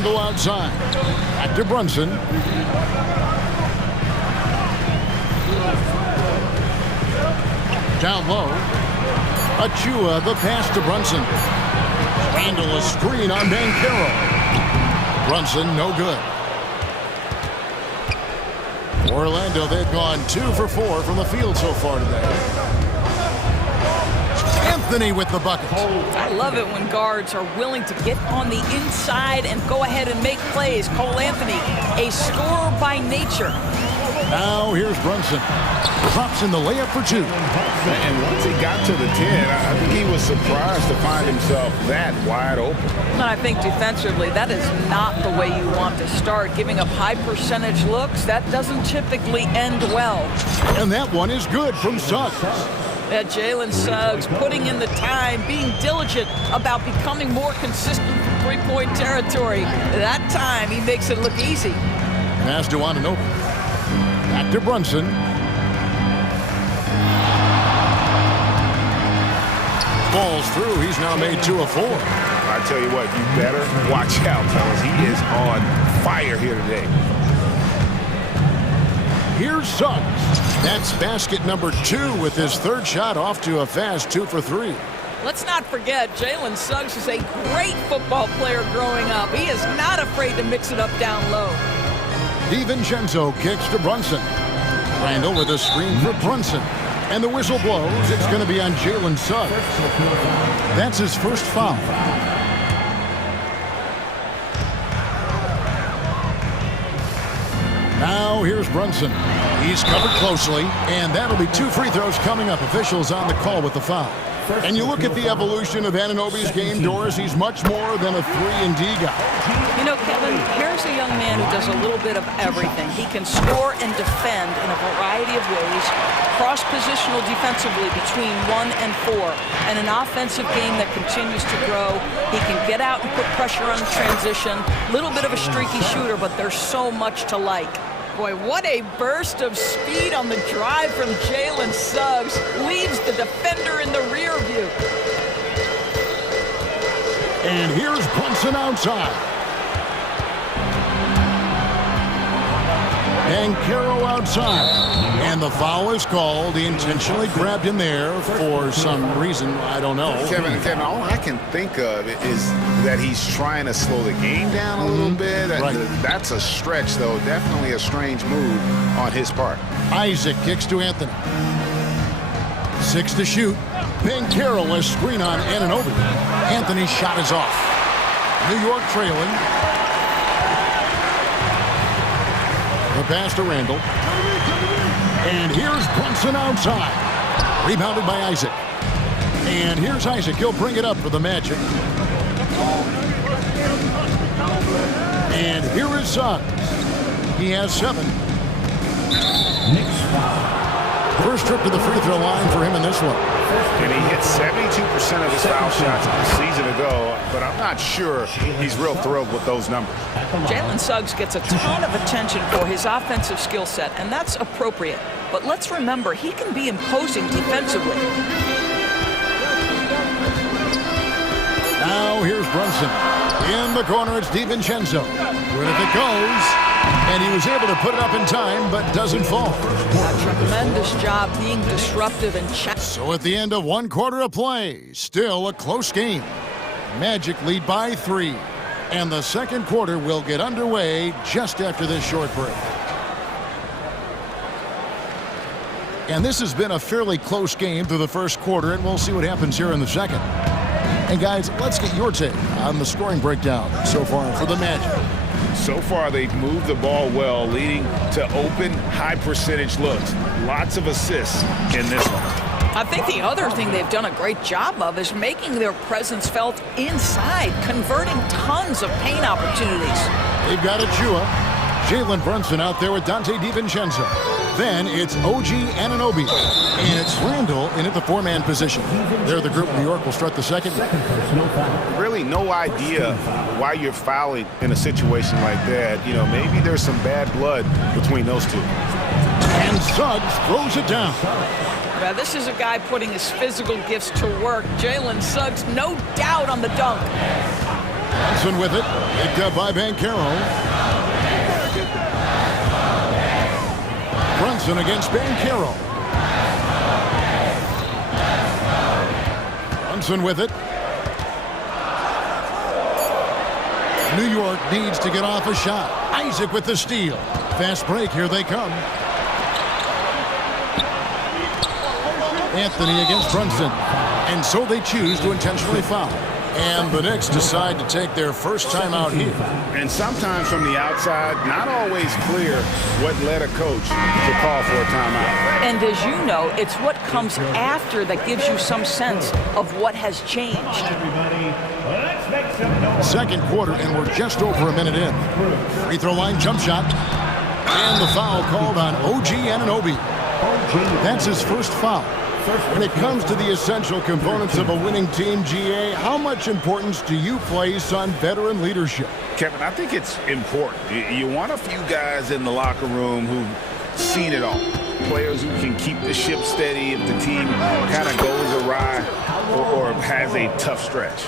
Randall outside. Back to Brunson. Down low. Achua, the pass to Brunson. Randall, a screen on Bankero. Brunson, no good. Orlando, they've gone 2 for 4 from the field so far today. Anthony with the bucket. I love it when guards are willing to get on the inside and go ahead and make plays. Cole Anthony, a scorer by nature. Now here's Brunson. Drops in the layup for 2. And once he got to the 10, I think he was surprised to find himself that wide open. And I think defensively, that is not the way you want to start. Giving up high percentage looks, that doesn't typically end well. And that one is good from Suggs. That Jalen Suggs putting in the time, being diligent about becoming more consistent from three-point territory. That time, he makes it look easy. Pass to Anunoby. Back to Brunson. Falls through. He's now made 2 of 4. I tell you what, you better watch out, fellas. He is on fire here today. Here's Suggs. That's basket number 2 with his 3rd shot off to a fast 2 for 3. Let's not forget, Jalen Suggs is a great football player growing up. He is not afraid to mix it up down low. DiVincenzo kicks to Brunson. Randall with a screen for Brunson. And the whistle blows. It's going to be on Jalen Suggs. That's his first foul. Now here's Brunson. He's covered closely, and that'll be 2 free throws coming up. Officials on the call with the foul. And you look at the evolution of Anunoby's game, Doris, he's much more than a 3-and-D guy. You know, Kevin, here's a young man who does a little bit of everything. He can score and defend in a variety of ways, cross-positional defensively between 1 and 4, and an offensive game that continues to grow. He can get out and put pressure on transition, a little bit of a streaky shooter, but there's so much to like. Boy, what a burst of speed on the drive from Jalen Suggs. Leaves the defender in the rear view. And here's Brunson outside. And Caro outside. And the foul is called. He intentionally grabbed him there for some reason. I don't know. Kevin, all I can think of is that he's trying to slow the game down a little bit. Right. That's a stretch, though. Definitely a strange move on his part. Isaac kicks to Anthony. 6 to shoot. Bankero a screen on Anunoby. Anthony's shot is off. New York trailing. The pass to Randall. And here's Brunson outside. Rebounded by Isaac. And here's Isaac. He'll bring it up for the Magic. And here is Suggs. He has 7. First trip to the free throw line for him in this one. And he hit 72% of his foul shots a season ago, but I'm not sure he's real thrilled with those numbers. Jalen Suggs gets a ton of attention for his offensive skill set, and that's appropriate. But let's remember, he can be imposing defensively. Now here's Brunson. In the corner, it's DiVincenzo. Good if it goes. And he was able to put it up in time, but doesn't fall. A tremendous job being disruptive and So at the end of 1 quarter of play, still a close game. Magic lead by 3. And the second quarter will get underway just after this short break. And this has been a fairly close game through the first quarter, and we'll see what happens here in the second. And guys, let's get your take on the scoring breakdown so far for the Magic. So far, they've moved the ball well, leading to open, high-percentage looks. Lots of assists in this one. I think the other thing they've done a great job of is making their presence felt inside, converting tons of paint opportunities. They've got Achua. Jalen Brunson out there with Dante DiVincenzo. Then it's OG Anunoby. And it's Randall in at the 4-man position. They're the group. New York will start the second. Really no idea why you're fouling in a situation like that. You know, maybe there's some bad blood between those two. And Suggs throws it down. Yeah, this is a guy putting his physical gifts to work. Jalen Suggs, no doubt on the dunk. Brunson with it. Picked up by Banchero. Brunson against Banchero. Brunson with it. New York needs to get off a shot. Isaac with the steal. Fast break, here they come. Anthony against Brunson. And so they choose to intentionally foul. And the Knicks decide to take their first time out here. And sometimes from the outside, not always clear what led a coach to call for a timeout. And as you know, it's what comes after that gives you some sense of what has changed. Second quarter, and we're just over a minute in. Free throw line jump shot. And the foul called on OG Anunoby. That's his first foul. When it comes to the essential components of a winning team, GA, how much importance do you place on veteran leadership? Kevin, I think it's important. You want a few guys in the locker room who've seen it all. Players who can keep the ship steady if the team kind of goes awry or has a tough stretch.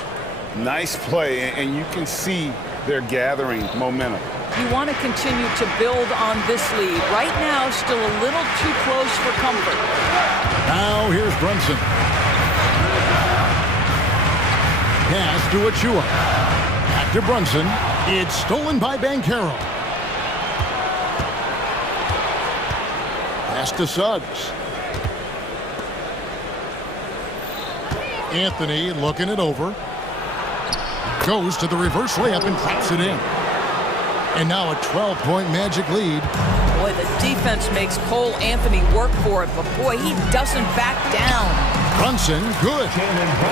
Nice play, and you can see they're gathering momentum. You want to continue to build on this lead. Right now, still a little too close for comfort. Now here's Brunson. Pass to Achua. Back to Brunson. It's stolen by Banchero. Pass to Suggs. Anthony looking it over. Goes to the reverse layup and drops it in. And now a 12-point Magic lead. Boy, the defense makes Cole Anthony work for it, but boy, he doesn't back down. Brunson, good.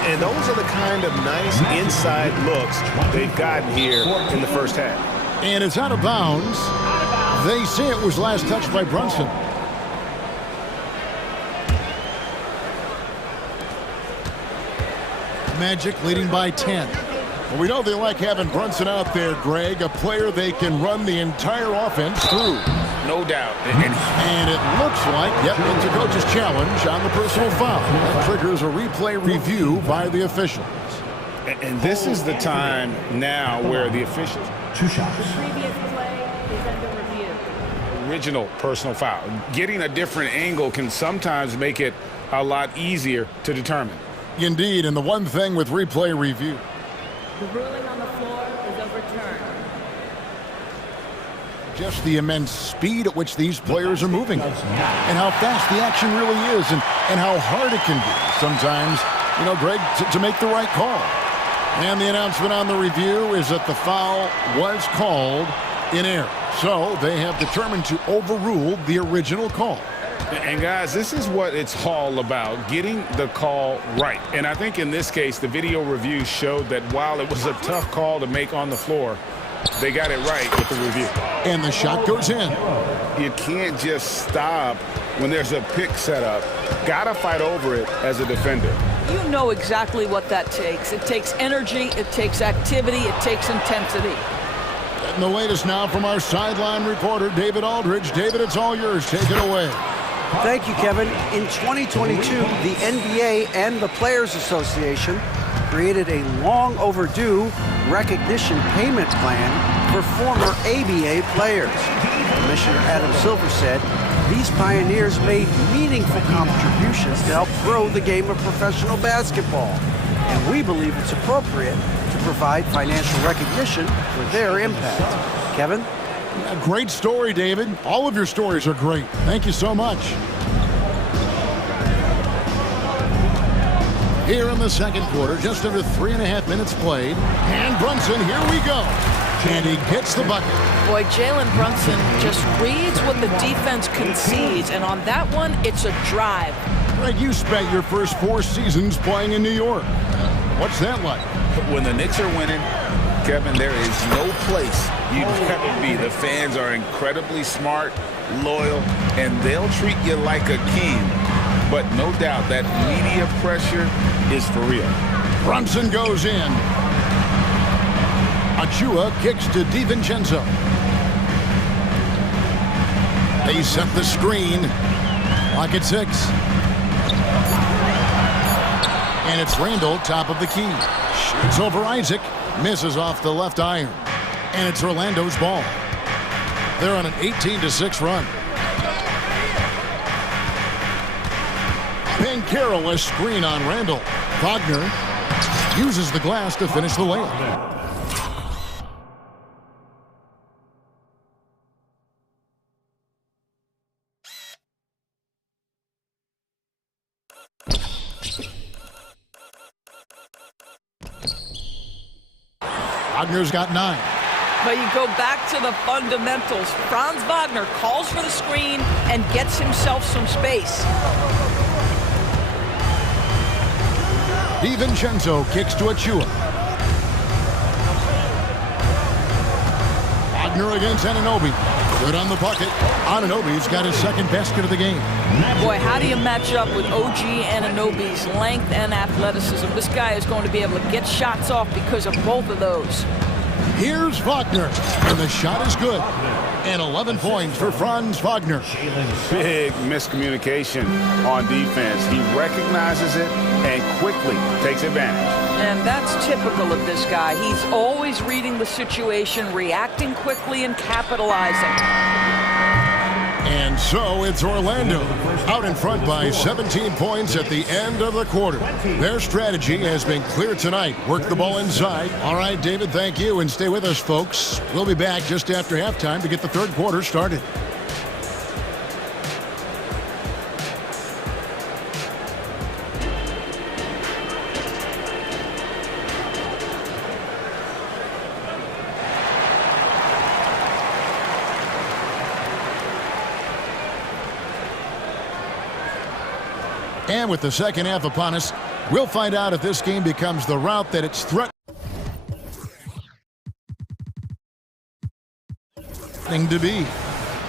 And those are the kind of nice inside looks they've gotten here in the first half. And it's out of bounds. They say it was last touched by Brunson. Magic leading by 10. Well, we know they like having Brunson out there, Greg, a player they can run the entire offense through. No doubt. And it looks like, yep, it's a coach's challenge on the personal foul. That triggers a replay review by the officials. And this is the time now where the officials... 2 shots. The previous play is under review. Original personal foul. Getting a different angle can sometimes make it a lot easier to determine. Indeed, and the one thing with replay review, The ruling on the floor is overturned. just the immense speed at which these players are moving and how fast the action really is and how hard it can be sometimes, you know, Greg, to make the right call. And the announcement on the review is that the foul was called in error. So they have determined to overrule the original call. And guys, this is what it's all about, getting the call right. And I think in this case, the video review showed that while it was a tough call to make on the floor, they got it right with the review. And the shot goes in. You can't just stop when there's a pick set up. Gotta fight over it as a defender. You know exactly what that takes. It takes energy, it takes activity, it takes intensity. And the latest now from our sideline reporter, David Aldridge. David, it's all yours. Take it away. Thank you, Kevin. In 2022, the NBA and the Players Association created a long overdue recognition payment plan for former ABA players. Commissioner Adam Silver said these pioneers made meaningful contributions to help grow the game of professional basketball. And we believe it's appropriate to provide financial recognition for their impact. Kevin? A great story, David. All of your stories are great. Thank you so much. Here in the second quarter, just under 3.5 minutes played. And Brunson, here we go. And he gets the bucket. Boy, Jalen Brunson just reads what the defense concedes, and on that one, it's a drive. Greg, you spent your first 4 seasons playing in New York. What's that like? When the Knicks are winning, Kevin, there is no place you'd rather be. The fans are incredibly smart, loyal, and they'll treat you like a king. But no doubt that media pressure is for real. Brunson goes in. Achua kicks to DiVincenzo. They set the screen. Lock at 6. And it's Randall, top of the key. Shoots over Isaac. Misses off the left iron. And it's Orlando's ball. They're on an 18-6 run. Carroll a screen on Randall. Wagner uses the glass to finish the layup. Wagner's got 9. But you go back to the fundamentals. Franz Wagner calls for the screen and gets himself some space. DiVincenzo kicks to Achua. Wagner against Anunoby. Good on the bucket. Anunoby's got his second basket of the game. Boy, how do you match up with OG Anunoby's length and athleticism? This guy is going to be able to get shots off because of both of those. Here's Wagner, and the shot is good. And 11 points for Franz Wagner. Big miscommunication on defense. He recognizes it and quickly takes advantage. And that's typical of this guy. He's always reading the situation, reacting quickly, and capitalizing. And so it's Orlando, out in front by 17 points at the end of the quarter. Their strategy has been clear tonight. Work the ball inside. All right, David, thank you, and stay with us, folks. We'll be back just after halftime to get the third quarter started. And with the second half upon us, we'll find out if this game becomes the route that it's threatening to be.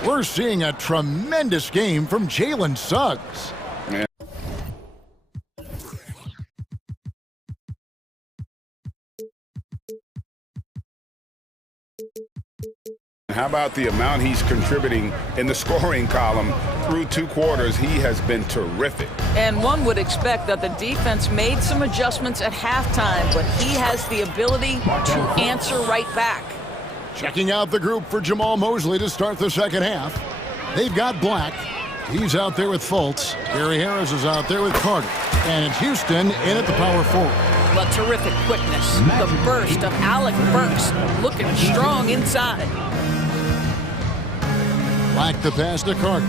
We're seeing a tremendous game from Jalen Suggs. How about the amount he's contributing in the scoring column through 2 quarters? He has been terrific. And one would expect that the defense made some adjustments at halftime, but he has the ability to answer right back. Checking out the group for Jamal Mosley to start the second half. They've got Black. He's out there with Fultz. Gary Harris is out there with Carter. And it's Houston in at the power forward. But terrific quickness. The burst of Alec Burks looking strong inside. Black the pass to Carter.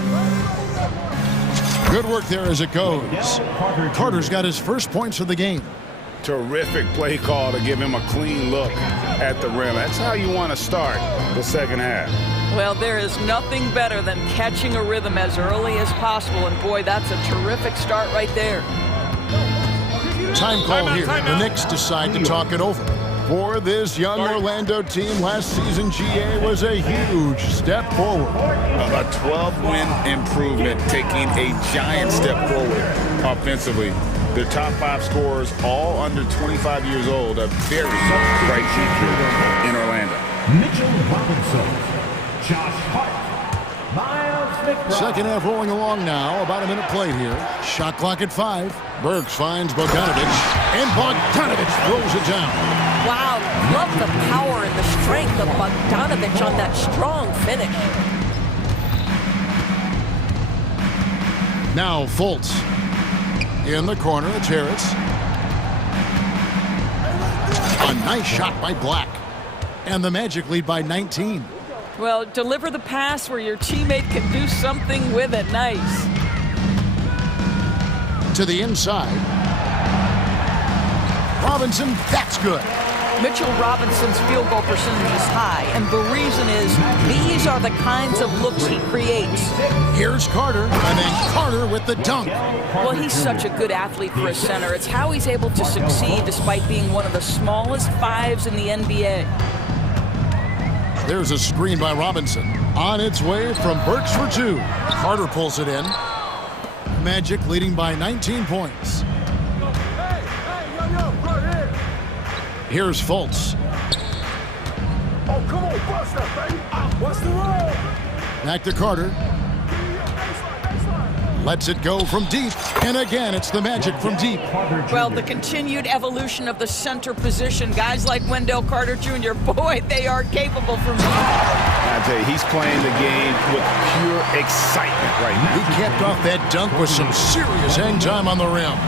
Good work there as it goes. Carter's got his first points of the game. Terrific play call to give him a clean look at the rim. That's how you want to start the second half. Well, there is nothing better than catching a rhythm as early as possible. And boy, that's a terrific start right there. Time call here. The Knicks decide to talk it over. For this young Orlando team, last season GA was a huge step forward. A 12-win improvement, taking a giant step forward offensively. Their top 5 scorers, all under 25 years old, a very bright future in Orlando. Mitchell Robinson, Josh Hart, Miles. Second half rolling along now. About a minute played here. Shot clock at 5. Burks finds Bogdanovich, and Bogdanovich throws it down. Wow, love the power and the strength of Bogdanovich on that strong finish. Now Fultz. In the corner, it's Harris. A nice shot by Black. And the Magic lead by 19. Well, deliver the pass where your teammate can do something with it. Nice. To the inside. Robinson, that's good. Mitchell Robinson's field goal percentage is high, and the reason is these are the kinds of looks he creates. Here's Carter, and then Carter with the dunk. Well, he's such a good athlete for a center. It's how he's able to succeed despite being one of the smallest 5s in the NBA. There's a screen by Robinson. On its way from Burks for 2. Carter pulls it in. Magic leading by 19 points. Here's Fultz. Oh, come on, bust that, baby. What's the roll? Back to Carter. Lets it go from deep. And again, it's the magic from deep. Well, the continued evolution of the center position. Guys like Wendell Carter Jr., boy, they are capable from deep. I tell you, he's playing the game with pure excitement right now. He capped off that dunk with some serious hang time on the rim.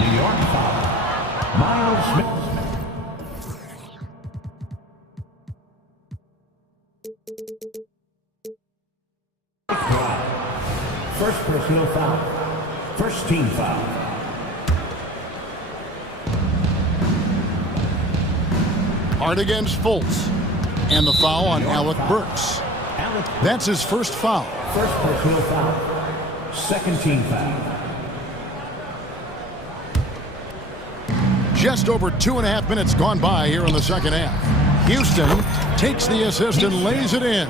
New York foul. Miles Smith. First personal foul. First team foul. Hard against Fultz. And the foul on Alec Burks. That's his first foul. First personal foul. Second team foul. Just over 2.5 minutes gone by here in the second half. Houston takes the assist and lays it in.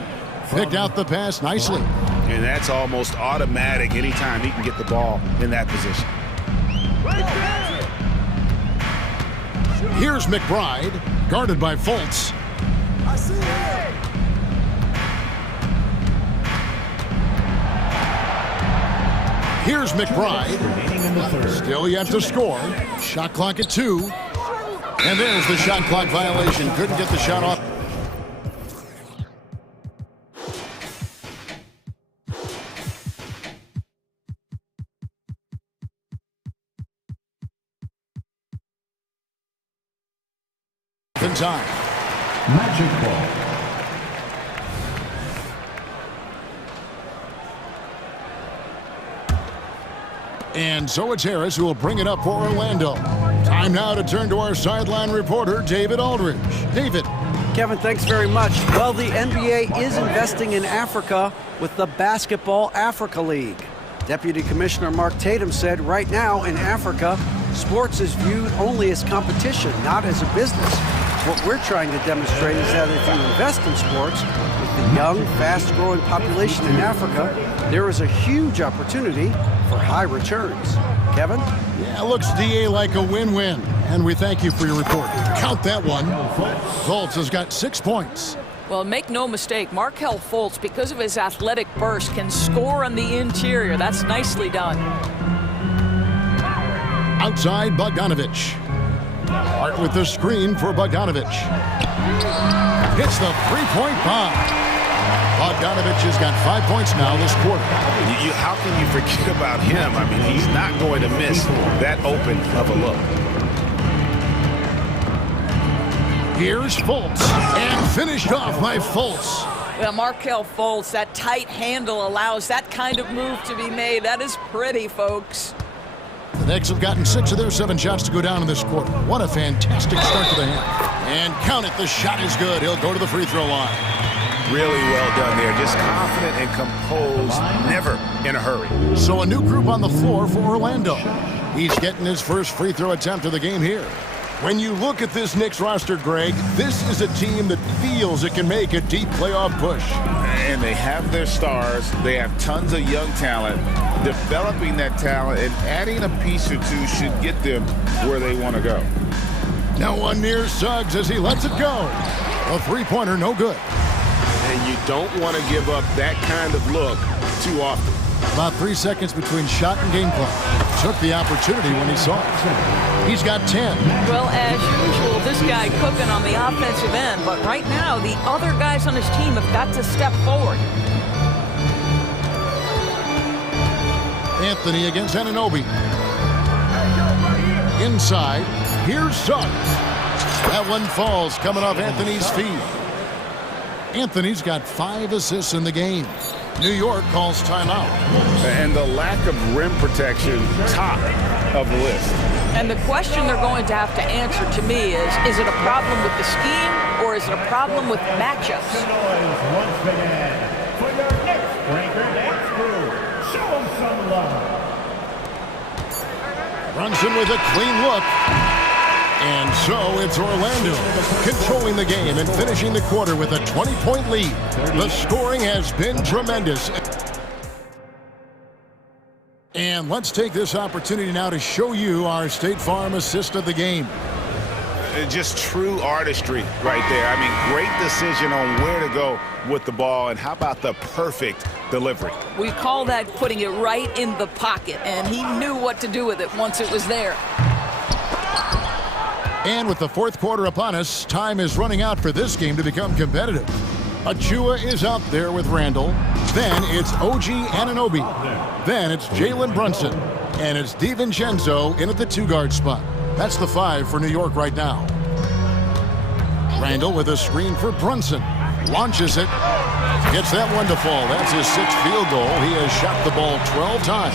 Picked out the pass nicely. And that's almost automatic anytime he can get the ball in that position. Here's McBride, guarded by Fultz. I see it. Here's McBride. Remaining in the third. Still yet to score. Shot clock at 2. And there's the shot clock violation. Couldn't get the shot off. In time. Magic ball. And so it's Harris who will bring it up for Orlando. Time now to turn to our sideline reporter, David Aldridge. David. Kevin, thanks very much. Well, the NBA is investing in Africa with the Basketball Africa League. Deputy Commissioner Mark Tatum said right now in Africa, sports is viewed only as competition, not as a business. What we're trying to demonstrate is that if you invest in sports, with the young, fast-growing population in Africa, there is a huge opportunity for high returns. Kevin? Yeah, looks, DA, like a win-win. And we thank you for your report. Count that one. Fultz has got 6 points. Well, make no mistake, Markelle Fultz, because of his athletic burst, can score on the interior. That's nicely done. Outside, Bogdanovich. Hart with the screen for Bogdanovich. Hits the three-point bomb. Bogdanovich has got 5 points now this quarter. How can you forget about him? I mean, he's not going to miss that open of a look. Here's Fultz, and finished off by Fultz. Well, Markelle Fultz, that tight handle allows that kind of move to be made. That is pretty, folks. The Knicks have gotten 6 of their 7 shots to go down in this quarter. What a fantastic start to the half. And count it, the shot is good. He'll go to the free throw line. Really well done there. Just confident and composed, never in a hurry. So a new group on the floor for Orlando. He's getting his first free throw attempt of the game here. When you look at this Knicks roster, Greg, this is a team that feels it can make a deep playoff push. And they have their stars. They have tons of young talent. Developing that talent and adding a piece or two should get them where they want to go. Now one near Suggs as he lets it go. A three-pointer, no good. And you don't want to give up that kind of look too often. About 3 seconds between shot and game clock. Took the opportunity when he saw it. He's got 10. Well, as usual, this guy cooking on the offensive end, but right now, the other guys on his team have got to step forward. Anthony against Anunoby. Inside, here's Suggs. That one falls coming off Anthony's feet. Anthony's got 5 assists in the game. New York calls timeout. And the lack of rim protection, top of the list. And the question they're going to have to answer to me is it a problem with the scheme or is it a problem with matchups? Once again, for your next ranker dance crew, show them some love. Brunson with a clean look. And so it's Orlando controlling the game and finishing the quarter with a 20-point lead. The scoring has been tremendous. And let's take this opportunity now to show you our State Farm assist of the game. Just true artistry right there. I mean, great decision on where to go with the ball, and how about the perfect delivery? We call that putting it right in the pocket, and he knew what to do with it once it was there. And with the fourth quarter upon us, time is running out for this game to become competitive. Achua is out there with Randall. Then it's OG Anunoby. Then it's Jalen Brunson. And it's DiVincenzo in at the two-guard spot. That's the 5 for New York right now. Randall with a screen for Brunson. Launches it. Gets that one to fall. That's his 6th field goal. He has shot the ball 12 times.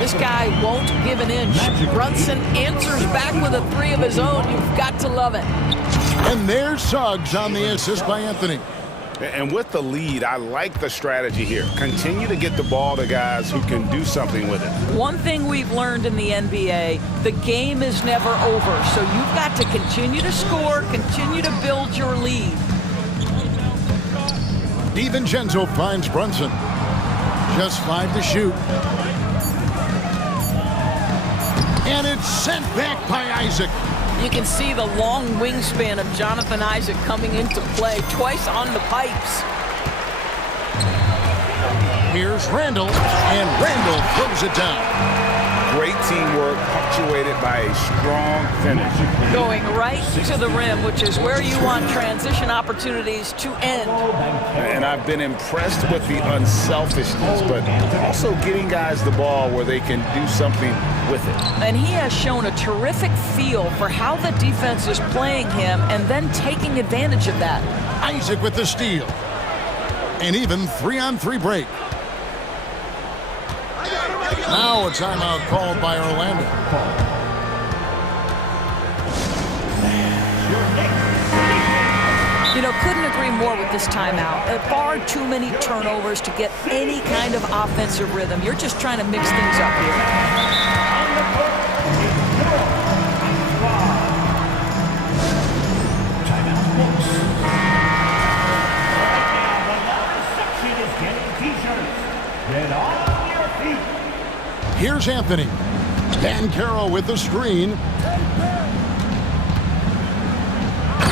This guy won't give an inch. Brunson answers back with a 3 of his own. You've got to love it. And there's Suggs on the assist by Anthony. And with the lead, I like the strategy here. Continue to get the ball to guys who can do something with it. One thing we've learned in the NBA, the game is never over. So you've got to continue to score, continue to build your lead. DiVincenzo finds Brunson. Just 5 to shoot. And it's sent back by Isaac. You can see the long wingspan of Jonathan Isaac coming into play, twice on the pipes. Here's Randall, and Randall throws it down. Great teamwork, punctuated by a strong finish. Going right to the rim, which is where you want transition opportunities to end. And I've been impressed with the unselfishness, but also getting guys the ball where they can do something with it. And he has shown a terrific feel for how the defense is playing him and then taking advantage of that. Isaac with the steal. An even 3-on-3 break. Now a timeout called by Orlando. You know, couldn't agree more with this timeout. Far too many turnovers to get any kind of offensive rhythm. You're just trying to mix things up here. Get on your feet. Here's Anthony. Banchero with the screen.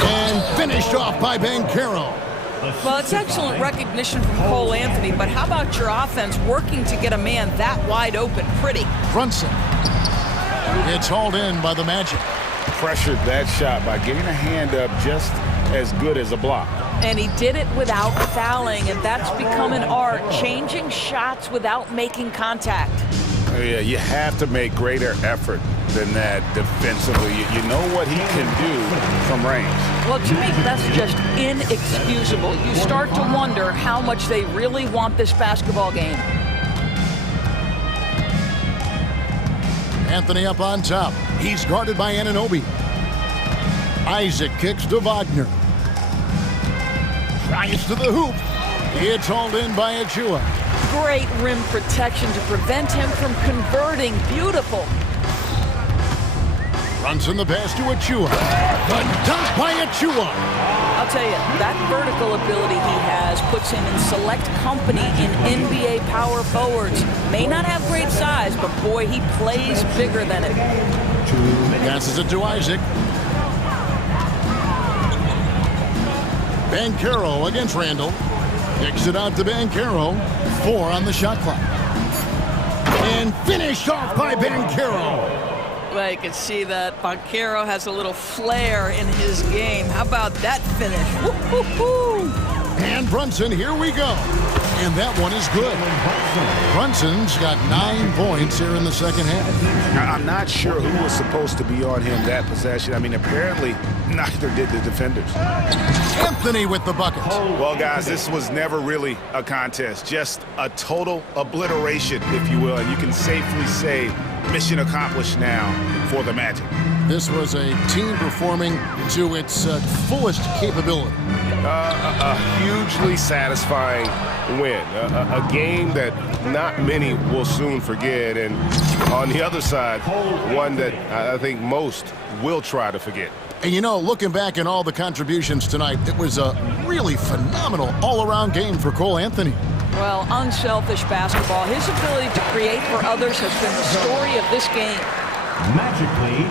And finished off by Banchero. Well, it's excellent recognition from Cole Anthony, but how about your offense working to get a man that wide open? Pretty. Brunson. It's hauled in by the Magic. Pressured that shot by getting a hand up just as good as a block. And he did it without fouling, and that's become an art, changing shots without making contact. Yeah, you have to make greater effort than that defensively. You know what he can do from range. Well, to me, that's just inexcusable. You start to wonder how much they really want this basketball game. Anthony up on top. He's guarded by Anunoby. Isaac kicks to Wagner. Tries to the hoop. It's hauled in by Achua. Great rim protection to prevent him from converting. Beautiful. Runs in the pass to Achua. The dunk by Achua. I'll tell you, that vertical ability he has puts him in select company in NBA power forwards. May not have great size, but boy, he plays bigger than it. Passes it to Isaac. Banchero against Randall. Kicks it out to Banchero. 4 on the shot clock. And finished off by Banchero. Well, you can see that Banchero has a little flair in his game. How about that finish? Woo-hoo-hoo! And Brunson, here we go. And that one is good. Brunson's got 9 points here in the second half. I'm not sure who was supposed to be on him that possession. I mean, apparently neither did the defenders. Anthony with the bucket. Well, guys, this was never really a contest. Just a total obliteration, if you will. And you can safely say mission accomplished now for the Magic. This was a team performing to its fullest capability. A hugely satisfying win. A game that not many will soon forget. And on the other side, one that I think most will try to forget. And you know, looking back at all the contributions tonight, it was a really phenomenal all-around game for Cole Anthony. Well, unselfish basketball. His ability to create for others has been the story of this game. Magic lead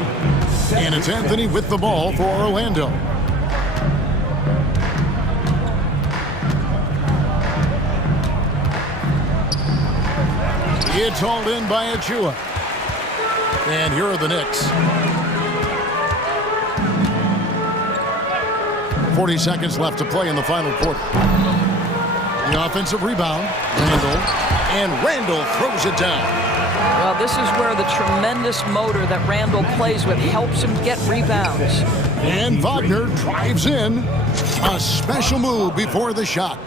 And it's Anthony with the ball for Orlando. It's hauled in by Achua. And here are the Knicks. 40 seconds left to play in the final quarter. The offensive rebound, Randall, and Randall throws it down. Well, this is where the tremendous motor that Randall plays with helps him get rebounds. And Wagner drives in. A special move before the shot.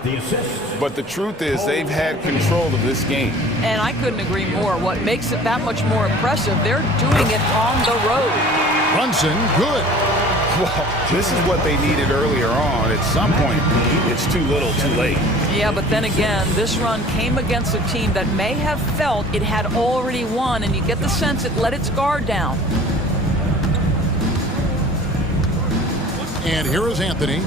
But the truth is they've had control of this game. And I couldn't agree more. What makes it that much more impressive, they're doing it on the road. Brunson, good. Well, this is what they needed earlier on. At some point, it's too little, too late. Yeah, but then again, this run came against a team that may have felt it had already won, and you get the sense it let its guard down. And here is Anthony.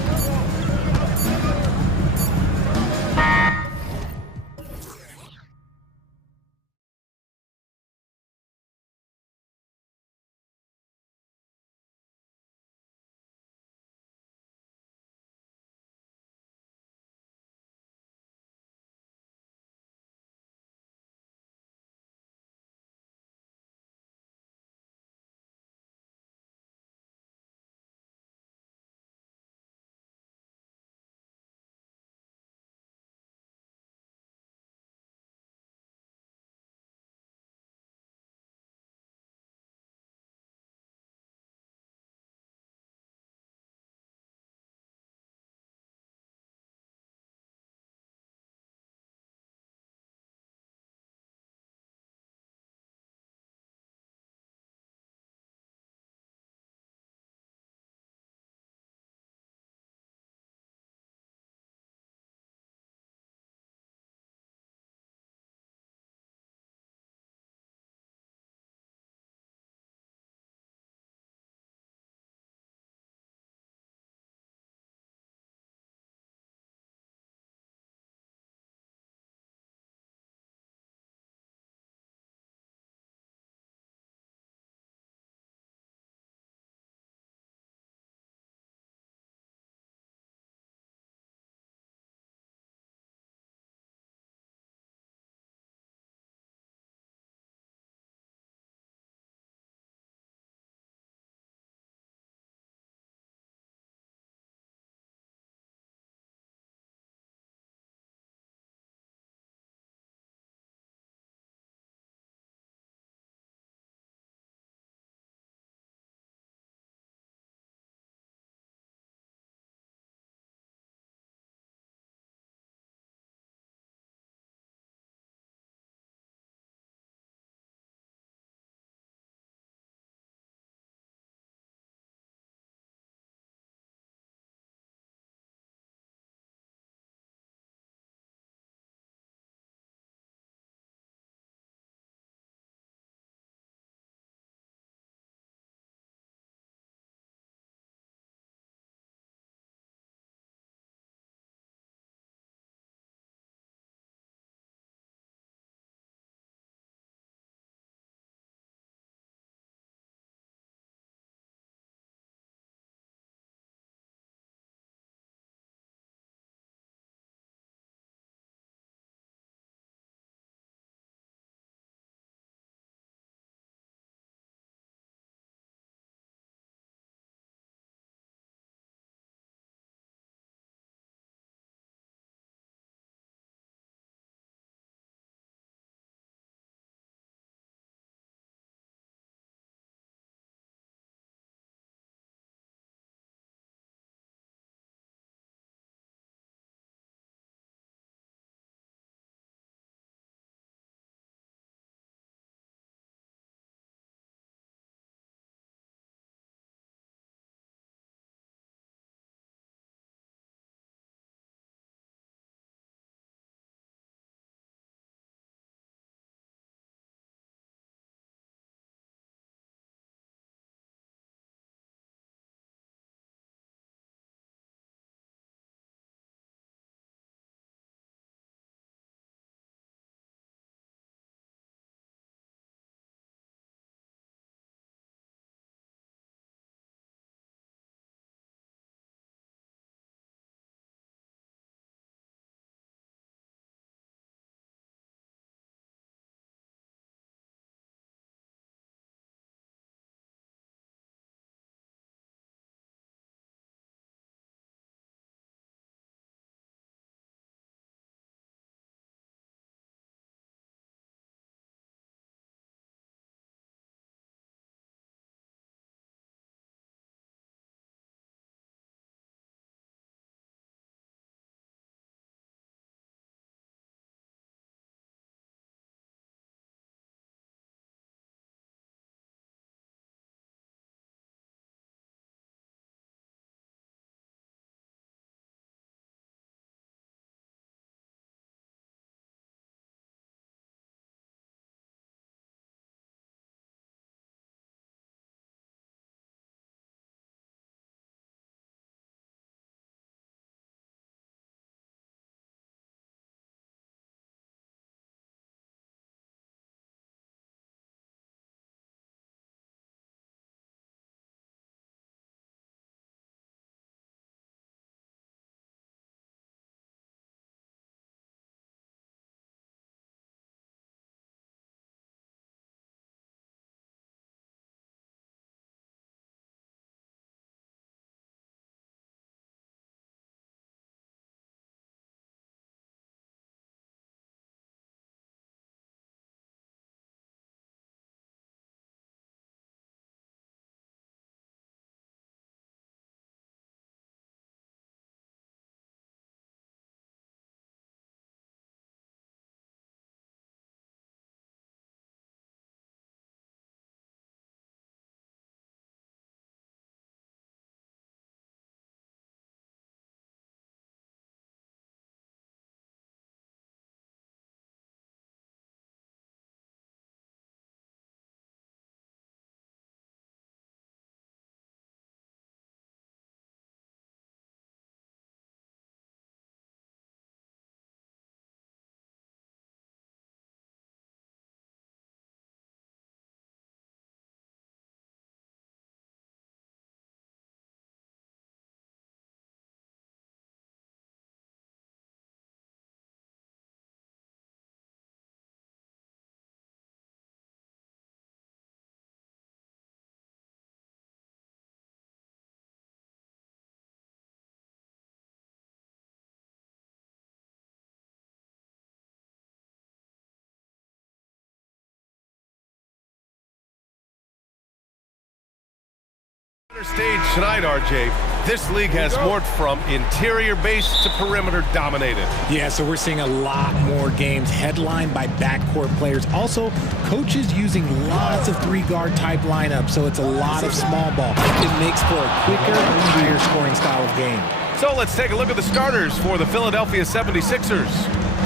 Stage tonight, RJ. This league has morphed from interior-based to perimeter-dominated. Yeah, so we're seeing a lot more games headlined by backcourt players. Also, coaches using lots of three-guard type lineups, so it's a lot of small ball. It makes for a quicker, higher scoring style of game. So let's take a look at the starters for the Philadelphia 76ers.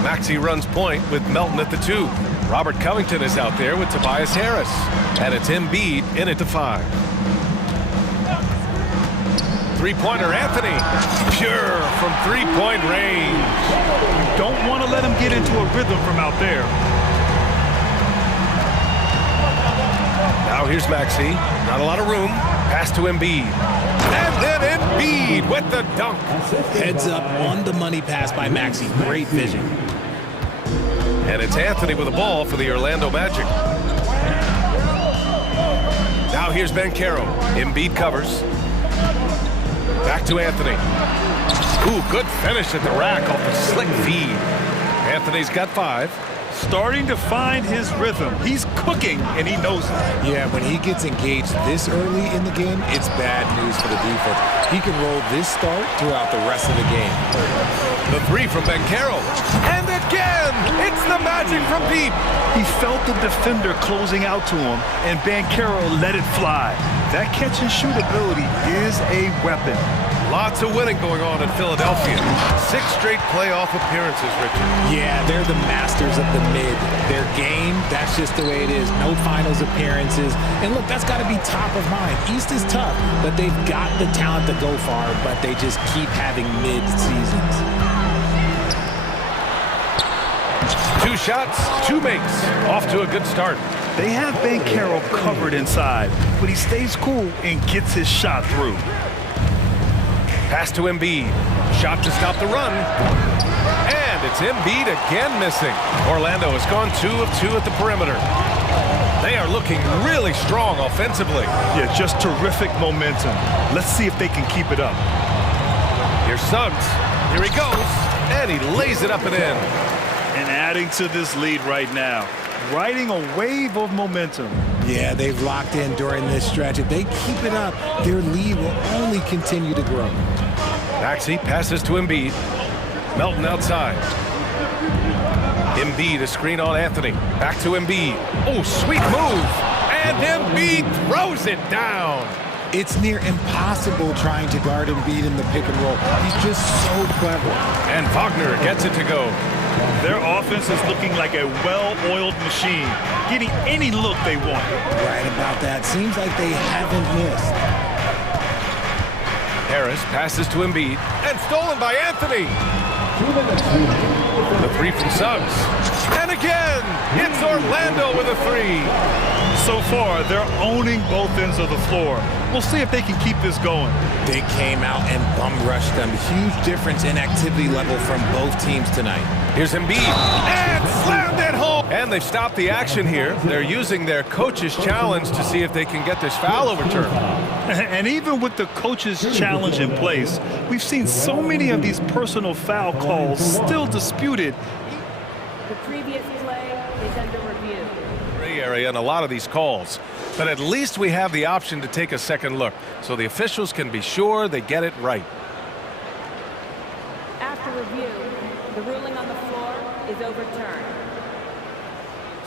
Maxey runs point with Melton at the 2. Robert Covington is out there with Tobias Harris. And it's Embiid in it to 5. Three-pointer Anthony, pure from three-point range. You don't want to let him get into a rhythm from out there. Now here's Maxey, not a lot of room. Pass to Embiid. And then Embiid with the dunk. Heads up on the money pass by Maxey. Great vision. And it's Anthony with the ball for the Orlando Magic. Now here's Banchero. Embiid covers. Back to Anthony. Ooh, good finish at the rack off the slick feed. Anthony's got 5. Starting to find his rhythm. He's cooking, and he knows it. Yeah, when he gets engaged this early in the game, it's bad news for the defense. He can roll this start throughout the rest of the game. The 3 from Banchero. And again, it's the Magic from deep. He felt the defender closing out to him, and Banchero let it fly. That catch-and-shoot ability is a weapon. Lots of winning going on in Philadelphia. 6 straight playoff appearances, Richard. Yeah, they're the masters of the mid. Their game, that's just the way it is. No finals appearances. And look, that's got to be top of mind. East is tough, but they've got the talent to go far, but they just keep having mid seasons. 2 shots, 2 makes. Off to a good start. They have Banchero covered inside, but he stays cool and gets his shot through. Pass to Embiid. Shot to stop the run. And it's Embiid again missing. Orlando has gone 2 of 2 at the perimeter. They are looking really strong offensively. Yeah, just terrific momentum. Let's see if they can keep it up. Here's Suggs. Here he goes. And he lays it up and in. And adding to this lead right now. Riding a wave of momentum. Yeah, they've locked in during this stretch. If they keep it up, their lead will only continue to grow. Maxey passes to Embiid. Melton outside. Embiid, a screen on Anthony. Back to Embiid. Oh, sweet move. And Embiid throws it down. It's near impossible trying to guard Embiid in the pick and roll. He's just so clever. And Wagner gets it to go. Their offense is looking like a well-oiled machine, getting any look they want. Right about that. Seems like they haven't missed. Harris passes to Embiid, and stolen by Anthony. The 3 from Suggs. And again, it's Orlando with a 3. So far, they're owning both ends of the floor. We'll see if they can keep this going. They came out and bum rushed them. Huge difference in activity level from both teams tonight. Here's Embiid, and slammed it home. And they've stopped the action here. They're using their coach's challenge to see if they can get this foul overturned. And even with the coach's challenge in place, we've seen so many of these personal foul calls still disputed. The previous play is under review. Gray area in a lot of these calls. But at least we have the option to take a second look, so the officials can be sure they get it right. After review, the ruling on the floor is overturned.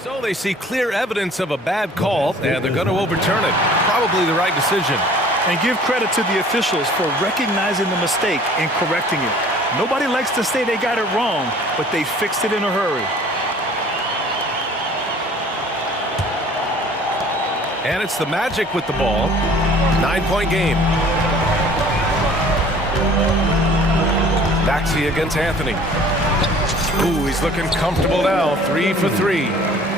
So they see clear evidence of a bad call, and they're going to overturn it. Probably the right decision. And give credit to the officials for recognizing the mistake and correcting it. Nobody likes to say they got it wrong, but they fixed it in a hurry. And it's the Magic with the ball. 9-point game. Maxey against Anthony. Ooh, he's looking comfortable now. 3 for 3.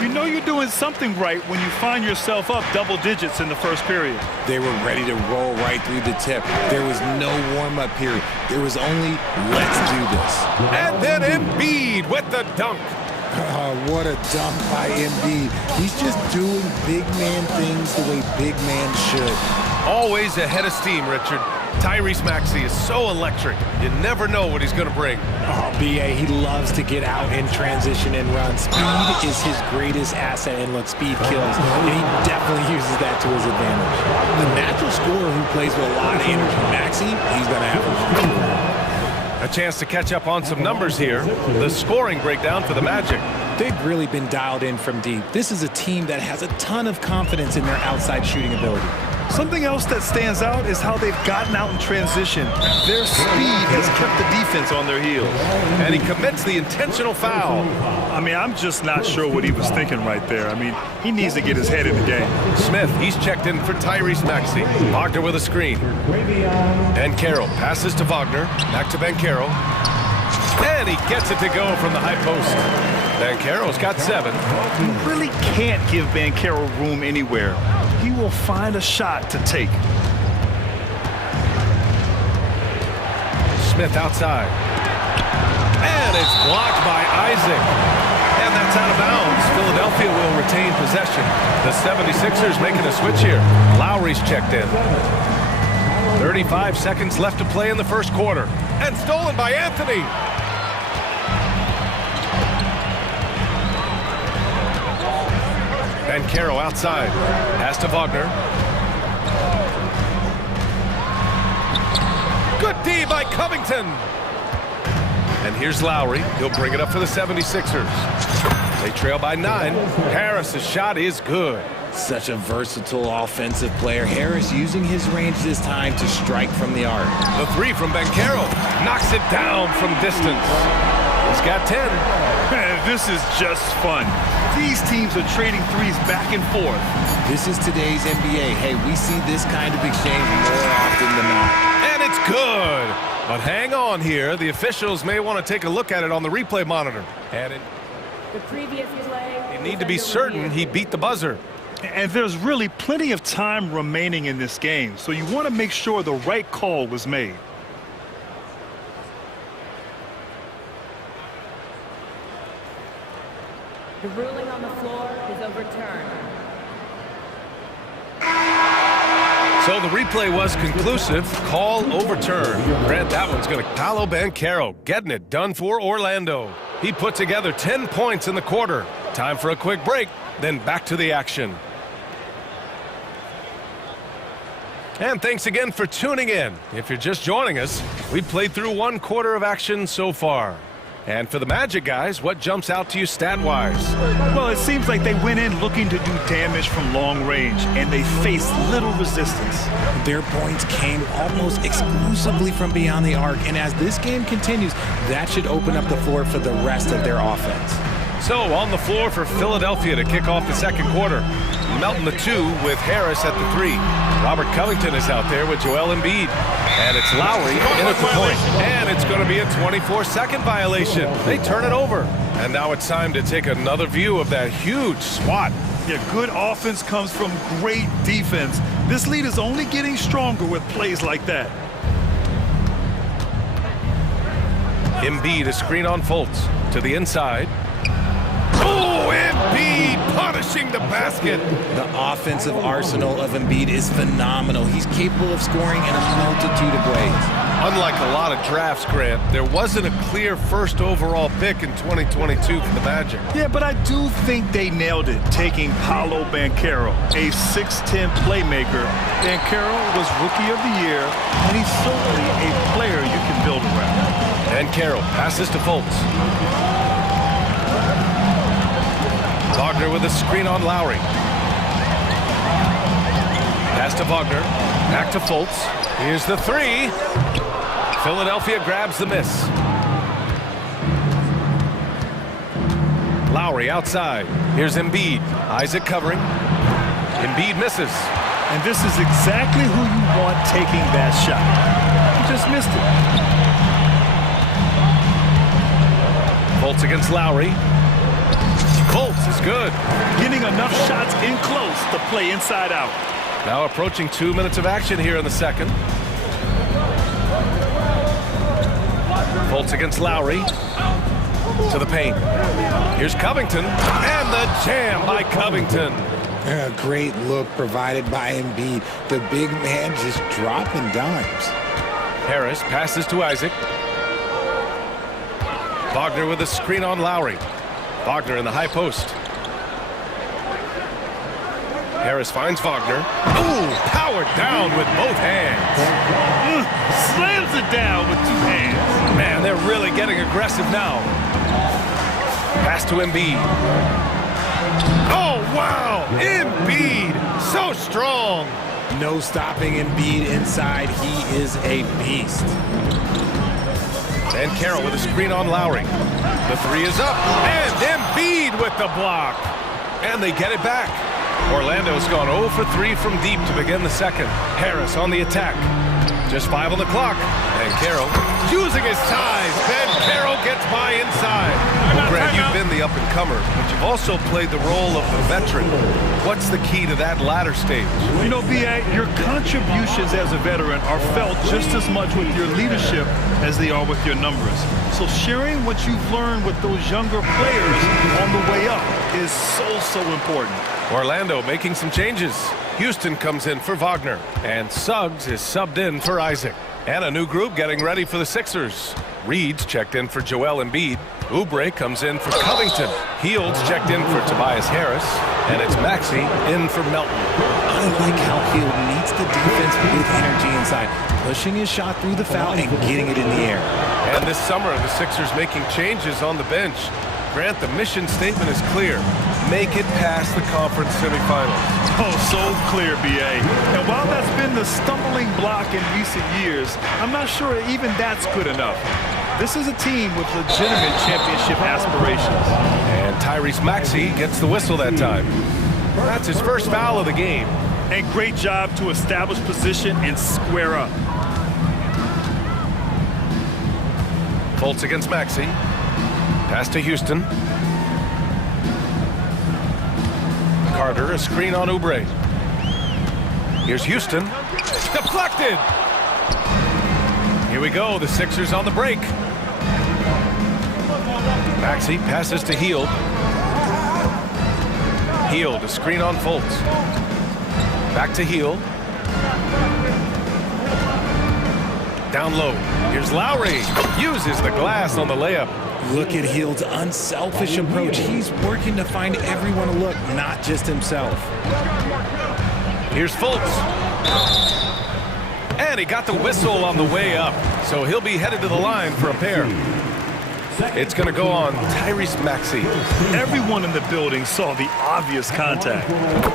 You know you're doing something right when you find yourself up double digits in the first period. They were ready to roll right through the tip. There was no warm-up period. There was only, let's do this. And then Embiid with the dunk. Oh, what a dunk by Embiid. He's just doing big man things the way big man should. Always ahead of steam, Richard. Tyrese Maxey is so electric. You never know what he's going to bring. Oh, B.A., he loves to get out in transition and run. Speed is his greatest asset, and look, speed kills. And he definitely uses that to his advantage. A natural scorer who plays with a lot of energy. Maxey, he's going to have a chance to catch up on some numbers here. The scoring breakdown for the Magic. They've really been dialed in from deep. This is a team that has a ton of confidence in their outside shooting ability. Something else that stands out is how they've gotten out in transition. Their speed has kept the defense on their heels. And he commits the intentional foul. I mean, I'm just not sure what he was thinking right there. I mean, he needs to get his head in the game. Smith, he's checked in for Tyrese Maxey. Wagner with a screen. Banchero passes to Wagner. Back to Banchero. And he gets it to go from the high post. Banchero's got 7. You really can't give Banchero room anywhere. He will find a shot to take. Smith outside. And it's blocked by Isaac. And that's out of bounds. Philadelphia will retain possession. The 76ers making a switch here. Lowry's checked in. 35 seconds left to play in the first quarter. And stolen by Anthony. Banchero outside. Pass to Wagner. Good D by Covington. And here's Lowry. He'll bring it up for the 76ers. They trail by 9. Harris's shot is good. Such a versatile offensive player. Harris using his range this time to strike from the arc. The 3 from Banchero. Knocks it down from distance. He's got 10. This is just fun. These teams are trading threes back and forth. This is today's NBA. Hey, we see this kind of exchange more often than not. And it's good. But hang on here. The officials may want to take a look at it on the replay monitor. And The previous play. you need to be certain he beat the buzzer. And there's really plenty of time remaining in this game, so you want to make sure the right call was made. The ruling on the floor is overturned. So the replay was conclusive. Call overturned. Grant, that one's going to Paolo Banchero getting it done for Orlando. He put together 10 points in the quarter. Time for a quick break, then back to the action. And thanks again for tuning in. If you're just joining us, we've played through 1 quarter of action so far. And for the Magic guys, what jumps out to you stat-wise? Well, it seems like they went in looking to do damage from long range, and they faced little resistance. Their points came almost exclusively from beyond the arc, and as this game continues, that should open up the floor for the rest of their offense. So on the floor for Philadelphia to kick off the second quarter. Melton the 2 with Harris at the 3. Robert Covington is out there with Joel Embiid. And it's Lowry in at the point. And it's going to be a 24-second violation. They turn it over. And now it's time to take another view of that huge swat. Yeah, good offense comes from great defense. This lead is only getting stronger with plays like that. Embiid, a screen on Fultz to the inside. Oh, Embiid punishing the basket. The offensive arsenal of Embiid is phenomenal. He's capable of scoring in a multitude of ways. Unlike a lot of drafts, Grant, there wasn't a clear first overall pick in 2022 for the Magic. Yeah, but I do think they nailed it, taking Paolo Banchero, a 6'10 playmaker. Banchero was Rookie of the Year, and he's certainly a player you can build around. Banchero passes to Fultz. Wagner with a screen on Lowry. Pass to Wagner. Back to Fultz. Here's the 3. Philadelphia grabs the miss. Lowry outside. Here's Embiid. Isaac covering. Embiid misses. And this is exactly who you want taking that shot. He just missed it. Fultz against Lowry. Fultz is good. Getting enough shots in close to play inside out. Now approaching 2 minutes of action here in the second. Fultz against Lowry. To the paint. Here's Covington. And the jam by Covington. A great look provided by Embiid. The big man just dropping dimes. Harris passes to Isaac. Wagner with a screen on Lowry. Wagner in the high post. Harris finds Wagner. Ooh, powered down with both hands. Slams it down with two hands. Man, they're really getting aggressive now. Pass to Embiid. Oh, wow! Embiid, so strong. No stopping Embiid inside. He is a beast. And Carroll with a screen on Lowry. The three is up. And Embiid with the block. And they get it back. Orlando's gone 0 for 3 from deep to begin the second. Harris on the attack. Just 5 on the clock. And Carroll using his size. Ben Carroll gets by inside. Well, Grant, you've been the up-and-comer, but you've also played the role of the veteran. What's the key to that latter stage? You know, B.A., your contributions as a veteran are felt just as much with your leadership as they are with your numbers. So sharing what you've learned with those younger players on the way up is so important. Orlando making some changes. Houston comes in for Wagner, and Suggs is subbed in for Isaac. And a new group getting ready for the Sixers. Reed's checked in for Joel Embiid. Oubre comes in for Covington. Heald's checked in for Tobias Harris. And it's Maxey in for Melton. I like how Hield meets the defense with energy inside, pushing his shot through the foul and getting it in the air. And this summer, the Sixers making changes on the bench. Grant, the mission statement is clear. Make it past the conference semifinals. Oh, so clear, B.A. And while that's been the stumbling block in recent years, I'm not sure even that's good enough. This is a team with legitimate championship aspirations. And Tyrese Maxey gets the whistle that time. That's his first foul of the game. And great job to establish position and square up. Fultz against Maxey. Pass to Houston. Carter, a screen on Oubre. Here's Houston. Deflected! Here we go, the Sixers on the break. Maxey passes to Hield. Hield, a screen on Fultz. Back to Hield. Down low. Here's Lowry. Uses the glass on the layup. Look at Hield's unselfish approach. He's working to find everyone to look, not just himself. Here's Fultz. And he got the whistle on the way up, so he'll be headed to the line for a pair. It's going to go on Tyrese Maxey. Everyone in the building saw the obvious contact.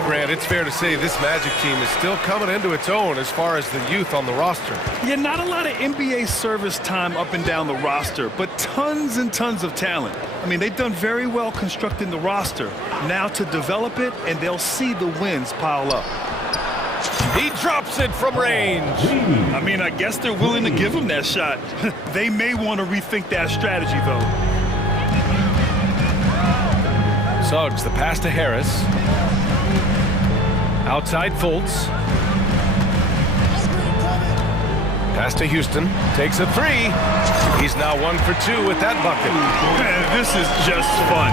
Grant, it's fair to say this Magic team is still coming into its own as far as the youth on the roster. Yeah, not a lot of NBA service time up and down the roster, but tons and tons of talent. I mean, they've done very well constructing the roster. Now to develop it, and they'll see the wins pile up. He drops it from range. I mean, I guess they're willing to give him that shot. They may want to rethink that strategy, though. Suggs, the pass to Harris. Outside Fultz. Pass to Houston. Takes a three. He's now 1 for 2 with that bucket. Man, this is just fun.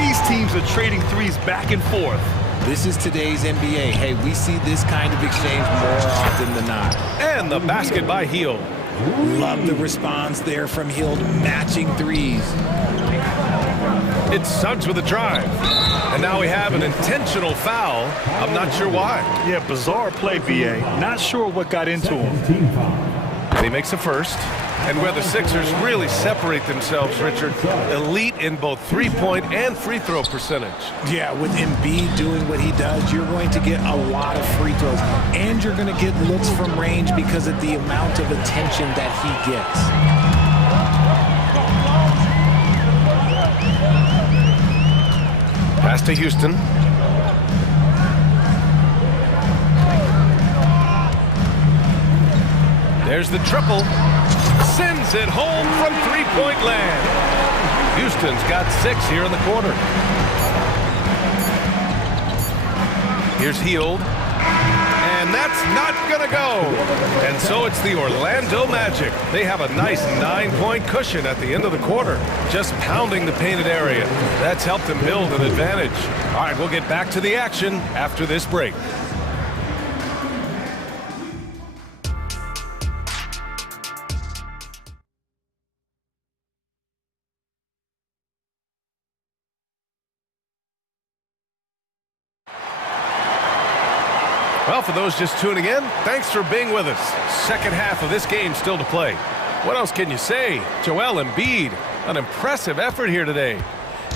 These teams are trading threes back and forth. This is today's NBA. Hey, we see this kind of exchange more often than not. And the basket by Hield. Love the response there from Hield, matching threes. It's Suggs with a drive. And now we have an intentional foul. I'm not sure why. Yeah, bizarre play, B.A. Not sure what got into him. And he makes a first. And where the Sixers really separate themselves, Richard, elite in both three-point and free-throw percentage. Yeah, with Embiid doing what he does, you're going to get a lot of free throws. And you're going to get looks from range because of the amount of attention that he gets. Pass to Houston. There's the triple. Sends it home from three-point land. Houston's got 6 here in the quarter. Here's Hield. And that's not going to go. And so it's the Orlando Magic. They have a nice 9-point cushion at the end of the quarter, just pounding the painted area. That's helped them build an advantage. All right, we'll get back to the action after this break. Well, for those just tuning in, thanks for being with us. Second half of this game still to play. What else can you say? Joel Embiid, an impressive effort here today.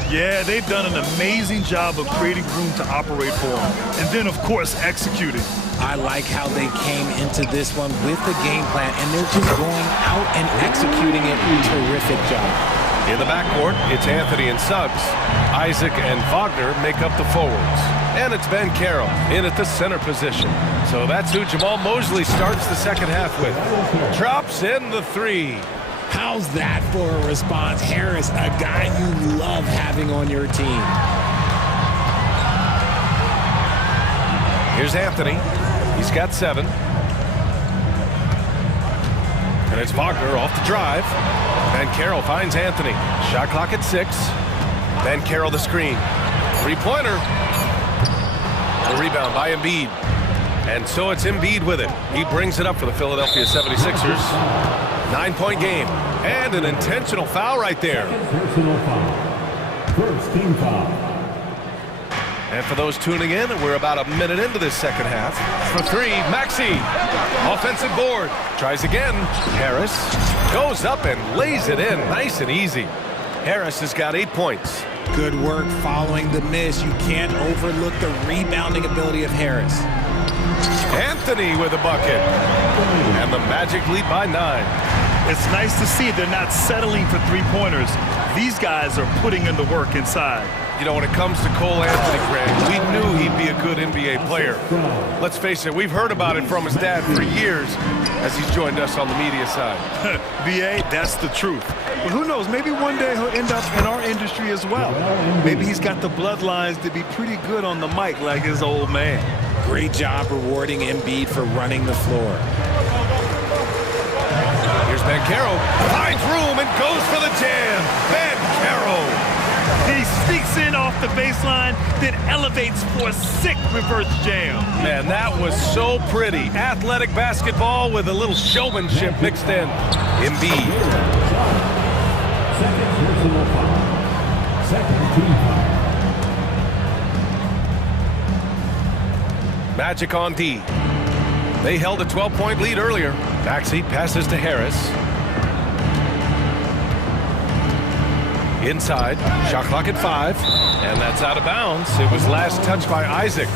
Yeah, they've done an amazing job of creating room to operate for him. And then, of course, executing. I like how they came into this one with the game plan, and they're just going out and executing it. Terrific job. In the backcourt, it's Anthony and Suggs. Isaac and Wagner make up the forwards. And it's Ben Carroll in at the center position. So that's who Jamal Mosley starts the second half with. Drops in the three. How's that for a response? Harris, a guy you love having on your team. Here's Anthony. He's got 7. And it's Wagner off the drive. Ben Carroll finds Anthony. Shot clock at 6. Ben Carroll the screen. Three-pointer. The rebound by Embiid. And so it's Embiid with it. He brings it up for the Philadelphia 76ers. 9-point game. And an intentional foul right there. Personal foul. First team foul. And for those tuning in, we're about a minute into this second half. For 3, Maxey. Offensive board. Tries again. Harris goes up and lays it in nice and easy. Harris has got 8 points. Good work following the miss. You can't overlook the rebounding ability of Harris. Anthony with a bucket. And the Magic lead by 9. It's nice to see they're not settling for three-pointers. These guys are putting in the work inside. You know, when it comes to Cole Anthony, Greg, we knew he'd be a good NBA player. Let's face it, we've heard about it from his dad for years as he's joined us on the media side. B.A., that's the truth. But who knows, maybe one day he'll end up in our industry as well. Maybe he's got the bloodlines to be pretty good on the mic like his old man. Great job rewarding Embiid for running the floor. Here's Ben Carroll. Finds room and goes for the jam. Ben Carroll. He sneaks in off the baseline, then elevates for a sick reverse jam. Man, that was so pretty. Athletic basketball with a little showmanship mixed in. Embiid. Second personal foul. Second team foul. Magic on D. They held a 12-point lead earlier. Maxey passes to Harris. Inside, shot clock at 5, and that's out of bounds. It was last touched by Isaac.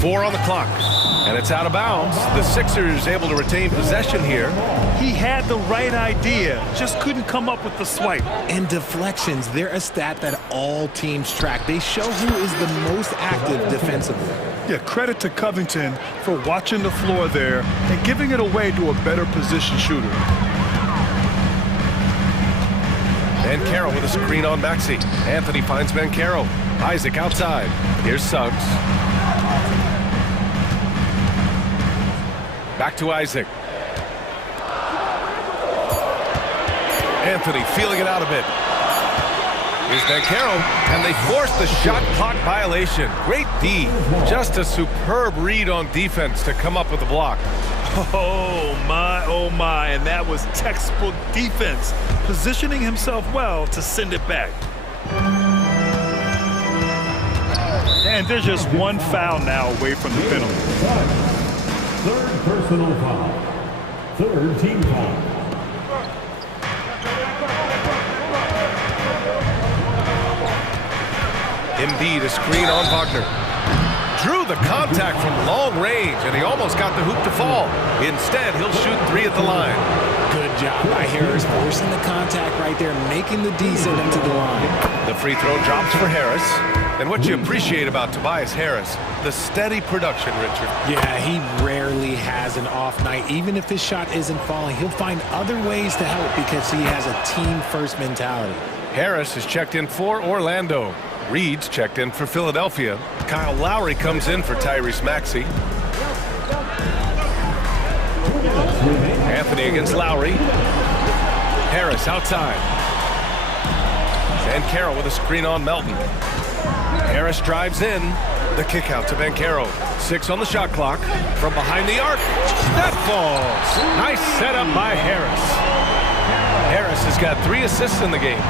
4 on the clock, and it's out of bounds. The Sixers able to retain possession here. He had the right idea, just couldn't come up with the swipe. And deflections, they're a stat that all teams track. They show who is the most active defensively. Yeah, credit to Covington for watching the floor there and giving it away to a better position shooter. Ben Carroll with a screen on Maxey. Anthony finds Ben Carroll. Isaac outside. Here's Suggs. Back to Isaac. Anthony feeling it out a bit. Here's Ben Carroll, and they force the shot clock violation. Great D. Just a superb read on defense to come up with the block. Oh my, and that was textbook defense, positioning himself well to send it back. And there's just one foul now away from the penalty. Third personal foul. Third team foul. Embiid, a screen on Wagner. Drew the contact from long range, and he almost got the hoop to fall. Instead, he'll shoot 3 at the line. Good job by Harris, forcing the contact right there, making the D send him to the line. The free throw drops for Harris. And what you appreciate about Tobias Harris, the steady production, Richard. Yeah, he rarely has an off night. Even if his shot isn't falling, he'll find other ways to help because he has a team-first mentality. Harris is checked in for Orlando. Reed's checked in for Philadelphia. Kyle Lowry comes in for Tyrese Maxey. Anthony against Lowry. Harris outside. And Carroll with a screen on Melton. Harris drives in. The kick out to Ben Carroll. 6 on the shot clock. From behind the arc. That falls. Nice setup by Harris. Harris Harris has got 3 assists in the game.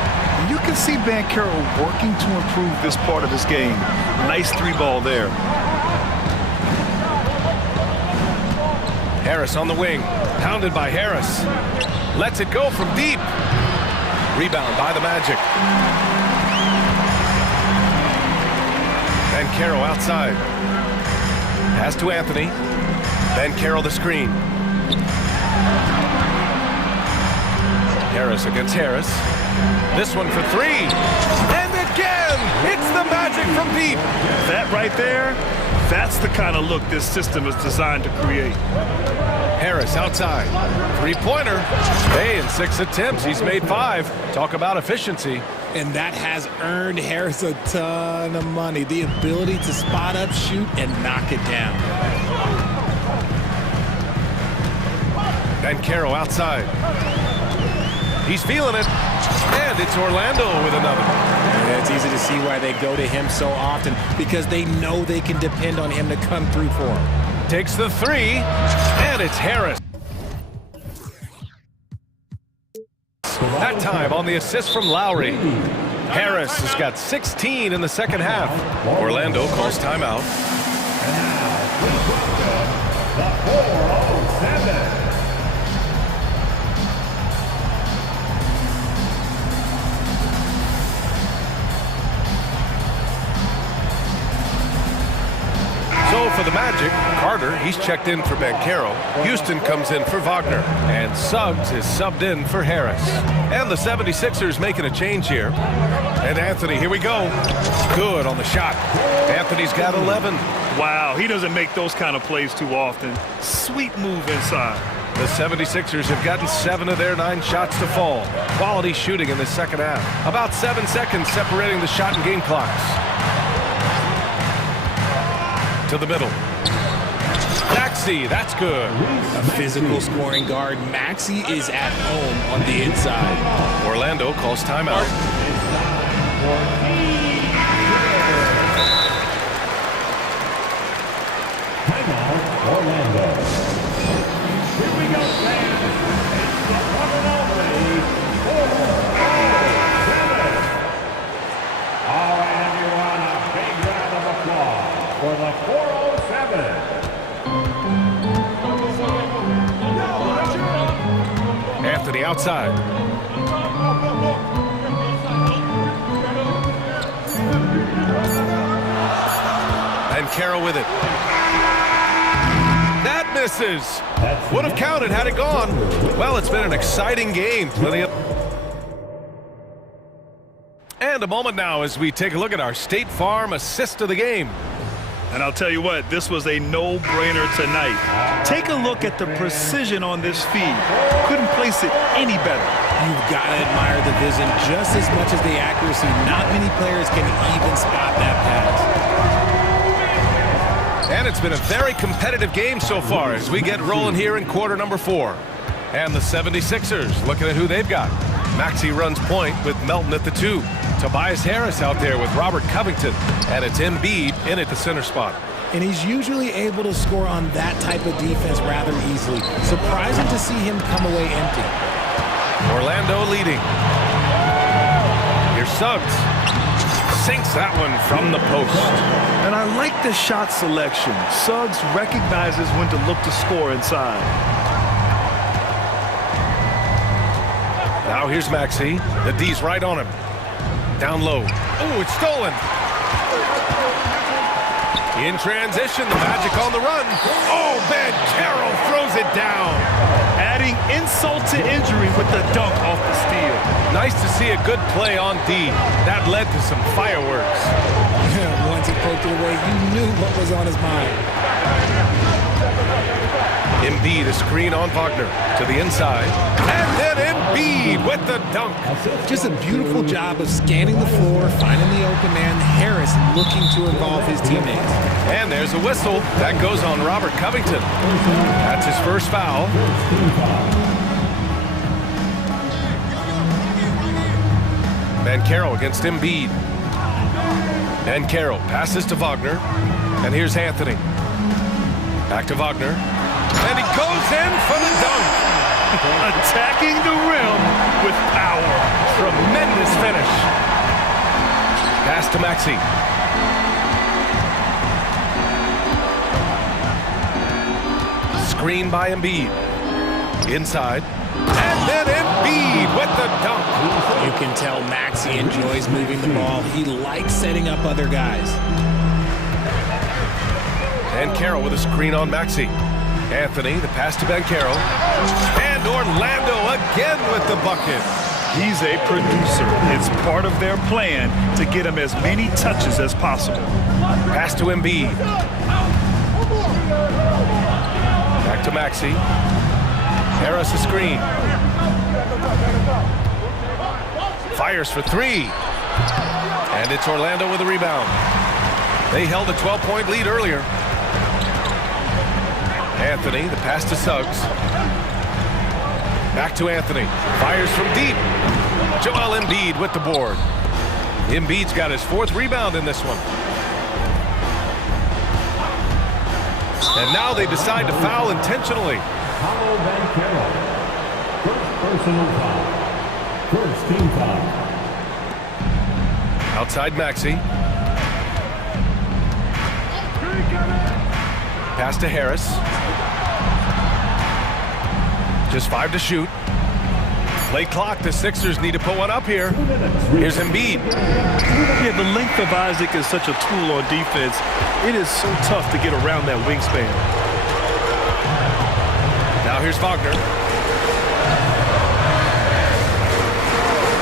You can see Banchero working to improve this part of his game. Nice 3-ball there. Harris on the wing, pounded by Harris. Lets it go from deep. Rebound by the Magic. Banchero outside. Pass to Anthony. Banchero the screen. Harris against Harris. This one for 3. And again, it's the Magic from deep. That right there, that's the kind of look this system is designed to create. Harris outside. 3-pointer. Hey, in 6 attempts, he's made 5. Talk about efficiency. And that has earned Harris a ton of money. The ability to spot up, shoot, and knock it down. Banchero outside. He's feeling it. And it's Orlando with another. Yeah, it's easy to see why they go to him so often, because they know they can depend on him to come through for them. Takes the 3, and it's Harris. That time on the assist from Lowry. Harris has got 16 in the second half. Orlando calls timeout. The 407. So for the Magic, Carter, he's checked in for Banchero. Houston comes in for Wagner. And Suggs is subbed in for Harris. And the 76ers making a change here. And Anthony, here we go. Good on the shot. Anthony's got 11. Wow, he doesn't make those kind of plays too often. Sweet move inside. The 76ers have gotten 7 of their 9 shots to fall. Quality shooting in the second half. About 7 seconds separating the shot and game clocks. To the middle. Maxey, that's good. A physical scoring guard. Maxey is at home on the inside. Orlando calls timeout. Timeout, Orlando. Here we go, fans. It's the one and only 407. All right, everyone, a big round of applause for the 407. Anthony outside. And Banchero with it. That misses. Would have counted had it gone. Well, it's been an exciting game. Plenty of... And a moment now as we take a look at our State Farm assist of the game. And I'll tell you what, this was a no-brainer tonight. Take a look at the precision on this feed. Couldn't place it any better. You've got to admire the vision just as much as the accuracy. Not many players can even spot that pass. And it's been a very competitive game so far as we get rolling here in quarter number 4. And the 76ers looking at who they've got. Maxey runs point with Melton at the 2. Tobias Harris out there with Robert Covington. And it's Embiid in at the center spot. And he's usually able to score on that type of defense rather easily. Surprising to see him come away empty. Orlando leading. Here's Suggs. Sinks that one from the post. And I like the shot selection. Suggs recognizes when to look to score inside. Now here's Maxey. The D's right on him. Down low. Oh, it's stolen. In transition, the Magic on the run. Oh, Banchero throws it down. Adding insult to injury with the dunk off the steal. Nice to see a good play on D. That led to some fireworks. Once he poked it away, you knew what was on his mind. Embiid, a screen on Wagner to the inside. And then Embiid with the dunk. Just a beautiful job of scanning the floor, finding the open man. Harris looking to involve his teammates. And there's a whistle. That goes on Robert Covington. That's his first foul. Banchero against Embiid. Banchero passes to Wagner. And here's Anthony. Back to Wagner. And he goes in for the dunk. Attacking the rim with power. Pass to Maxey. Screen by Embiid. Inside. And then Embiid with the dunk. You can tell Maxey enjoys moving the ball. He likes setting up other guys. And Carroll with a screen on Maxey. Anthony, the pass to Ben Carroll. And Orlando again with the bucket. He's a producer. It's part of their plan to get him as many touches as possible. Pass to Embiid. Back to Maxey. Harris a screen. Fires for three. And it's Orlando with a rebound. They held a 12-point lead earlier. Anthony, the pass to Suggs. Back to Anthony. Fires from deep. Joel Embiid with the board. Embiid's got his 4th rebound in this one. And now they decide to foul intentionally. Foul by Carroll. First personal foul. First team foul. Outside Maxey. Pass to Harris. Just 5 to shoot. Late clock. The Sixers need to put one up here. Here's Embiid. Yeah, the length of Isaac is such a tool on defense. It is so tough to get around that wingspan. Now here's Wagner.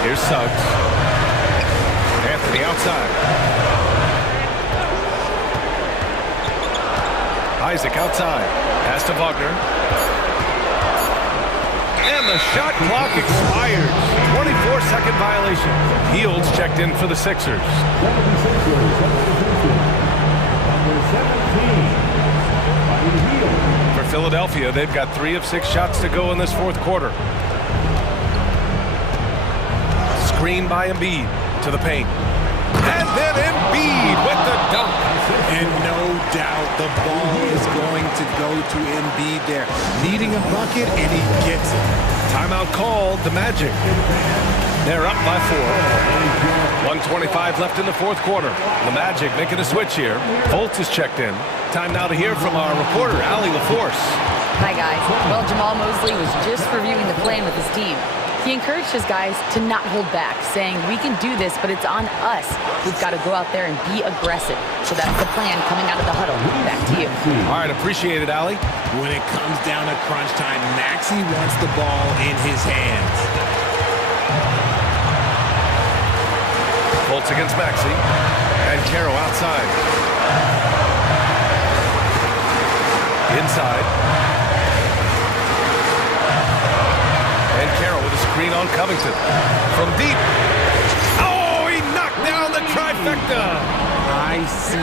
Here's Suggs. Anthony outside. Isaac outside. Pass to Wagner. And the shot clock expires. 24-second violation. Fields checked in for the Sixers. For Philadelphia, they've got 3 of 6 shots to go in this 4th quarter. Screen by Embiid to the paint. And then Embiid with the dunk. And no doubt the ball is going to go to Embiid there. Needing a bucket, and he gets it. Timeout called, the Magic. They're up by 4. 1:25 left in the 4th quarter. The Magic making a switch here. Fultz is checked in. Time now to hear from our reporter, Allie LaForce. Hi, guys. Well, Jamal Mosley was just reviewing the plan with his team. He encouraged his guys to not hold back, saying, we can do this, but it's on us. We've got to go out there and be aggressive. So that's the plan coming out of the huddle. Back to you. All right, appreciate it, Allie. When it comes down to crunch time, Maxey wants the ball in his hands. Fultz against Maxey. And Carroll outside. Inside. And Carroll with a screen on Covington. From deep. Oh, he knocked down the trifecta. Ice.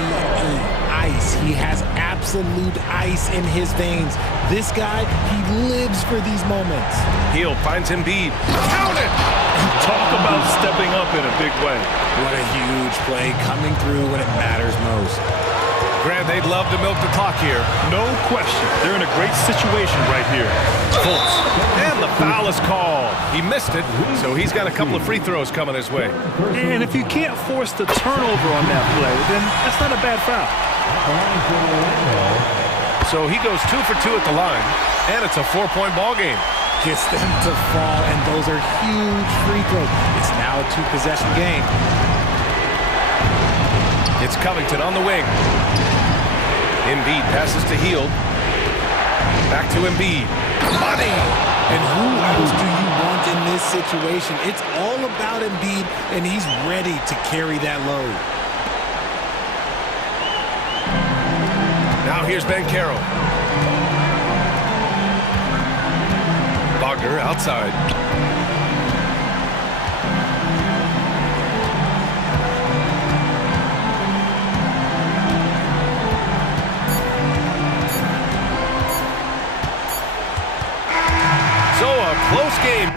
He has absolute ice in his veins. This guy, he lives for these moments. Hill finds Embiid. Count it! Talk about stepping up in a big way. What a huge play coming through when it matters most. Grant, they'd love to milk the clock here. No question. They're in a great situation right here. Fultz. And the foul is called. He missed it, so he's got a couple of free throws coming his way. And if you can't force the turnover on that play, then that's not a bad foul. So he goes 2 for 2 at the line, and it's a 4-point ball game. Gets them to fall, and those are huge free throws. It's now a 2-possession game. It's Covington on the wing. Embiid passes to Hield. Back to Embiid. Money! And who else do you want in this situation? It's all about Embiid, and he's ready to carry that load. Now here's Ben Carroll. Wagner outside. So a close game.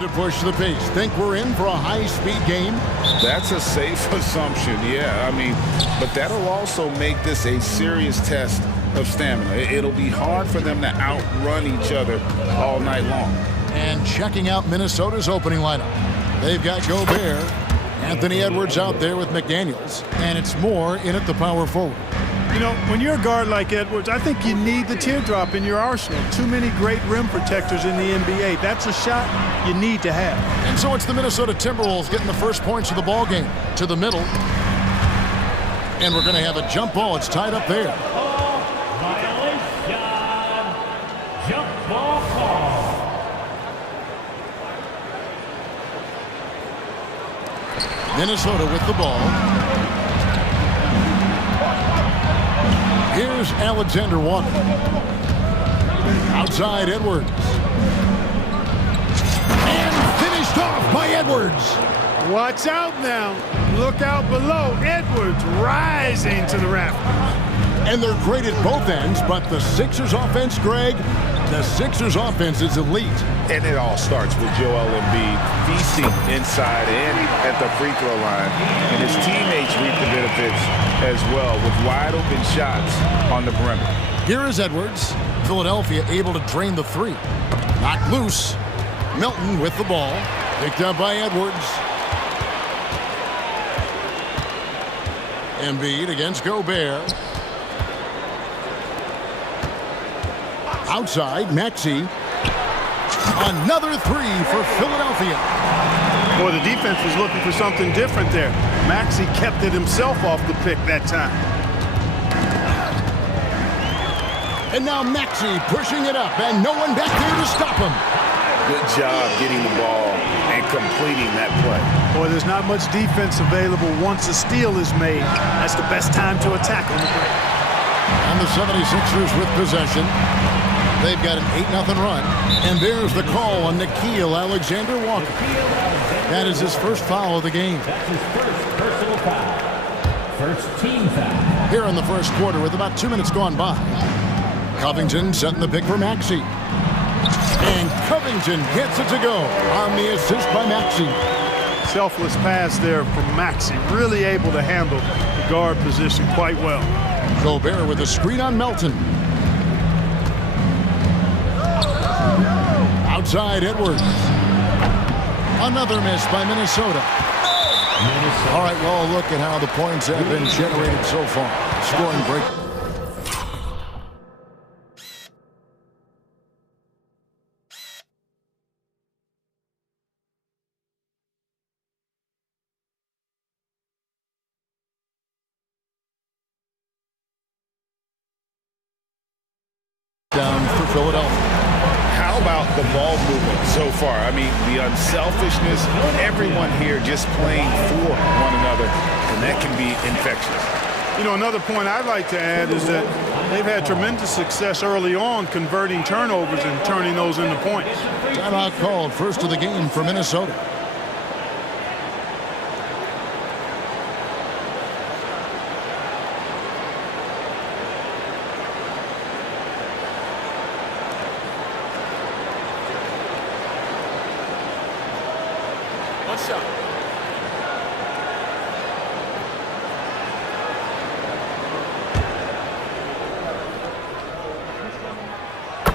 To push the pace. Think we're in for a high-speed game? That's a safe assumption, yeah. I mean, but that'll also make this a serious test of stamina. It'll be hard for them to outrun each other all night long. And checking out Minnesota's opening lineup. They've got Gobert, Anthony Edwards out there with McDaniels, and it's more in at the power forward. You know, when you're a guard like Edwards, I think you need the teardrop in your arsenal. Too many great rim protectors in the NBA. That's a shot you need to have. And so it's the Minnesota Timberwolves getting the first points of the ball game to the middle. And we're going to have a jump ball. It's tied up there. Violation. Jump ball call. Minnesota with the ball. Here's Alexander Walker. Outside Edwards. And finished off by Edwards. Watch out now. Look out below. Edwards rising to the rafters. And they're great at both ends, but the Sixers offense, Greg, the Sixers offense is elite. And it all starts with Joel Embiid feasting inside and at the free throw line. And his teammates reap the benefits as well with wide open shots on the perimeter. Here is Edwards. Philadelphia able to drain the three. Knocked loose. Milton with the ball. Picked up by Edwards. Embiid against Gobert. Outside, Maxey. Another three for Philadelphia. Boy, the defense was looking for something different there. Maxey kept it himself off the pick that time. And now Maxey pushing it up, and no one back there to stop him. Good job getting the ball and completing that play. Boy, there's not much defense available once a steal is made. That's the best time to attack on the break. And the 76ers with possession. They've got an 8-0 run. And there's the call on Nickeil Alexander-Walker. That is his first foul of the game. That's his first personal foul. First team foul. Here in the first quarter with about 2 minutes gone by. Covington setting the pick for Maxey. And Covington gets it to go on the assist by Maxey. Selfless pass there from Maxey. Really able to handle the guard position quite well. Gobert with a screen on Melton. Outside Edwards. Another miss by Minnesota. All right, well, look at how the points have been generated so far. Scoring break. Down for Philadelphia. How about the ball movement so far? I mean, the unselfishness, everyone here just playing for one another, and that can be infectious. You know, another point I'd like to add is that they've had tremendous success early on converting turnovers and turning those into points. Timeout called, first of the game for Minnesota.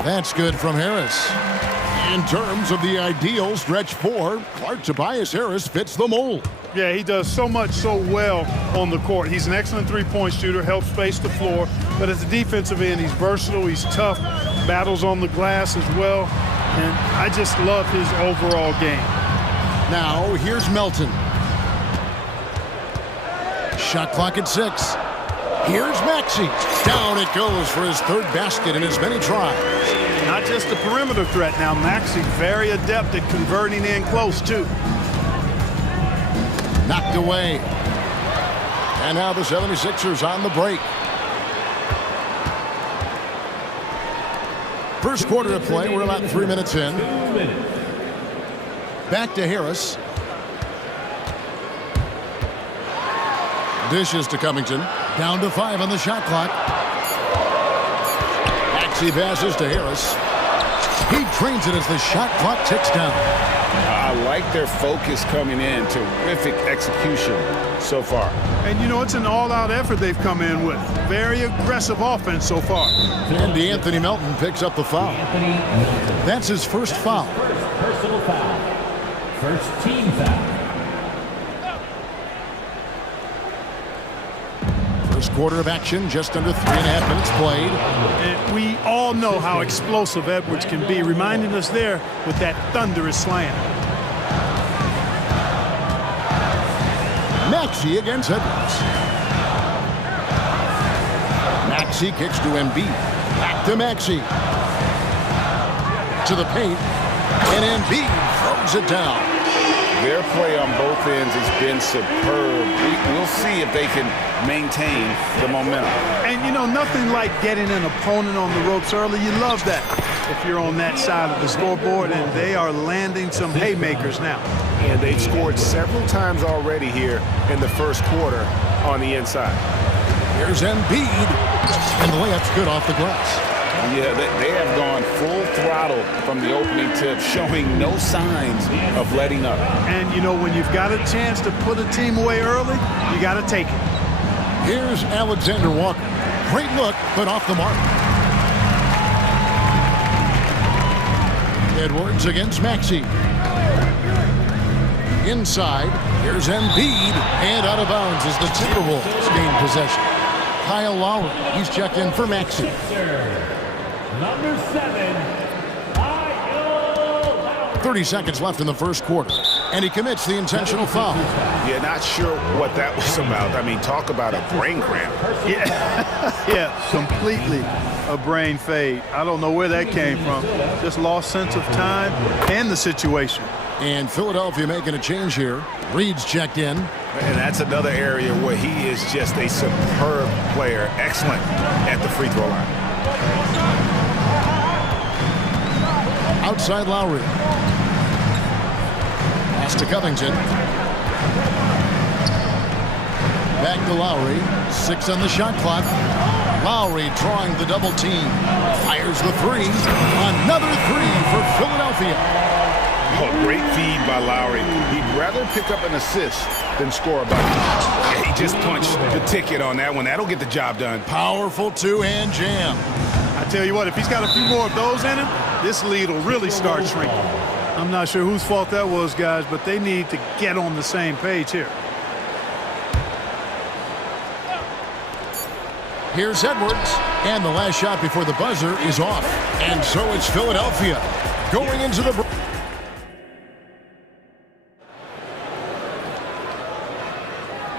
That's good from Harris. In terms of the ideal stretch four, Clark Tobias Harris fits the mold. Yeah, he does so much so well on the court. He's an excellent three-point shooter, helps space the floor. But at the defensive end, he's versatile, he's tough, battles on the glass as well. And I just love his overall game. Now, here's Melton. Shot clock at 6. Here's Maxey. Down it goes for his third basket in as many tries. Not just a perimeter threat now. Maxey very adept at converting in close, too. Knocked away. And now the 76ers on the break. First quarter of play. We're about 3 minutes in. Back to Harris. Dishes to Covington. Down to 5 on the shot clock. Maxey passes to Harris. He drains it as the shot clock ticks down. I like their focus coming in. Terrific execution so far. And, you know, it's an all-out effort they've come in with. Very aggressive offense so far. And Anthony Melton picks up the foul. That's his first foul. First personal foul. First team foul. First quarter of action, just under 3.5 minutes played. And we all know how explosive Edwards can be, reminding us there with that thunderous slam. Maxey against Edwards. Maxey kicks to Embiid. Back to Maxey. To the paint. And Embiid throws it down. Their play on both ends has been superb. We'll see if they can maintain the momentum. And, you know, nothing like getting an opponent on the ropes early. You love that if you're on that side of the scoreboard, and they are landing some haymakers now. And they've scored several times already here in the first quarter on the inside. Here's Embiid. And the layup's good off the glass. Yeah, they have gone full throttle from the opening tip, showing no signs of letting up. And, you know, when you've got a chance to put a team away early, you got to take it. Here's Alexander Walker. Great look, but off the mark. Edwards against Maxey. Inside, here's Embiid, and out of bounds as the Timberwolves gain possession. Kyle Lowry, he's checked in for Maxey. Number 7, 30 seconds left in the first quarter, and he commits the intentional foul. Yeah, not sure what that was about. I mean, talk about a brain cramp. Yeah, completely a brain fade. I don't know where that came from. Just lost sense of time and the situation. And Philadelphia making a change here. Reed's checked in. And that's another area where he is just a superb player. Excellent at the free throw line. Outside Lowry. Pass to Covington. Back to Lowry. 6 on the shot clock. Lowry drawing the double team. Fires the three. Another three for Philadelphia. Oh, great feed by Lowry. He'd rather pick up an assist than score a bucket. Yeah, he just punched the ticket on that one. That'll get the job done. Powerful two-hand jam. I tell you what, if he's got a few more of those in him, this lead will really start shrinking. I'm not sure whose fault that was, guys, but they need to get on the same page here. Here's Edwards, and the last shot before the buzzer is off. And so it's Philadelphia going into the break.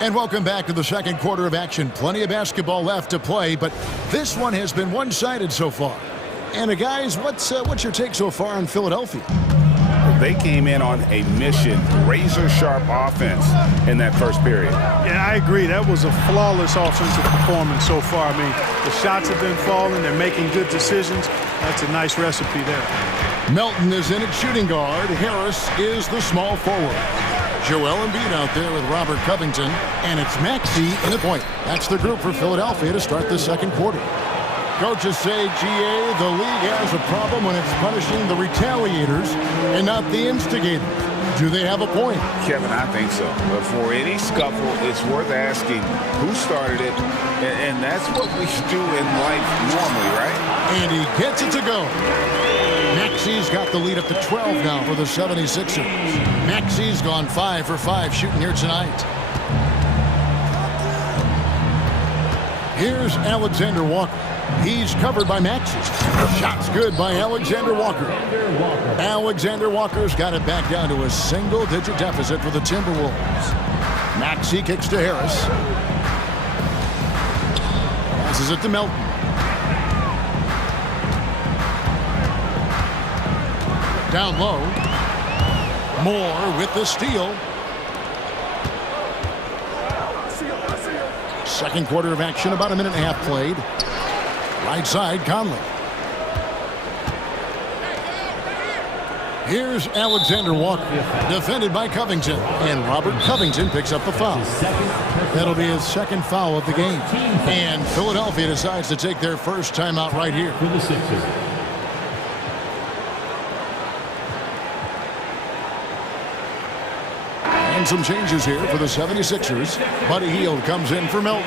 And welcome back to the second quarter of action. Plenty of basketball left to play, but this one has been one-sided so far. And guys, what's your take so far on Philadelphia? They came in on a mission, razor-sharp offense in that first period. Yeah, I agree. That was a flawless offensive performance so far. I mean, the shots have been falling. They're making good decisions. That's a nice recipe there. Melton is in at shooting guard. Harris is the small forward. Joel Embiid out there with Robert Covington, and it's Maxey in the point. That's the group for Philadelphia to start the second quarter. Coaches say, GA, the league has a problem when it's punishing the retaliators and not the instigators. Do they have a point? Kevin, I think so. But for any scuffle, it's worth asking who started it, and that's what we do in life normally, right? And he gets it to go. Maxey's got the lead up to 12 now for the 76ers. Maxey's gone 5 for 5 shooting here tonight. Here's Alexander Walker. He's covered by Maxey. Shot's good by Alexander Walker. Alexander Walker's got it back down to a single-digit deficit for the Timberwolves. Maxey kicks to Harris. Passes it to Melton. Down low. Moore with the steal. Second quarter of action, about a minute and a half played. Right side, Conley. Here's Alexander Walker, defended by Covington, and Robert Covington picks up the foul. That'll be his second foul of the game. And Philadelphia decides to take their first timeout right here. Making some changes here for the 76ers. Buddy Hield comes in for Milton.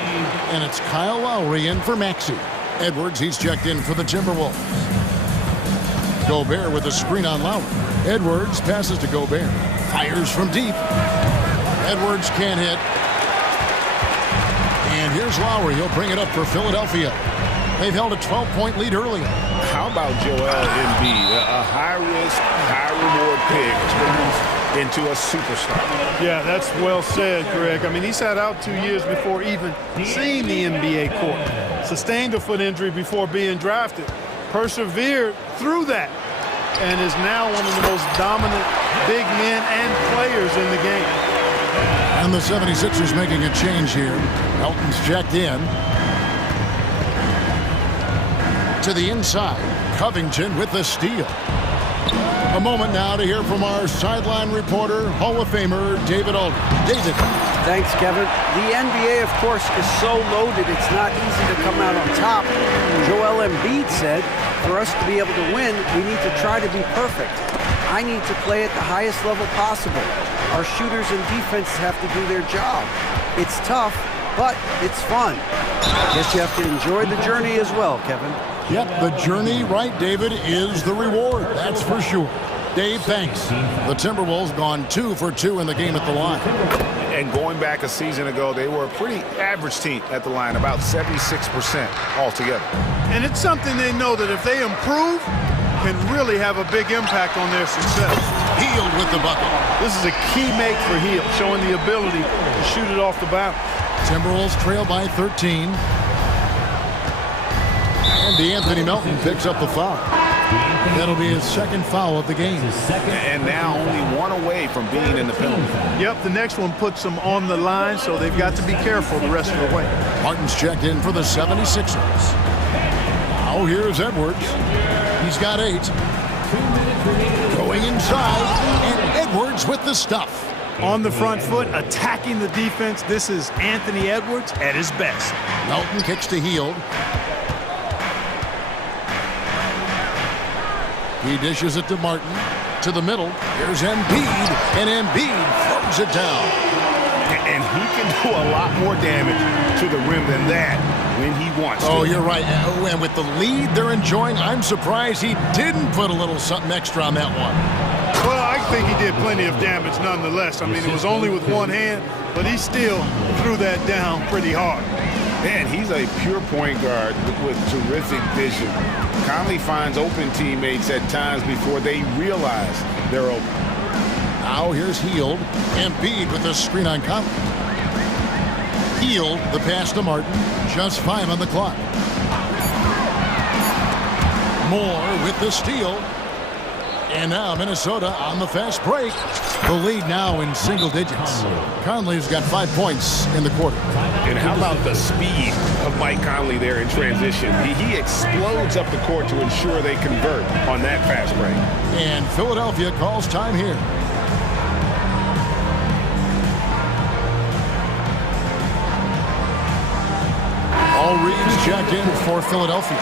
And it's Kyle Lowry in for Maxey. Edwards, he's checked in for the Timberwolves. Gobert with a screen on Lowry. Edwards passes to Gobert. Fires from deep. Edwards can't hit. And here's Lowry. He'll bring it up for Philadelphia. They've held a 12-point lead early. How about Joel Embiid? A high-risk, high-reward pick turns into a superstar. Yeah, that's well said, Greg. I mean, he sat out 2 years before even seeing the NBA court. Sustained a foot injury before being drafted. Persevered through that. And is now one of the most dominant big men and players in the game. And the 76ers making a change here. Melton's checked in. To the inside. Covington with the steal. A moment now to hear from our sideline reporter, Hall of Famer David Aldridge. David. Thanks, Kevin. The NBA, of course, is so loaded, it's not easy to come out on top. Joel Embiid said, for us to be able to win, we need to try to be perfect. I need to play at the highest level possible. Our shooters and defense have to do their job. It's tough, but it's fun. I guess you have to enjoy the journey as well, Kevin. Yep, the journey, right, David, is the reward. That's for sure. Dave, thanks. The Timberwolves gone 2 for 2 in the game at the line. And going back a season ago, they were a pretty average team at the line, about 76% altogether. And it's something they know that if they improve, can really have a big impact on their success. Hield with the bucket. This is a key make for Hield, showing the ability to shoot it off the bounce. Timberwolves trail by 13. And DeAnthony Melton picks up the foul. That'll be his second foul of the game. And now only one away from being in the penalty. Yep, the next one puts them on the line, so they've got to be careful the rest of the way. Martin's checked in for the 76ers. Now here's Edwards. He's got 8. Going inside, and Edwards with the stuff. On the front foot, attacking the defense. This is Anthony Edwards at his best. Melton kicks to Hield. He dishes it to Martin. To the middle. Here's Embiid. And Embiid throws it down. And he can do a lot more damage to the rim than that when he wants to. Oh, you're right. And with the lead they're enjoying, I'm surprised he didn't put a little something extra on that one. Well, I think he did plenty of damage nonetheless. I mean, it was only with one hand, but he still threw that down pretty hard. Man, he's a pure point guard with terrific vision. Conley finds open teammates at times before they realize they're open. Now here's Hield. Embiid with the screen on Conley. Hield, the pass to Martin. Just 5 on the clock. Moore with the steal. And now Minnesota on the fast break. The lead now in single digits. Conley's got 5 points in the quarter. And how about the speed of Mike Conley there in transition? He explodes up the court to ensure they convert on that fast break. And Philadelphia calls time here. All reads checked in for Philadelphia.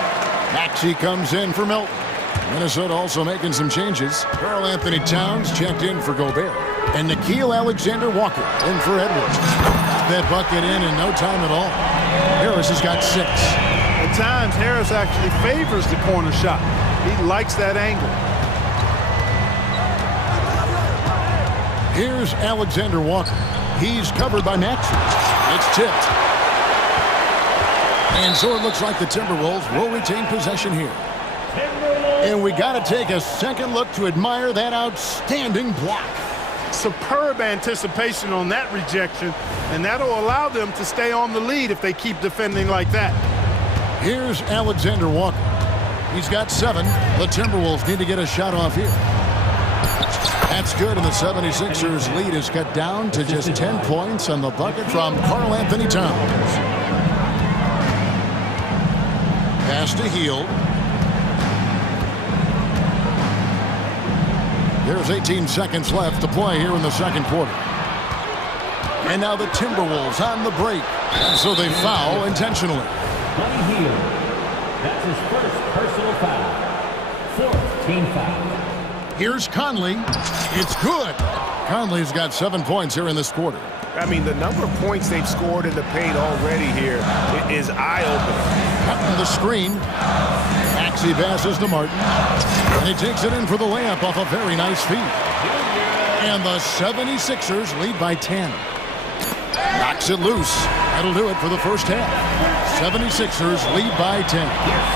Maxey comes in for Milton. Minnesota also making some changes. Karl Anthony Towns checked in for Gobert. And Nickeil Alexander-Walker in for Edwards. That bucket in no time at all. Harris has got 6. At times, Harris actually favors the corner shot. He likes that angle. Here's Alexander-Walker. He's covered by Maxey. It's tipped. And so it looks like the Timberwolves will retain possession here. And we got to take a second look to admire that outstanding block. Superb anticipation on that rejection, and that'll allow them to stay on the lead if they keep defending like that. Here's Alexander-Walker. He's got 7. The Timberwolves need to get a shot off here. That's good, and the 76ers lead is cut down to just 10 points on the bucket from Karl Anthony Towns. Pass to Hield. There's 18 seconds left to play here in the second quarter. And now the Timberwolves on the break. And so they foul intentionally. Buddy Hield. That's his first personal foul. 4th team foul. Here's Conley. It's good. Conley's got 7 points here in this quarter. I mean, the number of points they've scored in the paint already here is eye-opening. Up to the screen. Maxey passes to Martin. And he takes it in for the layup off a very nice feed. And the 76ers lead by 10. Knocks it loose. That'll do it for the first half. 76ers lead by 10.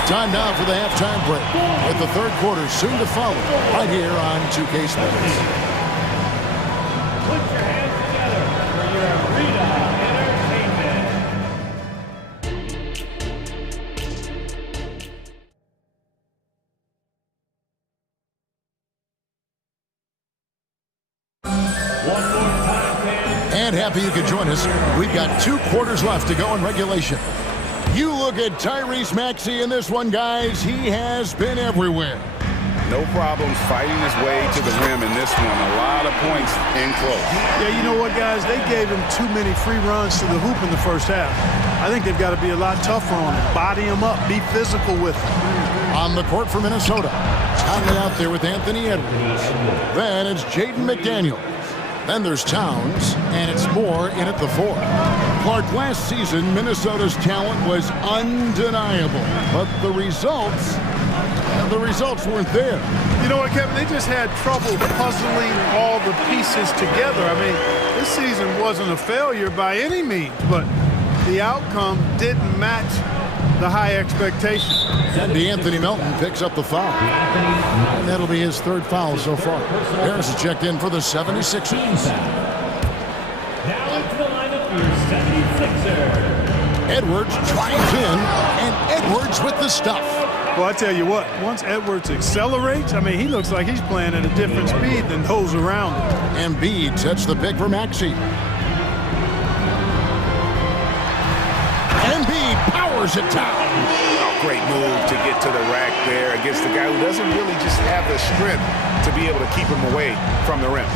Time now for the halftime break, with the third quarter soon to follow right here on 2K Sports. Put your hands together for your arena entertainment. One more time, fans. And happy you could join us. We've got 2 quarters left to go in regulation. You look at Tyrese Maxey in this one, guys. He has been everywhere. No problems fighting his way to the rim in this one. A lot of points in close. Yeah, you know what, guys? They gave him too many free runs to the hoop in the first half. I think they've got to be a lot tougher on him. Body him up. Be physical with him. On the court for Minnesota. Conley out there with Anthony Edwards. Then it's Jaden McDaniels. Then there's Towns, and it's Moore in at the 4. Clark, last season, Minnesota's talent was undeniable, but the results weren't there. You know what, Kevin? They just had trouble puzzling all the pieces together. I mean, this season wasn't a failure by any means, but the outcome didn't match the high expectation. And DeAnthony Melton picks up the foul. And that'll be his 3rd foul so far. Harris is checked in for the 76ers. Now into the lineup for your 76ers. Edwards drives in, and Edwards with the stuff. Well, I tell you what, once Edwards accelerates, I mean, he looks like he's playing at a different speed than those around him. Embiid sets the pick for Maxey. Embiid powers it down. Oh, great move to get to the rack there against the guy who doesn't really just have the strength to be able to keep him away from the rim.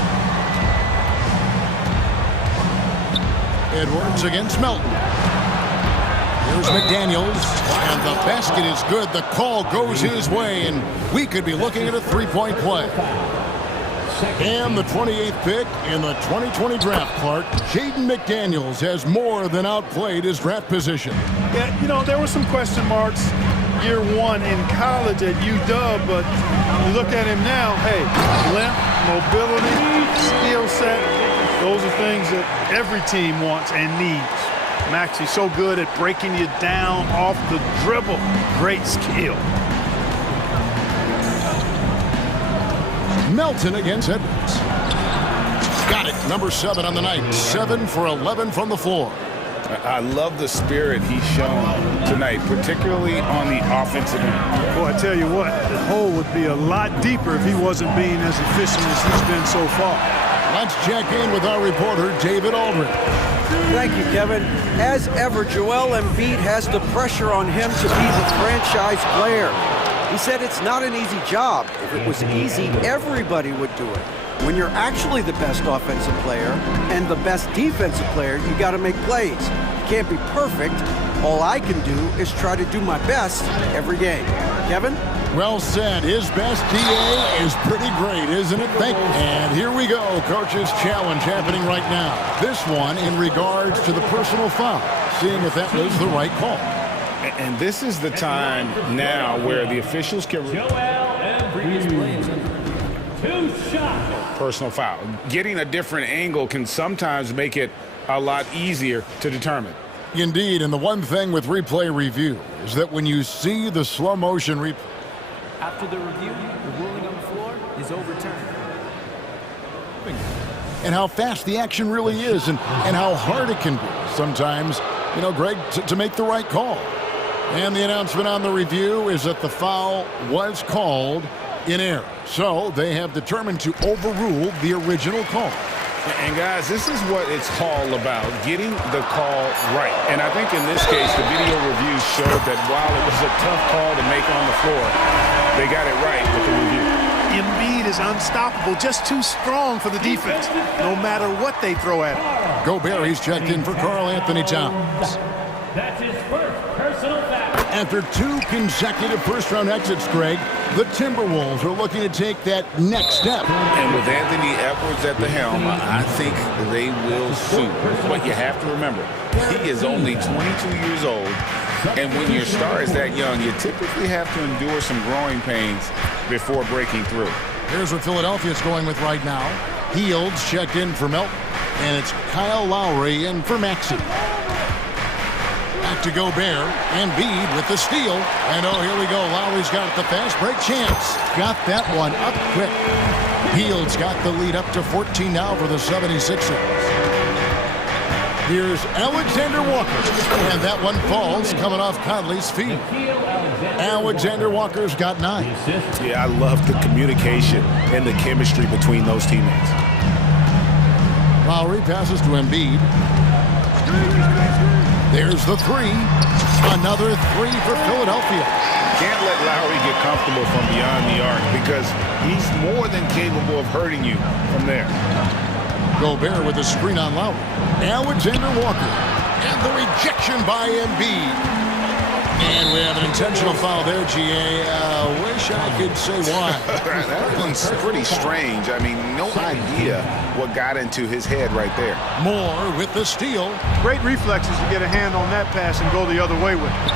Edwards against Melton. Here's McDaniels, and the basket is good. The call goes his way, and we could be looking at a 3-point play. And the 28th pick in the 2020 draft, Clark, Jaden McDaniels has more than outplayed his draft position. Yeah, you know, there were some question marks year 1 in college at UW, but you look at him now, hey, length, mobility, skill set, those are things that every team wants and needs. Maxey's so good at breaking you down off the dribble. Great skill. Melton against Edwards. Got it. Number 7 on the night. 7 for 11 from the floor. I love the spirit he's shown tonight, particularly on the offensive end. Boy, I tell you what, the hole would be a lot deeper if he wasn't being as efficient as he's been so far. Let's check in with our reporter, David Aldridge. Thank you, Kevin. As ever, Joel Embiid has the pressure on him to be the franchise player. He said it's not an easy job. If it was easy, everybody would do it. When you're actually the best offensive player and the best defensive player, you got to make plays. You can't be perfect. All I can do is try to do my best every game. Kevin? Well said. His best DA is pretty great, isn't it? Thank you. And here we go. Coach's challenge happening right now. This one in regards to the personal foul, seeing if that was the right call. And this is the time now where the officials can... Personal foul. Getting a different angle can sometimes make it a lot easier to determine. Indeed, and the one thing with replay review is that when you see the slow motion replay... After the review, the ruling on the floor is overturned. And how fast the action really is and how hard it can be sometimes, you know, Greg, to make the right call. And the announcement on the review is that the foul was called in error. So they have determined to overrule the original call. And guys, this is what it's all about, getting the call right. And I think in this case, the video review showed that while it was a tough call to make on the floor, they got it right with the review. Embiid is unstoppable, just too strong for the defense, no matter what they throw at him. Gobert, he's checked in for Karl Anthony Towns. That's his first personal foul. After 2 consecutive first-round exits, Greg, the Timberwolves are looking to take that next step. And with Anthony Edwards at the helm, I think they will suit. But you have to remember, he is only 22 years old. And when your star is that young, you typically have to endure some growing pains before breaking through. Here's what Philadelphia's going with right now. Fields checked in for Melton. And it's Kyle Lowry in for Maxey. Back to Gobert. And Embiid with the steal. And oh, here we go. Lowry's got the fast break chance. Got that one up quick. Fields got the lead up to 14 now for the 76ers. Here's Alexander Walker. And that one falls coming off Conley's feet. Alexander Walker's got 9. Yeah, I love the communication and the chemistry between those teammates. Lowry passes to Embiid. There's the 3. Another 3 for Philadelphia. Can't let Lowry get comfortable from beyond the arc because he's more than capable of hurting you from there. Gobert with a screen on Lowry. Alexander Walker. And the rejection by Embiid. And we have an intentional foul there, GA. Wish I could say why. That one's pretty strange. I mean, no idea what got into his head right there. Moore with the steal. Great reflexes to get a hand on that pass and go the other way with it.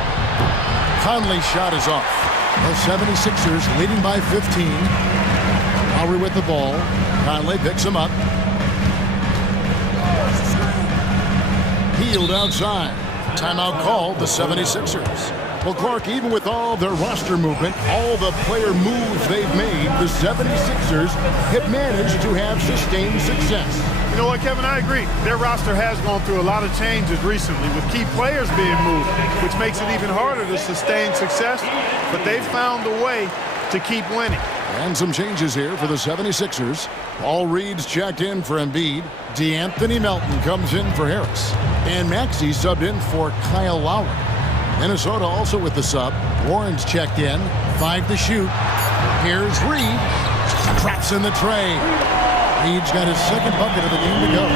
Conley's shot is off. The 76ers leading by 15. Lowry with the ball. Conley picks him up. Healed outside. Timeout called, the 76ers. Well, Clark, even with all their roster movement, all the player moves they've made, the 76ers have managed to have sustained success. You know what, Kevin? I agree. Their roster has gone through a lot of changes recently with key players being moved, which makes it even harder to sustain success. But they've found a way to keep winning. And some changes here for the 76ers. Paul Reed's checked in for Embiid. DeAnthony Melton comes in for Harris. And Maxey subbed in for Kyle Lowry. Minnesota also with the sub. Warren's checked in. 5 to shoot. Here's Reed. Traps in the tray. Reed's got his second bucket of the game to go.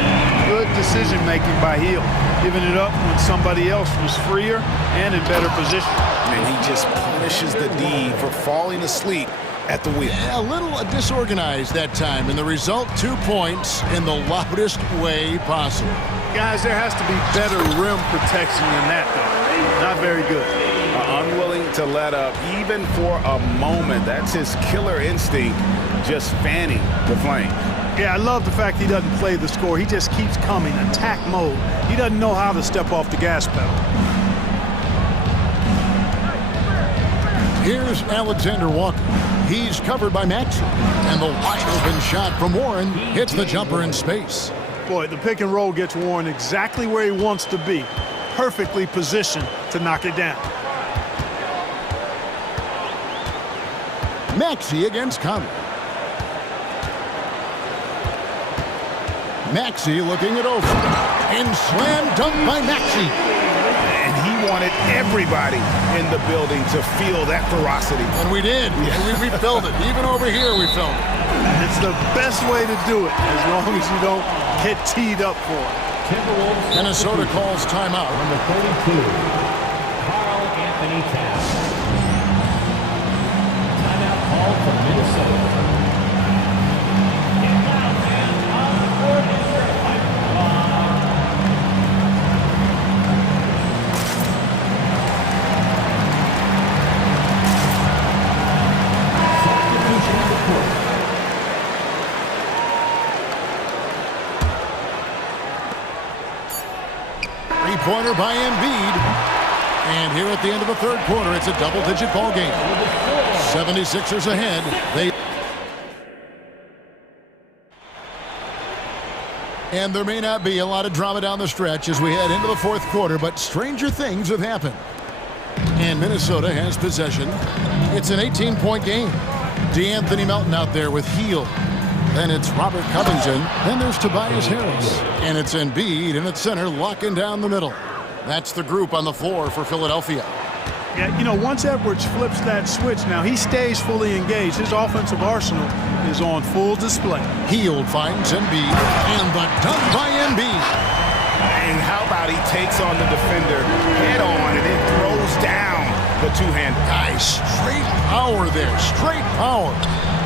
Good decision-making by Hield. Giving it up when somebody else was freer and in better position. And he just punishes the D for falling asleep at the wheel. Yeah, a little disorganized that time, and the result, 2 points in the loudest way possible. Guys, there has to be better rim protection than that, though. Not very good. Unwilling to let up, even for a moment. That's his killer instinct, just fanning the flame. Yeah, I love the fact he doesn't play the score. He just keeps coming, attack mode. He doesn't know how to step off the gas pedal. Here's Alexander Walker. He's covered by Maxey. And the wide open shot from Warren hits the jumper in space. Boy, the pick and roll gets Warren exactly where he wants to be. Perfectly positioned to knock it down. Maxey against Conley. Maxey looking it over. And slam dunk by Maxey. And he wanted everybody in the building to feel that ferocity. And we did. We felt it. Even over here, we felt it. It's the best way to do it, as long as you don't get teed up for it. Minnesota calls timeout. Number 32, Carl Anthony Towns. Timeout called for Minnesota. Three-pointer by Embiid. And here at the end of the third quarter, it's a double-digit ball game. 76ers ahead. And there may not be a lot of drama down the stretch as we head into the fourth quarter, but stranger things have happened. And Minnesota has possession. It's an 18-point game. DeAnthony Melton out there with Hield. Then it's Robert Covington. Then there's Tobias Harris. And it's Embiid in at center, locking down the middle. That's the group on the floor for Philadelphia. Yeah, you know, once Edwards flips that switch, now he stays fully engaged. His offensive arsenal is on full display. Hield finds Embiid. And the dunk by Embiid. And how about he takes on the defender head on and then throws down the two-hand. Guys, straight power there, straight power.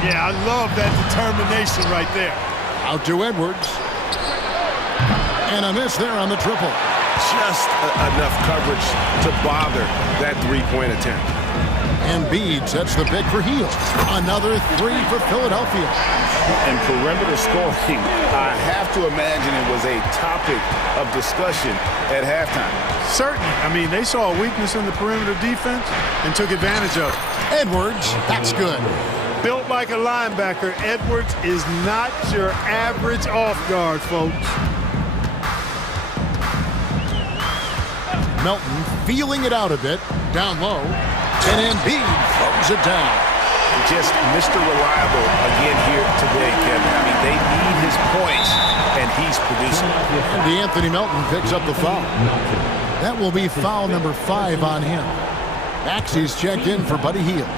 Yeah, I love that determination right there. Out to Edwards. And a miss there on the triple. Just enough coverage to bother that three-point attempt. Embiid sets the pick for Hield. Another three for Philadelphia. And perimeter scoring, I have to imagine it was a topic of discussion at halftime. Certainly. I mean, they saw a weakness in the perimeter defense and took advantage of it. Edwards, that's good. Built like a linebacker, Edwards is not your average off guard, folks. Melton feeling it out a bit, down low, and Embiid throws it down. Just Mr. Reliable again here today, Kevin. I mean, they need his points, and he's producing. DeAnthony Melton picks up the foul. That will be foul number 5 on him. Maxey's checked in for Buddy Hield.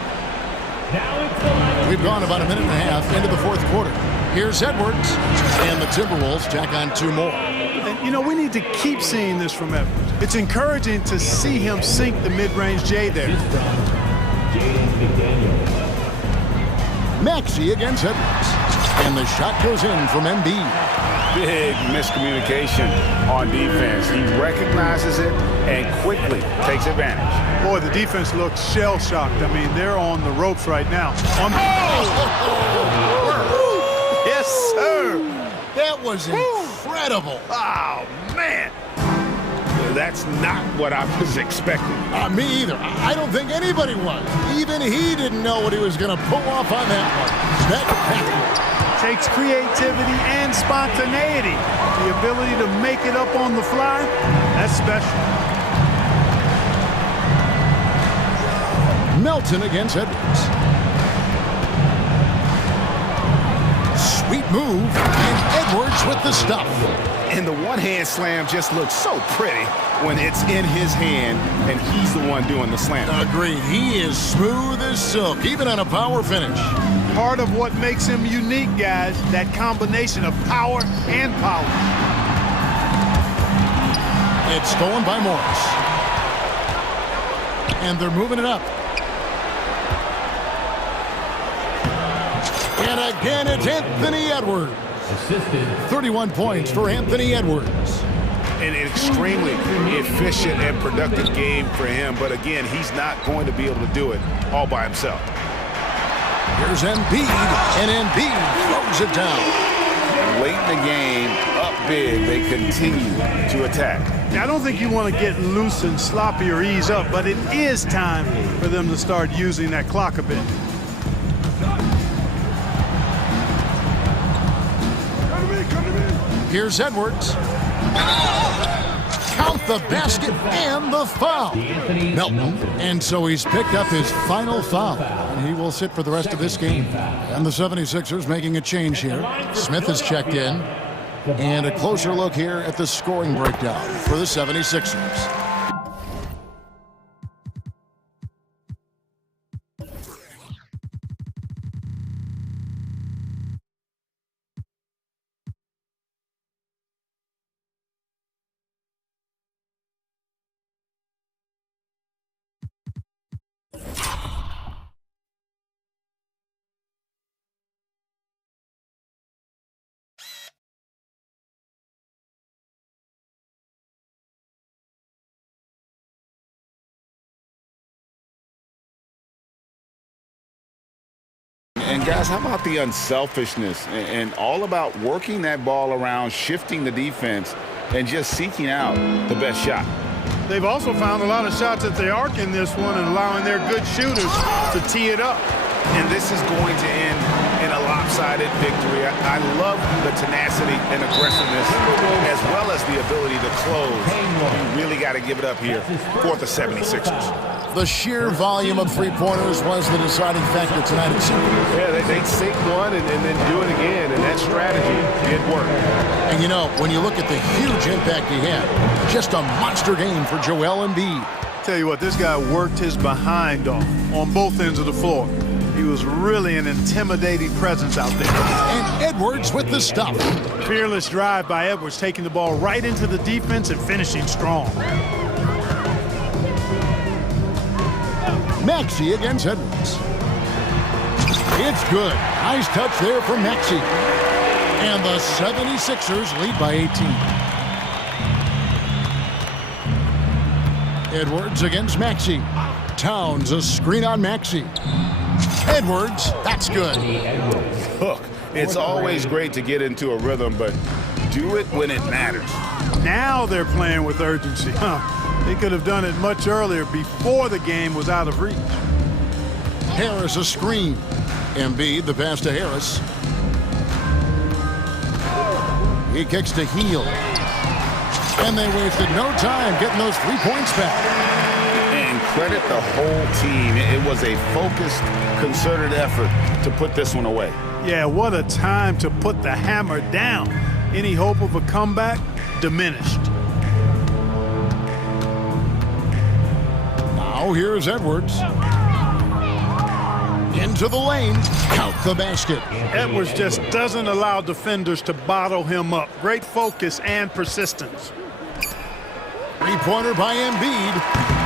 We've gone about a minute and a half into the fourth quarter. Here's Edwards, and the Timberwolves tack on 2 more. And, you know, we need to keep seeing this from Edwards. It's encouraging to see him sink the mid-range J there. Maxey against Edwards. And the shot goes in from Embiid. Big miscommunication on defense. He recognizes it and quickly takes advantage. Boy, the defense looks shell-shocked. I mean, they're on the ropes right now. Yes, sir. That was incredible. Oh, man. That's not what I was expecting. Me either. I don't think anybody was. Even he didn't know what he was going to pull off on that one. Spectacular. Takes creativity and spontaneity. The ability to make it up on the fly, that's special. Melton against Edwards. Sweet move, and Edwards with the stuff. And the one-hand slam just looks so pretty when it's in his hand and he's the one doing the slam. Agreed. He is smooth as silk, even on a power finish. Part of what makes him unique, guys, that combination of power and polish. It's stolen by Morris. And they're moving it up. And again, it's Anthony Edwards. 31 points for Anthony Edwards. An extremely efficient and productive game for him. But again, he's not going to be able to do it all by himself. Here's Embiid, and Embiid throws it down. Late in the game, up big, they continue to attack. Now, I don't think you want to get loose and sloppy or ease up, but it is time for them to start using that clock a bit. Here's Edwards. Count the basket and the foul. Melton. And so he's picked up his final foul. And he will sit for the rest of this game. And the 76ers making a change here. Smith has checked in. And a closer look here at the scoring breakdown for the 76ers. And guys, how about the unselfishness and all about working that ball around, shifting the defense, and just seeking out the best shot? They've also found a lot of shots at the arc in this one and allowing their good shooters to tee it up. And this is going to end in a lopsided victory. I love the tenacity and aggressiveness as well as the ability to close. You really got to give it up here for the 76ers. The sheer volume of three-pointers was the deciding factor tonight at Super. Yeah, they sink one and then do it again, and that strategy did work. And you know, when you look at the huge impact he had, just a monster game for Joel Embiid. Tell you what, this guy worked his behind off on both ends of the floor. He was really an intimidating presence out there. And Edwards with the stuff. Fearless drive by Edwards, taking the ball right into the defense and finishing strong. Maxey against Edwards. It's good. Nice touch there from Maxey. And the 76ers lead by 18. Edwards against Maxey. Towns a screen on Maxey. Edwards, that's good. Look, it's always great to get into a rhythm, but do it when it matters. Now they're playing with urgency. They could have done it much earlier before the game was out of reach. Harris a screen. Embiid the pass to Harris. He kicks to Heel. And they wasted no time getting those 3 points back. And credit the whole team. It was a focused, concerted effort to put this one away. Yeah, what a time to put the hammer down. Any hope of a comeback? Diminished. Now here's Edwards. Into the lane. Count the basket. Edwards just doesn't allow defenders to bottle him up. Great focus and persistence. Three-pointer by Embiid.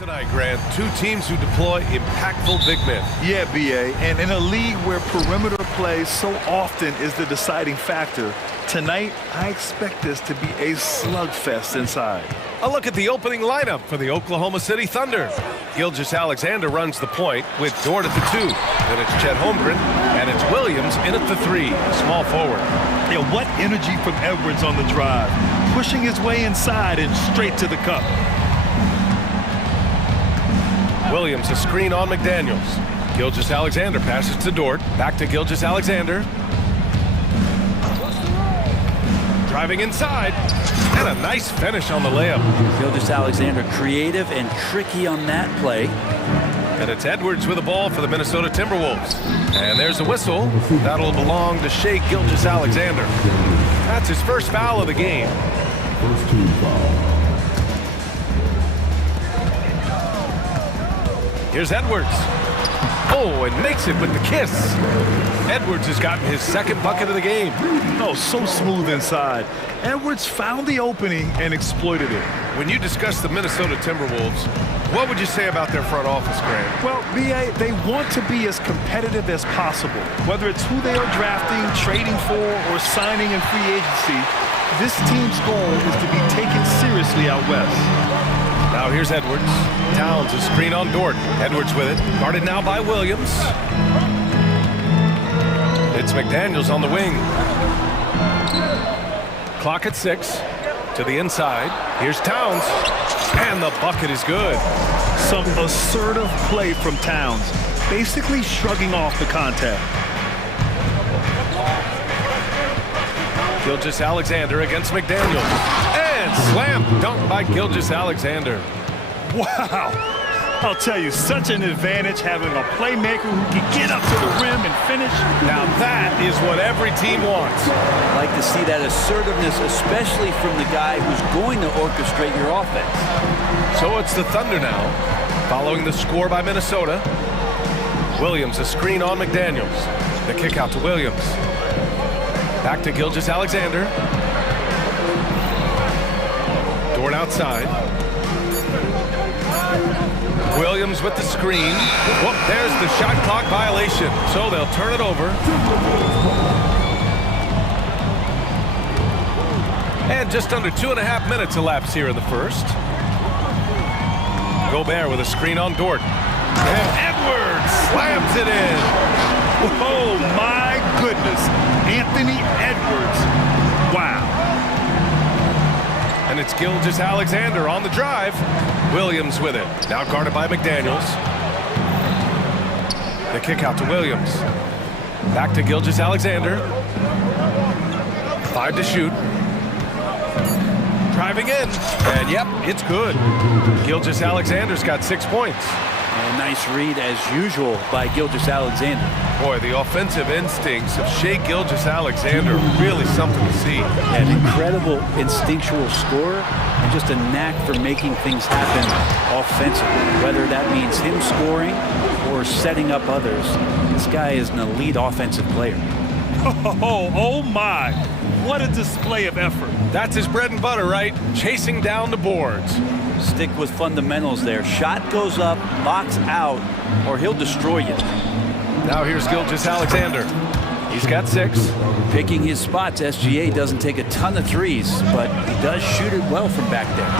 Tonight, Grant, two teams who deploy impactful big men. Yeah, BA, and in a league where perimeter play so often is the deciding factor, tonight I expect this to be a slugfest inside. A look at the opening lineup for the Oklahoma City Thunder. Gilgeous-Alexander runs the point with Dort at the 2. Then it's Chet Holmgren, and it's Williams in at the 3, small forward. Yeah, what energy from Edwards on the drive, pushing his way inside and straight to the cup. Williams a screen on McDaniels. Gilgeous-Alexander passes to Dort, back to Gilgeous-Alexander. Driving inside, and a nice finish on the layup. Gilgeous-Alexander creative and tricky on that play. And it's Edwards with the ball for the Minnesota Timberwolves. And there's a whistle. That'll belong to Shai Gilgeous-Alexander. That's his first foul of the game. First team foul. Here's Edwards. Oh, and makes it with the kiss. Edwards has gotten his second bucket of the game. Oh, so smooth inside. Edwards found the opening and exploited it. When you discuss the Minnesota Timberwolves, what would you say about their front office, Grant? Well, BA, they want to be as competitive as possible. Whether it's who they are drafting, trading for, or signing in free agency, this team's goal is to be taken seriously out west. Now here's Edwards. Towns a screen on Dort. Edwards with it. Guarded now by Williams. It's McDaniels on the wing. Clock at 6. To the inside. Here's Towns. And the bucket is good. Some assertive play from Towns. Basically shrugging off the contact. Gilgeous-Alexander against McDaniels. And slam dunk by Gilgeous-Alexander. Wow. I'll tell you, such an advantage having a playmaker who can get up to the rim and finish. Now that is what every team wants. I like to see that assertiveness, especially from the guy who's going to orchestrate your offense. So it's the Thunder now, following the score by Minnesota. Williams a screen on McDaniels. The kick out to Williams. Back to Gilgeous-Alexander. Dort outside. Williams with the screen. Whoop, there's the shot clock violation. So they'll turn it over. And just under 2.5 minutes elapsed here in the first. Gobert with a screen on Dort. And Edwards slams it in. Oh my goodness. Anthony Edwards. Wow. And it's Gilgeous-Alexander on the drive. Williams with it. Now guarded by McDaniels. The kick out to Williams. Back to Gilgeous-Alexander. 5 to shoot. Driving in. And yep, it's good. Gilgeous-Alexander's got 6 points. A nice read, as usual, by Gilgeous-Alexander. Boy, the offensive instincts of Shai Gilgeous-Alexander are really something to see. An incredible instinctual scorer and just a knack for making things happen offensively, whether that means him scoring or setting up others. This guy is an elite offensive player. Oh my. What a display of effort. That's his bread and butter, right? Chasing down the boards. Stick with fundamentals there. Shot goes up, locks out, or he'll destroy you. Now here's Gilgeous-Alexander. He's got 6. Picking his spots. SGA doesn't take a ton of threes, but he does shoot it well from back there.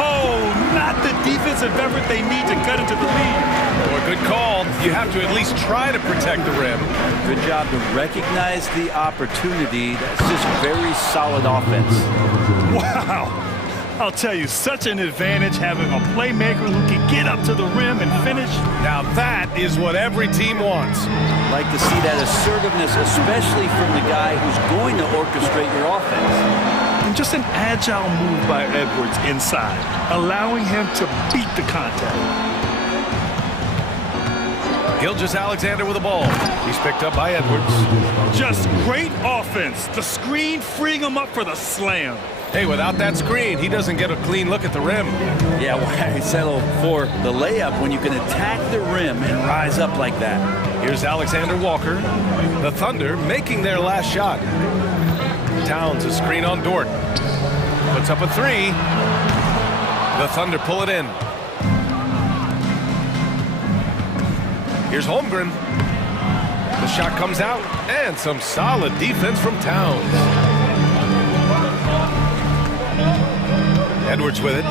Oh, not the defensive effort they need to cut into the lead. Boy, good call. You have to at least try to protect the rim. Good job to recognize the opportunity. That's just very solid offense. Wow. I'll tell you, such an advantage having a playmaker who can get up to the rim and finish. Now that is what every team wants. Like to see that assertiveness, especially from the guy who's going to orchestrate your offense. And just an agile move by Edwards inside, allowing him to beat the contact. Gilgeous-Alexander with the ball. He's picked up by Edwards. Just great offense. The screen freeing him up for the slam. Hey, without that screen, he doesn't get a clean look at the rim. Yeah, why settle for the layup when you can attack the rim and rise up like that? Here's Alexander Walker. The Thunder making their last shot. Towns a screen on Dort. Puts up a 3. The Thunder pull it in. Here's Holmgren. The shot comes out, and some solid defense from Towns. Edwards with it.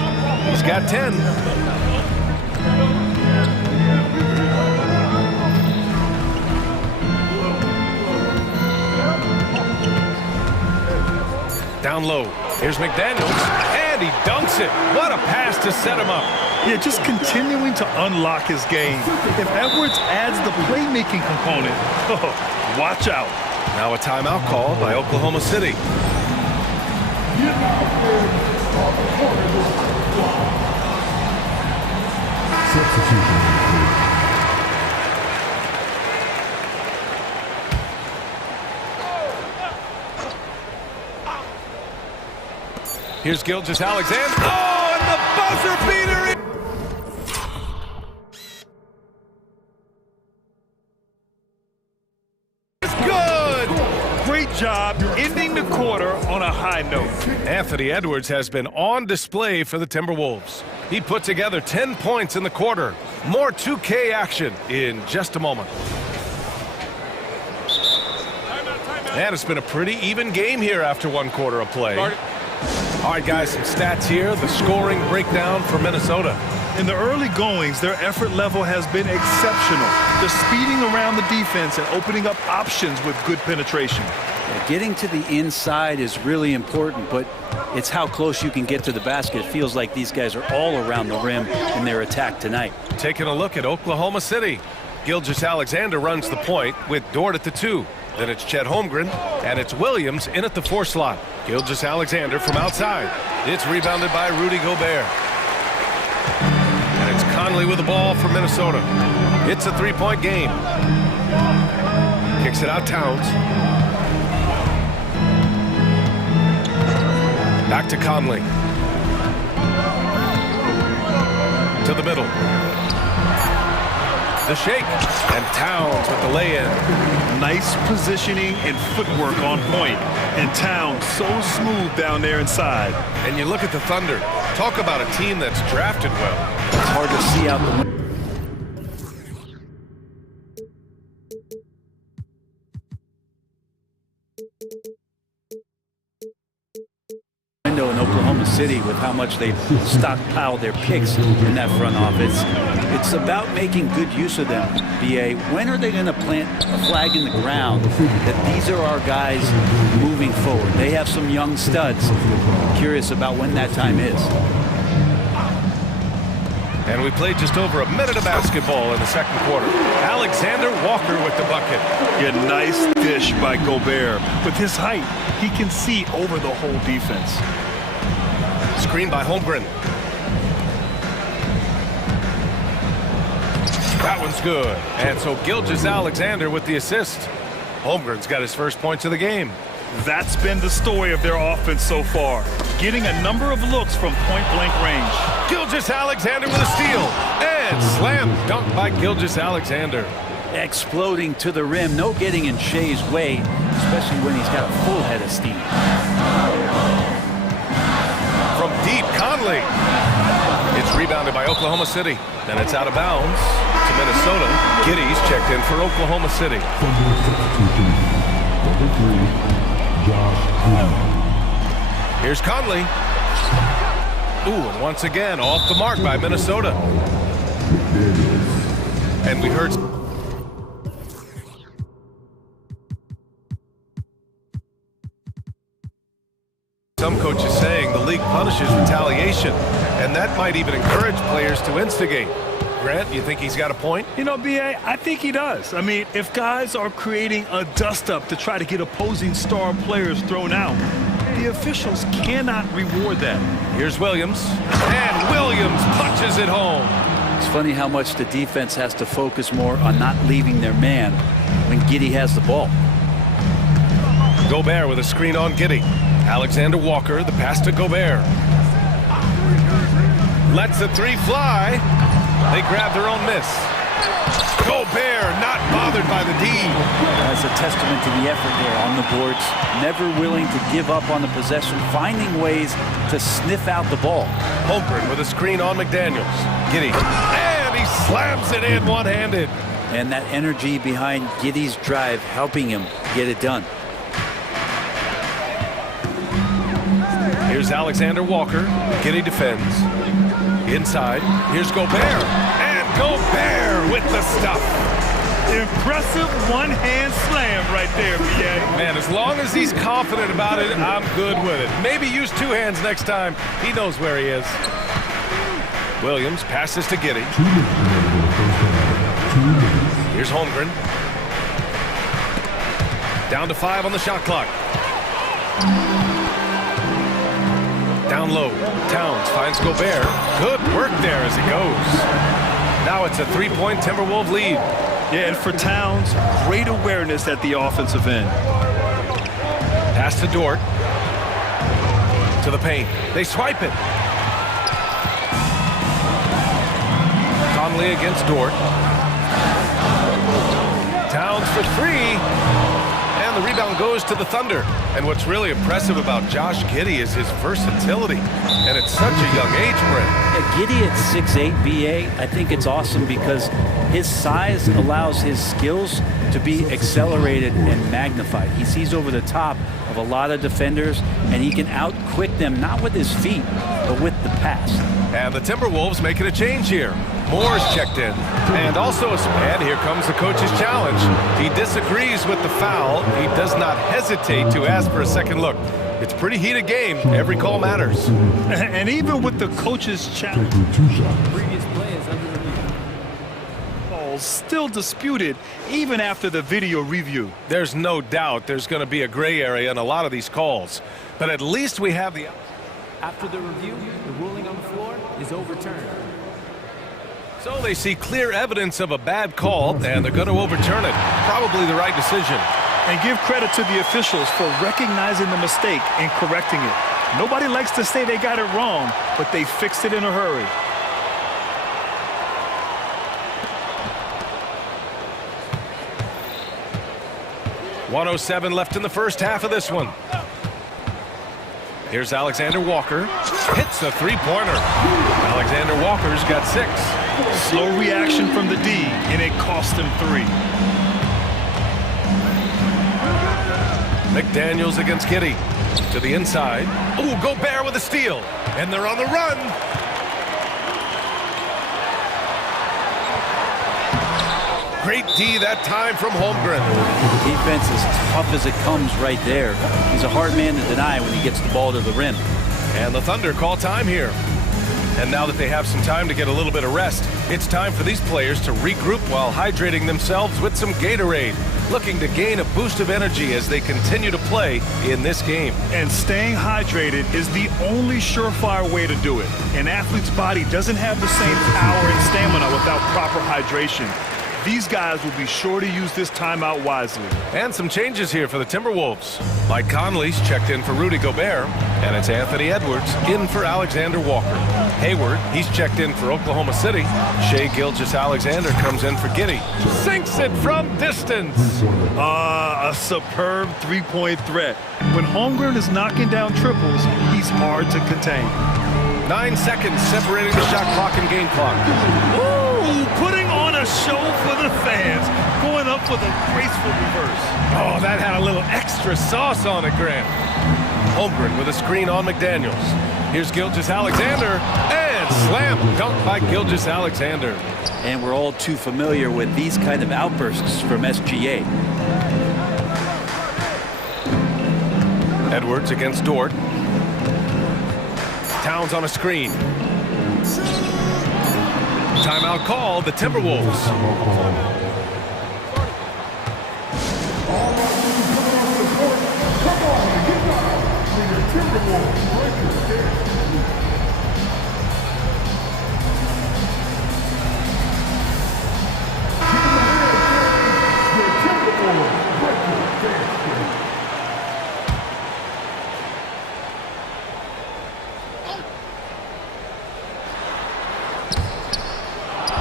He's got 10. Down low. Here's McDaniels, and he dunks it. What a pass to set him up. Yeah, just continuing to unlock his game. If Edwards adds the playmaking component, watch out. Now a timeout called by Oklahoma City. Here's Gilgeous-Alexander. Oh, and the buzzer beater! It's good! Great job ending the quarter on a high note. Anthony Edwards has been on display for the Timberwolves. He put together 10 points in the quarter. More 2K action in just a moment. And it's been a pretty even game here after one quarter of play. All right, guys, some stats here. The scoring breakdown for Minnesota. In the early goings, their effort level has been exceptional. They're speeding around the defense and opening up options with good penetration. Getting to the inside is really important, but it's how close you can get to the basket. It feels like these guys are all around the rim in their attack tonight. Taking a look at Oklahoma City. Gilgeous-Alexander runs the point with Dort at the 2. Then it's Chet Holmgren, and it's Williams in at the 4 slot. Gilgeous-Alexander from outside. It's rebounded by Rudy Gobert. And it's Conley with the ball for Minnesota. It's a 3-point game. Kicks it out Towns. Back to Conley. To the middle. The shake, and Towns with the lay-in. Nice positioning and footwork on point. And Towns so smooth down there inside. And you look at the Thunder. Talk about a team that's drafted well. It's hard to see out the window in Oklahoma City with how much they've stockpiled their picks in that front office. It's about making good use of them, BA. When are they going to plant a flag in the ground that these are our guys moving forward? They have some young studs. Curious about when that time is. And we played just over a minute of basketball in the second quarter. Alexander Walker with the bucket. Yeah, nice dish by Gobert. With his height, he can see over the whole defense. Screen by Holmgren. That one's good. And so Gilgeous-Alexander with the assist. Holmgren's got his first points of the game. That's been the story of their offense so far. Getting a number of looks from point-blank range. Gilgeous-Alexander with a steal. And slam dunk by Gilgeous-Alexander. Exploding to the rim. No getting in Shea's way, especially when he's got a full head of steam. From deep, Conley. It's rebounded by Oklahoma City. Then it's out of bounds to Minnesota. Giddy's checked in for Oklahoma City. Here's Conley. Ooh, and once again, off the mark by Minnesota. And we heard some coaches saying the league punishes retaliation, and that might even encourage players to instigate. Grant, you think he's got a point? You know, B.A., I think he does. I mean, if guys are creating a dust-up to try to get opposing star players thrown out, the officials cannot reward that. Here's Williams, and Williams punches it home. It's funny how much the defense has to focus more on not leaving their man when Giddey has the ball. Gobert with a screen on Giddey. Alexander Walker, the pass to Gobert. Lets the 3 fly. They grab their own miss. Gobert not bothered by the D. That's a testament to the effort there on the boards. Never willing to give up on the possession, finding ways to sniff out the ball. Holmgren with a screen on McDaniels. Giddey. And he slams it in one-handed. and that energy behind Giddey's drive helping him get it done. Here's Alexander Walker. Giddey defends. Inside. Here's Gobert. And Gobert with the stuff. Impressive one-hand slam right there, BA. Man, as long as he's confident about it, I'm good with it. Maybe use two hands next time. He knows where he is. Williams passes to Giddey. Here's Holmgren. Down to 5 on the shot clock. Down low. Towns finds Gobert. Good work there as he goes. Now it's a three-point Timberwolves lead. Yeah, and for Towns, great awareness at the offensive end. Pass to Dort. To the paint. They swipe it. Conley against Dort. Towns for 3. And the rebound goes to the Thunder. And what's really impressive about Josh Giddey is his versatility. And it's such a young age, Brent. Yeah, Giddey at 6'8", BA, I think it's awesome because his size allows his skills to be accelerated and magnified. He sees over the top of a lot of defenders, and he can out-quick them, not with his feet, but with the pass. And the Timberwolves making a change here. Moore's checked in. And also, and here comes the coach's challenge. He disagrees with the foul. He does not hesitate to ask for a second look. It's pretty heated game. Every call matters. And even with the coach's challenge, Previous play is under review. balls still disputed even after the video review. There's no doubt there's going to be a gray area in a lot of these calls. But at least we have the... After the review, the ruling on the floor is overturned. So they see clear evidence of a bad call, and they're going to overturn it. Probably the right decision. And give credit to the officials for recognizing the mistake and correcting it. Nobody likes to say they got it wrong, but they fixed it in a hurry. .107 left in the first half of this one. Here's Alexander Walker. Hits a three-pointer. Alexander Walker's got 6. Slow reaction from the D, and it cost him 3. McDaniels against Giddey. To the inside. Ooh, Gobert with a steal. And they're on the run. Great D that time from Holmgren. The defense is tough as it comes right there. He's a hard man to deny when he gets the ball to the rim. And the Thunder call time here. And now that they have some time to get a little bit of rest, it's time for these players to regroup while hydrating themselves with some Gatorade, looking to gain a boost of energy as they continue to play in this game. And staying hydrated is the only surefire way to do it. An athlete's body doesn't have the same power and stamina without proper hydration. These guys will be sure to use this timeout wisely. And some changes here for the Timberwolves. Mike Conley's checked in for Rudy Gobert, and it's Anthony Edwards in for Alexander Walker. Hayward, he's checked in for Oklahoma City. Shai Gilgeous-Alexander comes in for Giddey. Sinks it from distance. A superb three-point threat. When Holmgren is knocking down triples, he's hard to contain. 9 seconds separating the shot clock and game clock. Ooh, putting on a show for the fans, going up with a graceful reverse. Oh, that had a little extra sauce on it, Grant. Holmgren with a screen on McDaniels. Here's Gilgeous-Alexander, and slam dunk by Gilgeous-Alexander. And we're all too familiar with these kind of outbursts from SGA. Edwards against Dort. Towns on a screen. Timeout call, the Timberwolves.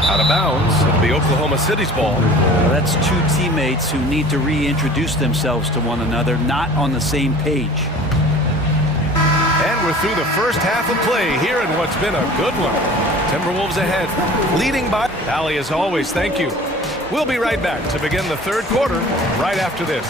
Out of bounds, it'll be Oklahoma City's ball. Well, that's two teammates who need to reintroduce themselves to one another, not on the same page. And we're through the first half of play here in what's been a good one. Timberwolves ahead, leading by... Allie, as always, thank you. We'll be right back to begin the third quarter right after this.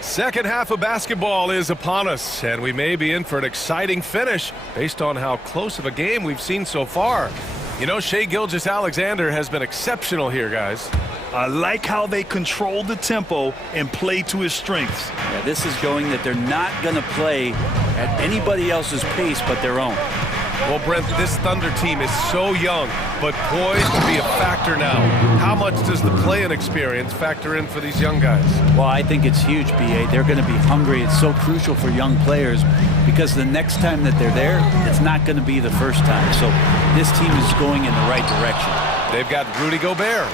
Second half of basketball is upon us, and we may be in for an exciting finish based on how close of a game we've seen so far. You know, Shai Gilgeous-Alexander has been exceptional here, guys. I like how they control the tempo and play to his strengths. Yeah, this is showing that they're not going to play at anybody else's pace but their own. Well, Brent, this Thunder team is so young, but poised to be a factor now. How much does the play-in experience factor in for these young guys? Well, I think it's huge, B.A. They're going to be hungry. It's so crucial for young players because the next time that they're there, it's not going to be the first time. So this team is going in the right direction. They've got Rudy Gobert,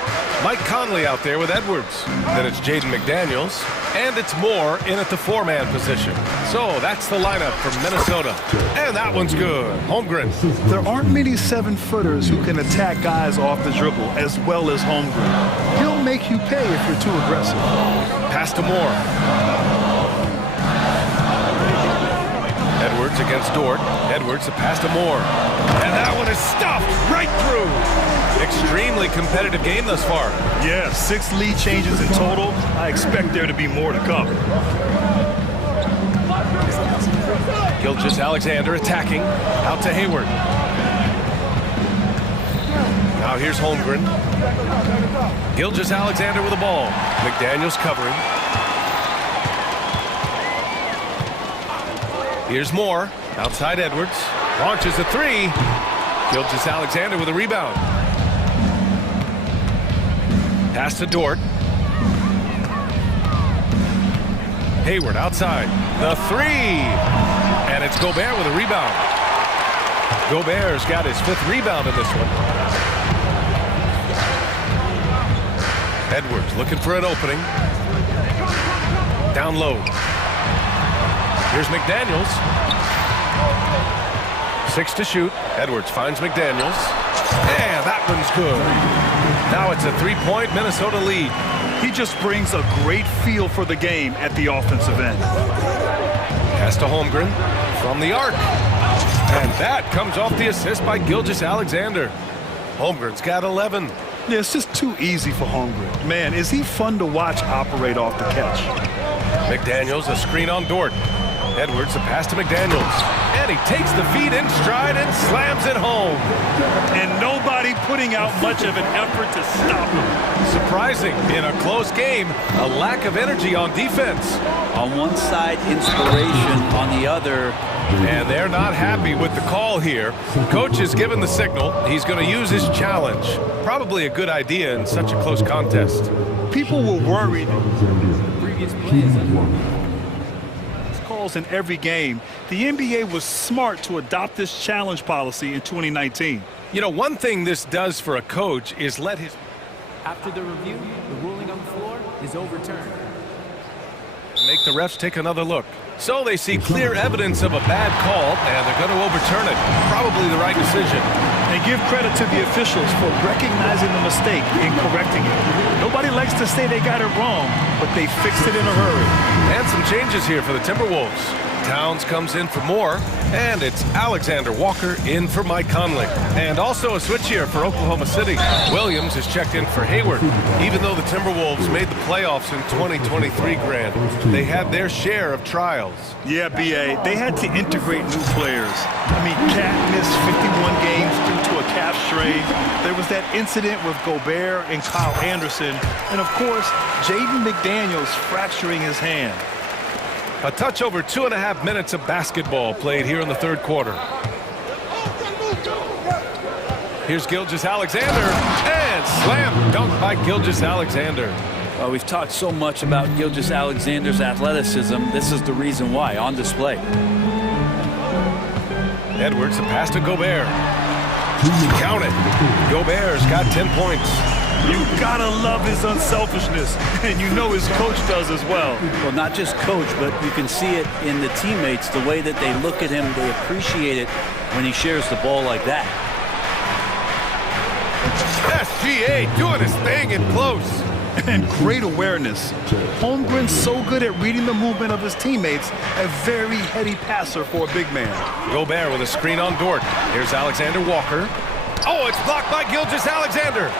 Mike Conley out there with Edwards. Then it's Jaden McDaniels, and it's Moore in at the four-man position. So that's the lineup from Minnesota. And that one's good. Holmgren. There aren't many 7-footers who can attack guys off the dribble as well as Holmgren. He'll make you pay if you're too aggressive. Pass to Moore. Edwards against Dort. Edwards, the pass to Moore. And that one is stuffed right through. Extremely competitive game thus far. Yeah, 6 lead changes in total. I expect there to be more to come. Gilgeous-Alexander attacking. Out to Hayward. Now here's Holmgren. Gilgeous-Alexander with the ball. McDaniels covering. Here's Moore. Outside Edwards. Launches a three. Gilgeous-Alexander with a rebound. Pass to Dort. Hayward outside. The three. And it's Gobert with a rebound. Gobert's got his 5th rebound in this one. Edwards looking for an opening. Down low. Here's McDaniels. 6 to shoot. Edwards finds McDaniels. And that one's good. Now it's a 3-point Minnesota lead. He just brings a great feel for the game at the offensive end. Pass to Holmgren from the arc. And that comes off the assist by Gilgeous-Alexander. Holmgren's got 11. Yeah, it's just too easy for Holmgren. Man, is he fun to watch operate off the catch. McDaniels, a screen on Dort. Edwards, a pass to McDaniels. And he takes the feed in stride and slams it home. And nobody putting out much of an effort to stop him. Surprising, in a close game, a lack of energy on defense. On one side, inspiration. On the other, and they're not happy with the call here. Coach has given the signal. He's going to use his challenge. Probably a good idea in such a close contest. People were worried. Calls in every game. The NBA was smart to adopt this challenge policy in 2019. You know, one thing this does for a coach is let his... After the review, the ruling on the floor is overturned. Make the refs take another look. So they see clear evidence of a bad call, and they're going to overturn it. Probably the right decision. And give credit to the officials for recognizing the mistake and correcting it. Nobody likes to say they got it wrong, but they fixed it in a hurry. And some changes here for the Timberwolves. Towns comes in for Moore, and it's Alexander Walker in for Mike Conley. And also a switch here for Oklahoma City. Williams is checked in for Hayward. Even though the Timberwolves made the playoffs in 2023, Grant, they had their share of trials. Yeah, B.A., they had to integrate new players. I mean, Cat missed 51 games due to a calf strain. There was that incident with Gobert and Kyle Anderson. And, of course, Jaden McDaniels fracturing his hand. A touch over 2.5 minutes of basketball played here in the third quarter. Here's Gilgeous-Alexander, and slam dunk by Gilgeous-Alexander. Well, we've talked so much about Gilgeous-Alexander's athleticism. This is the reason why, on display. Edwards, the pass to Gobert. Count it. Gobert's got 10 points. You gotta love his unselfishness, and you know his coach does as well. Well, not just coach, but you can see it in the teammates, the way that they look at him, they appreciate it when he shares the ball like that. SGA doing his thing in close. And great awareness. Holmgren's so good at reading the movement of his teammates, a very heady passer for a big man. Gobert with a screen on Dort. Here's Alexander Walker. Oh, it's blocked by Gilgeous-Alexander.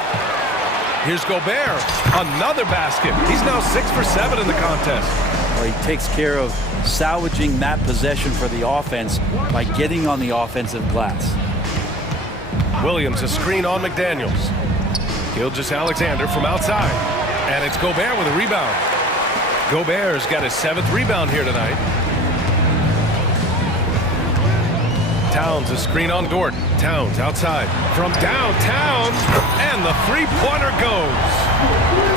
Here's Gobert. Another basket. He's now 6 for 7 in the contest. Well, he takes care of salvaging that possession for the offense by getting on the offensive glass. Williams, a screen on McDaniels. Gilgeous-Alexander from outside. And it's Gobert with a rebound. Gobert's got his 7th rebound here tonight. Towns, a screen on Dort. Towns outside from downtown, and the three-pointer goes.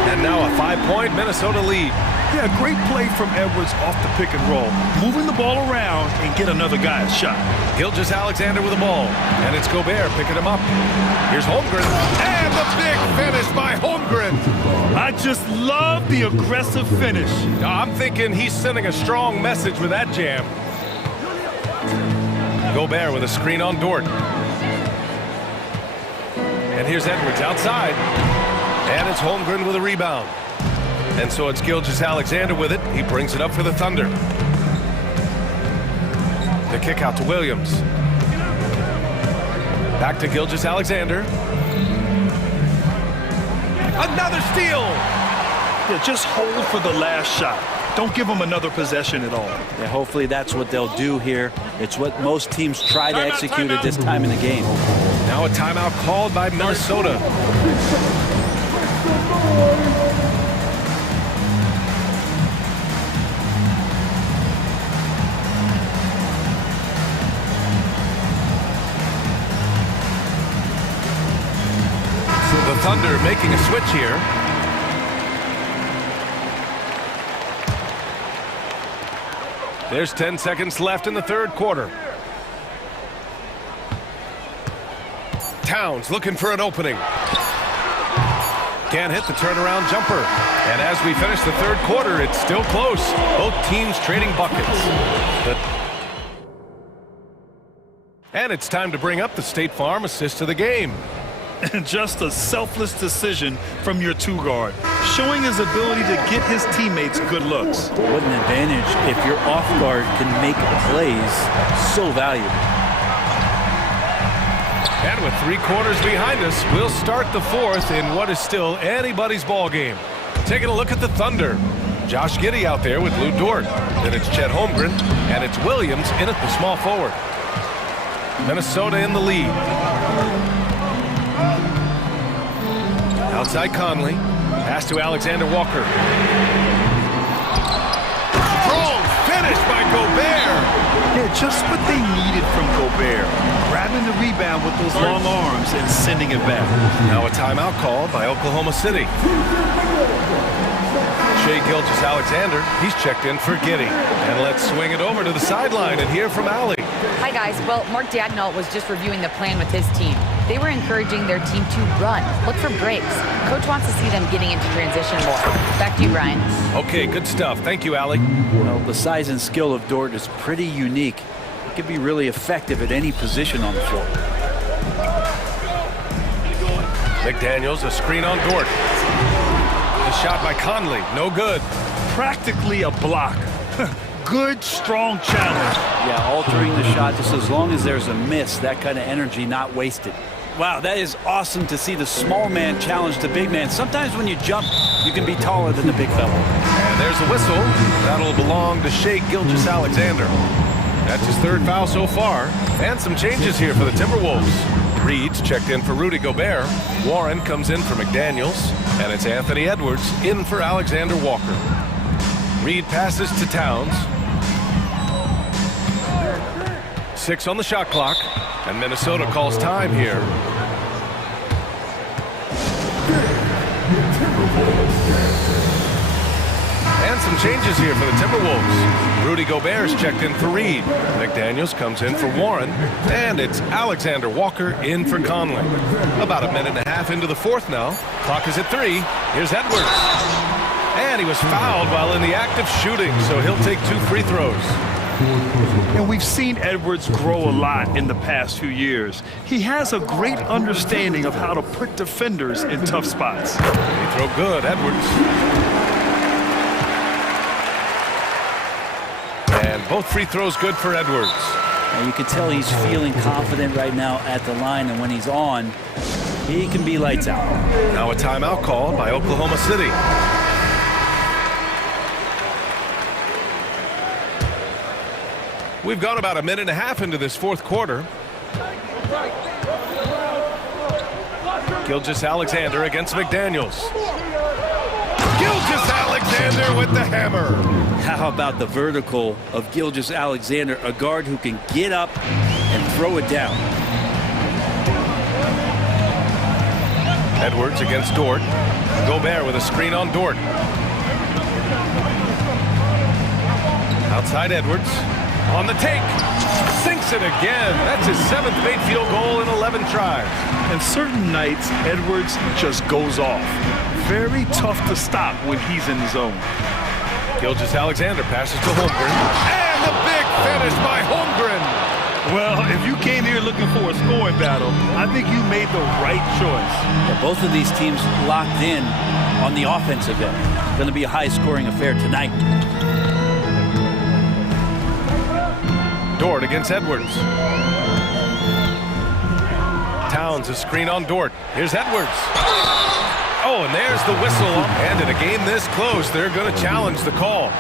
And now a 5-point Minnesota lead. Yeah, great play from Edwards off the pick and roll. Moving the ball around and get another guy a shot. Gilgeous-Alexander with the ball, and it's Gobert picking him up. Here's Holmgren, and the big finish by Holmgren. I just love the aggressive finish. I'm thinking he's sending a strong message with that jam. Gobert with a screen on Dort. And here's Edwards outside. And it's Holmgren with a rebound. And so it's Gilgeous-Alexander with it. He brings it up for the Thunder. The kick out to Williams. Back to Gilgeous-Alexander. Another steal! Yeah, just hold for the last shot. Don't give them another possession at all. Yeah, hopefully that's what they'll do here. It's what most teams try to execute at this time in the game. Now a timeout called by Minnesota. The Thunder making a switch here. There's 10 seconds left in the third quarter. Towns looking for an opening. Can't hit the turnaround jumper. And as we finish the third quarter, it's still close. Both teams trading buckets. And it's time to bring up the State Farm assist of the game. And just a selfless decision from your two-guard, showing his ability to get his teammates good looks. What an advantage if your off-guard can make plays so valuable. And with 3 quarters behind us, we'll start the fourth in what is still anybody's ball game. Taking a look at the Thunder. Josh Giddey out there with Lou Dort. Then it's Chet Holmgren, and it's Williams in at the small forward. Minnesota in the lead. Outside Conley. Pass to Alexander Walker. Strong finish by Gobert. Yeah, just what they needed from Gobert. Grabbing the rebound with those long arms and sending it back. Now a timeout called by Oklahoma City. Shai Gilgeous-Alexander, he's checked in for Giddey. And let's swing it over to the sideline and hear from Allie. Hi, guys. Well, Mark Daigneault was just reviewing the plan with his team. They were encouraging their team to run, look for breaks. Coach wants to see them getting into transition more. Back to you, Brian. Okay, good stuff. Thank you, Allie. Well, the size and skill of Dort is pretty unique. It can be really effective at any position on the floor. McDaniels, a screen on Dort. The shot by Conley, no good. Practically a block. Good, strong challenge. Yeah, altering the shot just as long as there's a miss, that kind of energy not wasted. Wow, that is awesome to see the small man challenge the big man. Sometimes when you jump, you can be taller than the big fella. And there's a whistle. That'll belong to Shai Gilgeous-Alexander. That's his 3rd foul so far. And some changes here for the Timberwolves. Reed's checked in for Rudy Gobert. Warren comes in for McDaniels. And it's Anthony Edwards in for Alexander Walker. Reed passes to Towns. 6 on the shot clock, and Minnesota calls time here. And some changes here for the Timberwolves. Rudy Gobert's checked in for Reed. McDaniels comes in for Warren, and it's Alexander Walker in for Conley. About a minute and a half into the fourth now. Clock is at 3. Here's Edwards. And he was fouled while in the act of shooting, so he'll take 2 free throws. And we've seen Edwards grow a lot in the past few years. He has a great understanding of how to put defenders in tough spots. They throw good, Edwards. And both free throws good for Edwards. And you can tell he's feeling confident right now at the line, and when he's on, he can be lights out. Now a timeout called by Oklahoma City. We've gone about a minute and a half into this fourth quarter. Gilgeous-Alexander against McDaniels. Gilgeous-Alexander with the hammer. How about the vertical of Gilgeous-Alexander, a guard who can get up and throw it down. Edwards against Dort. Gobert with a screen on Dort. Outside Edwards. On the take. Sinks it again. That's his 7th made field goal in 11 tries. And certain nights, Edwards just goes off. Very tough to stop when he's in the zone. Gilgeous-Alexander passes to Holmgren. And the big finish by Holmgren. Well, if you came here looking for a scoring battle, I think you made the right choice. Yeah, both of these teams locked in on the offensive end. Going to be a high-scoring affair tonight. Dort against Edwards. Towns a screen on Dort. Here's Edwards. Oh, and there's the whistle. And in a game this close, they're going to challenge the call.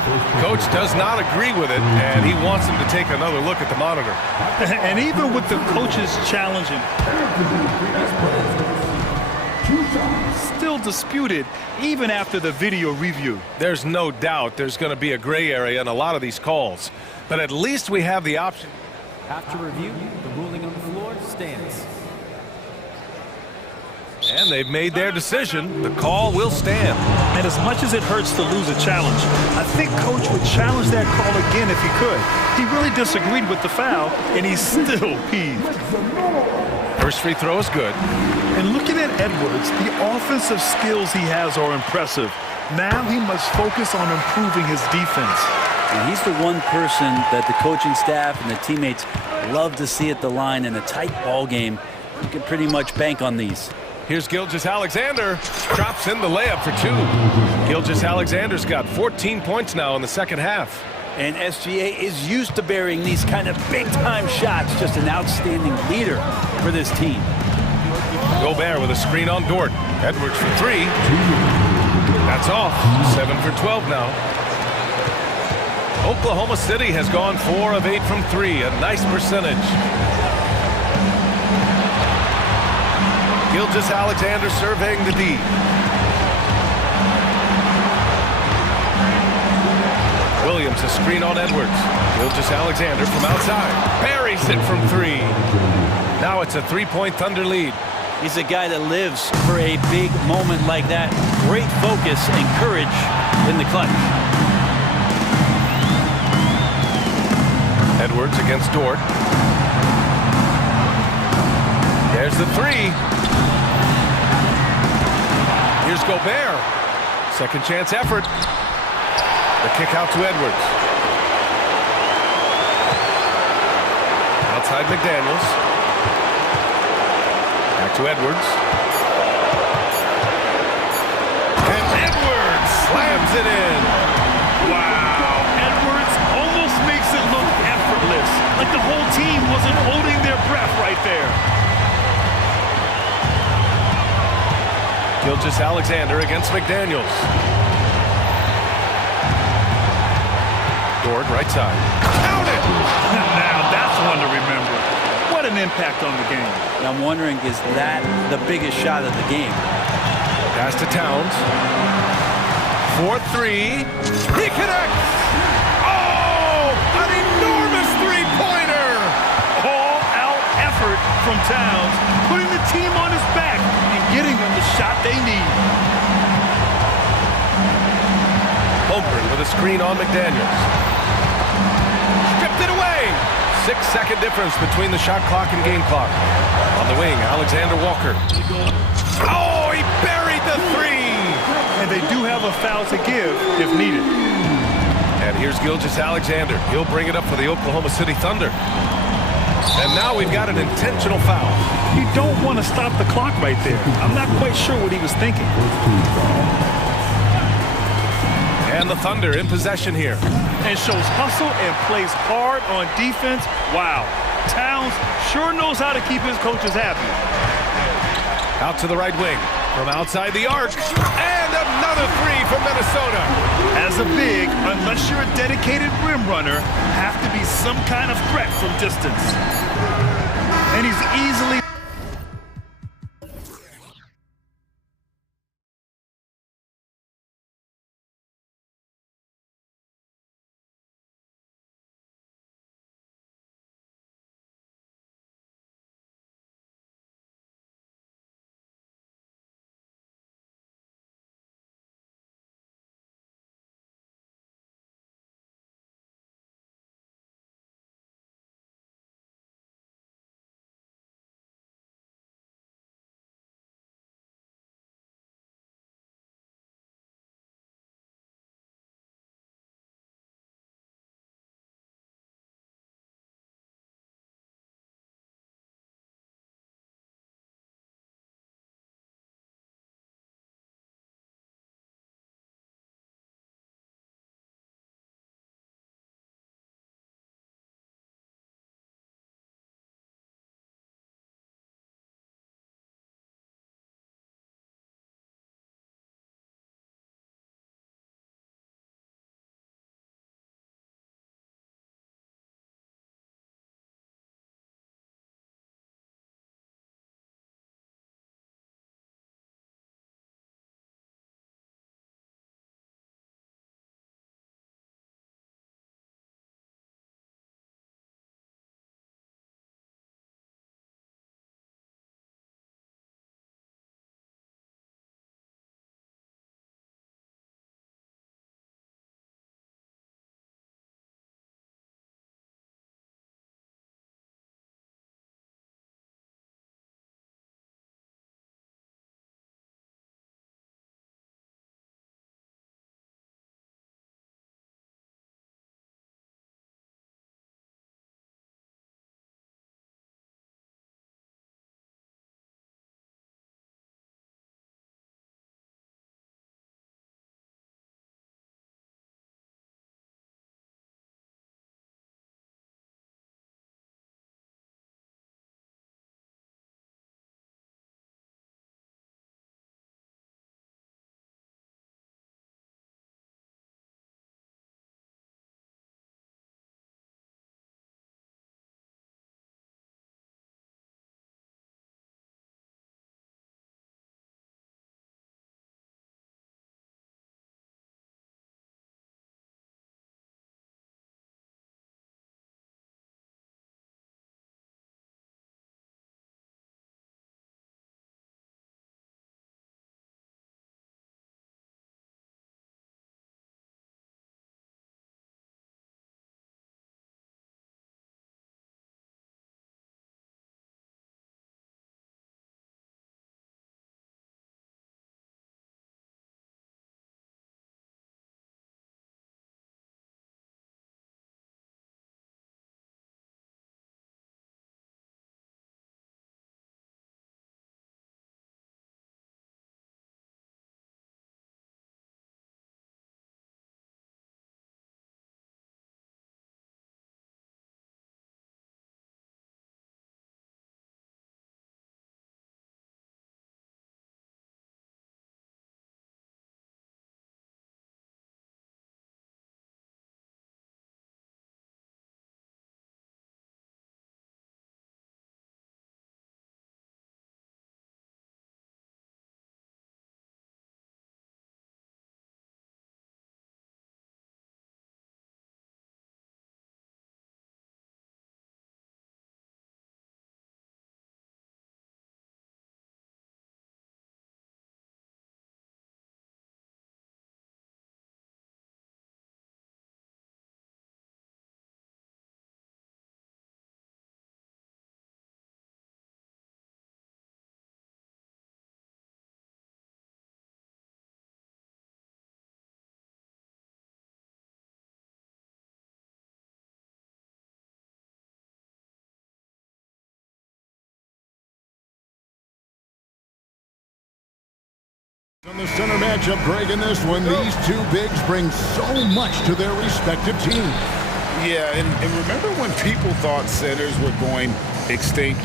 Coach does not agree with it, and he wants him to take another look at the monitor. And even with the coaches challenging, still disputed even after the video review. There's no doubt there's going to be a gray area in a lot of these calls, but at least we have the option. After review, the ruling on the floor stands. And they've made their decision. The call will stand. And as much as it hurts to lose a challenge, I think Coach would challenge that call again if he could. He really disagreed with the foul, and he's still peeved. First free throw is good. And looking at Edwards, the offensive skills he has are impressive. Now he must focus on improving his defense. And he's the one person that the coaching staff and the teammates love to see at the line in a tight ball game. You can pretty much bank on these. Here's Gilgeous-Alexander. Drops in the layup for 2. Gilgeous-Alexander's got 14 points now in the second half. And SGA is used to burying these kind of big-time shots. Just an outstanding leader for this team. Gobert with a screen on Dort. Edwards for 3. That's off. 7 for 12 now. Oklahoma City has gone 4 of 8 from 3. A nice percentage. Gilgeous-Alexander surveying the D. Williams a screen on Edwards. Gilgeous-Alexander from outside. Buries it from 3. Now it's a 3-point Thunder lead. He's a guy that lives for a big moment like that. Great focus and courage in the clutch. Edwards against Dort. There's the 3. Here's Gobert. Second chance effort. The kick out to Edwards. Outside McDaniels. Back to Edwards. And Edwards slams it in. Wow. Edwards almost makes it look effortless. Like the whole team wasn't holding their breath right there. Gilgeous-Alexander against McDaniels. Dort right side. Count it! Now that's one to remember. What an impact on the game. I'm wondering, is that the biggest shot of the game? Pass to Towns. 4-3. He connects! Oh! An enormous three-pointer! All-out effort from Towns, putting the team on his back and getting them the shot they need. Holmgren with a screen on McDaniels. Stripped it away! 6-second difference between the shot clock and game clock. On the wing, Alexander Walker. Oh, he buried the 3! And they do have a foul to give if needed. And here's Gilgeous-Alexander. He'll bring it up for the Oklahoma City Thunder. And now we've got an intentional foul. You don't want to stop the clock right there. I'm not quite sure what he was thinking. And the Thunder in possession here. And shows hustle and plays hard on defense. Wow. Towns sure knows how to keep his coaches happy. Out to the right wing. From outside the arc. And another three from Minnesota. As a big, unless you're a dedicated rim runner, have to be some kind of threat from distance. And he's easily On the center matchup, Greg, in this one, these two bigs bring so much to their respective teams. Yeah, and remember when people thought centers were going extinct?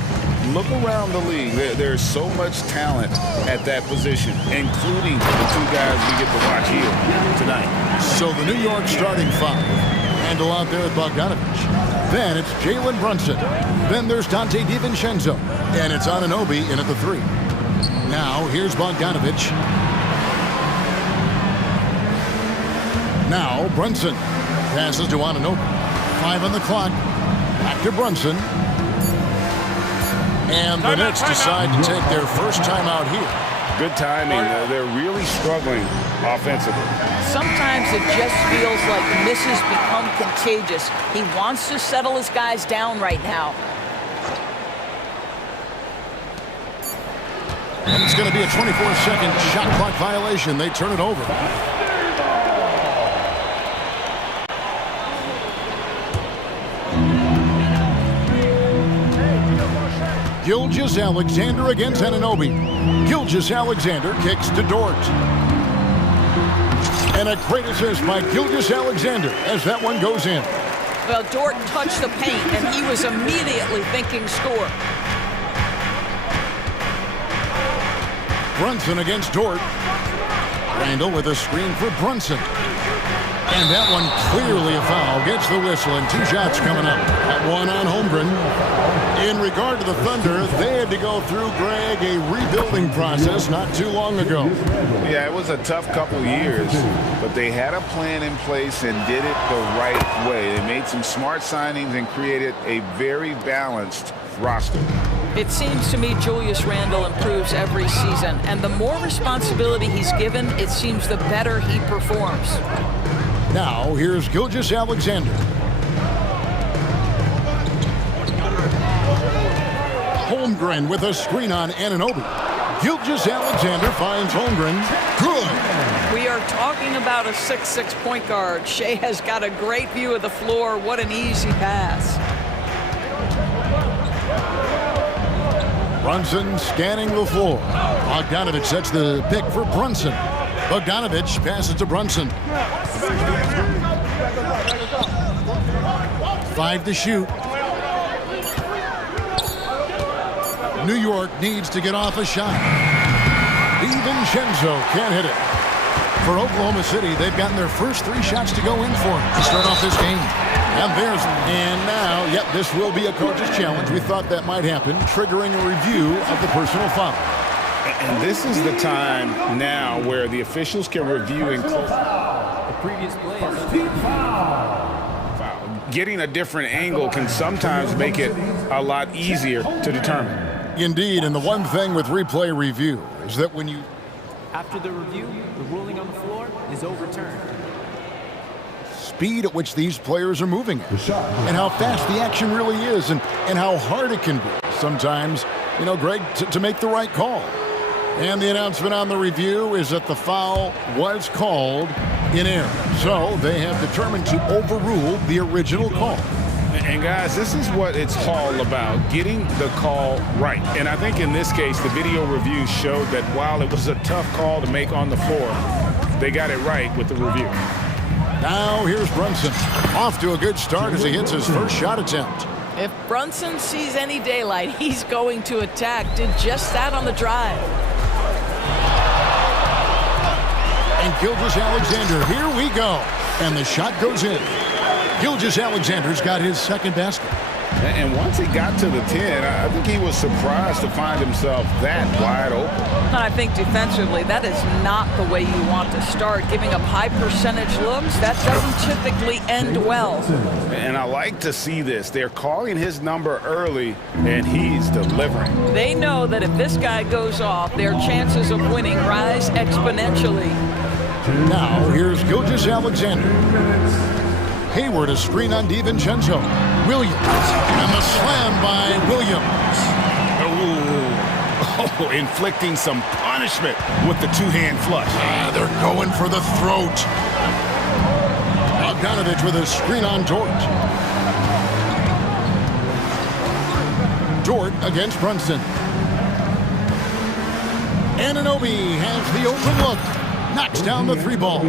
Look around the league. There's so much talent at that position, including the two guys we get to watch here tonight. So the New York starting five. Handle out there at Bogdanovich. Then it's Jalen Brunson. Then there's Dante DiVincenzo. And it's Anunoby in at the three. Now here's Bogdanovich. Now Brunson passes to Anunoby. 5 on the clock. Back to Brunson. And the Knicks decide to take their first timeout here. Good timing. They're really struggling offensively. Sometimes it just feels like misses become contagious. He wants to settle his guys down right now. And it's going to be a 24-second shot clock violation. They turn it over. Gilgeous-Alexander against Anunoby. Gilgeous-Alexander kicks to Dort. And a great assist by Gilgeous-Alexander as that one goes in. Well, Dort touched the paint, and he was immediately thinking score. Brunson against Dort. Randall with a screen for Brunson. And that one clearly a foul. Gets the whistle, and 2 shots coming up. That one on Holmgren. In regard to the Thunder, they had to go through, Greg, a rebuilding process not too long ago. Yeah, it was a tough couple years, but they had a plan in place and did it the right way. They made some smart signings and created a very balanced roster. It seems to me Julius Randle improves every season, and the more responsibility he's given, it seems the better he performs. Now, here's Gilgeous-Alexander. Holmgren with a screen on Anunoby. Gilgeous-Alexander finds Holmgren. Good. We are talking about a 6'6" point guard. Shea has got a great view of the floor. What an easy pass. Brunson scanning the floor. Bogdanovich sets the pick for Brunson. Bogdanovich passes to Brunson. 5 to shoot. New York needs to get off a shot. DiVincenzo can't hit it. For Oklahoma City, they've gotten their first 3 shots to go in for to start off this game. And now, yep, this will be a coach's challenge. We thought that might happen, triggering a review of the personal foul. And this is the time now where the officials can review and close. The previous play is foul. Getting a different angle can sometimes make it a lot easier to determine. Indeed, and the one thing with replay review is that when you... After the review, the ruling on the floor is overturned. Speed at which these players are moving and how fast the action really is and how hard it can be sometimes, you know, Greg, to make the right call. And the announcement on the review is that the foul was called in error. So they have determined to overrule the original call. And guys, this is what it's all about, getting the call right. And I think in this case, the video review showed that while it was a tough call to make on the floor, they got it right with the review. Now here's Brunson. Off to a good start as he hits his first shot attempt. If Brunson sees any daylight, he's going to attack. Did just that on the drive. And Gilgeous-Alexander, here we go. And the shot goes in. Gilgeous-Alexander's got his second basket. And once he got to the 10, I think he was surprised to find himself that wide open. And I think defensively, that is not the way you want to start. Giving up high percentage looks, that doesn't typically end well. And I like to see this. They're calling his number early, and he's delivering. They know that if this guy goes off, their chances of winning rise exponentially. Now, here's Gilgeous-Alexander. Hayward, a screen on DiVincenzo. Williams, and the slam by Williams. Oh, inflicting some punishment with the two-hand flush. They're going for the throat. Bogdanovich with a screen on Dort. Dort against Brunson. Anunoby has the open look. Knocks down the three ball.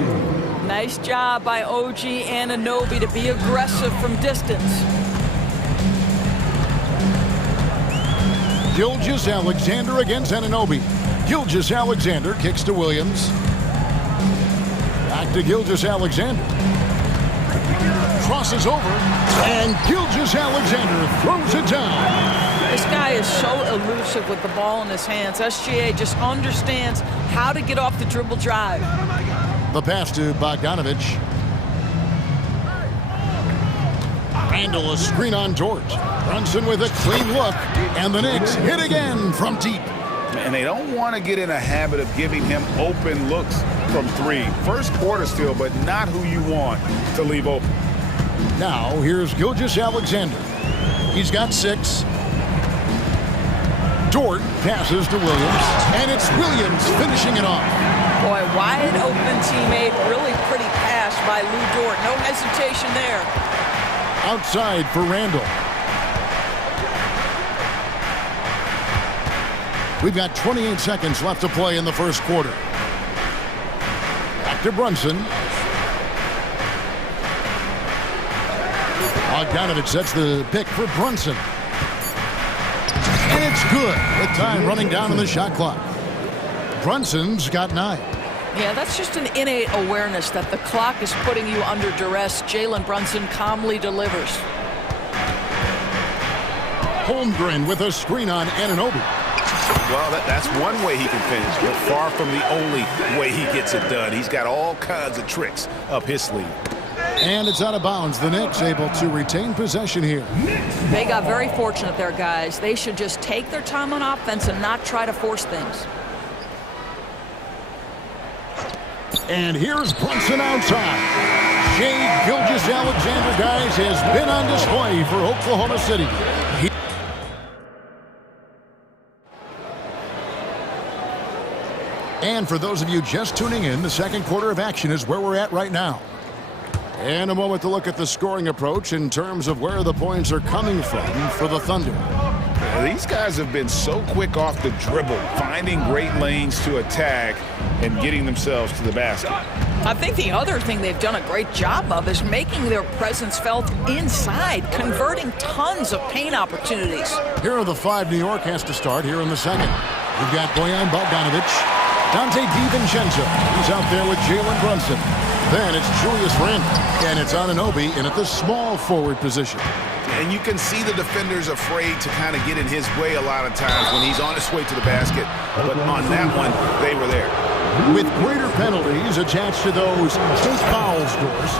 Nice job by OG Anunoby to be aggressive from distance. Gilgeous-Alexander against Anunoby. Gilgeous-Alexander kicks to Williams. Back to Gilgeous-Alexander. Crosses over, and Gilgeous-Alexander throws it down. This guy is so elusive with the ball in his hands. SGA just understands how to get off the dribble drive. The pass to Bogdanovich. Randall, a screen on George. Brunson with a clean look, and the Knicks hit again from deep. And they don't want to get in a habit of giving him open looks from three. First quarter still, but not who you want to leave open. Now, here's Gilgeous-Alexander. He's got 6. Dort passes to Williams, and it's Williams finishing it off. Boy, wide open teammate, really pretty pass by Lou Dort. No hesitation there. Outside for Randall. We've got 28 seconds left to play in the first quarter. Back to Brunson. Bogdanovich sets the pick for Brunson. And it's good. The time running down on the shot clock. Brunson's got 9. Yeah, that's just an innate awareness that the clock is putting you under duress. Jalen Brunson calmly delivers. Holmgren with a screen on Anunoby. Well, that's one way he can finish, but far from the only way he gets it done. He's got all kinds of tricks up his sleeve. And it's out of bounds. The Knicks able to retain possession here. They got very fortunate there, guys. They should just take their time on offense and not try to force things. And here's Brunson outside. Shai Gilgeous-Alexander, guys, has been on display for Oklahoma City. And for those of you just tuning in, the second quarter of action is where we're at right now. And a moment to look at the scoring approach in terms of where the points are coming from for the Thunder. These guys have been so quick off the dribble, finding great lanes to attack and getting themselves to the basket. I think the other thing they've done a great job of is making their presence felt inside, converting tons of paint opportunities. Here are the 5 New York has to start here in the second. We've got Bojan Bogdanovic, Dante DiVincenzo. He's out there with Jalen Brunson. Then it's Julius Randle, and it's Anunoby in at the small forward position. And you can see the defenders afraid to kind of get in his way a lot of times when he's on his way to the basket. But on that one, they were there. With greater penalties attached to those take fouls scores,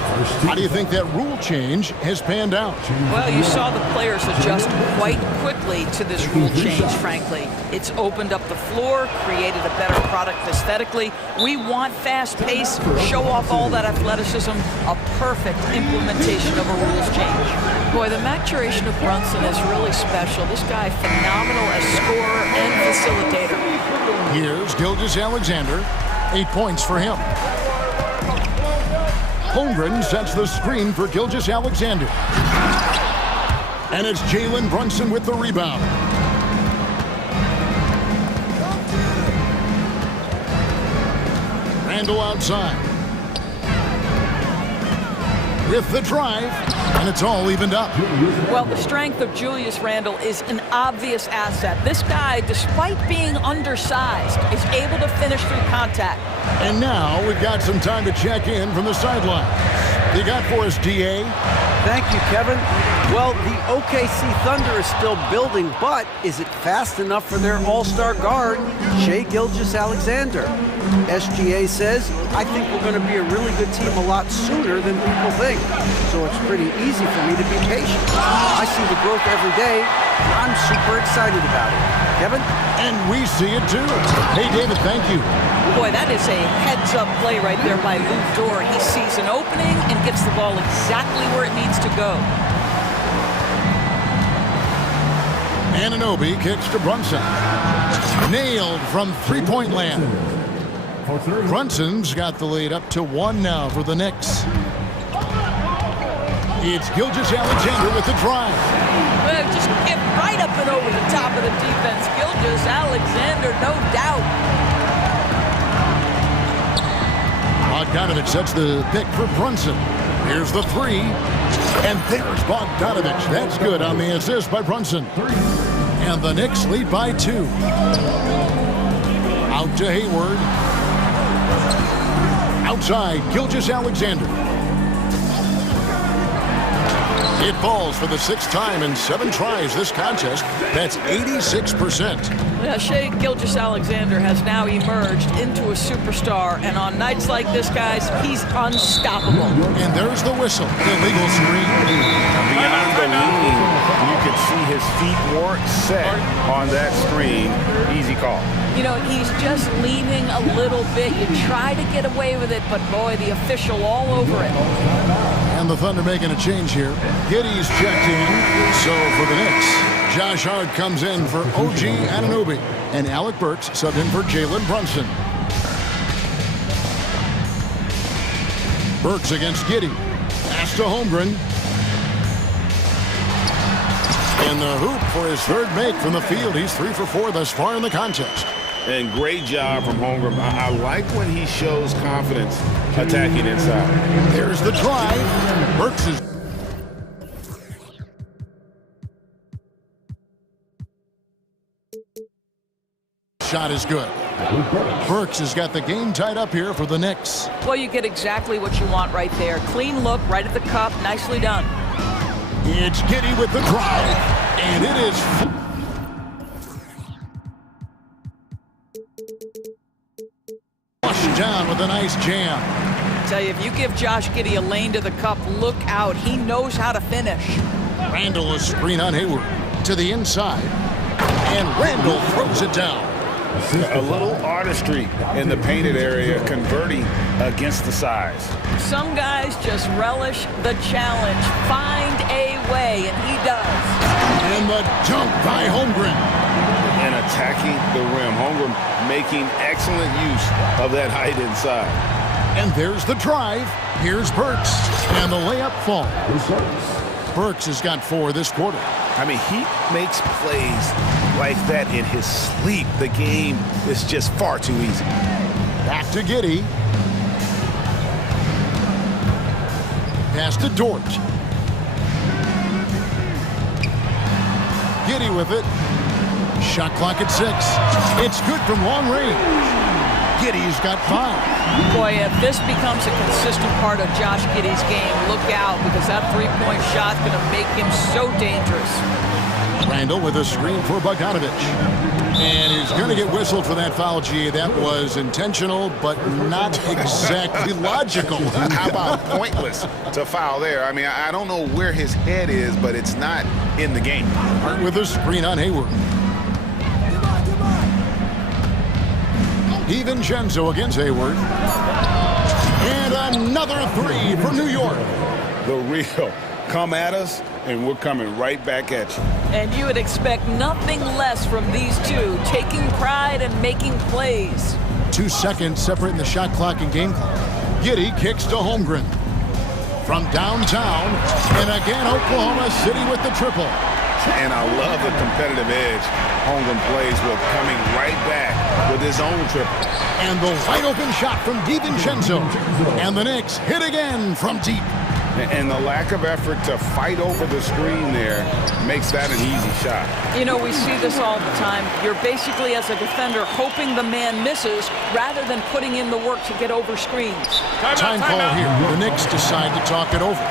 how do you think that rule change has panned out? Well, you saw the players adjust quite quickly to this rule change, frankly. It's opened up the floor, created a better product aesthetically. We want fast pace, show off all that athleticism, a perfect implementation of a rules change. Boy, the maturation of Brunson is really special. This guy, phenomenal as scorer and facilitator. Here's Gilgeous-Alexander. 8 points for him. Holmgren sets the screen for Gilgeous-Alexander. And it's Jalen Brunson with the rebound. Randall outside. With the drive, and it's all evened up. Well, the strength of Julius Randle is an obvious asset. This guy, despite being undersized, is able to finish through contact. And now we've got some time to check in from the sideline. You got for us, DA? Thank you, Kevin. Well, the OKC Thunder is still building, but is it fast enough for their all-star guard, Shai Gilgeous-Alexander? SGA says, I think we're going to be a really good team a lot sooner than people think. So it's pretty easy for me to be patient. I see the growth every day. I'm super excited about it. Kevin? And we see it too. Hey, David, thank you. Boy, that is a heads-up play right there by Lou Dort. He sees an opening and gets the ball exactly where it needs to go. Anunoby kicks to Brunson. Nailed from three-point land. Brunson's got the lead up to 1 now for the Knicks. It's Gilgeous-Alexander with the drive. Well, just get right up and over the top of the defense. Gilgeous-Alexander, no doubt. Bogdanovich sets the pick for Brunson. Here's the three. And there's Bogdanovich. That's good on the assist by Brunson. And the Knicks lead by 2. Out to Hayward. Outside, Gilgeous-Alexander. It falls for the 6th time in 7 tries this contest. That's 86%. Yeah, Shai Gilgeous-Alexander has now emerged into a superstar, and on nights like this, guys, he's unstoppable. And there's the whistle. Illegal screen. Beyond the lean, you could see his feet weren't set on that screen. Easy call. You know, he's just leaning a little bit. You try to get away with it, but boy, the official all over it. And the Thunder making a change here. Giddey's checked in. So for the Knicks, Josh Hart comes in for OG Anunoby. And Alec Burks subbed in for Jalen Brunson. Burks against Giddey. Pass to Holmgren. And the hoop for his 3rd make from the field. He's 3 for 4 thus far in the contest. And great job from Holmgren. I like when he shows confidence attacking inside. There's the drive. Burks is... Shot is good. Burks has got the game tied up here for the Knicks. Well, you get exactly what you want right there. Clean look, right at the cup. Nicely done. It's Giddey with the drive. And it is... down with a nice jam. I tell you, if you give Josh Giddey a lane to the cup, look out. He knows how to finish. Randall is screen on Hayward to the inside. And Randall throws it down. A little artistry in the painted area, converting against the size. Some guys just relish the challenge. Find a way, and he does. And the dunk by Holmgren. And attacking the rim. Holmgren making excellent use of that height inside. And there's the drive. Here's Burks. And the layup falls. Burks has got 4 this quarter. I mean, he makes plays like that in his sleep. The game is just far too easy. Back to Giddey. Pass to Dort. Giddey with it. Shot clock at 6. It's good from long range. Giddey's got 5. Boy, if this becomes a consistent part of Josh Giddey's game, look out, because that three-point shot's going to make him so dangerous. Randall with a screen for Bogdanovich. And he's going to get whistled for that foul, G. That was intentional, but not exactly logical. How about pointless to foul there? I mean, I don't know where his head is, but it's not in the game. Hart with a screen on Hayward. DiVincenzo against Hayward. And another 3 for New York. The real come at us, and we're coming right back at you. And you would expect nothing less from these two, taking pride and making plays. 2 seconds separating the shot clock and game clock. Giddey kicks to Holmgren. From downtown, and again Oklahoma City with the triple. And I love the competitive edge Holmgren plays with, coming right back with his own triple. And the wide open shot from DiVincenzo. And the Knicks hit again from deep. And the lack of effort to fight over the screen there makes that an easy shot. You know, we see this all the time. You're basically, as a defender, hoping the man misses rather than putting in the work to get over screens. Time call here. The Knicks decide to talk it over.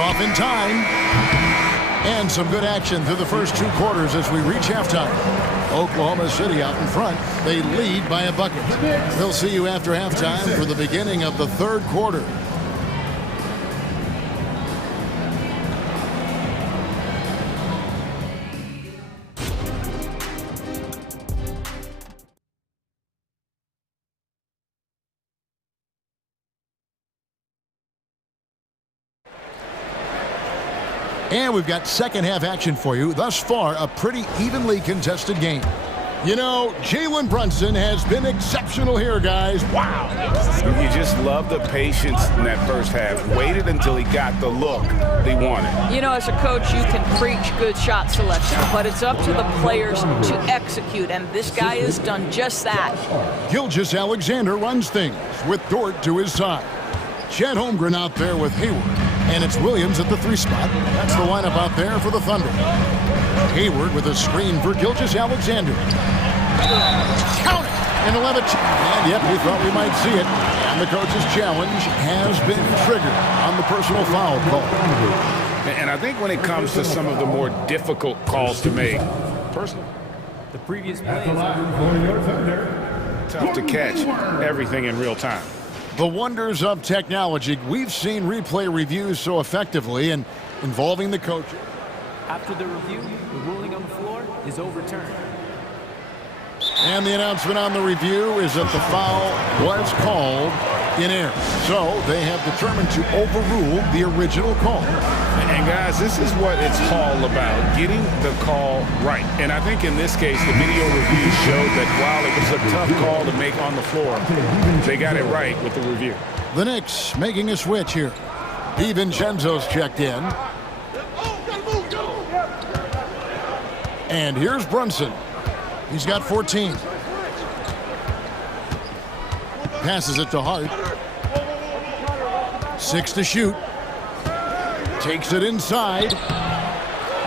Off in time. And some good action through the first 2 quarters as we reach halftime. Oklahoma City out in front. They lead by a bucket. We'll see you after halftime for the beginning of the 3rd quarter. And we've got second half action for you. Thus far, a pretty evenly contested game. You know, Jalen Brunson has been exceptional here, guys. Wow. You just love the patience in that first half. Waited until he got the look they wanted. You know, as a coach, you can preach good shot selection, but it's up to the players to execute, and this guy has done just that. Gilgeous-Alexander runs things with Dort to his side. Chet Holmgren out there with Hayward, and it's Williams at the 3 spot. That's the lineup out there for the Thunder. Hayward with a screen for Gilgeous-Alexander. Count it! And 11. And yep, we thought we might see it. And the coach's challenge has been triggered on the personal foul call. And I think when it comes to some of the more difficult calls to make, personal, The previous play tough to catch everything in real time. The wonders of technology. We've seen replay reviews so effectively and involving the coach. After the review, the ruling on the floor is overturned. And the announcement on the review is that the foul was called in error. So they have determined to overrule the original call. And guys, this is what it's all about, getting the call right. And I think in this case, the video review showed that while it was a tough call to make on the floor, they got it right with the review. The Knicks making a switch here. DiVincenzo's checked in. And here's Brunson. He's got 14. Passes it to Hart. 6 to shoot. Takes it inside.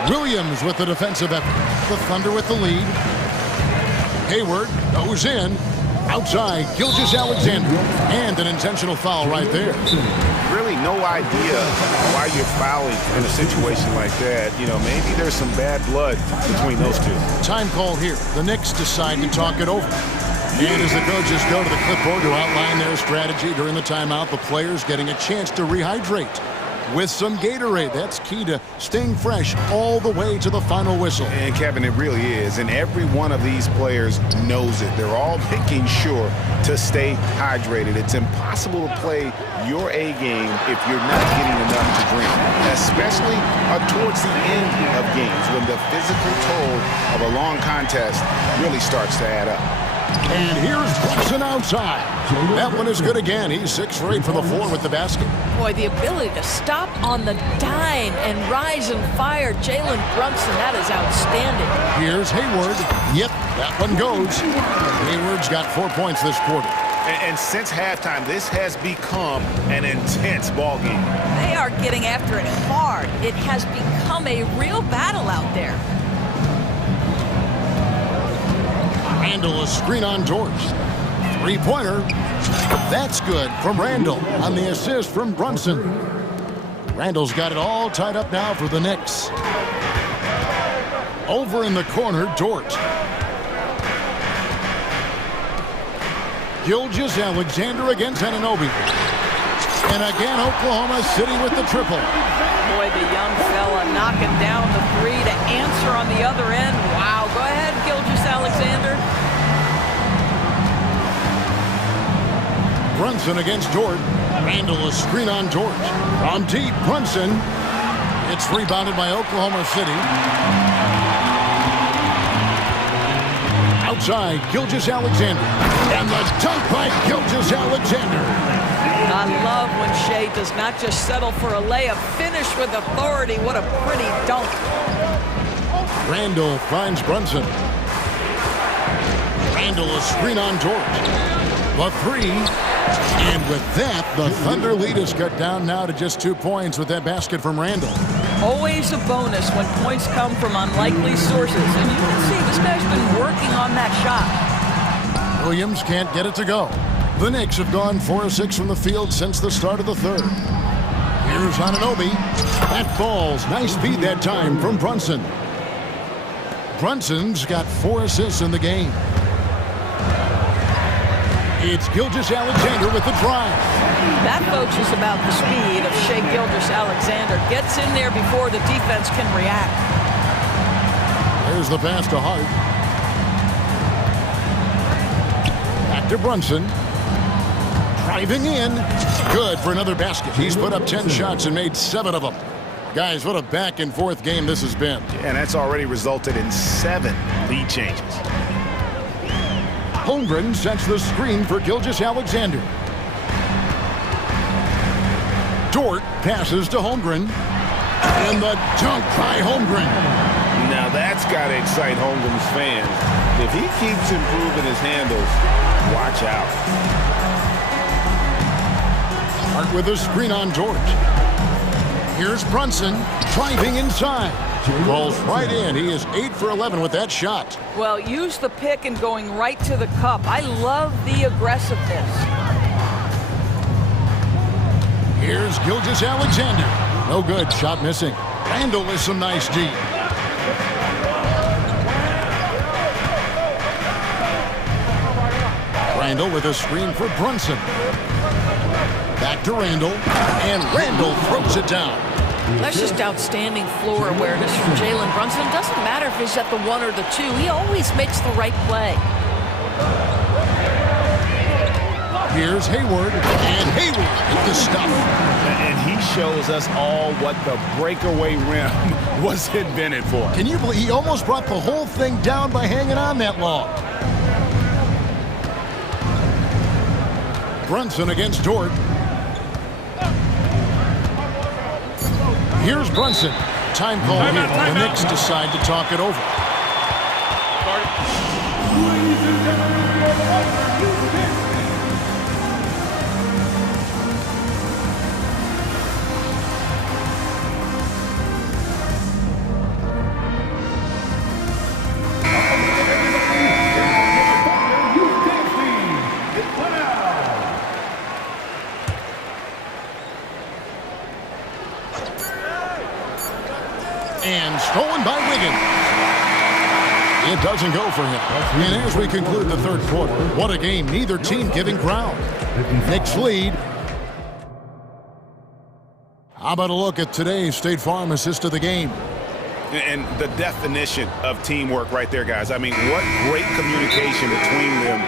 Williams with the defensive effort. The Thunder with the lead. Hayward goes in. Outside, Gilgeous-Alexander. And an intentional foul right there. Really no idea why you're fouling in a situation like that. You know, maybe there's some bad blood between those two. Time call here. The Knicks decide to talk it over. And as the coaches go to the clipboard to outline their strategy during the timeout, the players getting a chance to rehydrate with some Gatorade. That's key to staying fresh all the way to the final whistle. And Kevin, it really is. And every one of these players knows it. They're all making sure to stay hydrated. It's impossible to play your A game if you're not getting enough to drink, especially towards the end of games when the physical toll of a long contest really starts to add up. And here's Brunson outside. That one is good again. He's 6 for 8 from the floor with the basket. Boy, the ability to stop on the dime and rise and fire. Jalen Brunson, that is outstanding. Here's Hayward. Yep, that one goes. Hayward's got 4 points this quarter. And since halftime, this has become an intense ball game. They are getting after it hard. It has become a real battle out there. Randall, a screen on George. 3-pointer. That's good from Randall on the assist from Brunson. Randall's got it all tied up now for the Knicks. Over in the corner, Dort. Gilgeous-Alexander against Anunoby. And again, Oklahoma City with the triple. Boy, the young fella knocking down the 3 to answer on the other end. Wow, go ahead, Gilgeous-Alexander. Brunson against Dort. Randall, a screen on George. From deep, Brunson. It's rebounded by Oklahoma City. Outside, Gilgeous-Alexander. And the dunk by Gilgeous-Alexander. I love when Shea does not just settle for a layup. Finish with authority. What a pretty dunk. Randall finds Brunson. Randall, a screen on George. The 3. And with that, the Thunder lead is cut down now to just 2 points with that basket from Randall. Always a bonus when points come from unlikely sources. And you can see this guy's been working on that shot. Williams can't get it to go. The Knicks have gone 4 of 6 from the field since the start of the third. Here's Anunoby. That falls. Nice feed that time from Brunson. Brunson's got 4 assists in the game. It's Gilgeous-Alexander with the drive. That, folks, is about the speed of Shea Gilgeous-Alexander. Gets in there before the defense can react. There's the pass to Hart. Back to Brunson. Driving in. Good for another basket. He's put up 10 shots and made 7 of them. Guys, what a back-and-forth game this has been. And that's already resulted in 7 lead changes. Holmgren sets the screen for Gilgeous-Alexander. Dort passes to Holmgren. And the dunk by Holmgren. Now that's got to excite Holmgren's fans. If he keeps improving his handles, watch out. Hart with a screen on Dort. Here's Brunson driving inside. Rolls right in. He is 8 for 11 with that shot. Well, use the pick and going right to the cup. I love the aggressiveness. Here's Gilgeous-Alexander. No good. Shot missing. Randall with some nice D. Randall with a screen for Brunson. Back to Randall. And Randall throws it down. That's just outstanding floor awareness from Jalen Brunson. It doesn't matter if he's at the 1 or the 2. He always makes the right play. Here's Hayward. And Hayward hit the stuff. And he shows us all what the breakaway rim was invented for. Can you believe he almost brought the whole thing down by hanging on that long? Brunson against Dort. Here's Brunson. Time call here. The Knicks decide to talk it over. And stolen by Wiggins. It doesn't go for him. And as we conclude the third quarter, what a game. Neither team giving ground. Knicks lead. How about a look at today's State Farm assist of the game? And the definition of teamwork right there, guys. I mean, what great communication between them.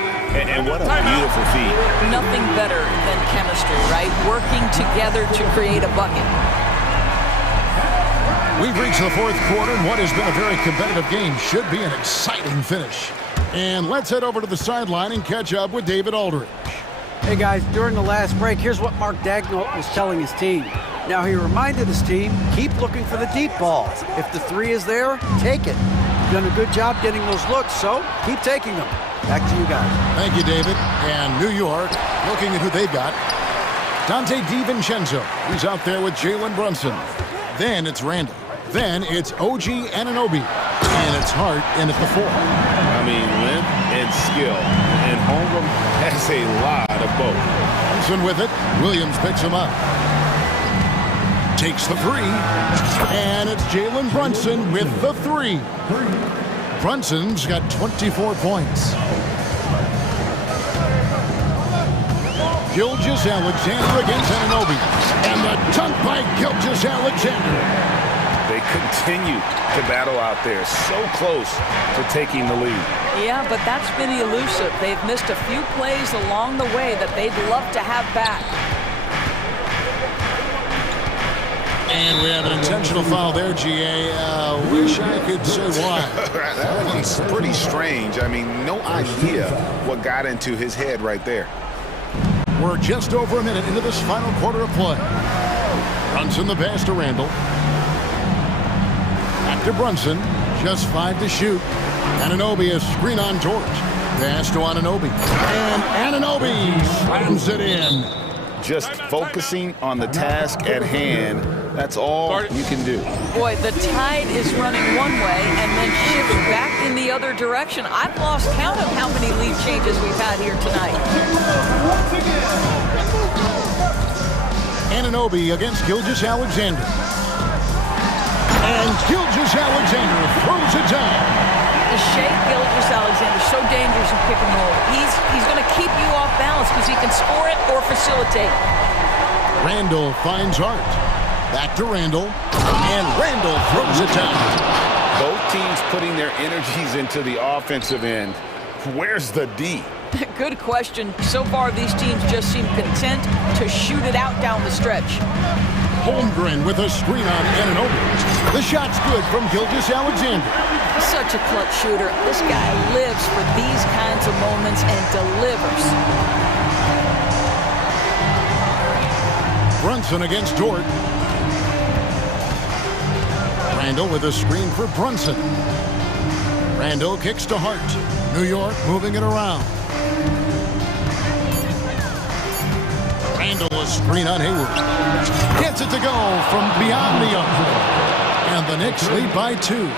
And what a beautiful feat. Nothing better than chemistry, right? Working together to create a bucket. We've reached the fourth quarter, and what has been a very competitive game should be an exciting finish. And let's head over to the sideline and catch up with David Aldridge. Hey guys, during the last break, here's what Mark Daigneault was telling his team. Now he reminded his team, keep looking for the deep ball. If the 3 is there, take it. You've done a good job getting those looks, so keep taking them. Back to you guys. Thank you, David. And New York, looking at who they've got. Dante DiVincenzo. He's out there with Jalen Brunson. Then it's Randall. Then it's OG Anunoby. And it's Hart in at the 4. I mean, length and skill. And Holmgren has a lot of both. Brunson with it. Williams picks him up. Takes the 3. And it's Jalen Brunson with the 3. Brunson's got 24 points. Gilgeous-Alexander against Anunoby. And the dunk by Gilgeous-Alexander. They continue to battle out there, so close to taking the lead. Yeah, but that's been elusive. They've missed a few plays along the way that they'd love to have back. And we have an intentional foul there, GA. Wish I could say why. That one's pretty strange. I mean, no idea what got into his head right there. We're just over a minute into this final quarter of play. Brunson the pass to Randall. Back to Brunson. Just 5 to shoot. Anunoby a screen on Dort. Pass to Anunoby. And Anunoby slams it in. Just focusing on the task at hand. That's all you can do. Boy, the tide is running one way and then shifts back in the other direction. I've lost count of how many lead changes we've had here tonight. Anunoby against Gilgeous-Alexander. And Gilgeous-Alexander throws it down. The Shea Gilgeous-Alexander, so dangerous in pick and roll. He's going to keep you off balance because he can score it or facilitate. Randall finds Hart. Back to Randall. And Randall throws it down. Both teams putting their energies into the offensive end. Where's the D? Good question. So far, these teams just seem content to shoot it out down the stretch. Holmgren with a screen on Anunoby. The shot's good from Gilgeous-Alexander. Such a clutch shooter. This guy lives for these kinds of moments and delivers. Brunson against Dort. Randall with a screen for Brunson. Randall kicks to Hart. New York moving it around. Randall a screen on Hayward. Gets it to go from beyond the arc. And the Knicks lead by 2.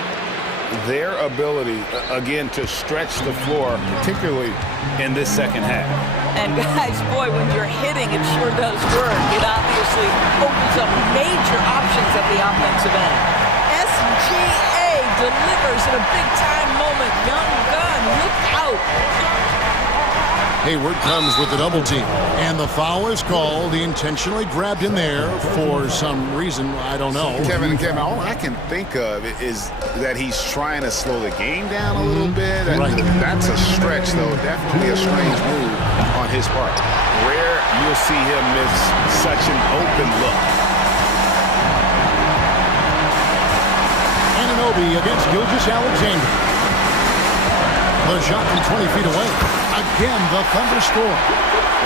Their ability, again, to stretch the floor, particularly in this second half. And guys, boy, when you're hitting, it sure does work. It obviously opens up major options at the offensive end. SGA delivers in a big-time moment. Young gun, look out. Hayward comes with the double team, and the foul is called. He intentionally grabbed him there for some reason, I don't know. Kevin, all I can think of is that he's trying to slow the game down a little bit. Right. That's a stretch, though. Definitely a strange move on his part. Rare you'll see him miss such an open look. Anunoby against Gilgeous-Alexander. The shot from 20 feet away. Again, the Thunder score.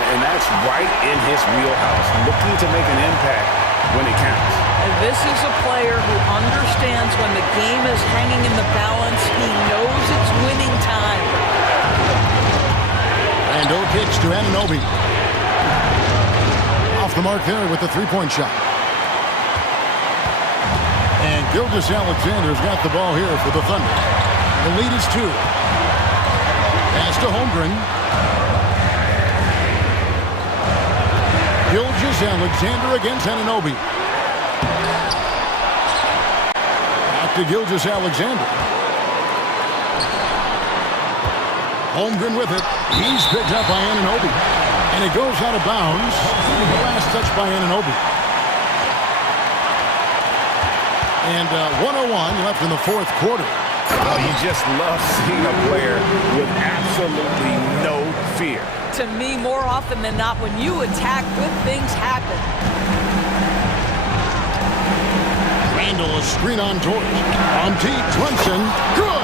And that's right in his wheelhouse, looking to make an impact when it counts. And this is a player who understands when the game is hanging in the balance. He knows it's winning time. Randall kicks to Anunoby. Off the mark there with the three-point shot. And Gilgeous-Alexander's got the ball here for the Thunder. The lead is 2. Pass to Holmgren. Gilgeous-Alexander against Anunoby. Back to Gilgeous-Alexander. Holmgren with it. He's picked up by Anunoby. And it goes out of bounds. The last touch by Anunoby. And 1:01 left in the fourth quarter. Well, you just love seeing a player with absolutely no fear. To me, more often than not, when you attack, good things happen. Randall a screen on Dort. On deep, Brunson. Good!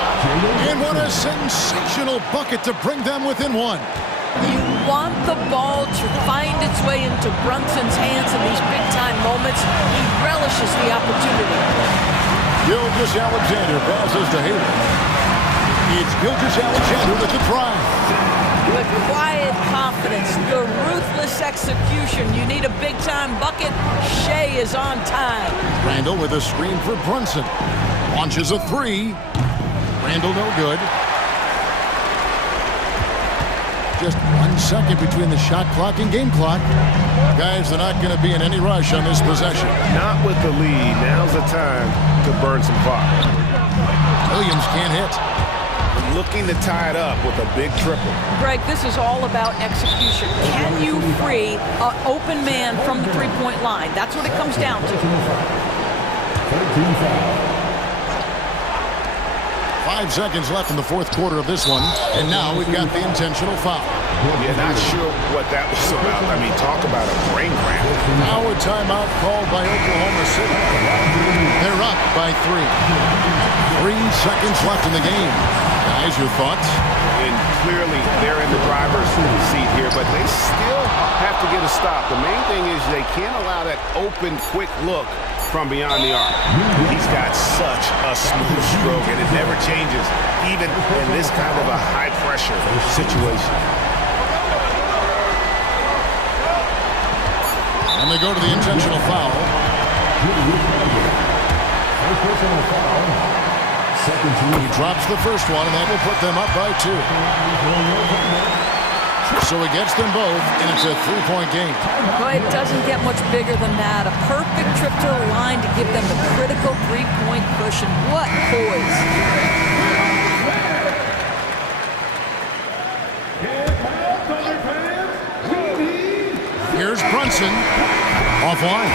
And what a sensational bucket to bring them within 1. You want the ball to find its way into Brunson's hands in these big-time moments. He relishes the opportunity. Gilgeous-Alexander passes to Hayward. It's Gilgeous-Alexander with the drive. With quiet confidence, the ruthless execution. You need a big-time bucket. Shea is on time. Randall with a screen for Brunson. Launches a 3. Randall no good. Just 1 second between the shot clock and game clock. Guys are not going to be in any rush on this possession. Not with the lead. Now's the time to burn some fire. Williams can't hit. Looking to tie it up with a big triple. Greg, this is all about execution. Can you free an open man from the three-point line? That's what it comes down to. 5 seconds left in the fourth quarter of this one, and now we've got the intentional foul. Yeah, not sure what that was about. I mean, talk about a brain cramp. Now a timeout called by Oklahoma City. They're up by 3. 3 seconds left in the game. Guys, your thoughts? And clearly, they're in the driver's seat here, but they still have to get a stop. The main thing is they can't allow that open, quick look from beyond the arc. He's got such a smooth stroke, and it never changes, even in this kind of a high-pressure situation. And they go to the intentional foul. He drops the first one, and that will put them up by 2. So he gets them both, and it's a 3-point game. Well, it doesn't get much bigger than that. A perfect trip to the line to give them the critical 3-point cushion. What poise. Here's Brunson offline.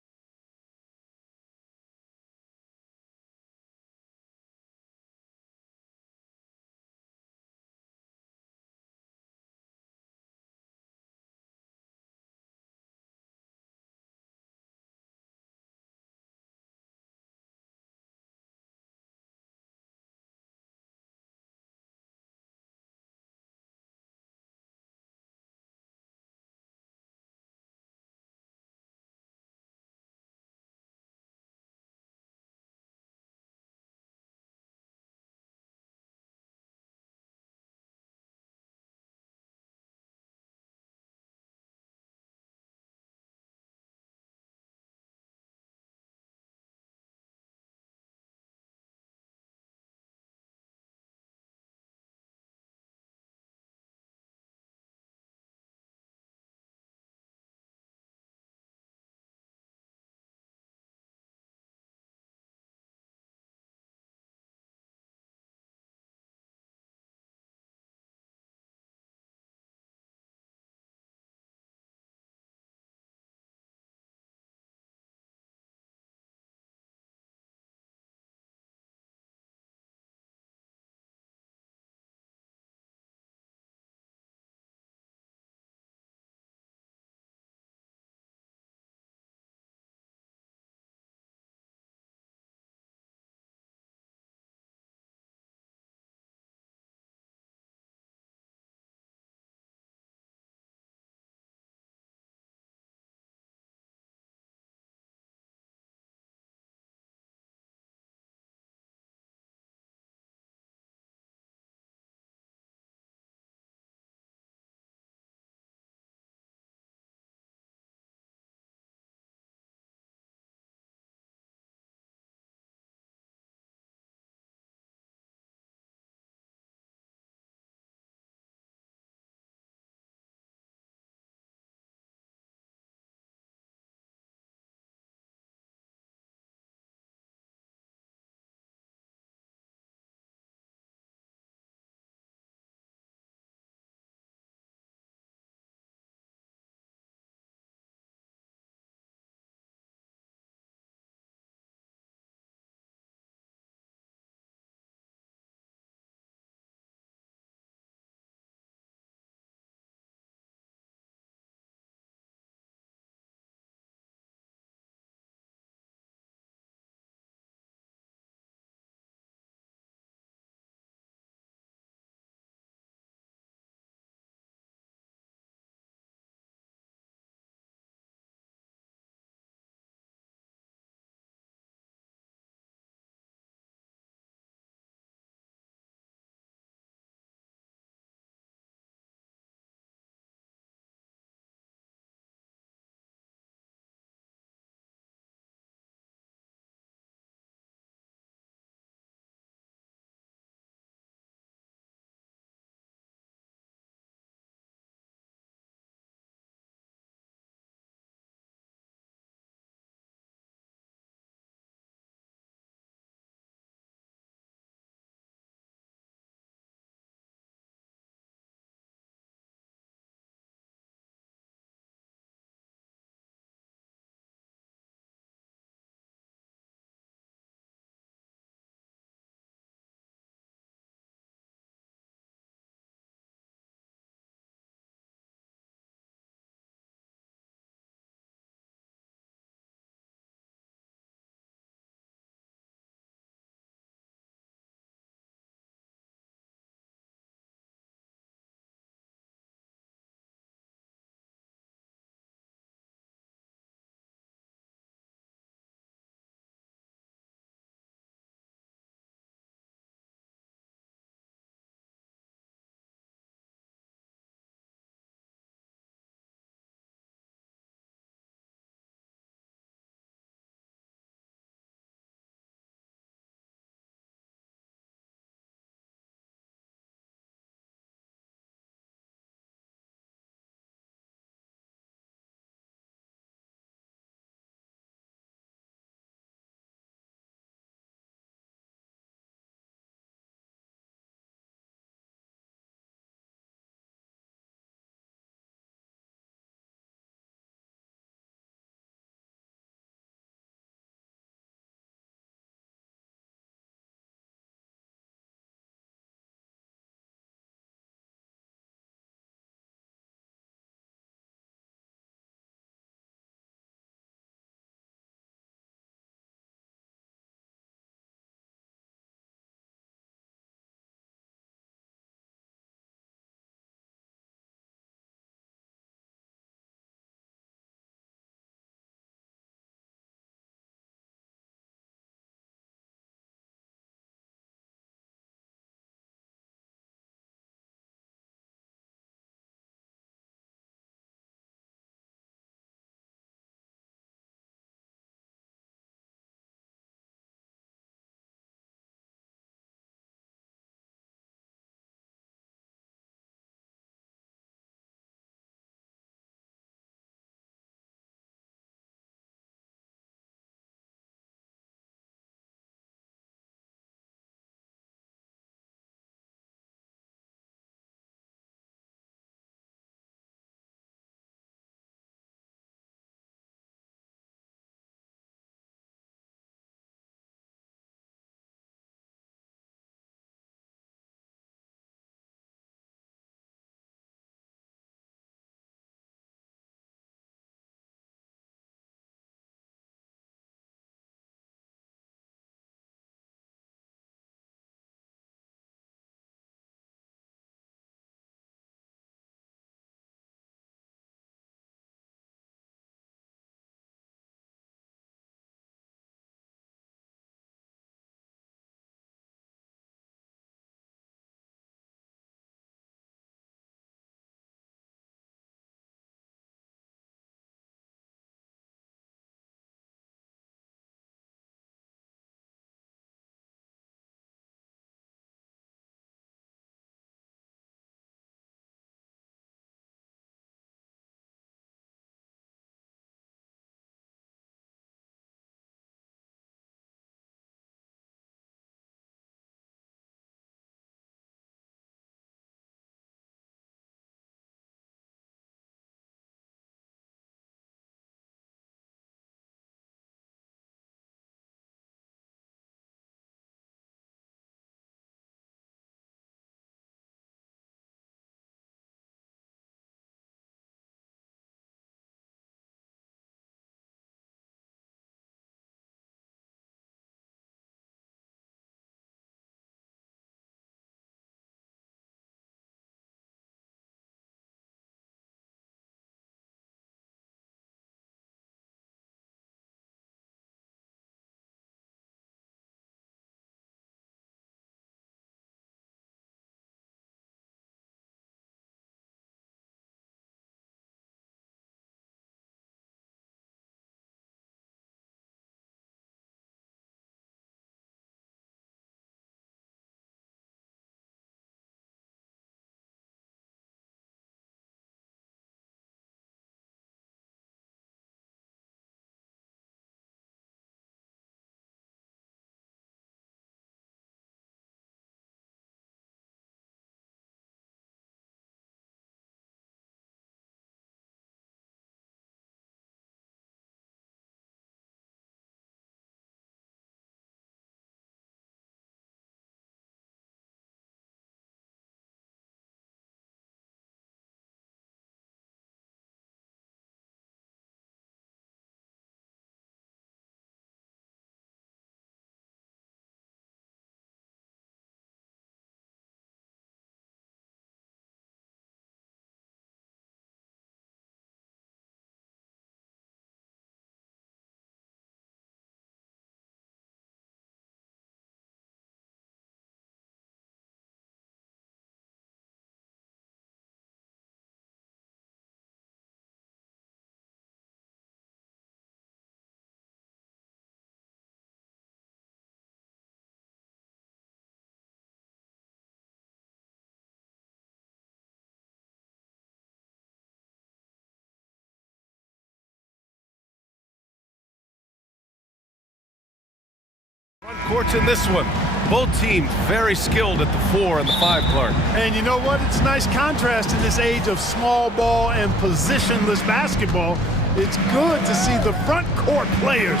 courts in this one. Both teams very skilled at the 4 and the 5, Clark. And you know what? It's a nice contrast in this age of small ball and positionless basketball. It's good to see the front court players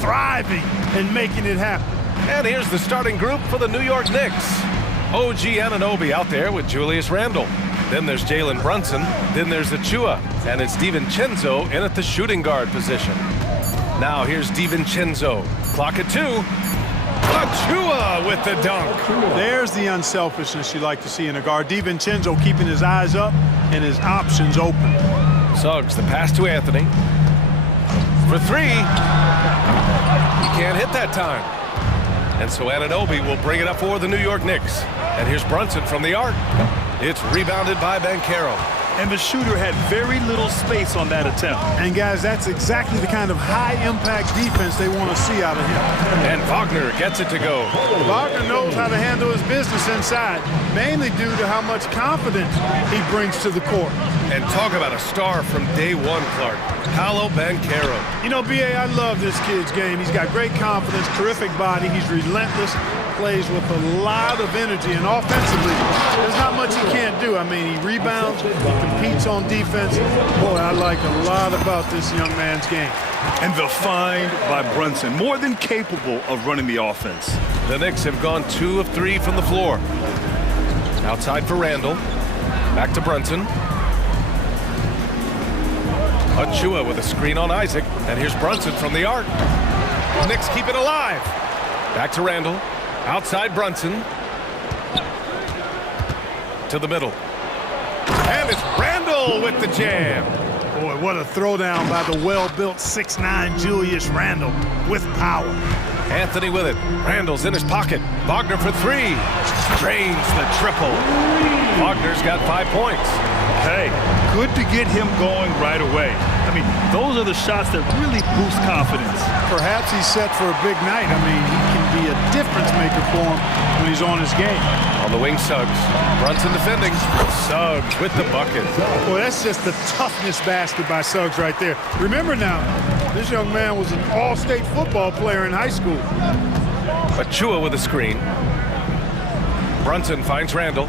thriving and making it happen. And here's the starting group for the New York Knicks. OG Anunoby out there with Julius Randle. Then there's Jalen Brunson. Then there's Achua. And it's DiVincenzo in at the shooting guard position. Now here's DiVincenzo. Clock at 2. Achua with the dunk. There's the unselfishness you like to see in a guard. DiVincenzo keeping his eyes up and his options open. Suggs, the pass to Anthony. For 3. He can't hit that time. And so Anunoby will bring it up for the New York Knicks. And here's Brunson from the arc. It's rebounded by Banchero. And the shooter had very little space on that attempt. And guys, that's exactly the kind of high-impact defense they want to see out of him. And Wagner gets it to go. Wagner knows how to handle his business inside, mainly due to how much confidence he brings to the court. And talk about a star from day one, Clark. Paolo Banchero. You know, B.A., I love this kid's game. He's got great confidence, terrific body. He's relentless, plays with a lot of energy. And offensively, there's not much he can't do. I mean, he rebounds, he competes on defense. Boy, I like a lot about this young man's game. And the find by Brunson, more than capable of running the offense. The Knicks have gone 2 of 3 from the floor. Outside for Randle. Back to Brunson. Achua with a screen on Isaac. And here's Brunson from the arc. The Knicks keep it alive. Back to Randle. Outside Brunson. To the middle. And it's Randle with the jam. Boy, what a throwdown by the well-built 6'9" Julius Randle with power. Anthony with it. Randle's in his pocket. Wagner for 3. Drains the triple. Wagner's got 5 points. Hey, good to get him going right away. I mean, those are the shots that really boost confidence. Perhaps he's set for a big night. I mean, he can be a difference maker for him when he's on his game. On the wing, Suggs. Brunson defending. Suggs with the bucket. Boy, that's just the toughness basket by Suggs right there. Remember now, this young man was an all-state football player in high school. Achua with a screen. Brunson finds Randle.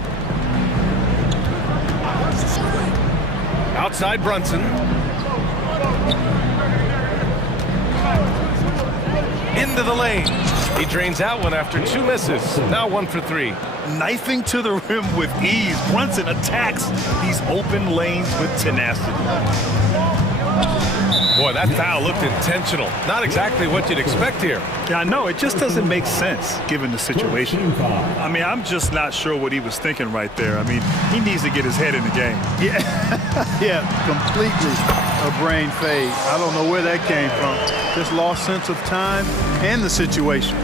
Outside Brunson. Into the lane. He drains that one after 2 misses. Now 1 for 3. Knifing to the rim with ease. Brunson attacks these open lanes with tenacity. Boy, that foul looked intentional. Not exactly what you'd expect here. Yeah, I know. It just doesn't make sense given the situation. I mean, I'm just not sure what he was thinking right there. I mean, he needs to get his head in the game. Yeah, completely a brain fade. I don't know where that came from. Just lost sense of time and the situation.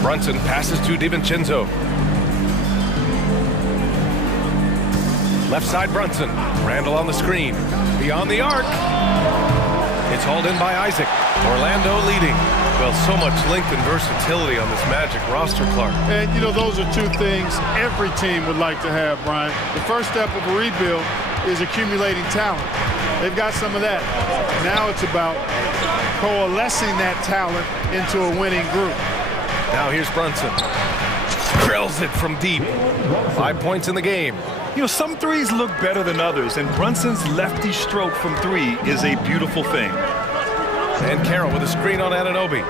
Brunson passes to DiVincenzo. Left side Brunson. Randle on the screen. Beyond the arc. It's hauled in by Isaac. Orlando leading. Well, so much length and versatility on this Magic roster, Clark. And, you know, those are 2 things every team would like to have, Brian. The first step of a rebuild is accumulating talent. They've got some of that. Now it's about coalescing that talent into a winning group. Now here's Brunson. Drills it from deep. 5 points in the game. You know, some threes look better than others, and Brunson's lefty stroke from 3 is a beautiful thing. And Carroll with a screen on Anunoby.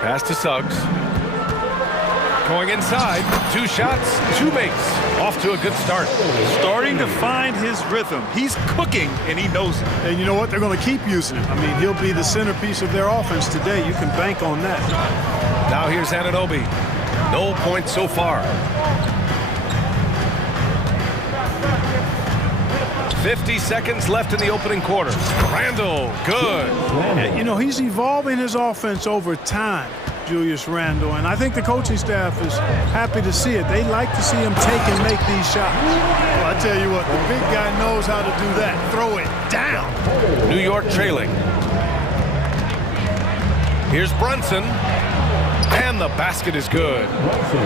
Pass to Suggs. Going inside. 2 shots, 2 makes. Off to a good start. Starting to find his rhythm. He's cooking, and he knows it. And you know what? They're going to keep using him. I mean, he'll be the centerpiece of their offense today. You can bank on that. Now here's Anunoby. No points so far. 50 seconds left in the opening quarter. Randle, good. Yeah, you know, he's evolving his offense over time, Julius Randle, and I think the coaching staff is happy to see it. They like to see him take and make these shots. Well, I tell you what, the big guy knows how to do that. Throw it down. New York trailing. Here's Brunson. And the basket is good.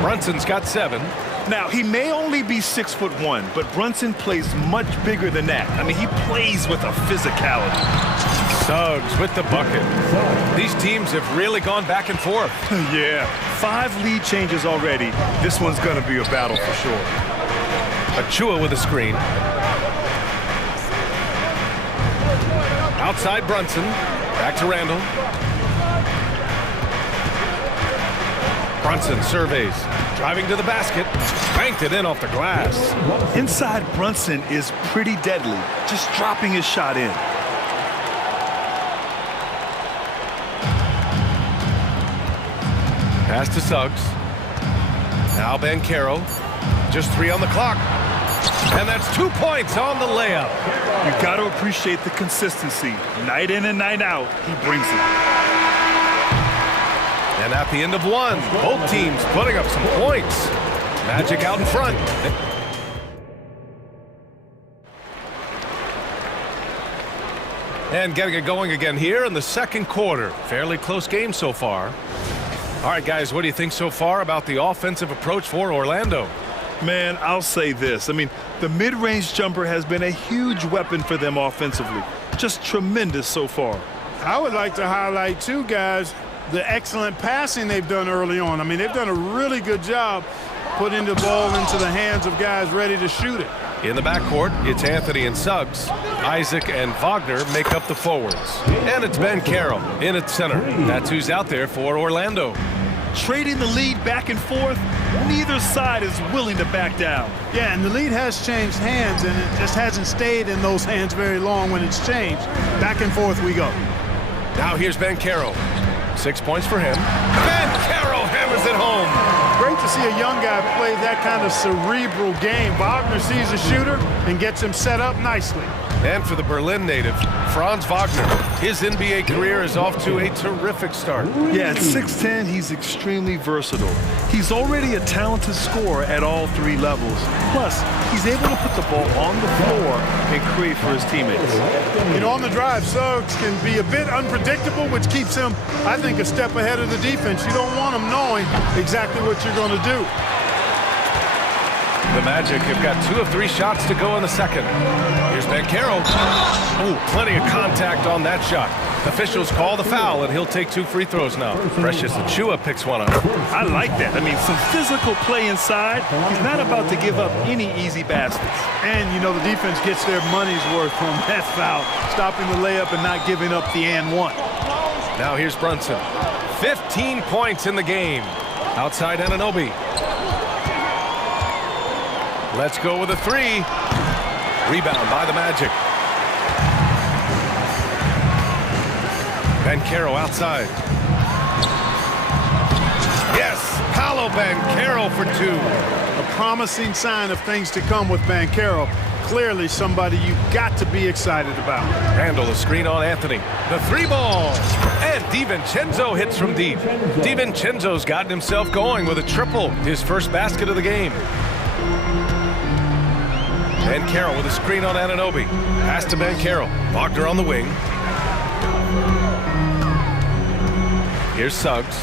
Brunson's got 7. Now, he may only be 6'1", but Brunson plays much bigger than that. I mean, he plays with a physicality. Suggs with the bucket. These teams have really gone back and forth. Yeah, 5 lead changes already. This one's going to be a battle for sure. Achua with a screen. Outside Brunson. Back to Randall. Brunson surveys. Driving to the basket. Banked it in off the glass. Inside Brunson is pretty deadly. Just dropping his shot in. Pass to Suggs. Now Banchero. Just 3 on the clock. And that's 2 points on the layup. You got to appreciate the consistency. Night in and night out, he brings it. And at the end of 1, both teams putting up some points. Magic out in front. And getting it going again here in the second quarter. Fairly close game so far. All right, guys, what do you think so far about the offensive approach for Orlando? Man, I'll say this. I mean, the mid-range jumper has been a huge weapon for them offensively. Just tremendous so far. I would like to highlight, too, guys, the excellent passing they've done early on. I mean, they've done a really good job putting the ball into the hands of guys ready to shoot it. In the backcourt, it's Anthony and Suggs. Isaac and Wagner make up the forwards. And it's Banchero in at center. That's who's out there for Orlando. Trading the lead back and forth, neither side is willing to back down. Yeah, and the lead has changed hands, and it just hasn't stayed in those hands very long when it's changed. Back and forth we go. Now here's Banchero. 6 points for him. Banchero hammers it home. Great to see a young guy play that kind of cerebral game. Wagner sees a shooter and gets him set up nicely. And for the Berlin native, Franz Wagner, his NBA career is off to a terrific start. Yeah, at 6'10", he's extremely versatile. He's already a talented scorer at all 3 levels. Plus, he's able to put the ball on the floor and create for his teammates. You know, on the drive, Suggs can be a bit unpredictable, which keeps him, I think, a step ahead of the defense. You don't want him knowing exactly what you're going to do. The Magic have got 2 of 3 shots to go in the second. Here's Banchero. Oh, plenty of contact on that shot. Officials call the foul, and he'll take 2 free throws now. Precious Achua picks one up. I like that. I mean, some physical play inside. He's not about to give up any easy baskets. And, you know, the defense gets their money's worth from that foul, stopping the layup and not giving up the and one. Now here's Brunson. 15 points in the game. Outside Anunoby. Let's go with a 3. Rebound by the Magic. Banchero outside. Yes, Paolo Banchero for 2. A promising sign of things to come with Banchero. Clearly somebody you've got to be excited about. Randall, a screen on Anthony. The 3 ball. And DiVincenzo hits from deep. DiVincenzo's gotten himself going with a triple. His first basket of the game. Banchero with a screen on Anunoby. Pass to Banchero. Wagner on the wing. Here's Suggs.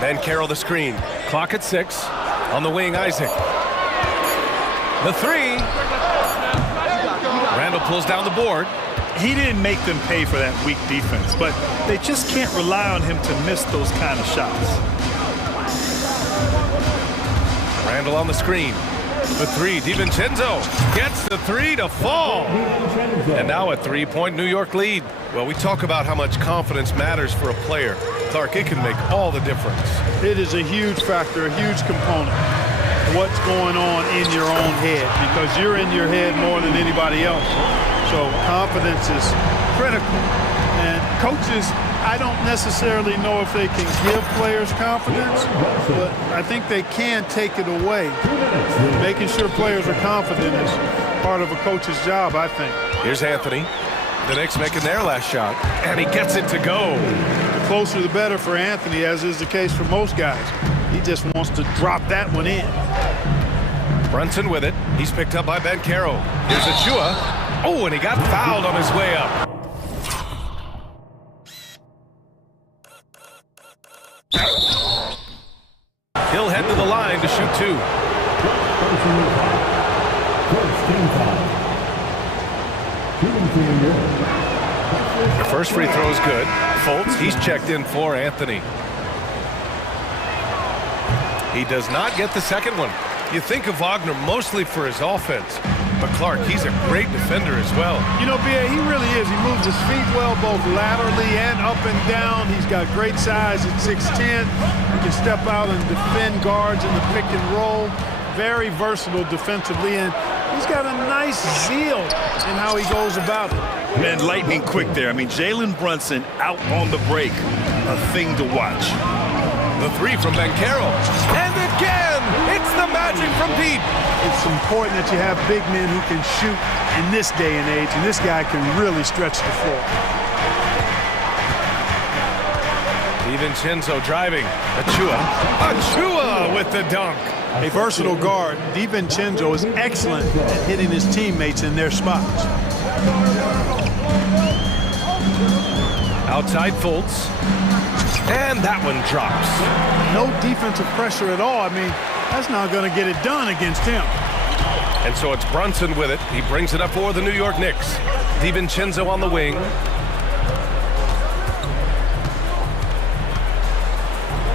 Banchero the screen. Clock at 6. On the wing, Isaac. The 3. Randall pulls down the board. He didn't make them pay for that weak defense, but they just can't rely on him to miss those kind of shots. Randall on the screen. The 3, DiVincenzo gets the 3 to fall. And now a 3-point New York lead. Well, we talk about how much confidence matters for a player. Clark, it can make all the difference. It is a huge factor, a huge component. What's going on in your own head, because you're in your head more than anybody else. So confidence is critical. And coaches, I don't necessarily know if they can give players confidence, but I think they can take it away. Making sure players are confident is part of a coach's job, I think. Here's Anthony. The Knicks making their last shot, and he gets it to go. The closer the better for Anthony, as is the case for most guys. He just wants to drop that one in. Brunson with it. He's picked up by Banchero. Here's Achua. Oh, and he got fouled on his way up. He'll head to the line to shoot 2. First team foul. Shooting team. First free throw is good. Fultz, he's checked in for Anthony. He does not get the second one. You think of Wagner mostly for his offense, but Clark, he's a great defender as well. You know, B.A., he really is. He moves his feet well, both laterally and up and down. He's got great size at 6'10". He can step out and defend guards in the pick and roll. Very versatile defensively, and he's got a nice zeal in how he goes about it. Man, lightning quick there. I mean, Jalen Brunson out on the break. A thing to watch. The three from Banchero. And again, it's the magic from deep. It's important that you have big men who can shoot in this day and age, and this guy can really stretch the floor. DiVincenzo driving. Achua with the dunk. A versatile guard, DiVincenzo is excellent at hitting his teammates in their spots. Outside Fultz. And that one drops. No defensive pressure at all. I mean, that's not going to get it done against him. And so it's Brunson with it. He brings it up for the New York Knicks. DiVincenzo on the wing.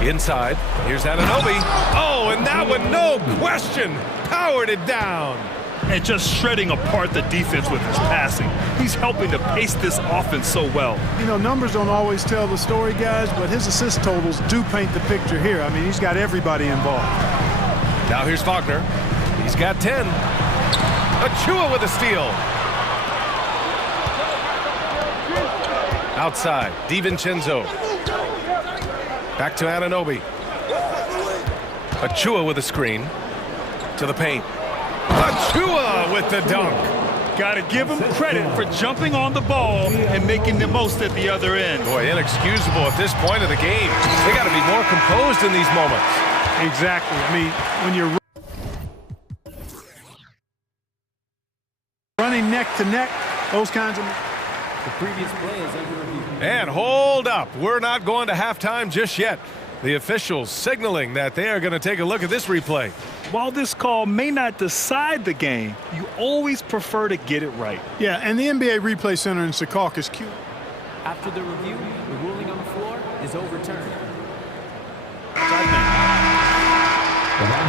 Inside, here's Anunoby. Oh, and that one, no question, powered it down. And just shredding apart the defense with his passing. He's helping to pace this offense so well. You know, numbers don't always tell the story, guys, but his assist totals do paint the picture here. I mean, he's got everybody involved. Now here's Wagner. He's got 10. Achua with a steal. Outside, DiVincenzo. Back to Anunoby. Achua with a screen. To the paint. Achua with the dunk. Got to give him credit for jumping on the ball and making the most at the other end. Boy, inexcusable at this point of the game. They got to be more composed in these moments. Exactly. I mean, when you're running neck to neck, those kinds of... The previous play is under review. And hold up. We're not going to halftime just yet. The officials signaling that they are going to take a look at this replay. While this call may not decide the game, you always prefer to get it right. Yeah, and the NBA Replay Center in Secaucus, Q. After the review, the ruling on the floor is overturned.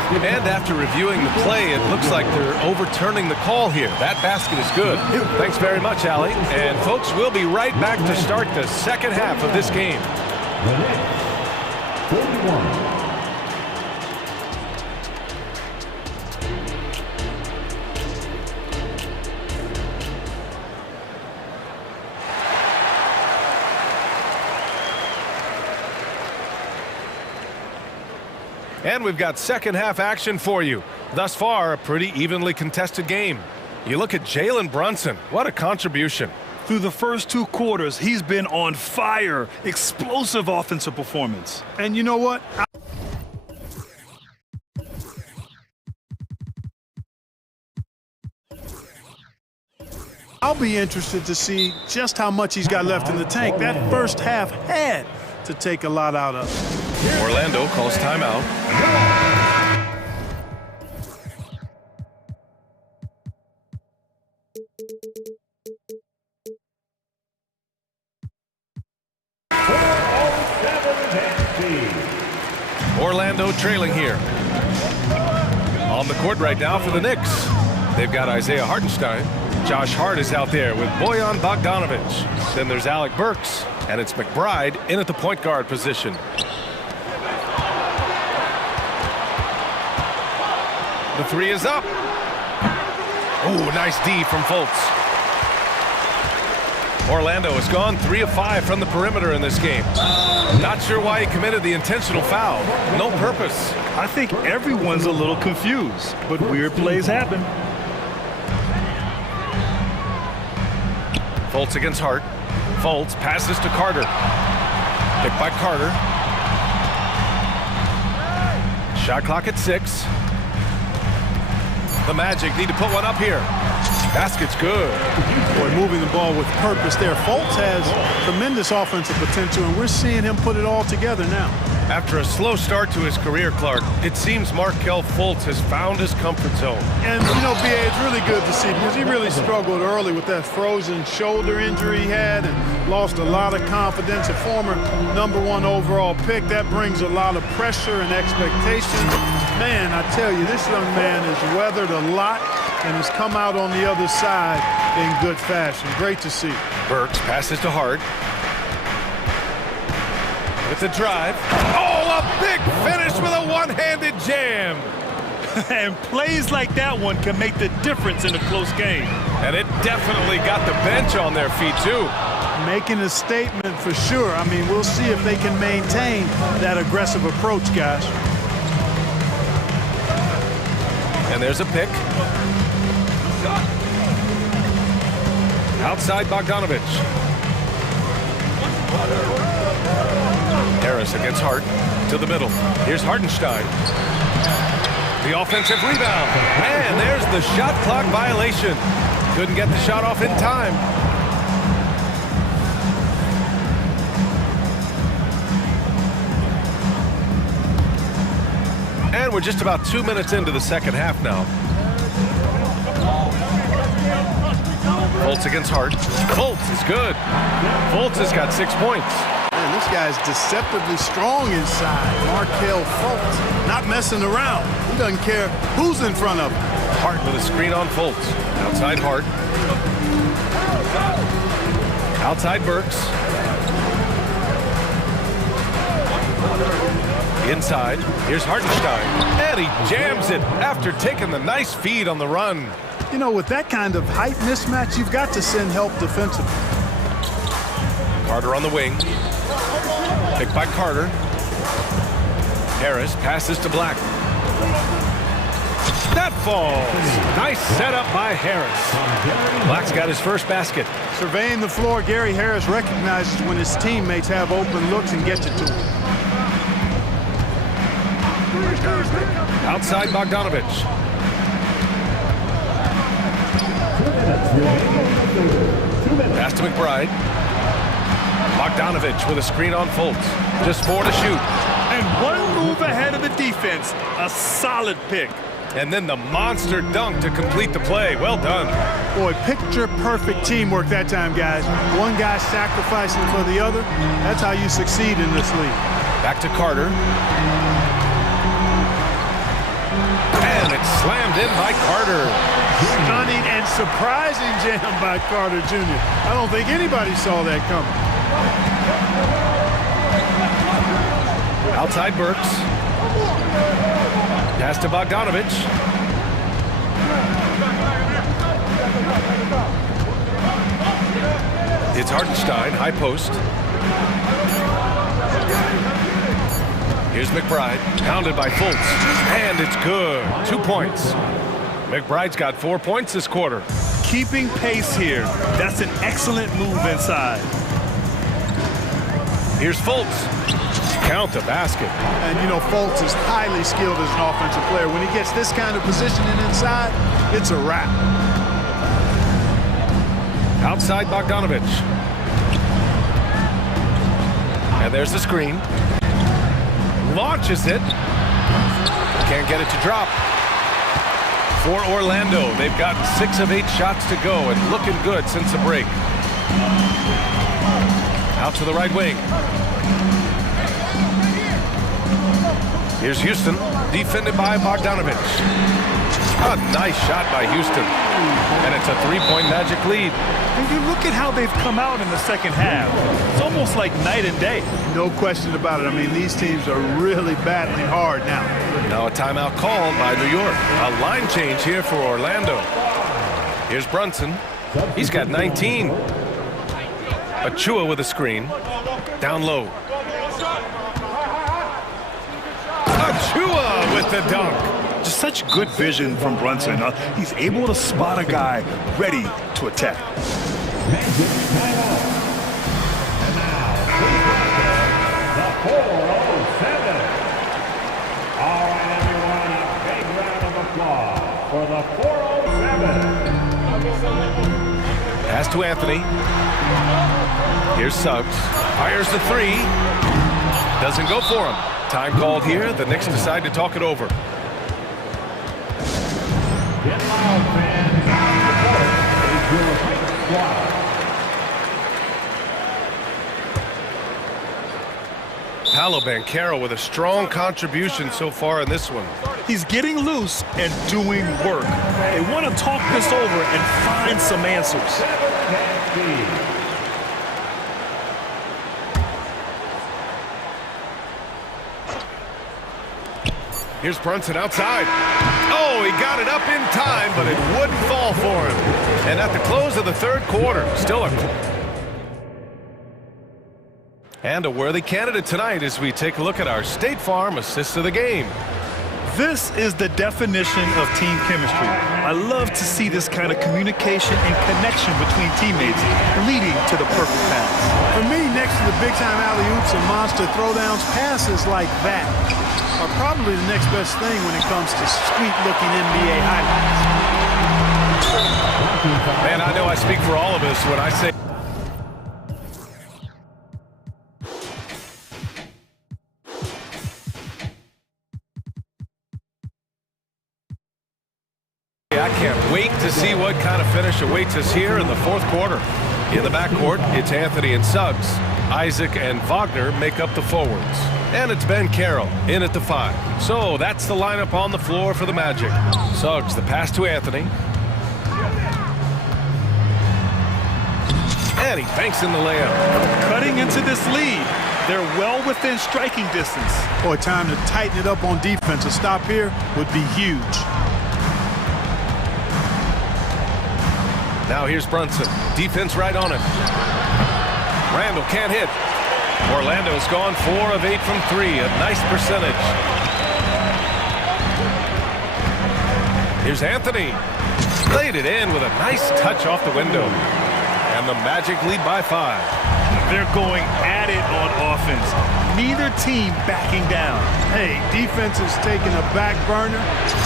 And after reviewing the play, it looks like they're overturning the call here. That basket is good. Thanks very much, Allie. And folks, we'll be right back to start the second half of this game. The Knicks, 41. And we've got second half action for you. Thus far, a pretty evenly contested game. You look at Jalen Brunson. What a contribution. Through the first two quarters, he's been on fire. Explosive offensive performance. And you know what? I'll be interested to see just how much he's got left in the tank. That first half had to take a lot out of it. Orlando calls timeout. Orlando trailing here. On the court right now for the Knicks. They've got Isaiah Hartenstein. Josh Hart is out there with Bojan Bogdanovic. Then there's Alec Burks. And it's McBride in at the point guard position. The three is up. Oh, nice D from Fultz. Orlando has gone 3 of 5 from the perimeter in this game. Not sure why he committed the intentional foul. No purpose. I think everyone's a little confused, but weird plays happen. Fultz against Hart. Fultz passes to Carter. Picked by Carter. Shot clock at 6. The Magic need to put one up here. Basket's good. Boy, moving the ball with purpose there. Fultz has tremendous offensive potential, and we're seeing him put it all together now. After a slow start to his career, Clark, it seems Markelle Fultz has found his comfort zone. And, you know, B.A., it's really good to see because he really struggled early with that frozen shoulder injury he had and lost a lot of confidence. A former #1 overall pick, that brings a lot of pressure and expectation. Man, I tell you, this young man has weathered a lot and has come out on the other side in good fashion. Great to see. Burks passes to Hart. With the drive. Oh, a big finish with a one-handed jam. And plays like that one can make the difference in a close game. And it definitely got the bench on their feet, too. Making a statement for sure. I mean, we'll see if they can maintain that aggressive approach, guys. And there's a pick. Outside Bogdanovich. Harris against Hart to the middle. Here's Hartenstein. The offensive rebound. And there's the shot clock violation. Couldn't get the shot off in time. And we're just about 2 minutes into the second half now. Fultz against Hart. Fultz is good. Fultz has got 6 points. Man, this guy's deceptively strong inside. Markelle Fultz, not messing around. He doesn't care who's in front of him. Hart with a screen on Fultz. Outside Hart. Outside Burks. Inside. Here's Hartenstein. And he jams it after taking the nice feed on the run. You know, with that kind of height mismatch, you've got to send help defensively. Carter on the wing. Picked by Carter. Harris passes to Black. That falls. Nice setup by Harris. Black's got his first basket. Surveying the floor, Gary Harris recognizes when his teammates have open looks and gets it to him. Outside Bogdanovich. Pass to McBride. Bogdanovich with a screen on Fultz. Just 4 to shoot. And one move ahead of the defense. A solid pick. And then the monster dunk to complete the play. Well done. Boy, picture-perfect teamwork that time, guys. One guy sacrificing for the other. That's how you succeed in this league. Back to Carter. And it's slammed in by Carter. Stunning and surprising jam by Carter Jr. I don't think anybody saw that coming. Outside Burks. Pass to Bogdanovich. It's Hartenstein, high post. Here's McBride, pounded by Fultz. And it's good. 2 points. McBride's got 4 points this quarter. Keeping pace here. That's an excellent move inside. Here's Fultz. Count the basket. And, you know, Fultz is highly skilled as an offensive player. When he gets this kind of positioning inside, it's a wrap. Outside Bogdanovich. And there's the screen. Launches it. Can't get it to drop. For Orlando, they've gotten 6 of 8 shots to go and looking good since the break. Out to the right wing. Here's Houston, defended by Bogdanovich. A nice shot by Houston. And it's a 3-point Magic lead. And you look at how they've come out in the second half. It's almost like night and day. No question about it. I mean, these teams are really battling hard now. Now a timeout called by New York. A line change here for Orlando. Here's Brunson. He's got 19. Achua with a screen. Down low. Achua with the dunk. Just such good vision from Brunson. He's able to spot a guy ready to attack. And now, the 407. All right, everyone, a big round of applause for the 407. Pass to Anthony. Here's Suggs. Fires the three. Doesn't go for him. Time called here. The Knicks decide to talk it over. Get loud, fans. Is your squad. Paolo Banchero with a strong contribution so far in this one. He's getting loose and doing work. They want to talk this over and find some answers. Here's Brunson outside. Oh, he got it up in time, but it wouldn't fall for him. And at the close of the third quarter, still and a worthy candidate tonight as we take a look at our State Farm assists of the game. This is the definition of team chemistry. I love to see this kind of communication and connection between teammates leading to the perfect pass. For me, next to the big-time alley-oops and monster throwdowns, passes like that are probably the next best thing when it comes to sweet-looking NBA highlights. Man, I know I speak for all of us when I say I can't wait to see what kind of finish awaits us here in the fourth quarter. In the backcourt, it's Anthony and Suggs. Isaac and Wagner make up the forwards. And it's Ben Carroll in at the 5. So that's the lineup on the floor for the Magic. Suggs, the pass to Anthony. And he banks in the layup. Cutting into this lead. They're well within striking distance. Boy, time to tighten it up on defense. A stop here would be huge. Now here's Brunson. Defense right on him. Randall can't hit. Orlando's gone 4 of 8 from 3. A nice percentage. Here's Anthony. Laid it in with a nice touch off the window. And the Magic lead by 5. They're going at it on offense. Neither team backing down. Hey, defense is taking a back burner.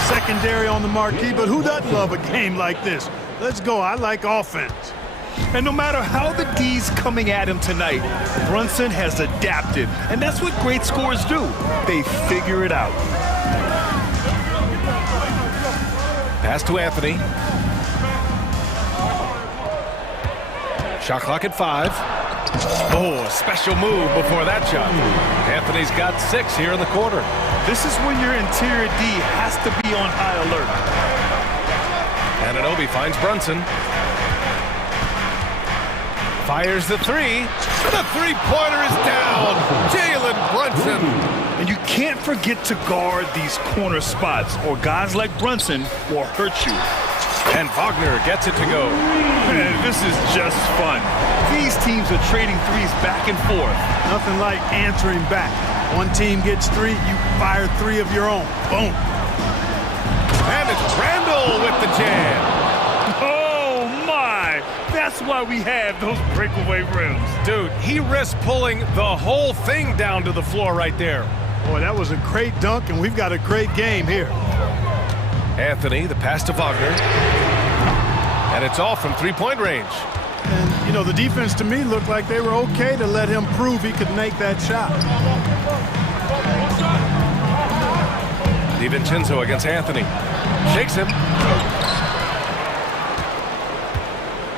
Secondary on the marquee, but who doesn't love a game like this? Let's go. I like offense. And no matter how the D's coming at him tonight, Brunson has adapted. And that's what great scorers do. They figure it out. Pass to Anthony. Shot clock at 5. Oh, a special move before that shot. Anthony's got 6 here in the quarter. This is when your interior D has to be on high alert. Anunoby finds Brunson. Fires the 3. The three-pointer is down. Jalen Brunson. And you can't forget to guard these corner spots, or guys like Brunson will hurt you. And Wagner gets it to go. Man, this is just fun. These teams are trading threes back and forth. Nothing like answering back. One team gets 3, you fire 3 of your own. Boom. And it's Randall with the jam. Oh, my. That's why we have those breakaway rims. Dude, he risked pulling the whole thing down to the floor right there. Boy, that was a great dunk, and we've got a great game here. Anthony, the pass to Wagner. And it's off from three-point range. And, you know, the defense to me looked like they were okay to let him prove he could make that shot. DiVincenzo against Anthony. Shakes him.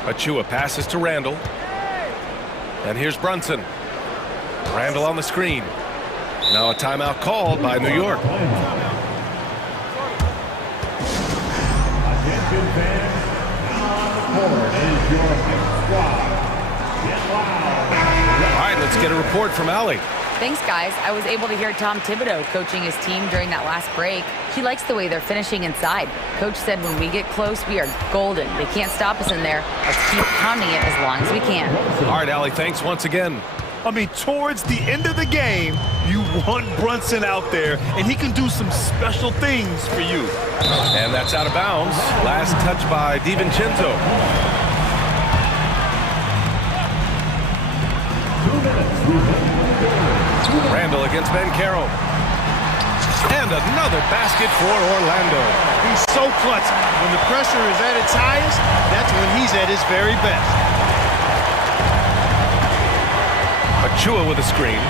Achua passes to Randall. And here's Brunson. Randall on the screen. Now a timeout called by New York. Attention fans, now on the court is your squad. Get loud. All right, let's get a report from Allie. Thanks, guys. I was able to hear Tom Thibodeau coaching his team during that last break. He likes the way they're finishing inside. Coach said when we get close, we are golden. They can't stop us in there. Let's keep pounding it as long as we can. All right, Allie, thanks once again. I mean, towards the end of the game, you want Brunson out there, and he can do some special things for you. And that's out of bounds. Last touch by DiVincenzo. 2 minutes. Randall against Ben Carroll. And another basket for Orlando. He's so clutch. When the pressure is at its highest, that's when he's at his very best. Achua with a screen.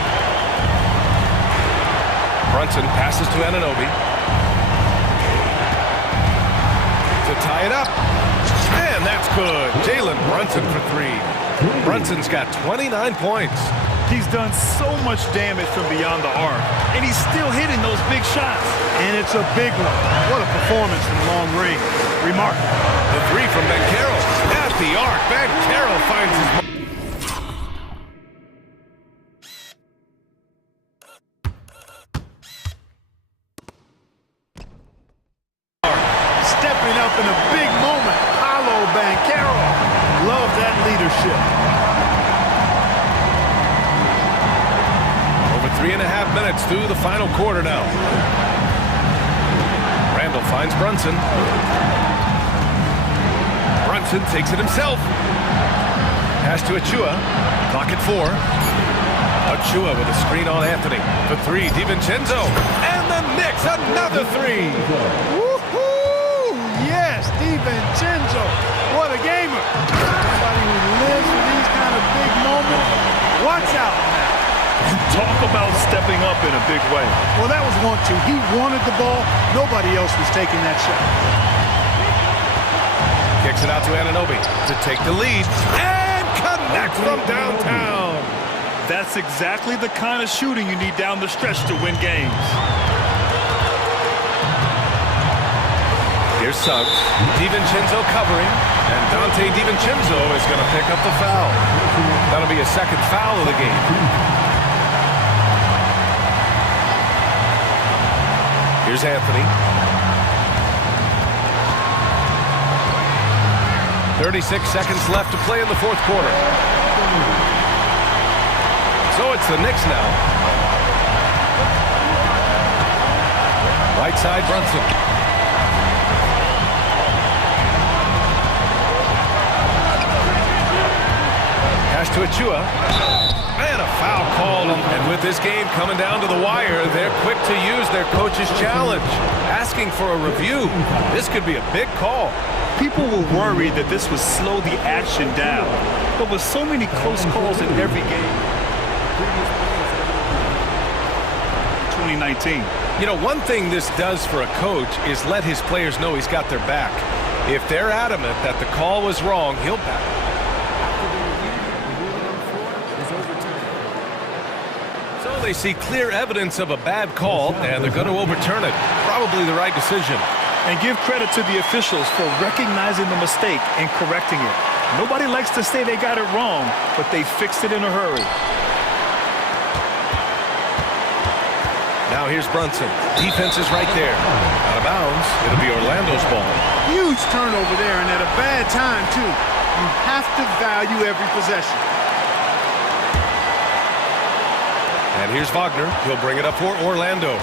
Brunson passes to Anunoby. To tie it up. And that's good. Jalen Brunson for three. Brunson's got 29 points. He's done so much damage from beyond the arc, and he's still hitting those big shots. And it's a big one. What a performance from long range. Remarkable. The three from Banchero at the arc. Banchero finds his... Stepping up in a big moment. Paolo Banchero. Love that leadership. 3.5 minutes through the final quarter now. Randall finds Brunson. Brunson takes it himself. Pass to Achua. Clock at 4. Achua with a screen on Anthony. For three, DiVincenzo. And the Knicks, another three. Woohoo! Yes, DiVincenzo. What a gamer. Somebody who lives for these kind of big moments. Watch out. Talk about stepping up in a big way. Well, that was 1-2. He wanted the ball. Nobody else was taking that shot. Kicks it out to Anunoby to take the lead and connect from downtown. That's exactly the kind of shooting you need down the stretch to win games. Here's Suggs. DiVincenzo covering, and Dante DiVincenzo is going to pick up the foul. That'll be a second foul of the game. Here's Anthony. 36 seconds left to play in the fourth quarter. So it's the Knicks now. Right side, Brunson. Pass to Achua. And a foul called. And with this game coming down to the wire, they're quick to use their coach's challenge, asking for a review. This could be a big call. People were worried that this would slow the action down, but with so many close calls in every game. 2019. You know, one thing this does for a coach is let his players know he's got their back. If they're adamant that the call was wrong, he'll back. So they see clear evidence of a bad call, and they're going to overturn it. Probably the right decision. And give credit to the officials for recognizing the mistake and correcting it. Nobody likes to say they got it wrong, but they fixed it in a hurry. Now here's Brunson. Defense is right there. Out of bounds. It'll be Orlando's ball. Huge turnover there, and at a bad time, too. You have to value every possession. And here's Wagner. He'll bring it up for Orlando.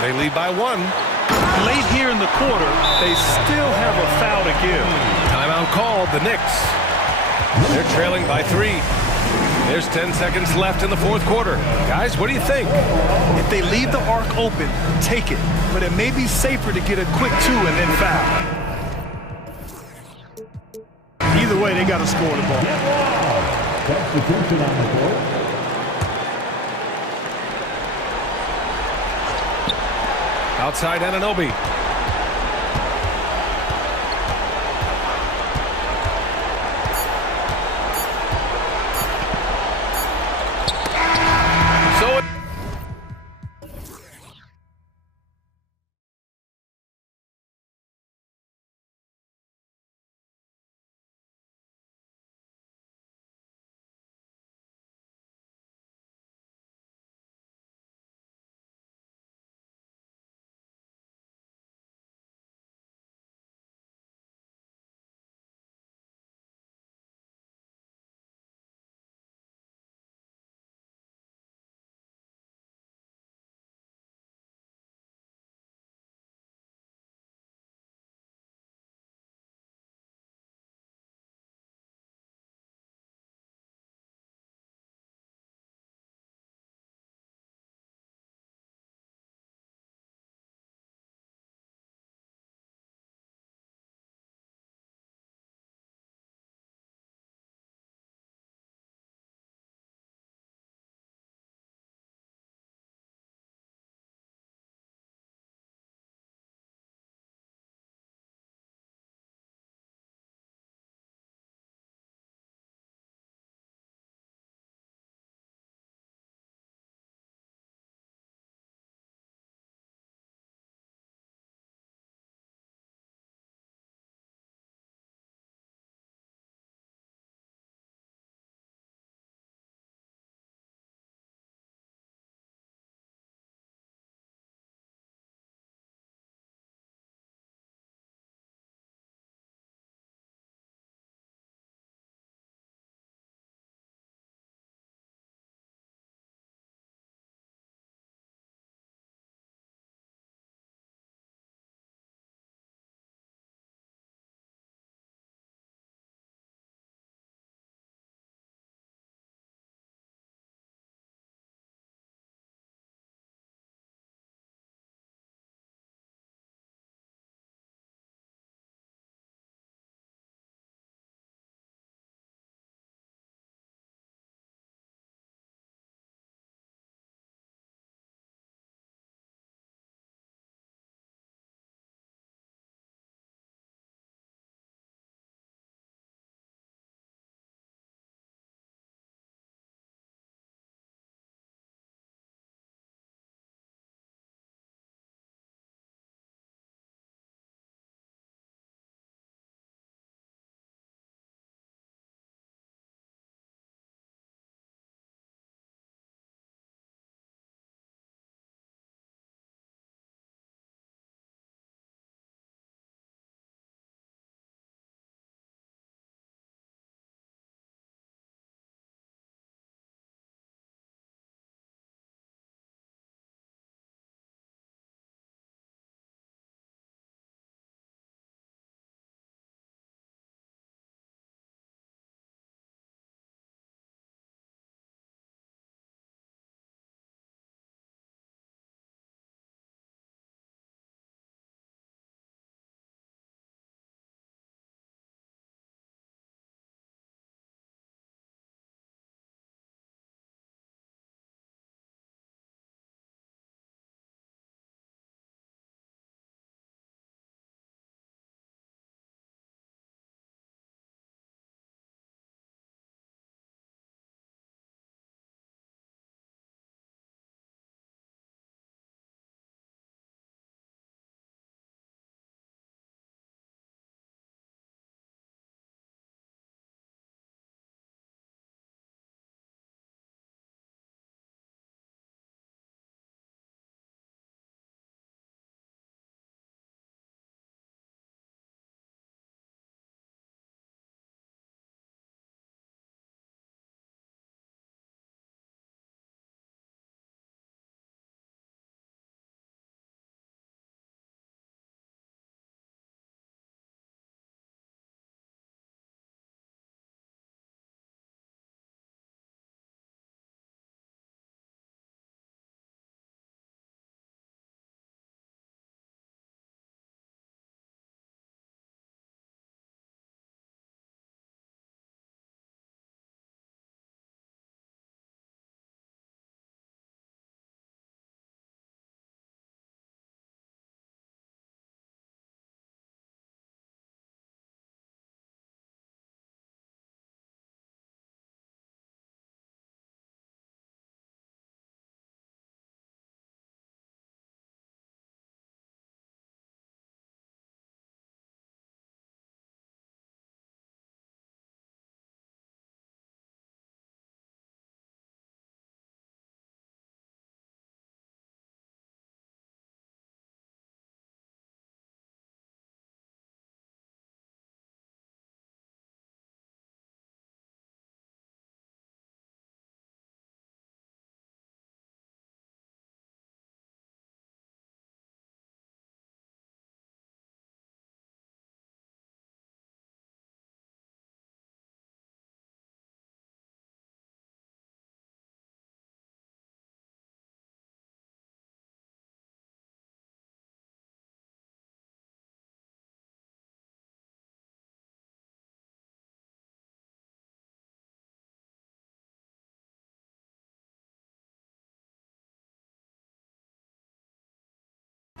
They lead by 1. Late here in the quarter, they still have a foul to give. Timeout called, the Knicks. They're trailing by 3. There's 10 seconds left in the fourth quarter. Guys, what do you think? If they leave the arc open, take it. But it may be safer to get a quick 2 and then foul. Either way, they got to score the ball. Substitution on the board. Outside Anunoby.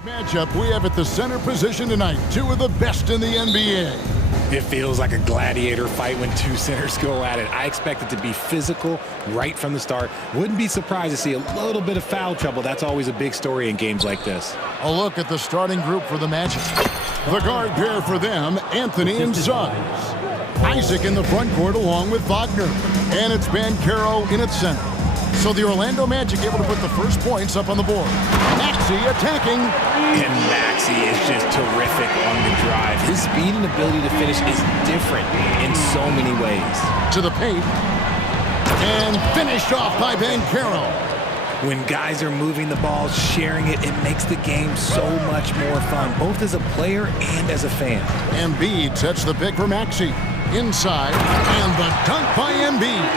Matchup we have at the center position tonight. Two of the best in the NBA. It feels like a gladiator fight when two centers go at it. I expect it to be physical right from the start. Wouldn't be surprised to see a little bit of foul trouble. That's always a big story in games like this. A look at the starting group for the matchup. The guard pair for them, Anthony and Suggs. Isaac in the front court along with Wagner. And it's Banchero in its center. So the Orlando Magic able to put the first points up on the board. Maxey attacking. And Maxey is just terrific on the drive. His speed and ability to finish is different in so many ways. To the paint. And finished off by Banchero. When guys are moving the ball, sharing it, it makes the game so much more fun, both as a player and as a fan. Embiid sets the pick for Maxey. Inside, and the dunk by Embiid.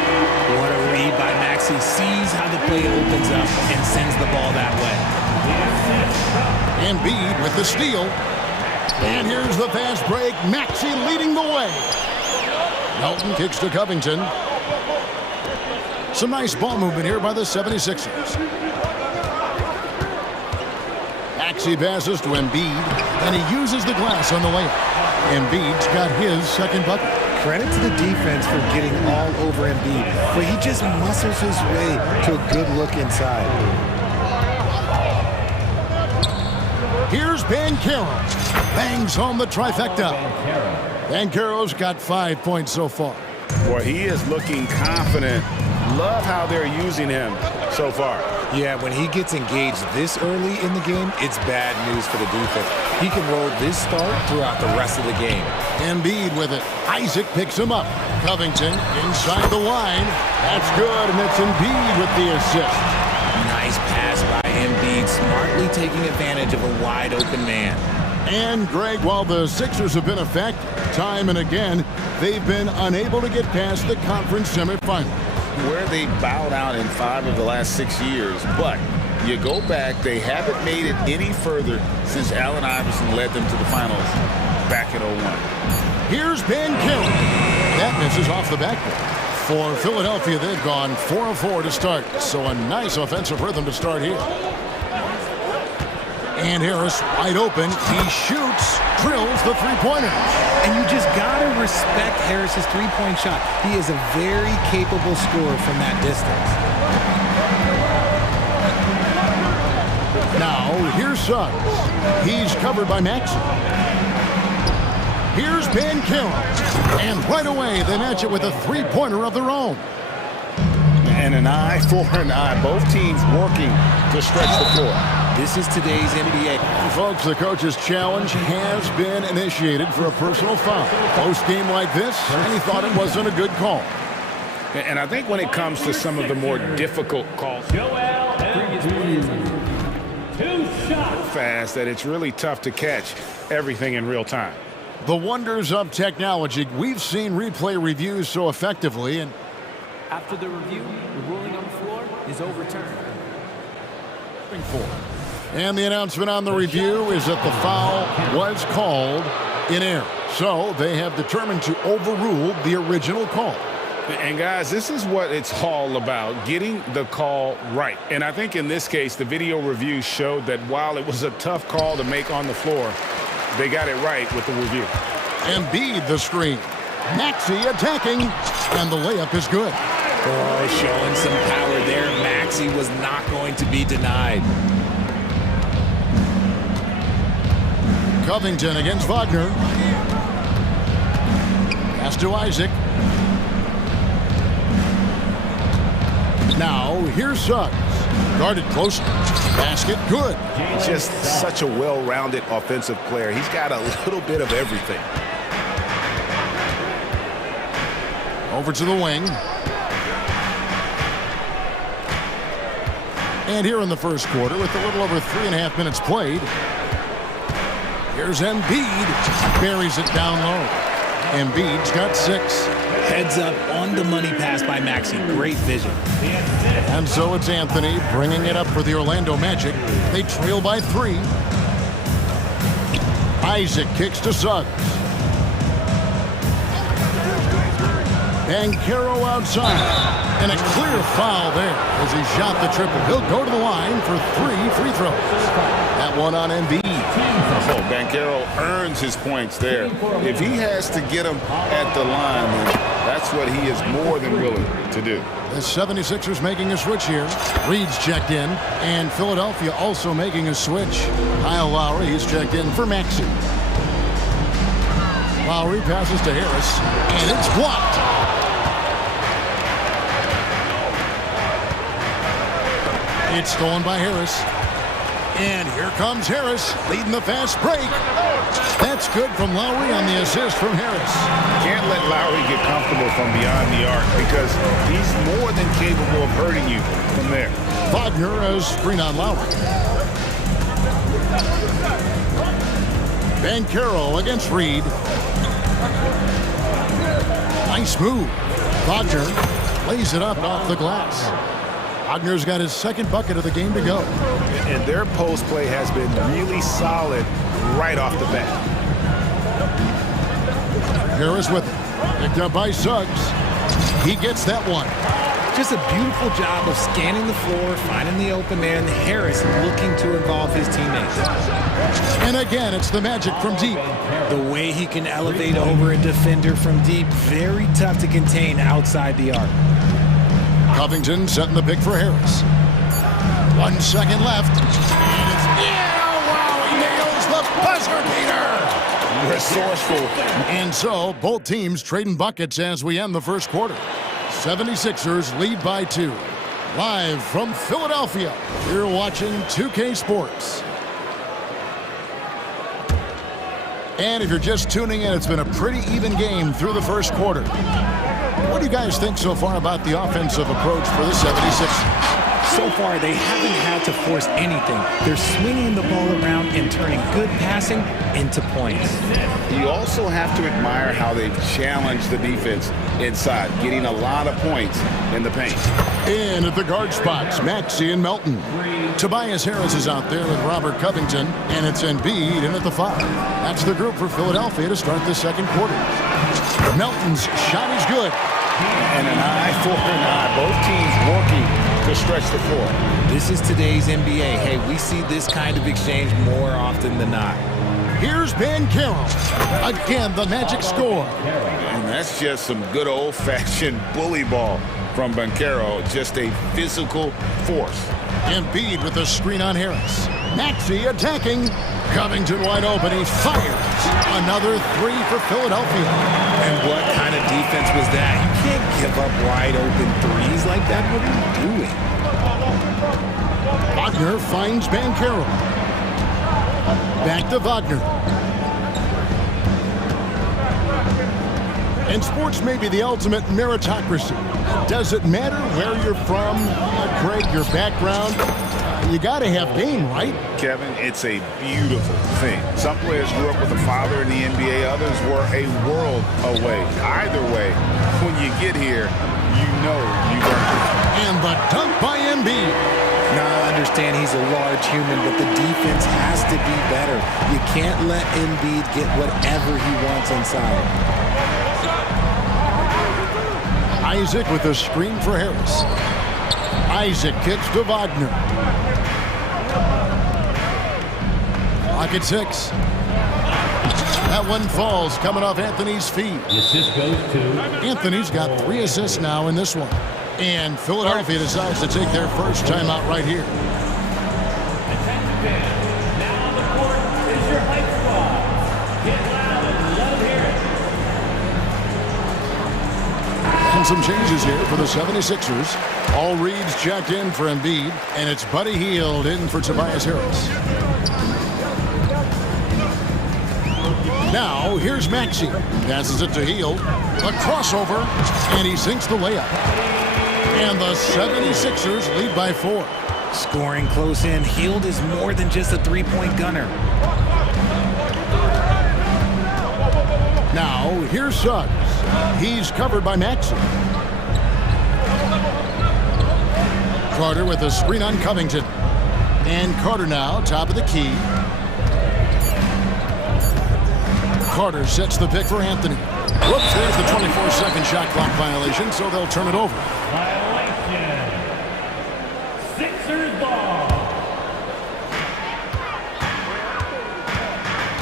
What a read by Maxey. Sees how the play opens up and sends the ball that way. Embiid with the steal. And here's the fast break. Maxey leading the way. Melton kicks to Covington. Some nice ball movement here by the 76ers. Maxey passes to Embiid, and he uses the glass on the layup. Embiid's got his second bucket. Credit to the defense for getting all over Embiid, but he just muscles his way to a good look inside. Here's Banchero. Bangs home the trifecta. Banchero's got 5 points so far. Boy, he is looking confident. Love how they're using him so far. Yeah, when he gets engaged this early in the game, it's bad news for the defense. He can roll this start throughout the rest of the game. Embiid with it. Isaac picks him up. Covington inside the line. That's good, and it's Embiid with the assist. Nice pass by Embiid, smartly taking advantage of a wide-open man. And, Greg, while the Sixers have been effective time and again, they've been unable to get past the conference semifinal. Where they bowed out in 5 of the last 6 years, but you go back, they haven't made it any further since Allen Iverson led them to the finals back in 01. Here's Banchero. That misses off the backboard. For Philadelphia, they've gone 4 of 4 to start, so a nice offensive rhythm to start here. And Harris wide open. He shoots, drills the three-pointer. And you just got to respect Harris's three-point shot. He is a very capable scorer from that distance. Now, here's Suggs. He's covered by Maxey. Here's Banchero. And right away, they match it with a three-pointer of their own. And an eye for an eye. Both teams working to stretch the floor. This is today's NBA. Folks, the coach's challenge has been initiated for a personal foul. Post-game like this, and he thought it wasn't a good call. And I think when it comes to some of the more difficult calls, fast that it's really tough to catch everything in real time. The wonders of technology. We've seen replay reviews so effectively, and after the review, the ruling on the floor is overturned. And the announcement on the review is that the foul was called in error. So they have determined to overrule the original call. And guys, this is what it's all about, getting the call right. And I think in this case, the video review showed that while it was a tough call to make on the floor, they got it right with the review. Embiid the screen. Maxey attacking, and the layup is good. Oh, showing some power there. Maxey was not going to be denied. Covington against Wagner. Pass to Isaac. Now, here's Suggs. Guarded close. Basket good. Just such a well-rounded offensive player. He's got a little bit of everything. Over to the wing. And here in the first quarter, with a little over 3.5 minutes played, here's Embiid. Buries it down low. Embiid's got 6. Heads up on the money pass by Maxey. Great vision. And so it's Anthony bringing it up for the Orlando Magic. They trail by 3. Isaac kicks to Suggs. Banchero outside. And a clear foul there as he shot the triple. He'll go to the line for 3 free throws. That one on Embiid. Oh, Banchero earns his points there. If he has to get them at the line, then that's what he is more than willing to do. The 76ers making a switch here. Reed's checked in, and Philadelphia also making a switch. Kyle Lowry, he's checked in for Maxey. Lowry passes to Harris, and it's blocked. It's stolen by Harris. And here comes Harris, leading the fast break. That's good from Lowry on the assist from Harris. Can't let Lowry get comfortable from beyond the arc because he's more than capable of hurting you from there. Wagner has screen on Lowry. Banchero against Reed. Nice move. Wagner lays it up off the glass. Wagner's got his second bucket of the game to go. And their post play has been really solid right off the bat. Harris with it. Picked up by Suggs. He gets that one. Just a beautiful job of scanning the floor, finding the open man. Harris looking to involve his teammates. And again, it's the Magic from deep. The way he can elevate over a defender from deep, very tough to contain outside the arc. Covington setting the pick for Harris. 1 second left. And it's, wow, he nails the buzzer beater. Resourceful. And so, both teams trading buckets as we end the first quarter. 76ers lead by 2. Live from Philadelphia, you're watching 2K Sports. And if you're just tuning in, it's been a pretty even game through the first quarter. What do you guys think so far about the offensive approach for the 76ers? So far, they haven't had to force anything. They're swinging the ball around and turning good passing into points. You also have to admire how they've challenged the defense inside, getting a lot of points in the paint. In at the guard spots, Maxey and Melton. Tobias Harris is out there with Robert Covington, and it's Embiid in at the 5. That's the group for Philadelphia to start the second quarter. Melton's shot is good. And an eye for an eye. Both teams working to stretch the floor. This is today's NBA. Hey, we see this kind of exchange more often than not. Here's Banchero. Again, the Magic score. And that's just some good old-fashioned bully ball from Banchero. Just a physical force. Embiid with the screen on Harris. Maxey attacking. Covington wide open. He fires. Another 3 for Philadelphia. And what kind of defense was that? You can't give up wide open threes like that. What are you doing? Wagner finds Banchero. Back to Wagner. And sports may be the ultimate meritocracy. Does it matter where you're from, Craig, your background? You got to have game, right? Kevin, it's a beautiful thing. Some players grew up with a father in the NBA. Others were a world away. Either way, when you get here, you know you earned it. And the dunk by Embiid. Now, I understand he's a large human, but the defense has to be better. You can't let Embiid get whatever he wants inside. Isaac with a screen for Harris. Isaac kicks to Wagner. Clock at 6. That one falls coming off Anthony's feet. The assist goes to Anthony's got 3 assists now in this one. And Philadelphia decides to take their first timeout right here. now on the court is your hype squad. Get loud and let them hear it. And some changes here for the 76ers. All Reed's checked in for Embiid, and it's Buddy Hield in for Tobias Harris. Now, here's Maxey. Passes it to Hield. A crossover, and he sinks the layup. And the 76ers lead by 4. Scoring close in. Hield is more than just a three-point gunner. Now, here's Suggs. He's covered by Maxey. Carter with a screen on Covington. And Carter now, top of the key. Carter sets the pick for Anthony. Whoops, there's the 24-second shot clock violation, so they'll turn it over. Violation. Sixers ball.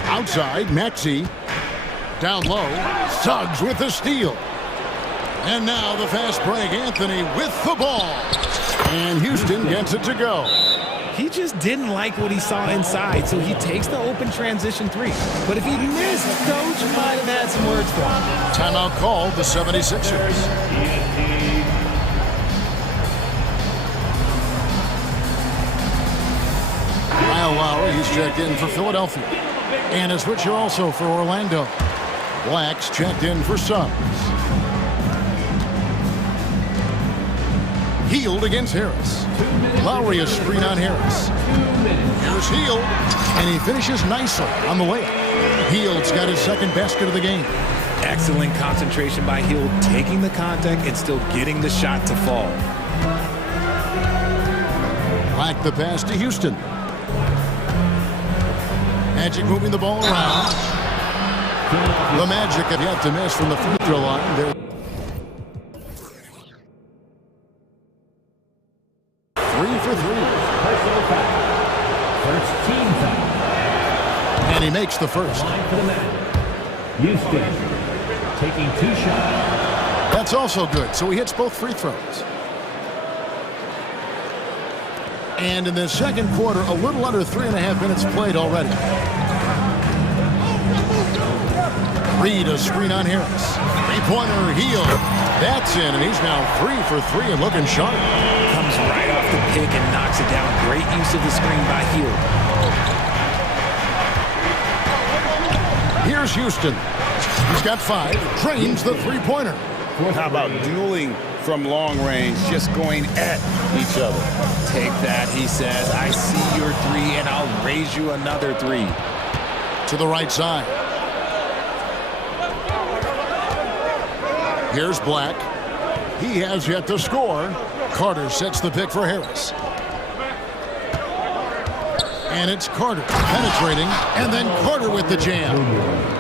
Outside, Maxey. Down low, Suggs with the steal. And now the fast break, Anthony with the ball. And Houston gets it to go. He just didn't like what he saw inside, so he takes the open transition three. But if he missed, Coach might have had some words for him. Timeout called, the 76ers. Kyle Lowry, he's checked in for Philadelphia. And a switcher also for Orlando. Black's checked in for Suggs. Healed against Harris. Lowry a screen on Harris. Here's Heald, and he finishes nicely on the layup. Heald's got his second basket of the game. Excellent concentration by Heald, taking the contact and still getting the shot to fall. Black the pass to Houston. Magic moving the ball around. The Magic have yet to miss from the free throw line. They're 3 for 3. First team foul. And he makes the first. Line for the man. Houston taking 2 shots. That's also good, so he hits both free throws. And in the second quarter, a little under 3.5 minutes played already. Reed a screen on Harris. Three-pointer, Heald. That's in, and he's now 3 for 3 and looking sharp. Comes right off the pick and knocks it down. Great use of the screen by Heald. Here's Houston. He's got 5. Drains the three-pointer. How about dueling from long range, just going at each other? Take that, he says. I see your 3, and I'll raise you another 3. To the right side. Here's Black. He has yet to score. Carter sets the pick for Harris. And it's Carter penetrating, and then Carter with the jam.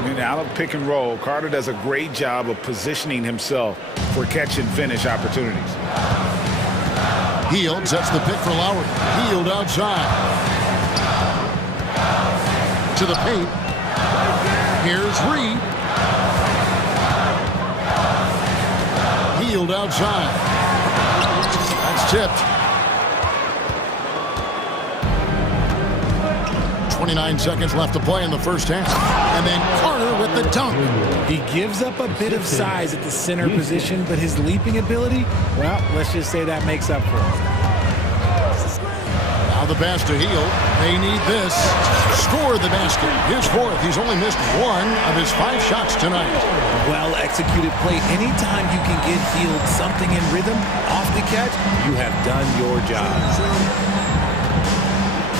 And out of pick and roll, Carter does a great job of positioning himself for catch and finish opportunities. Heald sets the pick for Lowry. Heald outside. To the paint. Here's Reed. Heald outside. That's tipped. 29 seconds left to play in the first half. And then Carter with the dunk. He gives up a bit of size at the center position, but his leaping ability, well, let's just say that makes up for it. Now the pass to Heald. They need this. Score the basket. His 4th. He's only missed 1 of his 5 shots tonight. Well-executed play. Anytime you can get Heald something in rhythm off the catch, you have done your job.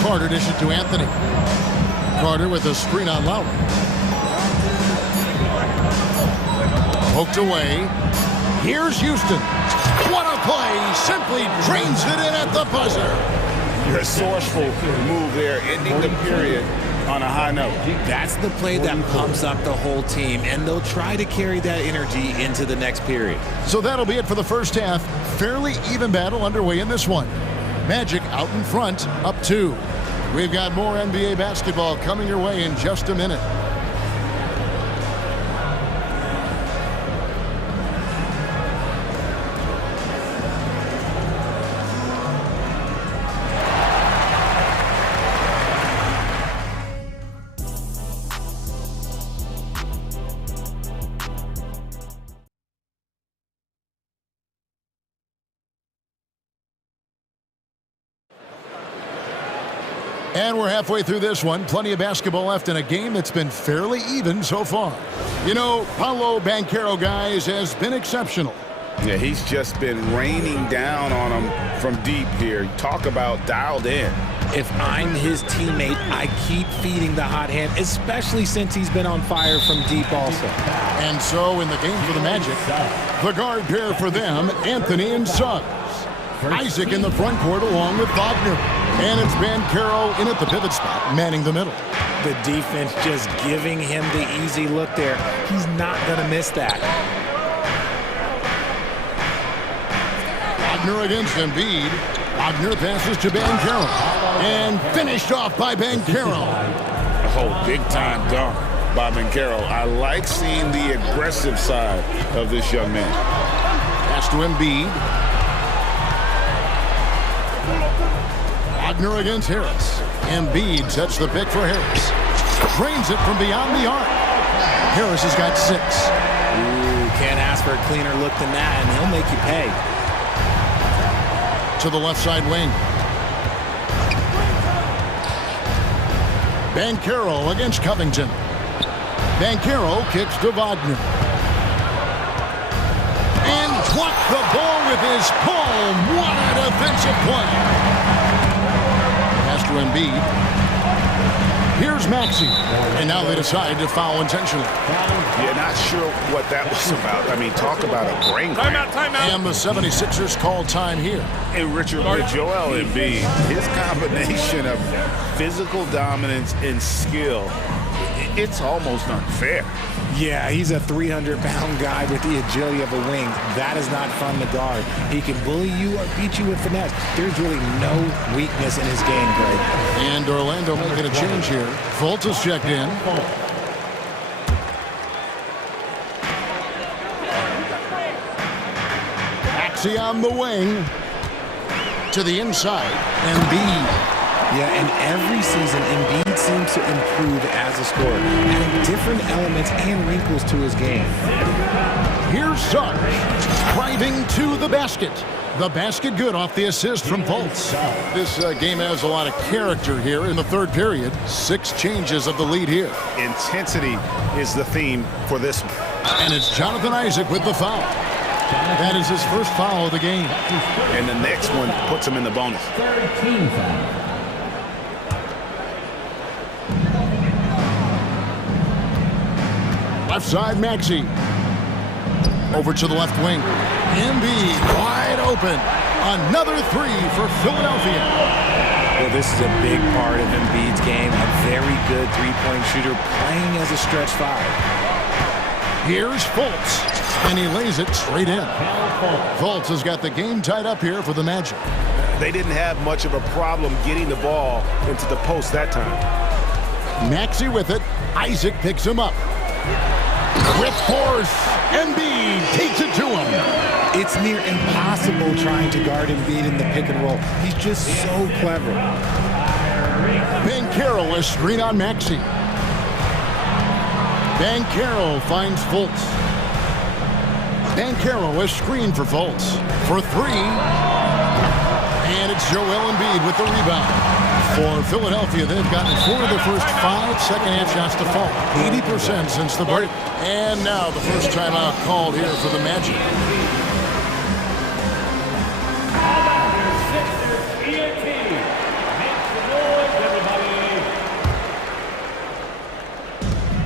Carter dishes to Anthony. Carter with a screen on Lowry. Poked away. Here's Houston. What a play. Simply drains it in at the buzzer. Resourceful move there, ending the period on a high note. That's the play that pumps up the whole team, and they'll try to carry that energy into the next period. So that'll be it for the first half. Fairly even battle underway in this one. Magic out in front, up 2. We've got more NBA basketball coming your way in just a minute. And we're halfway through this one. Plenty of basketball left in a game that's been fairly even so far. You know, Paolo Banchero, guys, has been exceptional. Yeah, he's just been raining down on him from deep here. Talk about dialed in. If I'm his teammate, I keep feeding the hot hand, especially since he's been on fire from deep also. And so in the game for the Magic, the guard pair for them, Anthony and Suggs. Isaac in the front court along with Wagner. And it's Banchero in at the pivot spot, manning the middle. The defense just giving him the easy look there. He's not going to miss that. Wagner against Embiid. Wagner passes to Banchero. And finished off by Banchero. Oh, big-time dunk by Banchero. I like seeing the aggressive side of this young man. Pass to Embiid. Wagner against Harris. Embiid sets the pick for Harris. Drains it from beyond the arc. Harris has got 6. Ooh, can't ask for a cleaner look than that, and he'll make you pay. To the left side wing. Banchero against Covington. Banchero kicks to Wagner. And dropped the ball with his palm. What a defensive play. Pass to Embiid. Here's Maxey. And now they decide to foul intentionally. Yeah, not sure what that was about. I mean, talk about a brain cramp. Timeout. And the 76ers call time here. Hey, Richard, with Joel Embiid, his combination of physical dominance and skill, it's almost unfair. Yeah, he's a 300-pound guy with the agility of a wing. That is not fun to guard. He can bully you or beat you with finesse. There's really no weakness in his game, Greg. And Orlando making a change here. Fultz is checked in. Maxey on the wing. To the inside. Embiid. Yeah, and every season, Embiid seems to improve as a scorer, adding different elements and wrinkles to his game. Here's Suggs, driving to the basket. The basket good off the assist from Fultz. This game has a lot of character here in the third period. 6 changes of the lead here. Intensity is the theme for this one. And it's Jonathan Isaac with the foul. That is his first foul of the game. And the next one puts him in the bonus. 13 foul. Left side, Maxey. Over to the left wing. Embiid wide open. Another 3 for Philadelphia. Well, this is a big part of Embiid's game. A very good three-point shooter playing as a stretch 5. Here's Fultz. And he lays it straight in. Fultz has got the game tied up here for the Magic. They didn't have much of a problem getting the ball into the post that time. Maxey with it. Isaac picks him up. With force, Embiid takes it to him. It's near impossible trying to guard Embiid in the pick and roll. He's just so clever. Banchero is screen on Maxey. Banchero finds Fultz. Banchero is screened for Fultz. For 3. And it's Joel Embiid with the rebound. For Philadelphia, they've gotten 4 of the first 5 second-half shots to fall. 80% since the break. And now the first timeout called here for the Magic.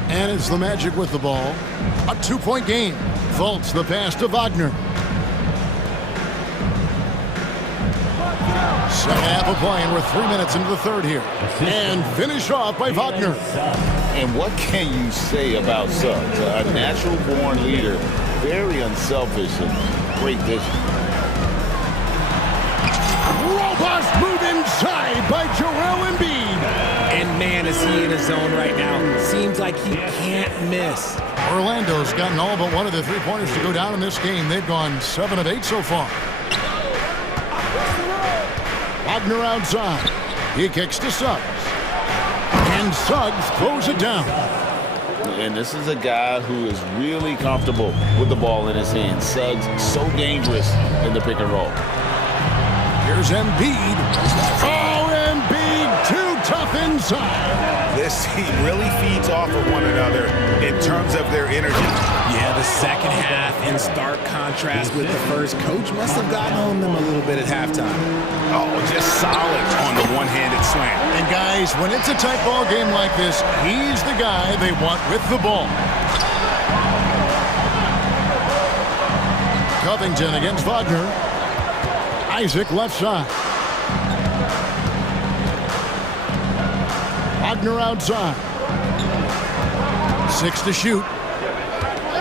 And it's the Magic with the ball. A 2-point game. Fultz the pass to Wagner. Second half of play, and we're 3 minutes into the third here. And finished off by Wagner. And what can you say about Suggs? A natural-born leader, very unselfish and great vision. Robust move inside by Joel Embiid. And man, is he in his zone right now. Seems like he can't miss. Orlando's gotten all but one of the 3-pointers to go down in this game. They've gone 7 of 8 so far. Wagner outside. He kicks to Suggs. And Suggs throws it down. And this is a guy who is really comfortable with the ball in his hands. Suggs, so dangerous in the pick and roll. Here's Embiid. Oh, Embiid, too tough inside. This team really feeds off of one another in terms of their energy. Yeah, the second half in stark contrast with the first. Coach must have gotten on them a little bit at halftime. Oh, just solid on the one-handed slam. And guys, when it's a tight ball game like this, he's the guy they want with the ball. Covington against Wagner. Isaac left side. Wagner outside. 6 to shoot.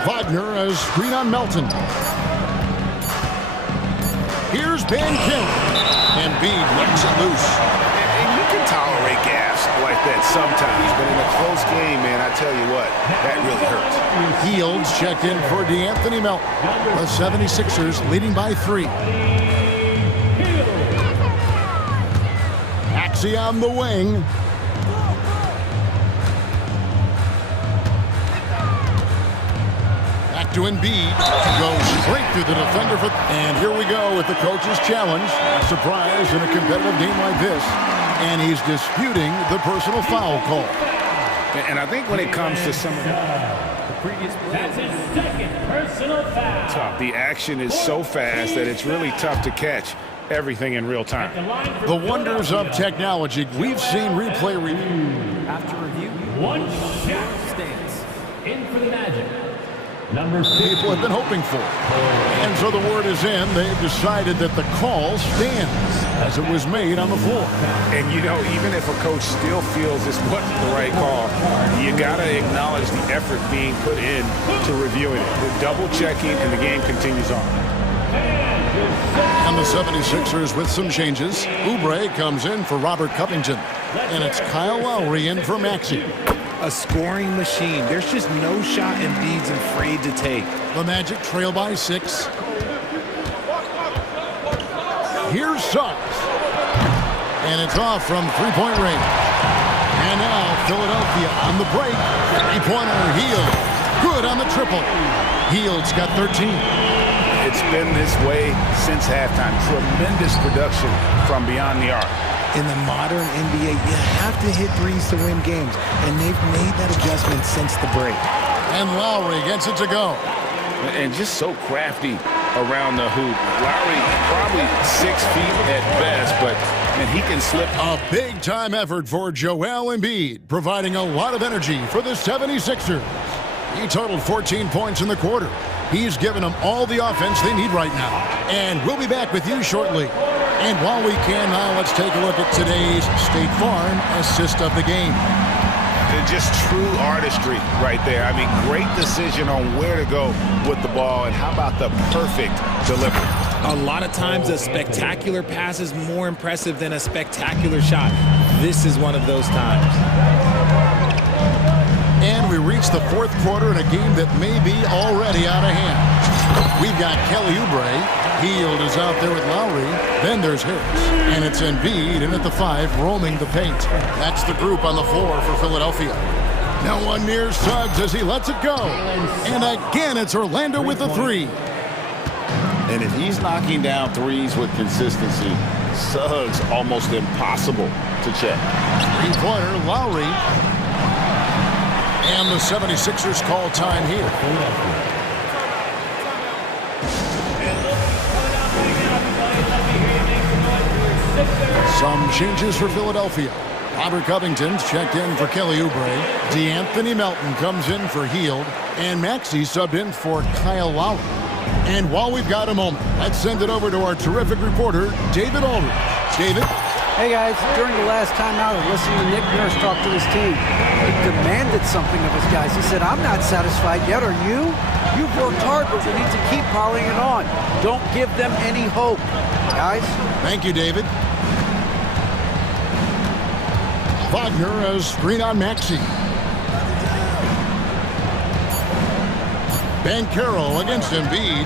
Wagner has screen on Melton. Here's Van Kim. Embiid lets it loose. And you can tolerate gas like that sometimes, but in a close game, man, I tell you what, that really hurts. Fields checked in for DeAnthony Melton. The 76ers leading by 3. Maxey on the wing. Back to Embiid. Goes straight through the defender. And here we go with the coach's challenge. A surprise in a competitive game like this. And he's disputing the personal foul call. And I think when it comes to some of That's his second personal foul. tough, the action is so fast that it's really tough to catch everything in real time. The wonders of technology. We've seen replay review. After review, One shot stands. in for the Magic. Number 6. People have been hoping for. And so the word is in. They've decided that the call stands as it was made on the floor. And, you know, even if a coach still feels this wasn't the right call, you got to acknowledge the effort being put in to reviewing it. The double checking, and the game continues on. And the 76ers with some changes. Oubre comes in for Robert Covington. And it's Kyle Lowry in for Maxey. A scoring machine. There's just no shot Embiid's afraid to take. The Magic trail by 6. Here's Suggs. And it's off from three-point range. And now Philadelphia on the break. Three-pointer Hield. Good on the triple. Hield's got 13. It's been this way since halftime. Tremendous production from beyond the arc. In the modern NBA, you have to hit threes to win games, and they've made that adjustment since the break. And Lowry gets it to go. And just so crafty around the hoop. Lowry probably 6 feet at best, but man, he can slip. A big-time effort for Joel Embiid, providing a lot of energy for the 76ers. He totaled 14 points in the quarter. He's given them all the offense they need right now. And we'll be back with you shortly. And while we can now, let's take a look at today's State Farm assist of the game. Just true artistry right there. I mean, great decision on where to go with the ball, and how about the perfect delivery. A lot of times a spectacular pass is more impressive than a spectacular shot. This is one of those times. And we reach the fourth quarter in a game that may be already out of hand. We've got Kelly Oubre. Hield is out there with Lowry. Then there's Harris. And it's Embiid in at the 5, roaming the paint. That's the group on the floor for Philadelphia. No one near Suggs as he lets it go. And again, it's Orlando with the 3. And if he's knocking down threes with consistency, Suggs almost impossible to check. Three-pointer, Lowry. And the 76ers call time here. Some changes for Philadelphia. Robert Covington's checked in for Kelly Oubre. DeAnthony Melton comes in for Hield. And Maxey subbed in for Kyle Lowry. And while we've got a moment, let's send it over to our terrific reporter, David Aldridge. David? Hey guys, during the last timeout, I listened to Nick Nurse talk to his team. He demanded something of his guys. He said, I'm not satisfied yet, are you? You've worked hard, but we need to keep piling it on. Don't give them any hope, guys. Thank you, David. Wagner has screen on Maxey. Banchero against Embiid.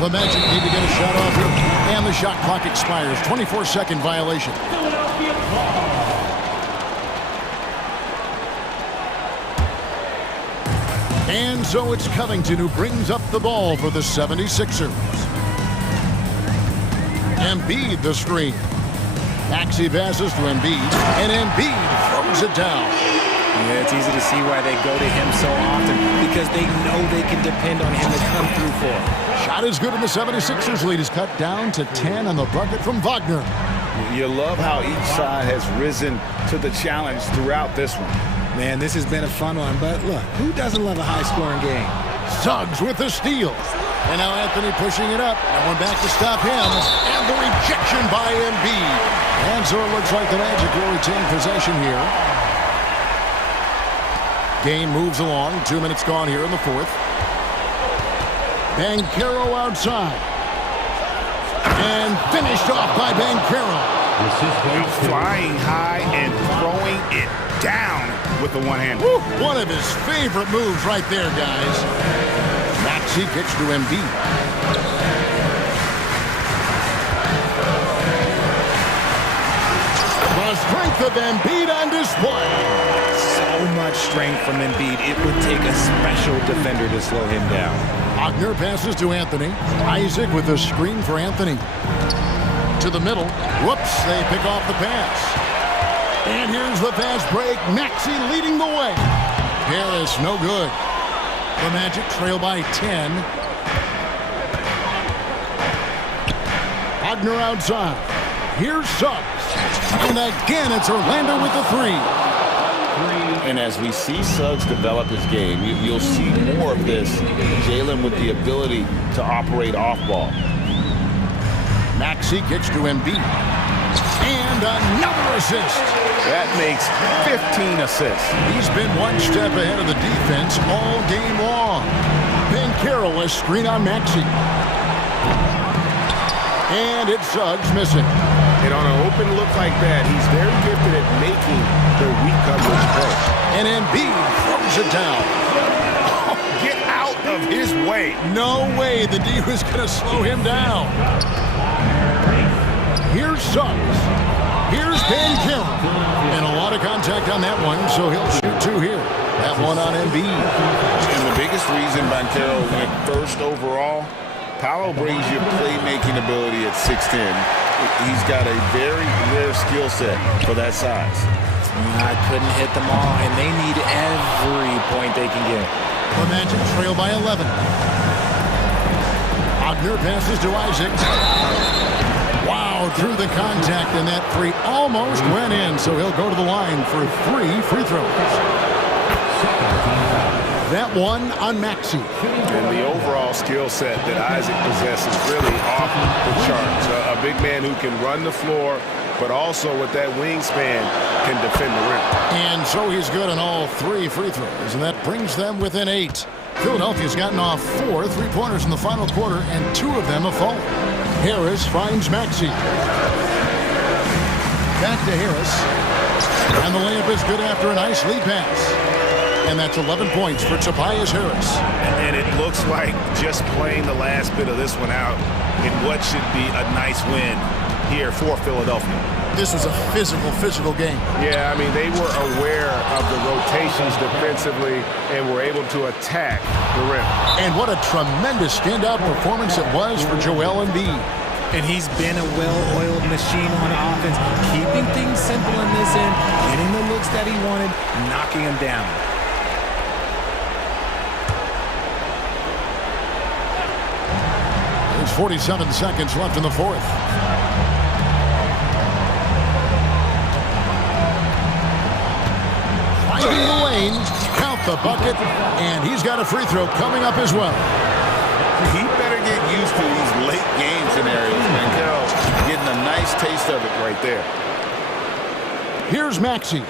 The Magic need to get a shot off here. And the shot clock expires. 24-second violation. And so it's Covington who brings up the ball for the 76ers. Embiid the screen. Maxey passes to Embiid. And Embiid throws it down. Yeah, it's easy to see why they go to him so often, because they know they can depend on him to come through for them. Shot is good, and the 76ers lead is cut down to 10 on the bucket from Wagner. You love how each side has risen to the challenge throughout this one. Man, this has been a fun one, but look, who doesn't love a high-scoring game? Suggs with the steal. And now Anthony pushing it up. No one back to stop him. And the rejection by Embiid. And so it looks like the Magic will retain possession here. Game moves along. 2 minutes gone here in the fourth. Banchero outside. And finished off by Banchero. Flying high and throwing it down with the one-hand. One of his favorite moves right there, guys. Maxey kicks to Embiid. The strength of Embiid on display. So much strength from Embiid. It would take a special defender to slow him down. Wagner passes to Anthony. Isaac with a screen for Anthony. To the middle. Whoops, they pick off the pass. And here's the fast break. Maxey leading the way. Harris, no good. The Magic trail by 10. Wagner outside. Here's Suggs. And again, it's Orlando with the three. And as we see Suggs develop his game, you'll see more of this. Jalen with the ability to operate off ball. Maxey kicks to Embiid. And another assist. That makes 15 assists. He's been one step ahead of the defense all game long. Banchero a screen on Maxey. And it's Suggs missing. And on an open look like that, he's very gifted at making the weak coverage play. And Embiid throws it down. Oh, get out of his way. No way the D was going to slow him down. Here's Suggs. Here's Banchero. And a lot of contact on that one, so he'll shoot two here. That one on Embiid. And the biggest reason Banchero went first overall, Paolo brings you playmaking ability at 6'10". He's got a very rare skill set for that size. I couldn't hit them all, and they need every point they can get. The Magic trail by 11. Wagner passes to Isaac. Wow, through the contact, and that three almost went in, so he'll go to the line for 3 free throws. That one on Maxey. And the overall skill set that Isaac possesses really off the charts. A big man who can run the floor, but also with that wingspan can defend the rim. And so he's good on all 3 free throws, and that brings them within 8. Philadelphia's gotten off 4 3-pointers in the final quarter, and 2 of them have fallen. Harris finds Maxey. Back to Harris. And the layup is good after a nice lead pass. And that's 11 points for Tobias Harris. And it looks like just playing the last bit of this one out in what should be a nice win here for Philadelphia. This was a physical game. Yeah, I mean, they were aware of the rotations defensively and were able to attack the rim. And what a tremendous standout performance it was for Joel Embiid. And he's been a well-oiled machine on offense, keeping things simple in this end, getting the looks that he wanted, knocking him down. There's 47 seconds left in the fourth. Finding the lane, count the bucket, and he's got a free throw coming up as well. He better get used to these late game scenarios, man. Carroll's getting a nice taste of it right there. Here's Maxey.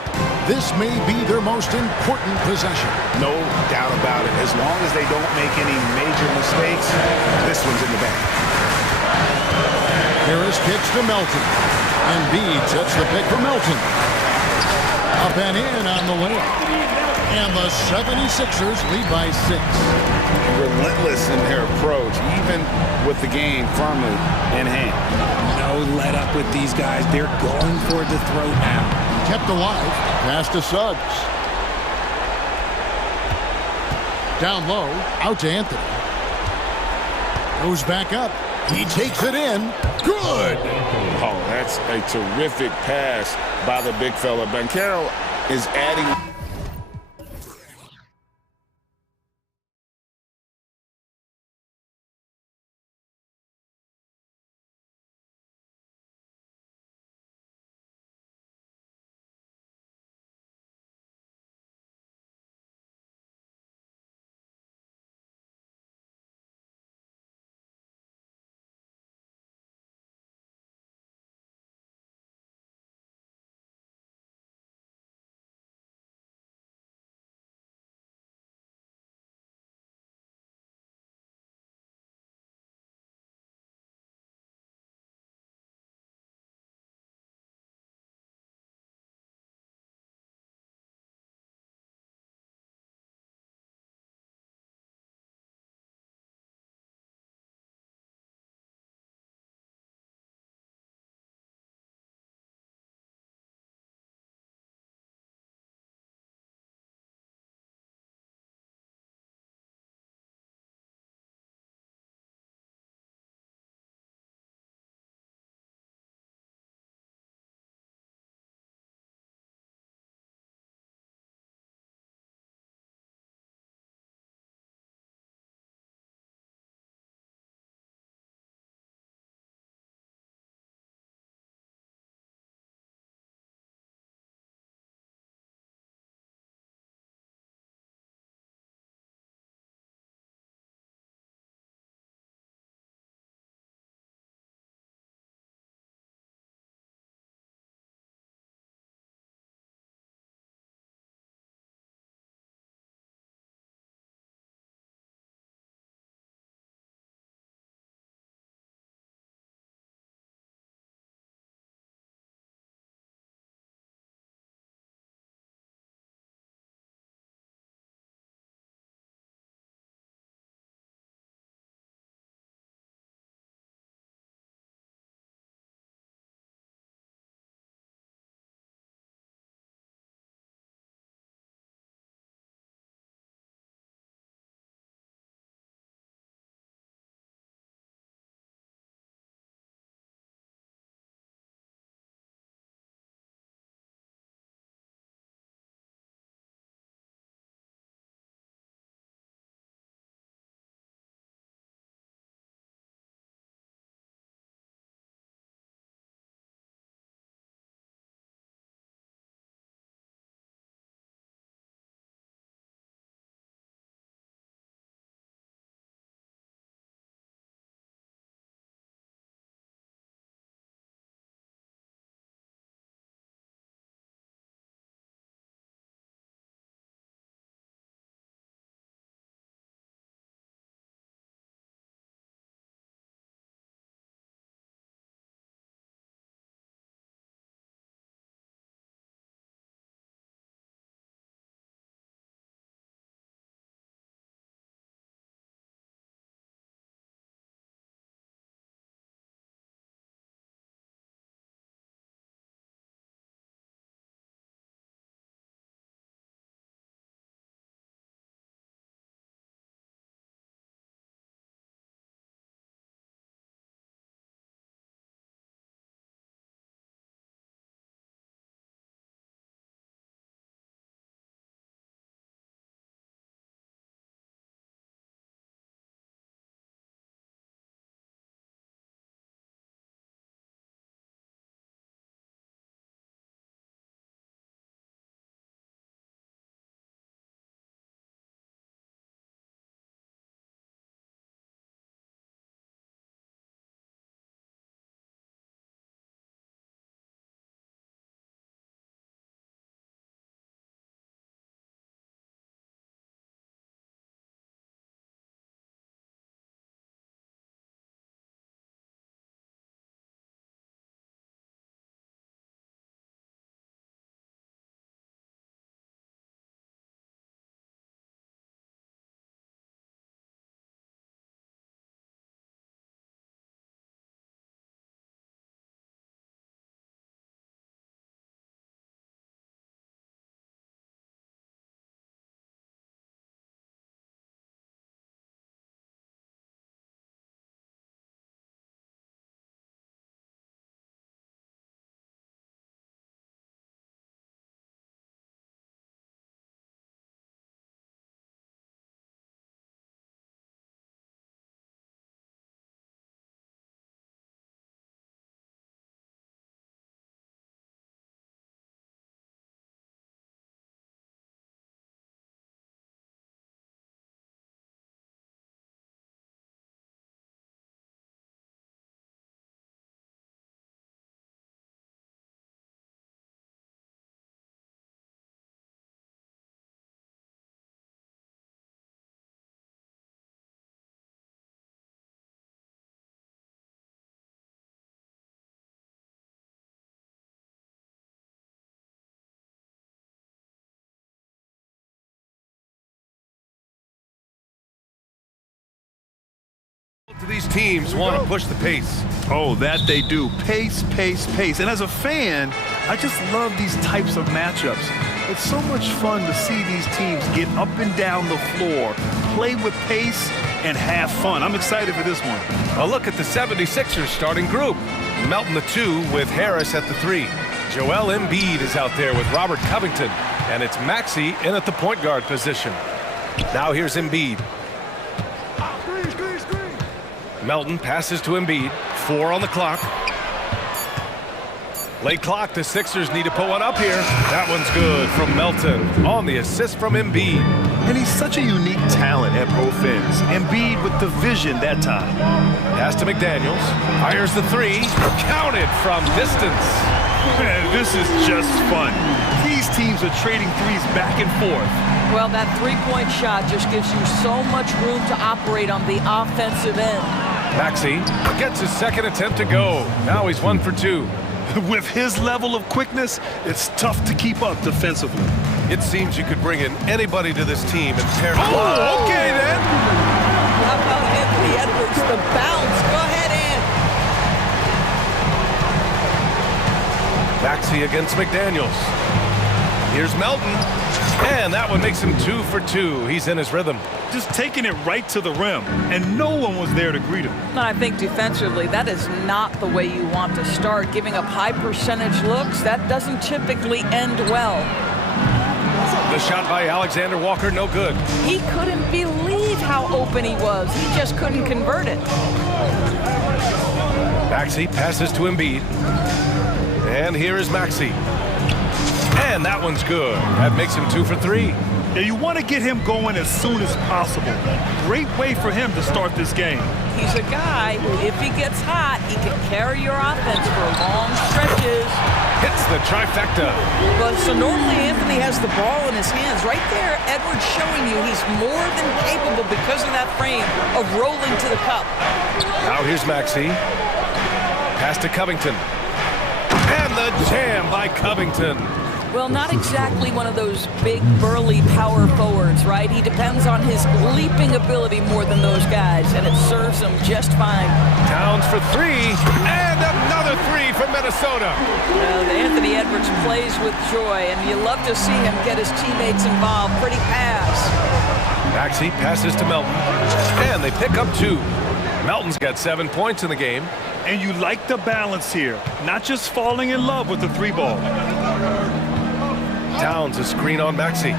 This may be their most important possession. No doubt about it. As long as they don't make any major mistakes, this one's in the bag. Harris kicks to Melton. Embiid sets the pick for Melton. Up and in on the layup. And the 76ers lead by 6. Relentless in their approach, even with the game firmly in hand. No let up with these guys. They're going for the throat now. Kept alive. Pass to Suggs. Down low. Out to Anthony. Goes back up. He takes it in. Good. Oh, that's a terrific pass by the big fella. Banchero is adding these teams want to push the pace. Oh, that they do. Pace, pace, pace. And as a fan, I just love these types of matchups. It's so much fun to see these teams get up and down the floor, play with pace, and have fun. I'm excited for this one. A look at the 76ers starting group. Melton the 2 with Harris at the 3. Joel Embiid is out there with Robert Covington. And it's Maxey in at the point guard position. Now here's Embiid. Melton passes to Embiid. 4 on the clock. Late clock, the Sixers need to put one up here. That one's good from Melton on the assist from Embiid. And he's such a unique talent at both ends. Embiid with the vision that time. Pass to McDaniels. Fires the 3. Counted from distance. Man, this is just fun. These teams are trading threes back and forth. Well, that three-point shot just gives you so much room to operate on the offensive end. Maxey gets his second attempt to go. Now he's 1 for 2. With his level of quickness, it's tough to keep up defensively. It seems you could bring in anybody to this team and tear. Oh, okay then. How about Anthony Edwards, the bounce? Go ahead, Ant. Maxey against McDaniels. Here's Melton. And that one makes him 2 for 2. He's in his rhythm. Just taking it right to the rim, and no one was there to greet him. And I think defensively, that is not the way you want to start. Giving up high percentage looks, that doesn't typically end well. The shot by Alexander Walker, no good. He couldn't believe how open he was. He just couldn't convert it. Maxey passes to Embiid. And here is Maxey. And that one's good. That makes him 2 for 3. Yeah, you want to get him going as soon as possible. Great way for him to start this game. He's a guy who, if he gets hot, he can carry your offense for long stretches. Hits the trifecta. But so normally Anthony has the ball in his hands. Right there, Edwards showing you he's more than capable because of that frame of rolling to the cup. Now here's Maxey. Pass to Covington. And the jam by Covington. Well, not exactly one of those big, burly power forwards, right? He depends on his leaping ability more than those guys, and it serves him just fine. Towns for 3, and another 3 from Minnesota. Anthony Edwards plays with joy, and you love to see him get his teammates involved. Pretty pass. Maxey passes to Melton, and they pick up 2. Melton's got 7 points in the game. And you like the balance here, not just falling in love with the 3 ball. Towns a screen on Maxey.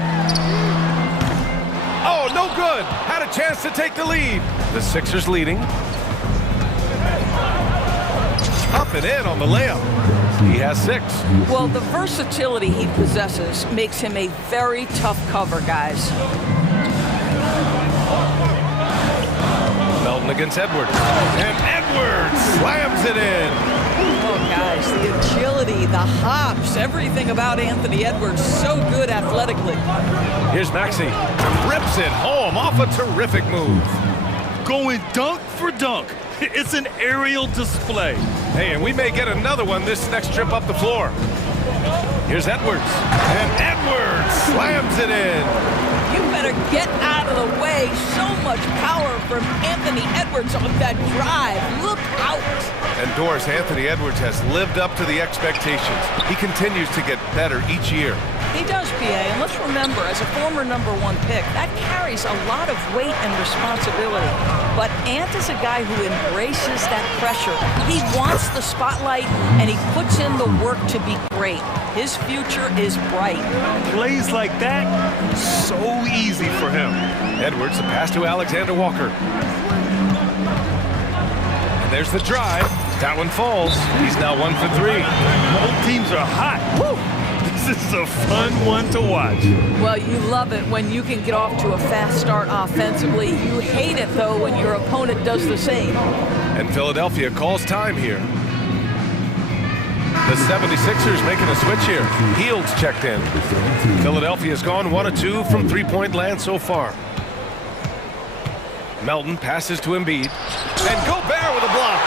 Oh, no good. Had a chance to take the lead. The Sixers leading. Up and in on the layup. He has 6. Well, the versatility he possesses makes him a very tough cover, guys. Melton against Edwards. And Edwards slams it in. Oh, guys, the agility, the hops, everything about Anthony Edwards, so good athletically. Here's Maxey. Rips it home off a terrific move. Going dunk for dunk. It's an aerial display. Hey, and we may get another one this next trip up the floor. Here's Edwards. And Edwards slams it in. You better get out of the way. So much power from Anthony Edwards on that drive. Look out. And Doris, Anthony Edwards has lived up to the expectations. He continues to get better each year. He does, PA, and let's remember, as a former #1 pick, that carries a lot of weight and responsibility. But Ant is a guy who embraces that pressure. He wants the spotlight, and he puts in the work to be great. His future is bright. Plays like that, so easy for him. Edwards, a pass to Alexander Walker. And there's the drive. That one falls. He's now 1 for 3. Both teams are hot. Woo! This is a fun one to watch. Well, you love it when you can get off to a fast start offensively. You hate it, though, when your opponent does the same. And Philadelphia calls time here. The 76ers making a switch here. Heald's checked in. Philadelphia's gone 1 of 2 from three-point land so far. Melton passes to Embiid. And Gobert with a block.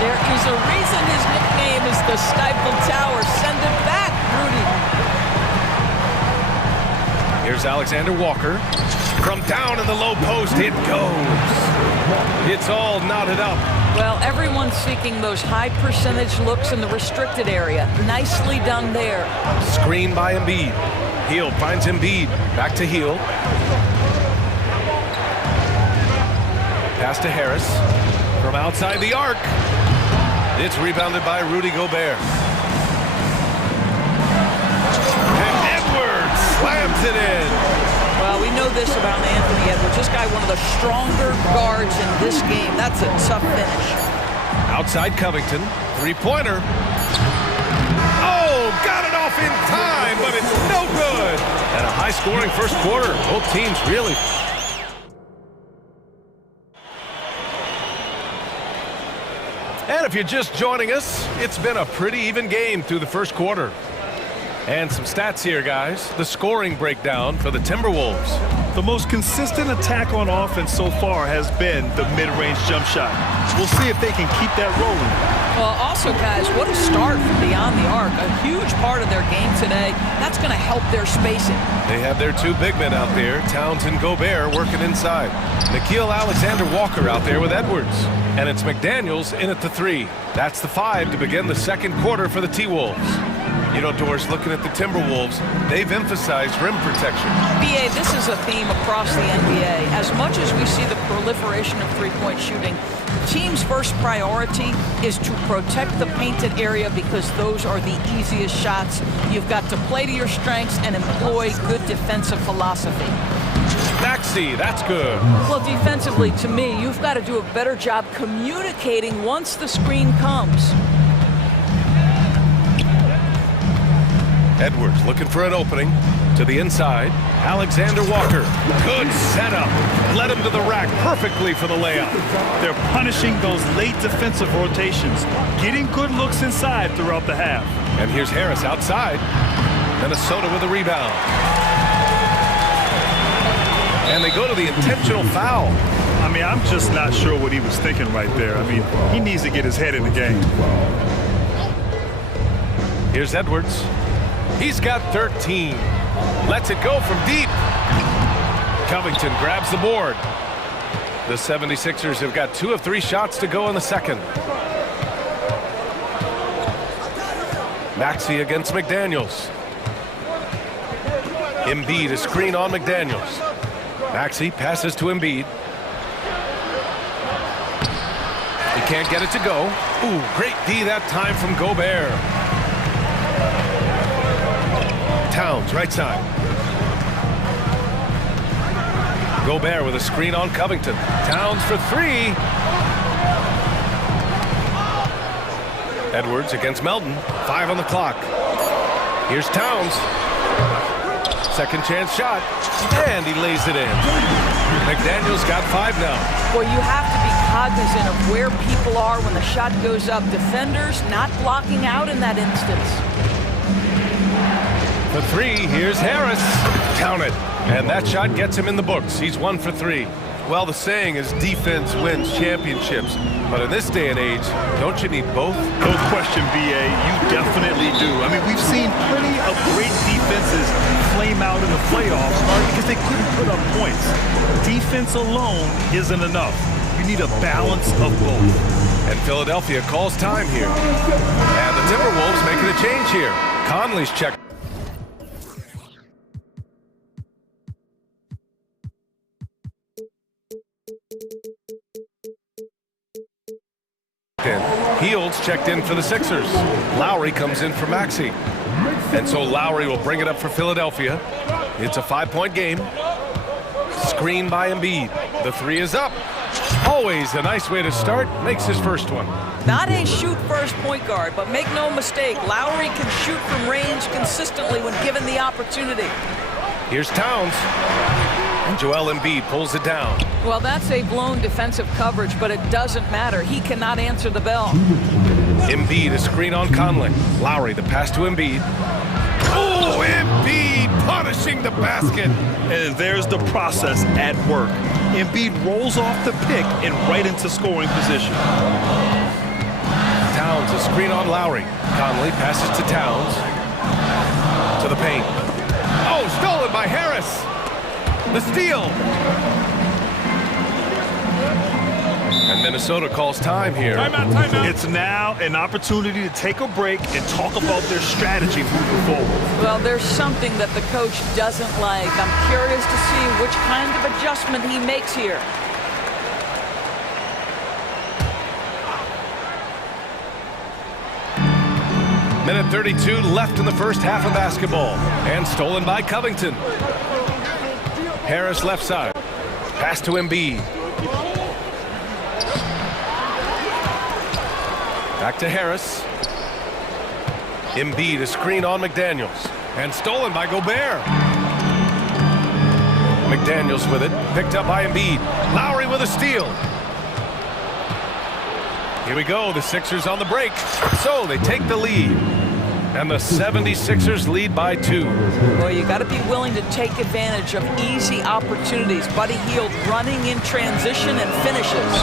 There is a reason his nickname is the Stifled Tower. Send it back, Rudy. Here's Alexander Walker. From down in the low post, it goes. It's all knotted up. Well, everyone's seeking those high percentage looks in the restricted area. Nicely done there. Screen by Embiid. Hield finds Embiid. Back to Hield. Pass to Harris. From outside the arc. It's rebounded by Rudy Gobert. And Edwards slams it in. Well, we know this about Anthony Edwards. This guy, one of the stronger guards in this game. That's a tough finish. Outside Covington. Three-pointer. Oh, got it off in time, but it's no good. And a high-scoring first quarter. Both teams really... And if you're just joining us, it's been a pretty even game through the first quarter. And some stats here, guys. The scoring breakdown for the Timberwolves. The most consistent attack on offense so far has been the mid-range jump shot. We'll see if they can keep that rolling. Well, also, guys, what a start from beyond the arc. A huge part of their game today. That's going to help their spacing. They have their two big men out there, Towns and Gobert, working inside. Nickeil Alexander-Walker out there with Edwards. And it's McDaniels in at the 3. That's the 5 to begin the second quarter for the T-Wolves. You know, Doris, looking at the Timberwolves, they've emphasized rim protection. BA, this is a theme across the NBA. As much as we see the proliferation of three-point shooting, the team's first priority is to protect the painted area because those are the easiest shots. You've got to play to your strengths and employ good defensive philosophy. Maxey, that's good. Well, defensively, to me, you've got to do a better job communicating once the screen comes. Edwards looking for an opening to the inside. Alexander Walker, good setup. Led him to the rack perfectly for the layup. They're punishing those late defensive rotations, getting good looks inside throughout the half. And here's Harris outside. Minnesota with a rebound. And they go to the intentional foul. I mean, I'm just not sure what he was thinking right there. I mean, he needs to get his head in the game. Here's Edwards. He's got 13. Lets it go from deep. Covington grabs the board. The 76ers have got 2 of 3 shots to go in the second. Maxey against McDaniels. Embiid, a screen on McDaniels. Maxey passes to Embiid. He can't get it to go. Ooh, great D that time from Gobert. Towns, right side. Gobert with a screen on Covington. Towns for 3. Edwards against Melton. 5 on the clock. Here's Towns. Second chance shot. And he lays it in. McDaniels got 5 now. Well, you have to be cognizant of where people are when the shot goes up. Defenders not blocking out in that instance. For 3, here's Harris. Count it. And that shot gets him in the books. He's 1 for 3. Well, the saying is defense wins championships. But in this day and age, don't you need both? No question, BA. You definitely do. I mean, we've seen plenty of great defenses flame out in the playoffs because they couldn't put up points. Defense alone isn't enough. You need a balance of both. And Philadelphia calls time here. And the Timberwolves making a change here. Conley's checked. Hield's checked in for the Sixers. Lowry comes in for Maxey. And so Lowry will bring it up for Philadelphia. It's a 5-point game. Screen by Embiid. The 3 is up. Always a nice way to start. Makes his first one. Not a shoot-first point guard, but make no mistake, Lowry can shoot from range consistently when given the opportunity. Here's Towns. And Joel Embiid pulls it down. Well, that's a blown defensive coverage, but it doesn't matter. He cannot answer the bell. Embiid, a screen on Conley. Lowry, the pass to Embiid. Oh, Embiid punishing the basket. And there's the process at work. Embiid rolls off the pick and right into scoring position. Towns, a screen on Lowry. Conley passes to Towns. To the paint. Oh, Oh, stolen by Harris. The steal. And Minnesota calls time here. Timeout, timeout. It's now an opportunity to take a break and talk about their strategy moving forward. Well, there's something that the coach doesn't like. I'm curious to see which kind of adjustment he makes here. Minute 32 left in the first half of basketball. And stolen by Covington. Harris left side. Pass to Embiid. Back to Harris. Embiid, a screen on McDaniels. And stolen by Gobert. McDaniels with it. Picked up by Embiid. Lowry with a steal. Here we go. The Sixers on the break. So they take the lead. And the 76ers lead by 2. Well, you got to be willing to take advantage of easy opportunities. Buddy Hield running in transition and finishes.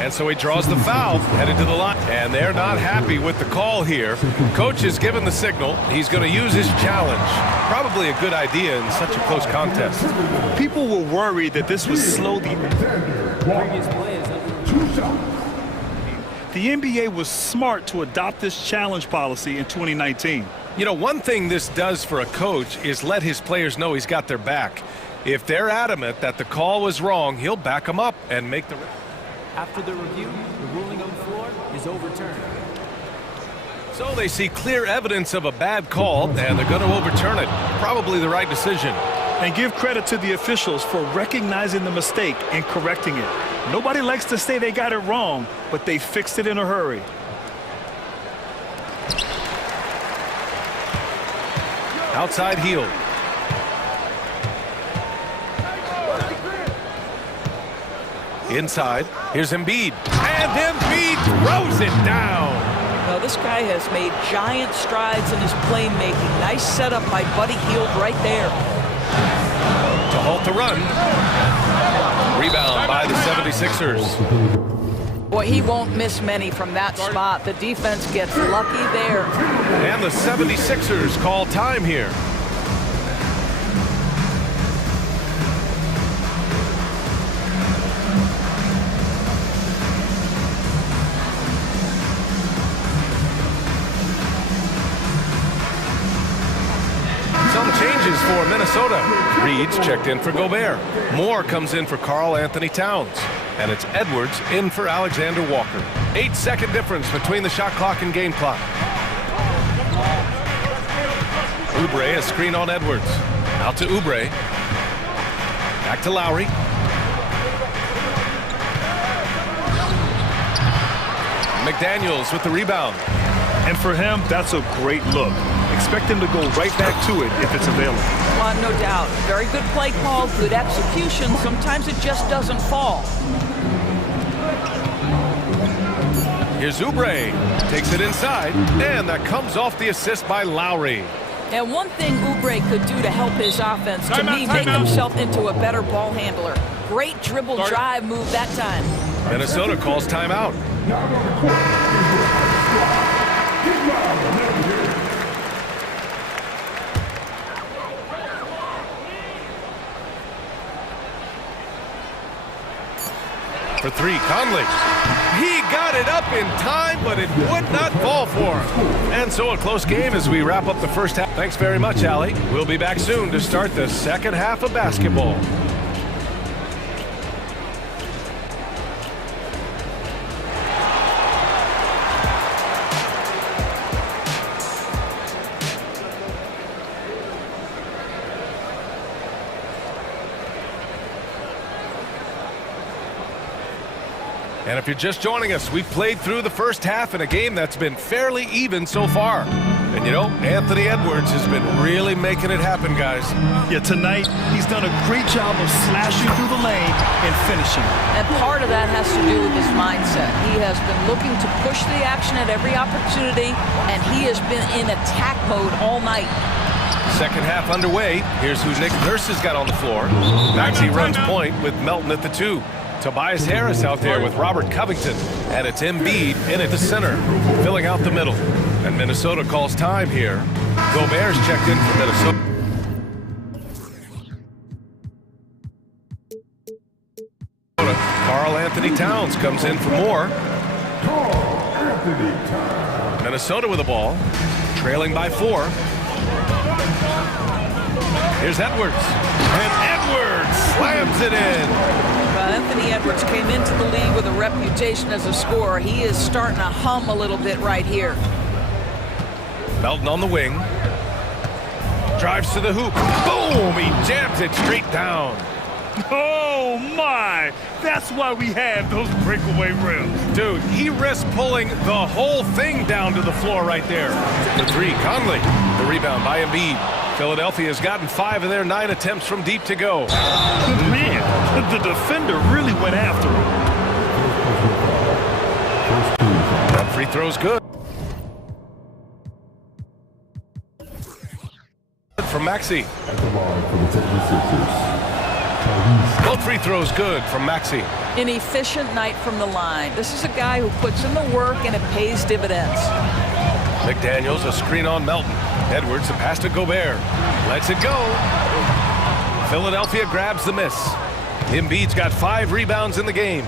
And so he draws the foul, headed to the line. And they're not happy with the call here. Coach has given the signal. He's going to use his challenge. Probably a good idea in such a close contest. People were worried that this would slow the... The NBA was smart to adopt this challenge policy in 2019. You know, one thing this does for a coach is let his players know he's got their back. If they're adamant that the call was wrong, he'll back them up and make the... After the review, the ruling on the floor is overturned. So they see clear evidence of a bad call, and they're going to overturn it. Probably the right decision. And give credit to the officials for recognizing the mistake and correcting it. Nobody likes to say they got it wrong, but they fixed it in a hurry. Outside Hield. Inside, here's Embiid. And Embiid throws it down. Now, this guy has made giant strides in his playmaking. Nice setup by Buddy Hield right there. To halt the run. Rebound by the 76ers. Boy, he won't miss many from that spot. The defense gets lucky there. And the 76ers call time here. Some changes for Minnesota. Reed's checked in for Gobert. Moore comes in for Karl Anthony Towns. And it's Edwards in for Alexander Walker. 8-second difference between the shot clock and game clock. Oubre, a screen on Edwards. Out to Oubre. Back to Lowry. McDaniels with the rebound. And for him, that's a great look. Expect him to go right back to it if it's available. Well, no doubt. Very good play call, good execution. Sometimes it just doesn't fall. Here's Oubre. Takes it inside. And that comes off the assist by Lowry. And one thing Oubre could do to help his offense, to me, make himself into a better ball handler. Great dribble drive move that time. Minnesota calls timeout. For three, Conley. He got it up in time, but it would not fall for him. And so a close game as we wrap up the first half. Thanks very much, Allie. We'll be back soon to start the second half of basketball. And if you're just joining us, we've played through the first half in a game that's been fairly even so far. And you know, Anthony Edwards has been really making it happen, guys. Yeah, tonight, he's done a great job of slashing through the lane and finishing. And part of that has to do with his mindset. He has been looking to push the action at every opportunity, and he has been in attack mode all night. Second half underway. Here's who Nick Nurse has got on the floor. Maxey runs point with Melton at the 2. Tobias Harris out there with Robert Covington. And it's Embiid in at the center, filling out the middle. And Minnesota calls time here. Gobert's checked in for Minnesota. Anthony Towns comes in for more. Minnesota with the ball, trailing by 4. Here's Edwards, and Edwards slams it in. Anthony Edwards came into the league with a reputation as a scorer. He is starting to hum a little bit right here. Melton on the wing. Drives to the hoop. Boom! He jams it straight down. Oh, my! That's why we have those breakaway rims. Dude, he risked pulling the whole thing down to the floor right there. The 3, Conley. The rebound by Embiid. Philadelphia has gotten 5 of their 9 attempts from deep to go. Man, the defender really went after him. That free throw's good. From Maxey. Both free throws good from Maxey. An efficient night from the line. This is a guy who puts in the work and it pays dividends. McDaniels, a screen on Melton. Edwards, a pass to Gobert. Lets it go. Philadelphia grabs the miss. Embiid's got 5 rebounds in the game.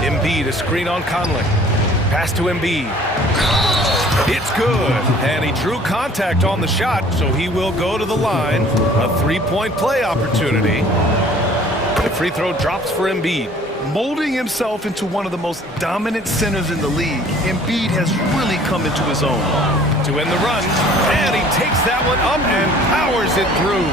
Embiid, a screen on Conley. Pass to Embiid. It's good. And he drew contact on the shot, so he will go to the line. A 3-point play opportunity. The free throw drops for Embiid. Molding himself into one of the most dominant centers in the league, Embiid has really come into his own. To end the run, and he takes that one up and powers it through.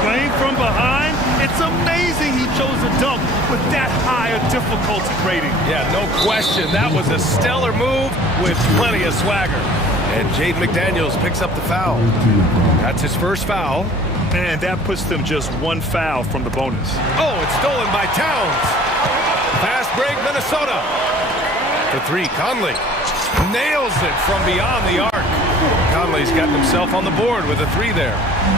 Playing from behind, it's amazing he chose a dunk with that high a difficulty rating. Yeah, no question. That was a stellar move with plenty of swagger. And Jaden McDaniels picks up the foul. That's his first foul. And that puts them just 1 foul from the bonus. Oh, it's stolen by Towns. Fast break, Minnesota. The 3, Conley. Nails it from beyond the arc. Conley's got himself on the board with a 3 there.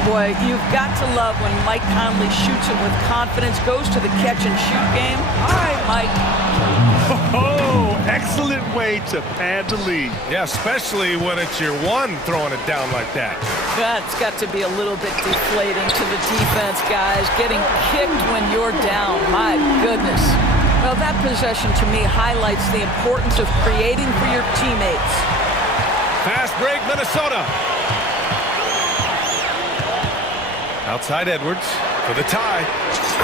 Boy, you've got to love when Mike Conley shoots it with confidence, goes to the catch and shoot game. All right, Mike. Oh, excellent way to pad the lead. Yeah, especially when it's your 1 throwing it down like that. That's got to be a little bit deflating to the defense, guys. Getting kicked when you're down. My goodness. Well, that possession to me highlights the importance of creating for your teammates. Fast break, Minnesota. Outside Edwards for the tie.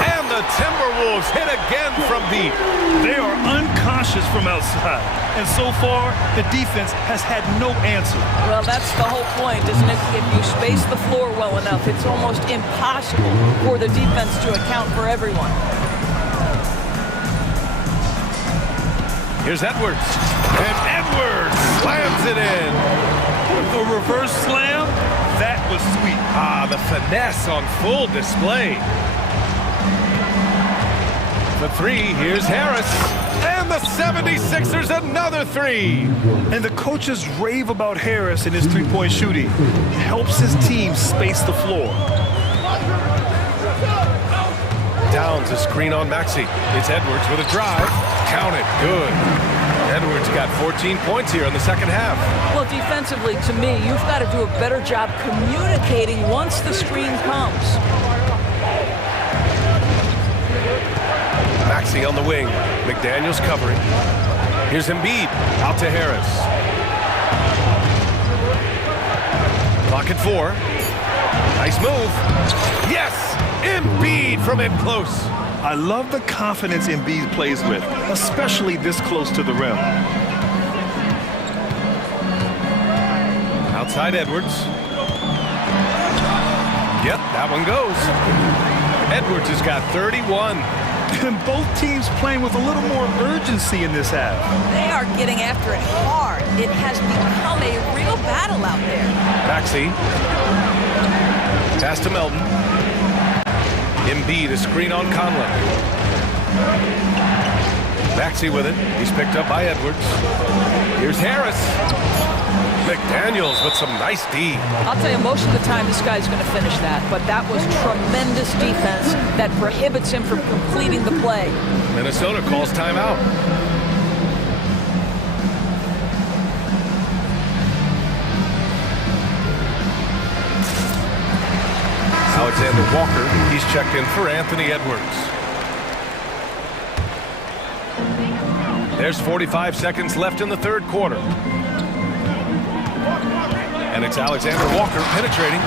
And the Timberwolves hit again from deep. They are unconscious from outside. And so far, the defense has had no answer. Well, that's the whole point, isn't it? If you space the floor well enough, it's almost impossible for the defense to account for everyone. Here's Edwards. And Edwards slams it in. The reverse slam, that was sweet. Ah, the finesse on full display. The 3, here's Harris. And the 76ers, another 3. And the coaches rave about Harris and his 3-point shooting. Helps his team space the floor. Downs, a screen on Maxey. It's Edwards with a drive. Count it, good. Edwards got 14 points here in the second half. Well, defensively, to me, you've got to do a better job communicating once the screen comes. Maxey on the wing. McDaniels covering. Here's Embiid. Out to Harris. Clock at 4. Nice move. Yes! Embiid from in close. I love the confidence Embiid plays with, especially this close to the rim. Outside Edwards. Yep, that one goes. Edwards has got 31. And both teams playing with a little more urgency in this half. They are getting after it hard. It has become a real battle out there. Maxey. Pass to Melton. Embiid, a screen on Conley. Maxey with it. He's picked up by Edwards. Here's Harris. McDaniels with some nice D. I'll tell you, most of the time this guy's going to finish that, but that was tremendous defense that prohibits him from completing the play. Minnesota calls timeout. Alexander Walker, he's checked in for Anthony Edwards. There's 45 seconds left in the third quarter. And it's Alexander Walker penetrating.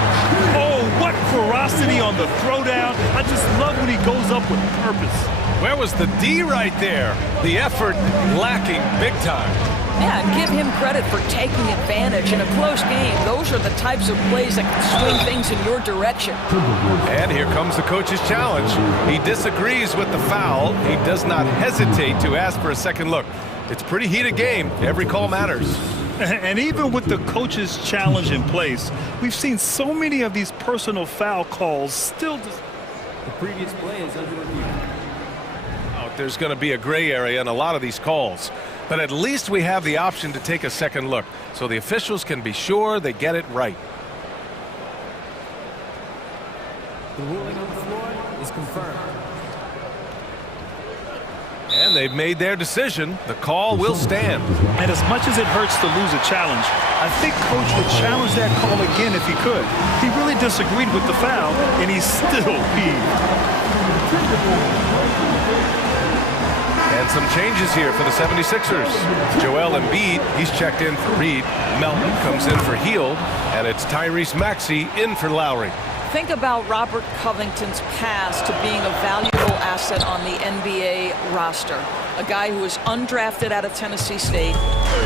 Oh, what ferocity on the throwdown. I just love when he goes up with purpose. Where was the D right there? The effort lacking big time. Yeah, and give him credit for taking advantage in a close game. Those are the types of plays that can swing things in your direction. And here comes the coach's challenge. He disagrees with the foul. He does not hesitate to ask for a second look. It's a pretty heated game. Every call matters. And even with the coach's challenge in place, we've seen so many of these personal foul calls still. The previous play is under review. There's going to be a gray area in a lot of these calls. But at least we have the option to take a second look, so the officials can be sure they get it right. The ruling on the floor is confirmed. And they've made their decision. The call will stand. And as much as it hurts to lose a challenge, I think Coach would challenge that call again if he could. He really disagreed with the foul, and he's still peeved. And some changes here for the 76ers. Joel Embiid, he's checked in for Reed. Melton comes in for Hield. And it's Tyrese Maxey in for Lowry. Think about Robert Covington's path to being a valuable asset on the NBA roster. A guy who was undrafted out of Tennessee State,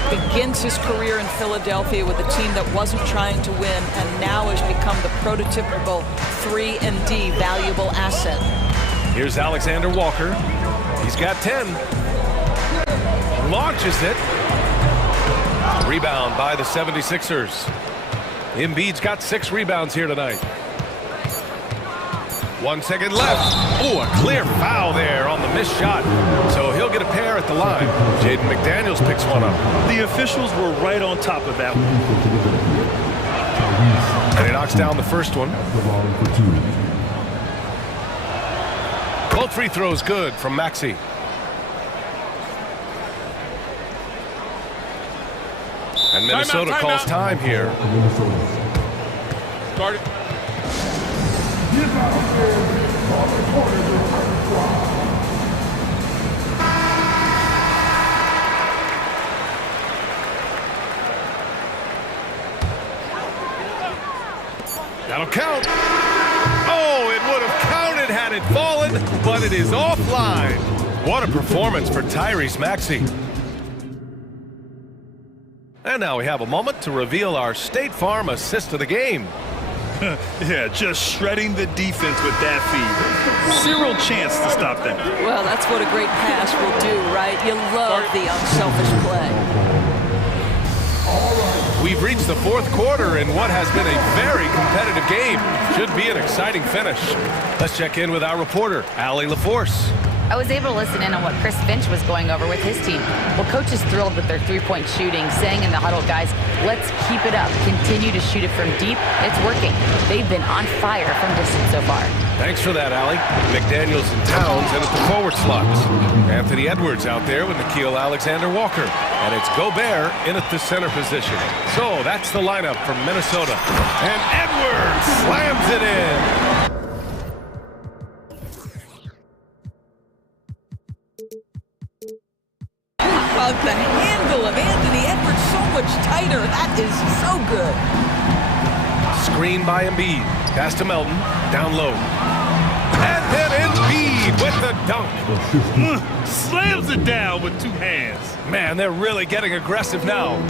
begins his career in Philadelphia with a team that wasn't trying to win, and now has become the prototypical 3-and-D valuable asset. Here's Alexander Walker. He's got 10. Launches it. Rebound by the 76ers. Embiid's got 6 rebounds here tonight. 1 second left. Oh, a clear foul there on the missed shot. So he'll get a pair at the line. Jaden McDaniels picks one up. The officials were right on top of that one. And he knocks down the first one. Both free throws good from Maxey. And Minnesota calls time here. Start it. That'll count. Oh, it would have counted had it fallen, but it is offline. What a performance for Tyrese Maxey. And now we have a moment to reveal our State Farm assist of the game. Yeah, just shredding the defense with that feed. Zero chance to stop them. Well, that's what a great pass will do, right? You love the unselfish play. We've reached the fourth quarter in what has been a very competitive game. Should be an exciting finish. Let's check in with our reporter, Allie LaForce. I was able to listen in on what Chris Finch was going over with his team. Well, coach is thrilled with their three-point shooting, saying in the huddle, guys, let's keep it up. Continue to shoot it from deep. It's working. They've been on fire from distance so far. Thanks for that, Allie. McDaniels and Towns in at the forward slots. Anthony Edwards out there with Nickeil Alexander-Walker. And it's Gobert in at the center position. So that's the lineup from Minnesota. And Edwards slams it in. The handle of Anthony Edwards so much tighter. That is so good. Screen by Embiid. Pass to Melton. Down low. And then Embiid with the dunk. Slams it down with 2 hands. Man, they're really getting aggressive now.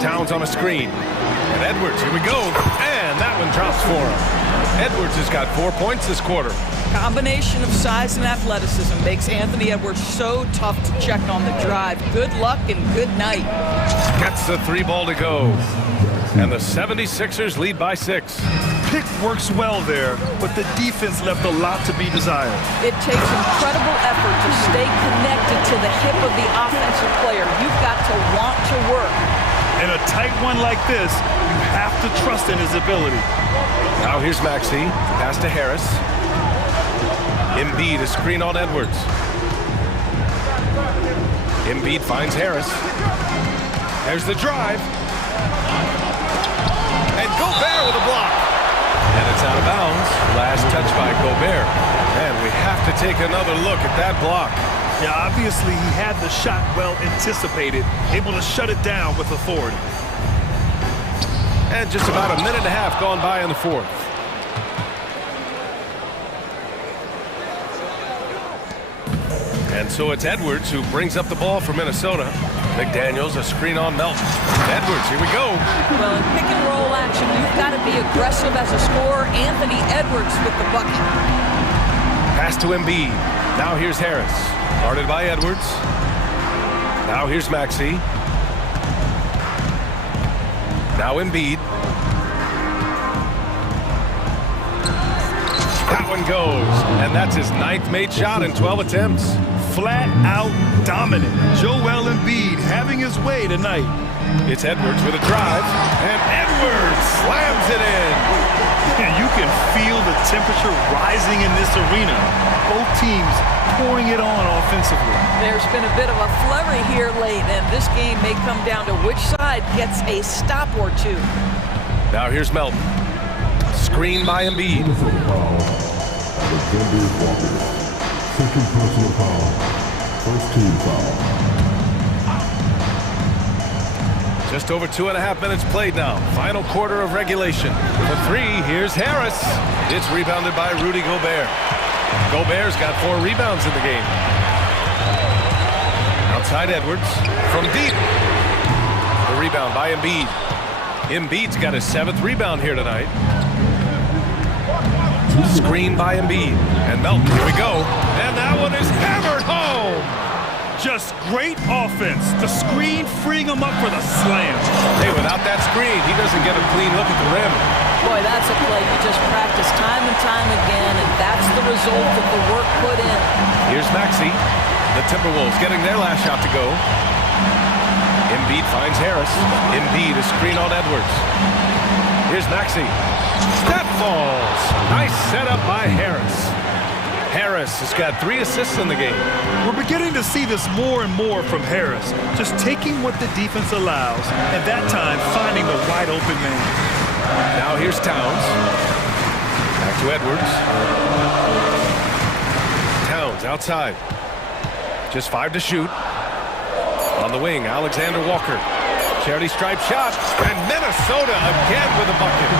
Towns on a screen. And Edwards, here we go. And that one drops for him. Edwards has got 4 points this quarter. Combination of size and athleticism makes Anthony Edwards so tough to check on the drive. Good luck and good night. Gets the 3 ball to go. And the 76ers lead by 6. Pick works well there, but the defense left a lot to be desired. It takes incredible effort to stay connected to the hip of the offensive player. You've got to want to work. In a tight one like this, you have to trust in his ability. Now here's Maxey. Pass to Harris. Embiid, a screen on Edwards. Embiid finds Harris. There's the drive. And Gobert with a block. And it's out of bounds. Last touch by Gobert. And we have to to take another look at that block. Yeah, obviously he had the shot well anticipated, able to shut it down with authority. And just about a minute and a half gone by in the fourth. And so it's Edwards who brings up the ball for Minnesota. McDaniels, a screen on Melton. Edwards, here we go. Well, in pick and roll action, you've got to be aggressive as a scorer. Anthony Edwards with the bucket. Pass to Embiid. Now here's Harris. Guarded by Edwards. Now here's Maxey. Now Embiid. That one goes. And that's his 9th made shot in 12 attempts. Flat out dominant. Joel Embiid having his way tonight. It's Edwards with a drive. And Edwards slams it in. And you can feel the temperature rising in this arena. Both teams pouring it on offensively. There's been a bit of a flurry here late, and this game may come down to which side gets a stop or two. Now here's Melton. Screen by Embiid. Second personal foul. First team foul. Just over 2.5 minutes played now. Final quarter of regulation. For three, here's Harris. It's rebounded by Rudy Gobert. Gobert's got 4 rebounds in the game. Outside Edwards from deep. The rebound by Embiid. Embiid's got his 7th rebound here tonight. Screen by Embiid. And Melton, here we go. And that one is hammered home. Just great offense. The screen freeing him up for the slam. Hey, without that screen, he doesn't get a clean look at the rim. Boy, that's a play you just practice time and time again, and that's the result of the work put in. Here's Maxey. The Timberwolves getting their last shot to go. Embiid finds Harris. Embiid is screen on Edwards. Here's Maxey. That falls. Nice setup by Harris. Harris has got 3 assists in the game. We're beginning to see this more and more from Harris. Just taking what the defense allows, and that time finding the wide open man. Now here's Towns. Back to Edwards. Towns outside. Just 5 to shoot. On the wing, Alexander Walker. Charity stripe shot. And Minnesota again with a bucket.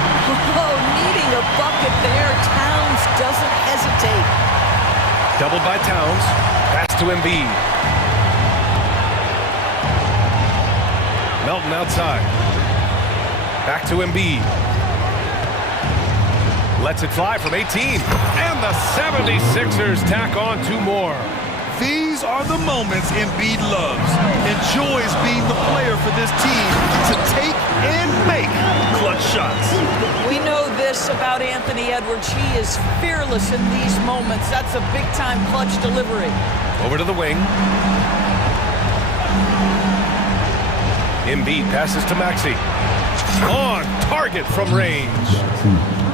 Oh, needing a bucket there. Towns doesn't hesitate. Doubled by Towns. Pass to Embiid. Melton outside. Back to Embiid. Lets it fly from 18. And the 76ers tack on 2 more. These are the moments Embiid loves. Enjoys being the player for this team to take and make clutch shots. We know this about Anthony Edwards. He is fearless in these moments. That's a big-time clutch delivery. Over to the wing. Embiid passes to Maxey. On target from range.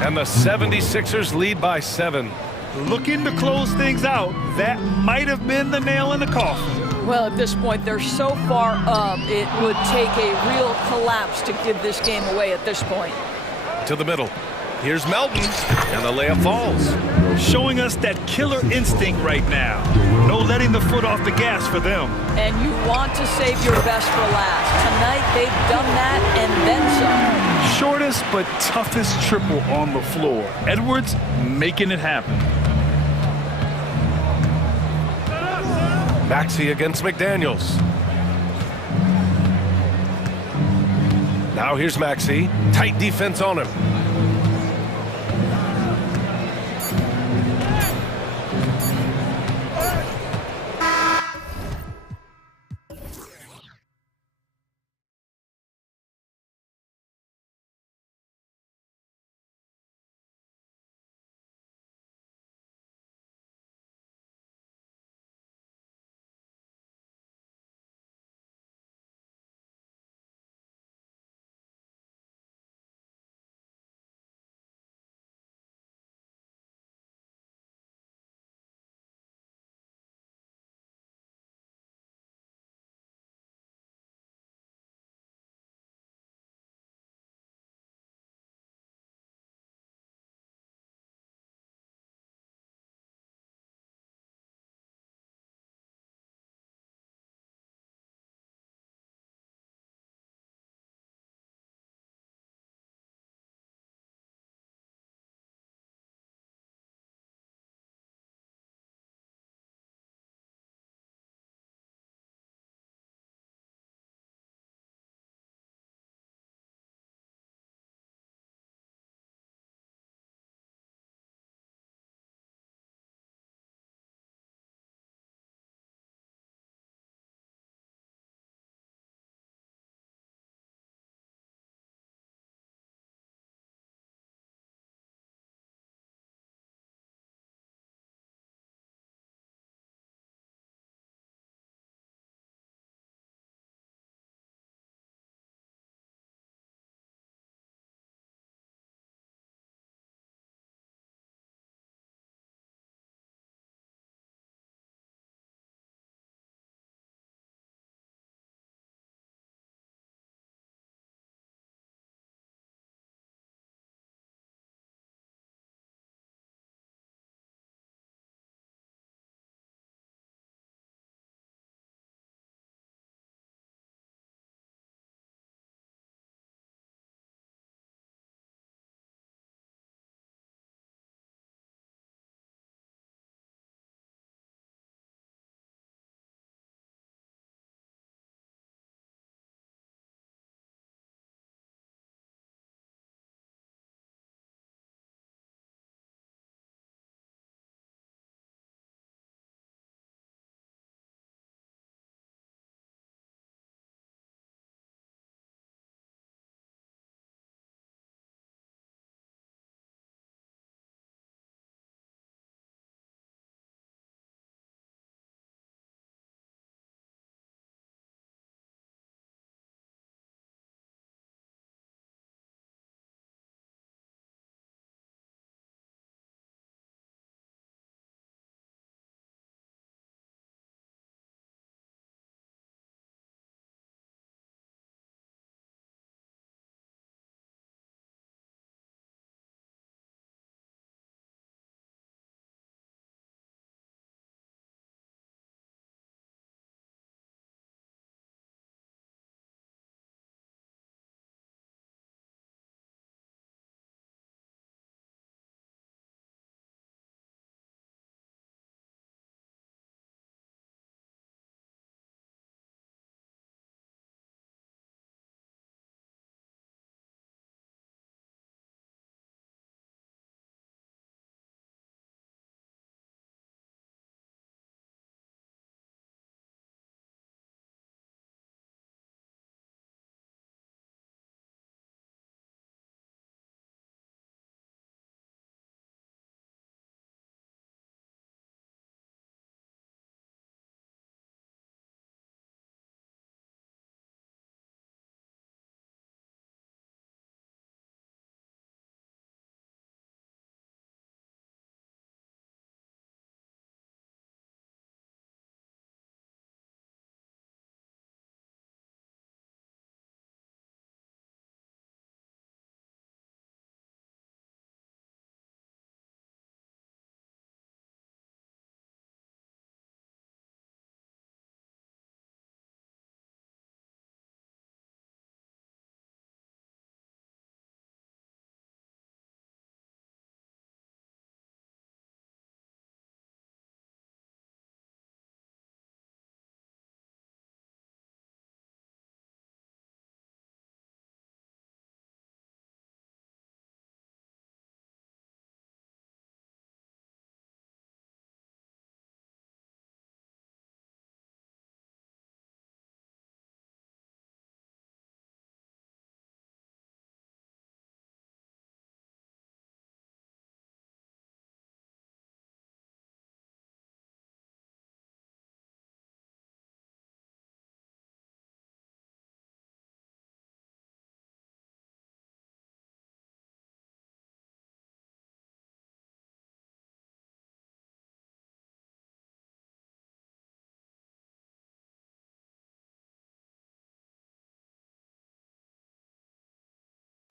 And the 76ers lead by 7. Looking to close things out. That might have been the nail in the coffin. Well, at this point, they're so far up, it would take a real collapse to give this game away at this point. To the middle. Here's Melton. And the layup falls. Showing us that killer instinct right now. No letting the foot off the gas for them. And you want to save your best for last. Tonight, they've done that and then some. Shortest but toughest triple on the floor. Edwards making it happen. Maxey against McDaniels. Now here's Maxey. Tight defense on him.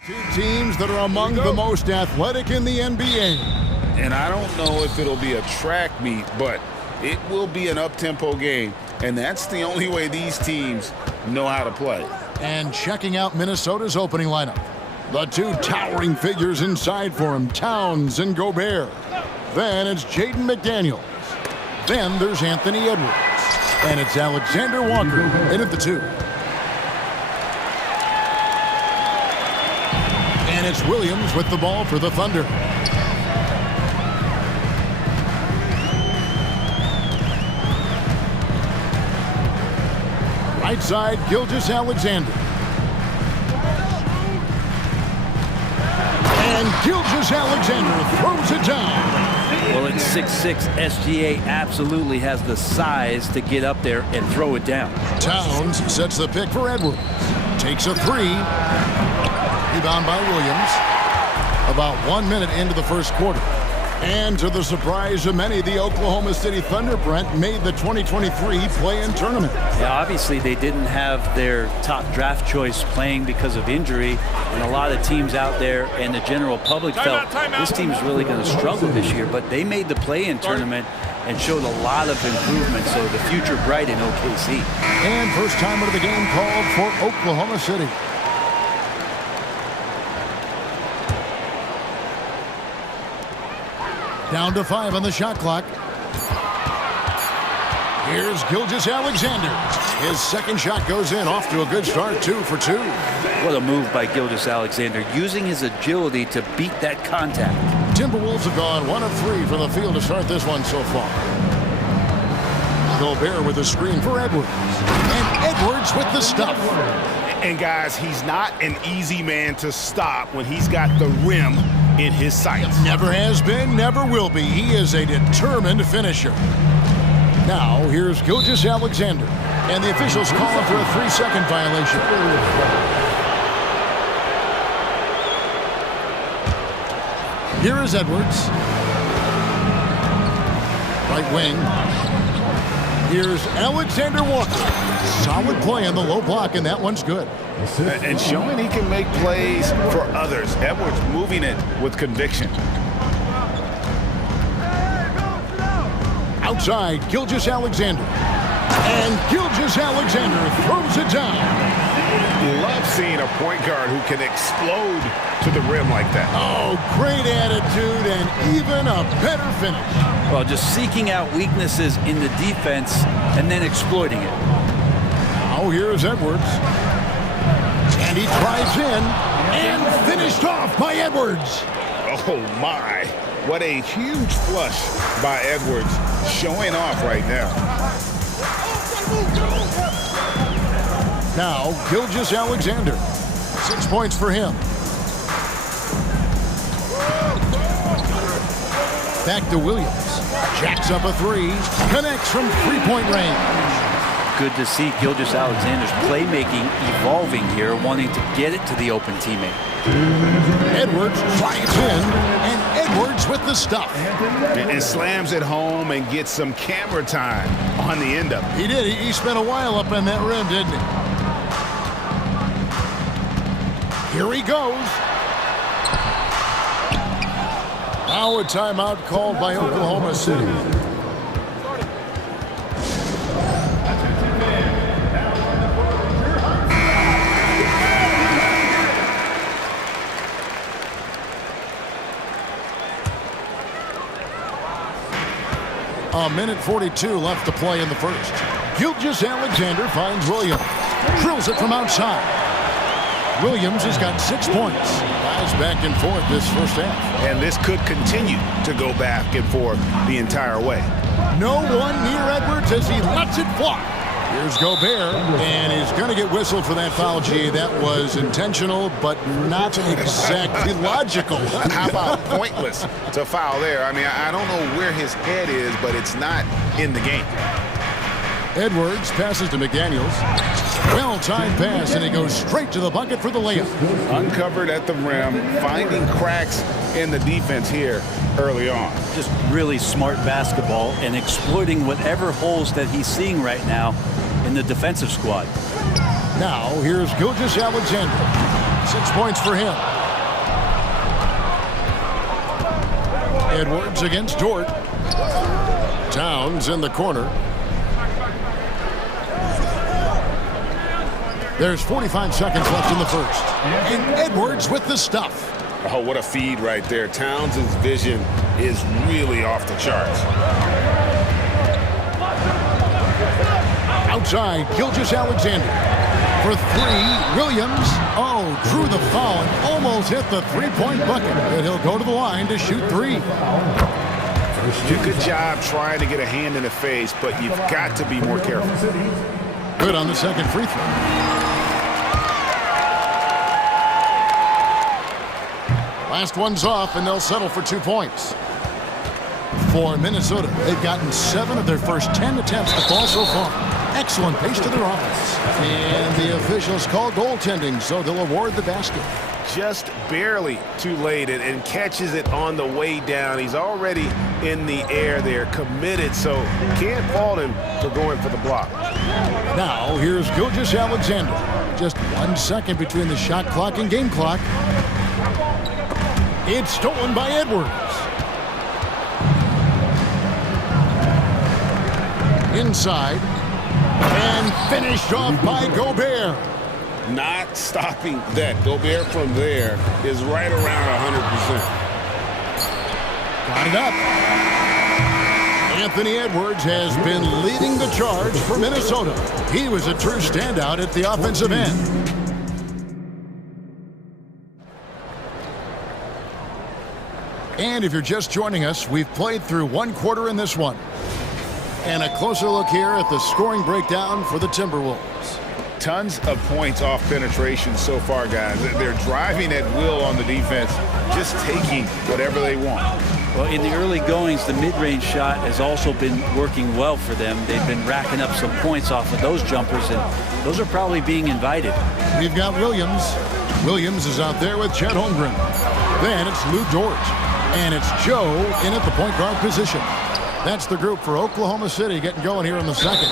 Two teams that are among the most athletic in the NBA. And I don't know if it'll be a track meet, but it will be an up-tempo game. And that's the only way these teams know how to play. And checking out Minnesota's opening lineup. The two towering figures inside for him, Towns and Gobert. Then it's Jaden McDaniels. Then there's Anthony Edwards. And it's Alexander Walker in at the 2. And it's Williams with the ball for the Thunder. Right side, Gilgeous-Alexander. And Gilgeous-Alexander throws it down. Well, at 6'6", SGA absolutely has the size to get up there and throw it down. Towns sets the pick for Edwards. Takes a 3. Rebound by Williams. About 1 minute into the first quarter. And to the surprise of many, the Oklahoma City Thunder, Brent, made the 2023 play-in tournament. Yeah, obviously they didn't have their top draft choice playing because of injury, and a lot of teams out there and the general public felt this team's really going to struggle this year, but they made the play-in tournament and showed a lot of improvement, so the future bright in OKC. And first time out of the game called for Oklahoma City. Down to 5 on the shot clock. Here's Gilgeous-Alexander. His second shot goes in, off to a good start, 2 for 2. What a move by Gilgeous-Alexander, using his agility to beat that contact. Timberwolves have gone 1 of 3 from the field to start this one so far. Gobert with a screen for Edwards. And Edwards with the stuff. And guys, he's not an easy man to stop when he's got the rim in his sights. Never has been, never will be. He is a determined finisher. Now, here's Gilgeous-Alexander. And the officials call him for a 3-second violation. Here is Edwards. Right wing. Here's Alexander Walker. Solid play on the low block, and that one's good. And showing he can make plays for others. Edwards moving it with conviction. Outside, Gilgeous-Alexander. And Gilgeous-Alexander throws it down. Love seeing a point guard who can explode to the rim like that. Oh, great attitude and even a better finish. Well, just seeking out weaknesses in the defense and then exploiting it. Now here's Edwards. And he drives in and finished off by Edwards. Oh, my. What a huge flush by Edwards, showing off right now. Now, Gilgeous-Alexander. 6 points for him. Back to Williams. Jacks up a 3. Connects from three-point range. Good to see Gilgeous-Alexander's playmaking evolving here, wanting to get it to the open teammate. Edwards drives in, and Edwards with the stuff. And slams it home and gets some camera time on the end of it. He did. He spent a while up on that rim, didn't he? Here he goes. Now a timeout called by Oklahoma City. A minute 42 left to play in the first. Gilgeous-Alexander finds Williams. Drills it from outside. Williams has got 6 points. Guys back and forth this first half. And this could continue to go back and forth the entire way. No one near Edwards as he lets it fly. Here's Gobert, and he's going to get whistled for that foul, G. That was intentional, but not exactly logical. How about pointless to foul there? I mean, I don't know where his head is, but it's not in the game. Edwards passes to McDaniels. Well-timed pass, and he goes straight to the bucket for the layup. Uncovered at the rim, finding cracks in the defense here early on. Just really smart basketball and exploiting whatever holes that he's seeing right now in the defensive squad. Now, here's Gilgeous-Alexander. 6 points for him. Edwards against Dort. Towns in the corner. There's 45 seconds left in the first. And Edwards with the stuff. Oh, what a feed right there. Towns' vision is really off the charts. Outside, Gilgeous-Alexander. For three, Williams. Oh, drew the foul and almost hit the three-point bucket. But he'll go to the line to shoot three. Good job trying to get a hand in the face, but you've got to be more careful. Good on the second free throw. Last one's off, and they'll settle for 2 points. For Minnesota, they've gotten 7 of their first 10 attempts to fall so far. Excellent pace to their offense. And the officials call goaltending, so they'll award the basket. Just barely too late and catches it on the way down. He's already in the air there, committed, so can't fault him for going for the block. Now, here's Gilgeous-Alexander. Just 1 second between the shot clock and game clock. It's stolen by Edwards. Inside. And finished off by Gobert. Not stopping that. Gobert from there is right around 100%. Got it up. Anthony Edwards has been leading the charge for Minnesota. He was a true standout at the offensive end. And if you're just joining us, we've played through 1 quarter in this one. And a closer look here at the scoring breakdown for the Timberwolves. Tons of points off penetration so far, guys. They're driving at will on the defense, just taking whatever they want. Well, in the early goings, the mid-range shot has also been working well for them. They've been racking up some points off of those jumpers, and those are probably being invited. We've got Williams. Williams is out there with Chet Holmgren. Then it's Lou Dort. And it's Joe in at the point guard position. That's the group for Oklahoma City getting going here in the second.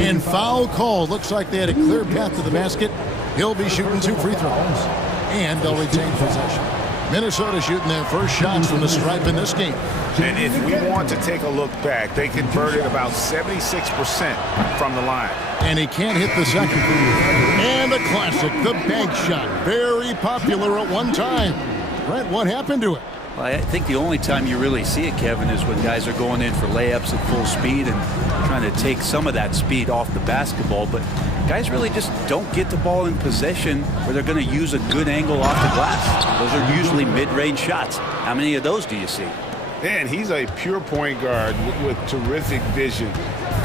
And foul call. Looks like they had a clear path to the basket. He'll be shooting 2 free throws. And they'll retain possession. Minnesota shooting their first shots from the stripe in this game. And if we want to take a look back, they converted about 76% from the line. And he can't hit the second. And the classic, the bank shot. Very popular at one time. Brett, what happened to it? Well, I think the only time you really see it, Kevin, is when guys are going in for layups at full speed and trying to take some of that speed off the basketball. But guys really just don't get the ball in possession where they're going to use a good angle off the glass. Those are usually mid-range shots. How many of those do you see? And he's a pure point guard with terrific vision.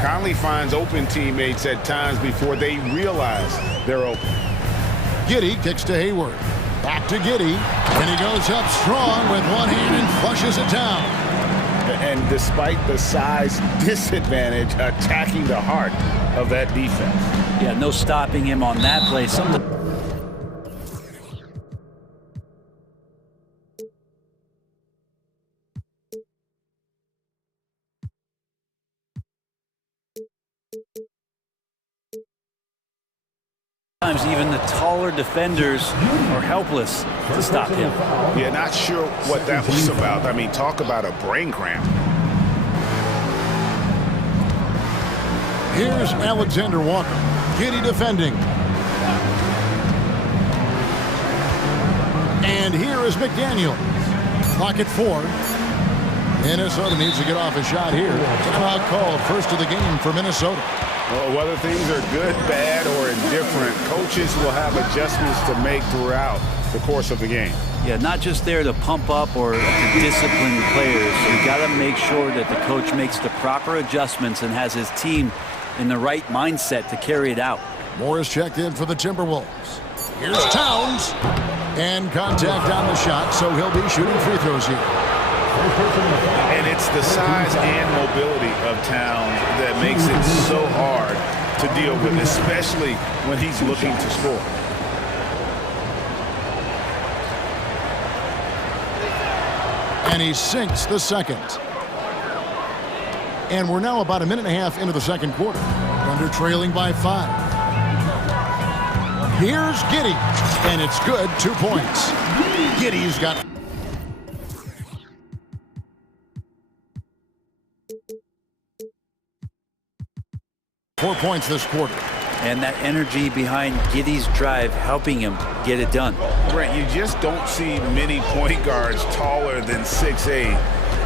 Conley finds open teammates at times before they realize they're open. Giddey kicks to Hayward. Back to Giddey, and he goes up strong with one hand and flushes it down. And despite the size disadvantage, attacking the heart of that defense. Yeah, no stopping him on that play. Sometimes even the taller defenders are helpless to stop him. Yeah, not sure what that was about. I mean, talk about a brain cramp. Here's Alexander Walker. Giddey defending. And here is McDaniel. Clock at 4. Minnesota needs to get off a shot here. Timeout called, first of the game for Minnesota. Well, whether things are good, bad, or indifferent, coaches will have adjustments to make throughout the course of the game. Yeah, not just there to pump up or to discipline players. You got to make sure that the coach makes the proper adjustments and has his team in the right mindset to carry it out. Morris checked in for the Timberwolves. Here's Towns. And contact on the shot, so he'll be shooting free throws here. And it's the size and mobility of Towns that makes it so hard to deal with, especially when he's looking to score. And he sinks the second. And we're now about a minute and a half into the second quarter. Thunder trailing by 5. Here's Giddey. And it's good, 2 points. Giddey's got... 4 points this quarter. And that energy behind Giddey's drive helping him get it done. Brent, you just don't see many point guards taller than 6'8",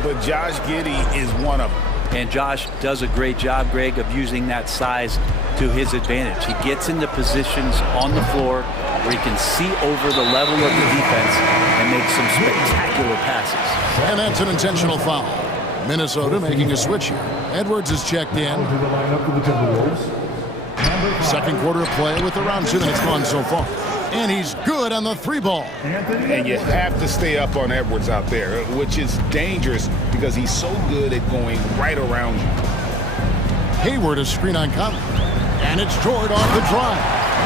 but Josh Giddey is one of them. And Josh does a great job, Greg, of using that size to his advantage. He gets into positions on the floor where he can see over the level of the defense and make some spectacular passes. And that's an intentional foul. Minnesota making a switch here. Edwards is checked in. Second quarter of play with around 2 minutes gone so far. And he's good on the 3-ball. And you have to stay up on Edwards out there, which is dangerous because he's so good at going right around you. Hayward is screen on Conley. And it's Jordan off the drive.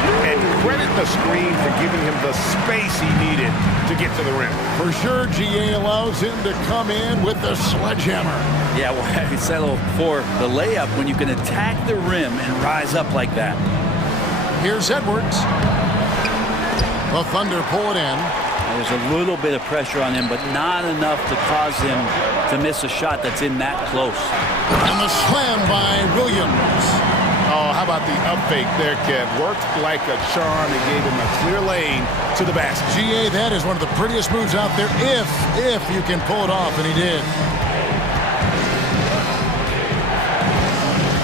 And credit the screen for giving him the space he needed to get to the rim. For sure, GA allows him to come in with the sledgehammer. Yeah, well, I settled for the layup when you can attack the rim and rise up like that. Here's Edwards. The Thunder pull it in. There's a little bit of pressure on him, but not enough to cause him to miss a shot that's in that close. And the slam by Williams. Oh, how about the up fake there, Kev? Worked like a charm and gave him a clear lane to the basket. GA, that is one of the prettiest moves out there, if you can pull it off, and he did.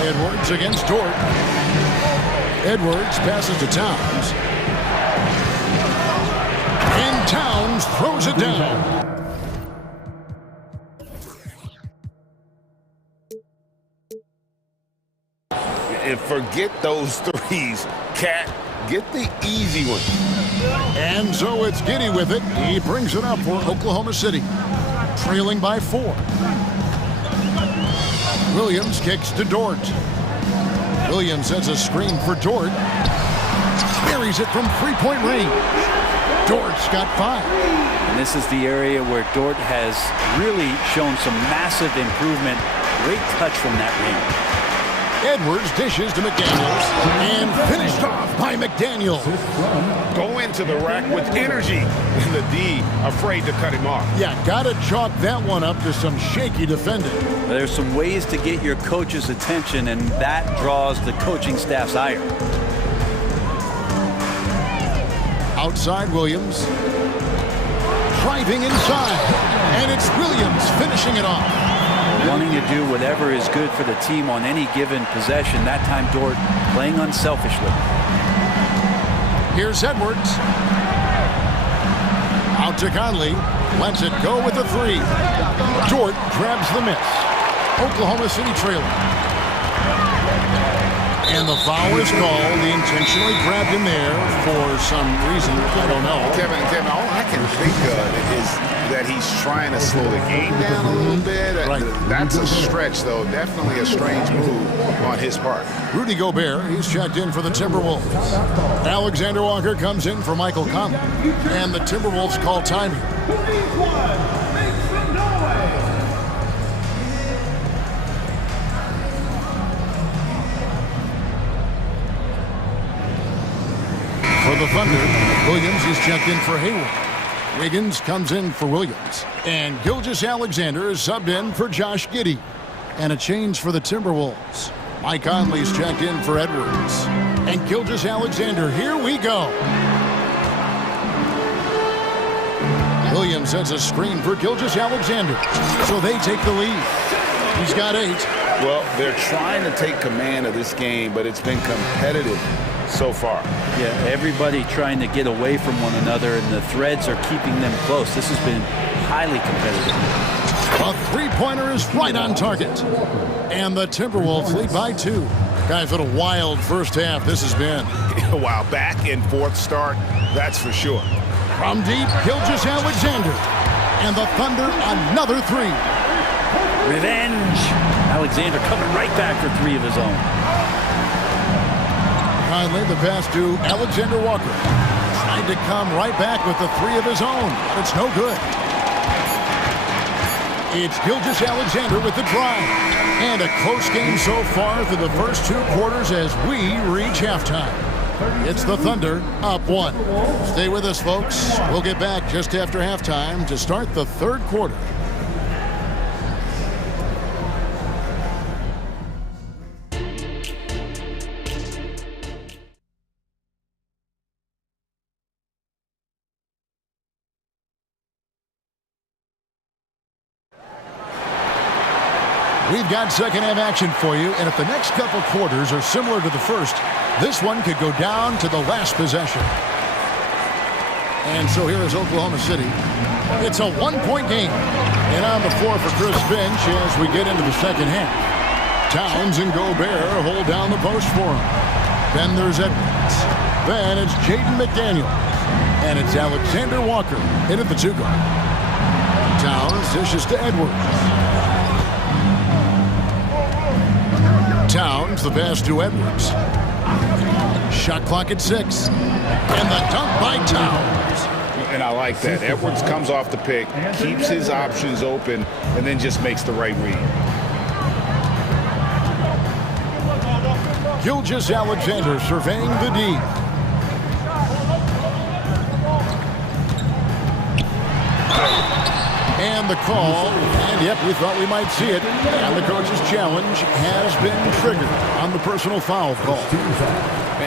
Edwards against Dort. Edwards passes to Towns. And Towns throws it down. And forget those threes, Cat. Get the easy one. And so it's Giddey with it. He brings it up for Oklahoma City, trailing by 4. Williams kicks to Dort. Williams sets a screen for Dort. Carries it from 3-point range. Dort's got 5. And this is the area where Dort has really shown some massive improvement. Great touch from that range. Edwards dishes to McDaniels and finished off by McDaniels. Go into the rack with energy. And the D afraid to cut him off. Yeah, gotta chalk that one up to some shaky defending. There's some ways to get your coach's attention, and that draws the coaching staff's ire. Outside Williams. Driving inside. And it's Williams finishing it off. Wanting to do whatever is good for the team on any given possession. That time, Dort playing unselfishly. Here's Edwards. Out to Conley. Lets it go with the 3. Dort grabs the miss. Oklahoma City trailing. And the foul is called. He intentionally grabbed him there for some reason. I don't know. Kevin, all I can think of is that he's trying to slow the game down a little bit. Right. That's a stretch, though. Definitely a strange move on his part. Rudy Gobert, he's checked in for the Timberwolves. Alexander Walker comes in for Michael Conley. And the Timberwolves call timing. For the Thunder, Williams is checked in for Hayward. Wiggins comes in for Williams. And Gilgeous-Alexander is subbed in for Josh Giddey. And a change for the Timberwolves. Mike Conley's checked in for Edwards. And Gilgeous-Alexander, here we go. Williams sets a screen for Gilgeous-Alexander. So they take the lead. He's got 8. Well, they're trying to take command of this game, but it's been competitive so far. Yeah, everybody trying to get away from one another, and the threads are keeping them close. This has been highly competitive. A 3-pointer is right on target. And the Timberwolves lead by 2. Guys, what a wild first half this has been. Wow, back and forth start, that's for sure. From deep, Gilgeous-Alexander. And the Thunder, another 3. Revenge. Alexander coming right back for 3 of his own. Conley, the pass to Alexander Walker. Tried to come right back with the 3 of his own, but it's no good. It's Gilgeous-Alexander with the drive. And a close game so far through the first 2 quarters as we reach halftime. It's the Thunder up 1. Stay with us, folks. We'll get back just after halftime to start the 3rd quarter. We've got second half action for you, and if the next couple quarters are similar to the first, this one could go down to the last possession. And so here is Oklahoma City. It's a one-point game. And on the floor for Chris Finch as we get into the second half. Towns and Gobert hold down the post for him. Then there's Edwards. Then it's Jaden McDaniel. And it's Alexander Walker in at the two-guard. Towns dishes to Edwards. Towns, the pass to Edwards. Shot clock at 6. And the dunk by Towns. And I like that. Edwards comes off the pick, keeps his options open, and then just makes the right read. Gilgeous Alexander surveying the D. And the call, and yep, we thought we might see it. And the coach's challenge has been triggered on the personal foul call.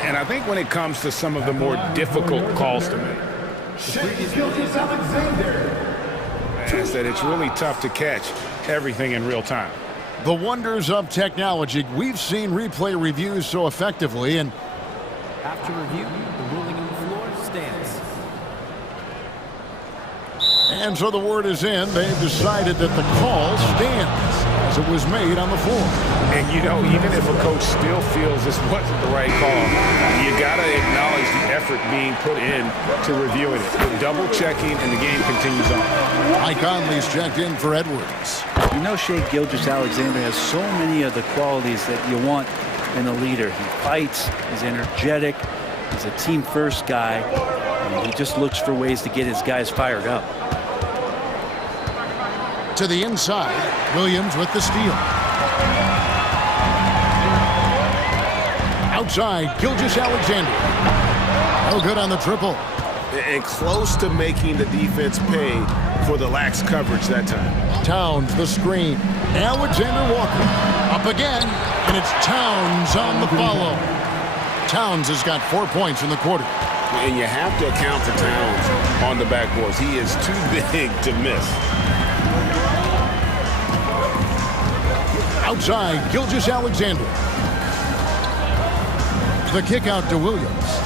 And I think when it comes to some of the more difficult calls to make, is that it's really tough to catch everything in real time. The wonders of technology. We've seen replay reviews so effectively, and after review, the ruling on the floor stands. And so the word is in. They've decided that the call stands as it was made on the floor. And, you know, even if a coach still feels this wasn't the right call, you got to acknowledge the effort being put in to reviewing it. Double checking, and the game continues on. Mike Conley's checked in for Edwards. You know, Shai Gilgeous-Alexander has so many of the qualities that you want in a leader. He fights, he's energetic, he's a team-first guy, and he just looks for ways to get his guys fired up. To the inside, Williams with the steal. Outside, Gilgeous-Alexander. No good on the triple. And close to making the defense pay for the lax coverage that time. Towns, the screen. Alexander Walker up again, and it's Towns on the follow. Towns has got 4 points in the quarter. And you have to account for Towns on the backboards. He is too big to miss. Outside, Gilgeous-Alexander. The kick out to Williams.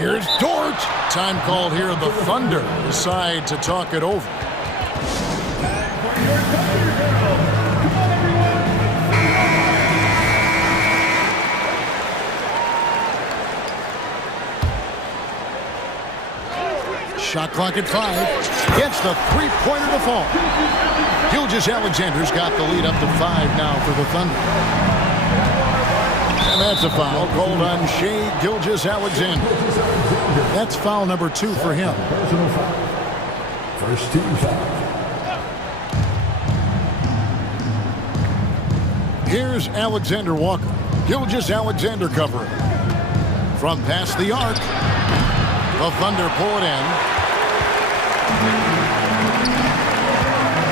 Here's Dort. Time called here. The Thunder decide to talk it over. Shot clock at 5. Gets the three-pointer to fall. Gilgeous-Alexander's got the lead up to 5 now for the Thunder. And that's a foul called on Shai Gilgeous-Alexander. That's foul number 2 for him. First team foul. Here's Alexander Walker. Gilgeous-Alexander covering. From past the arc. The Thunder pull it in.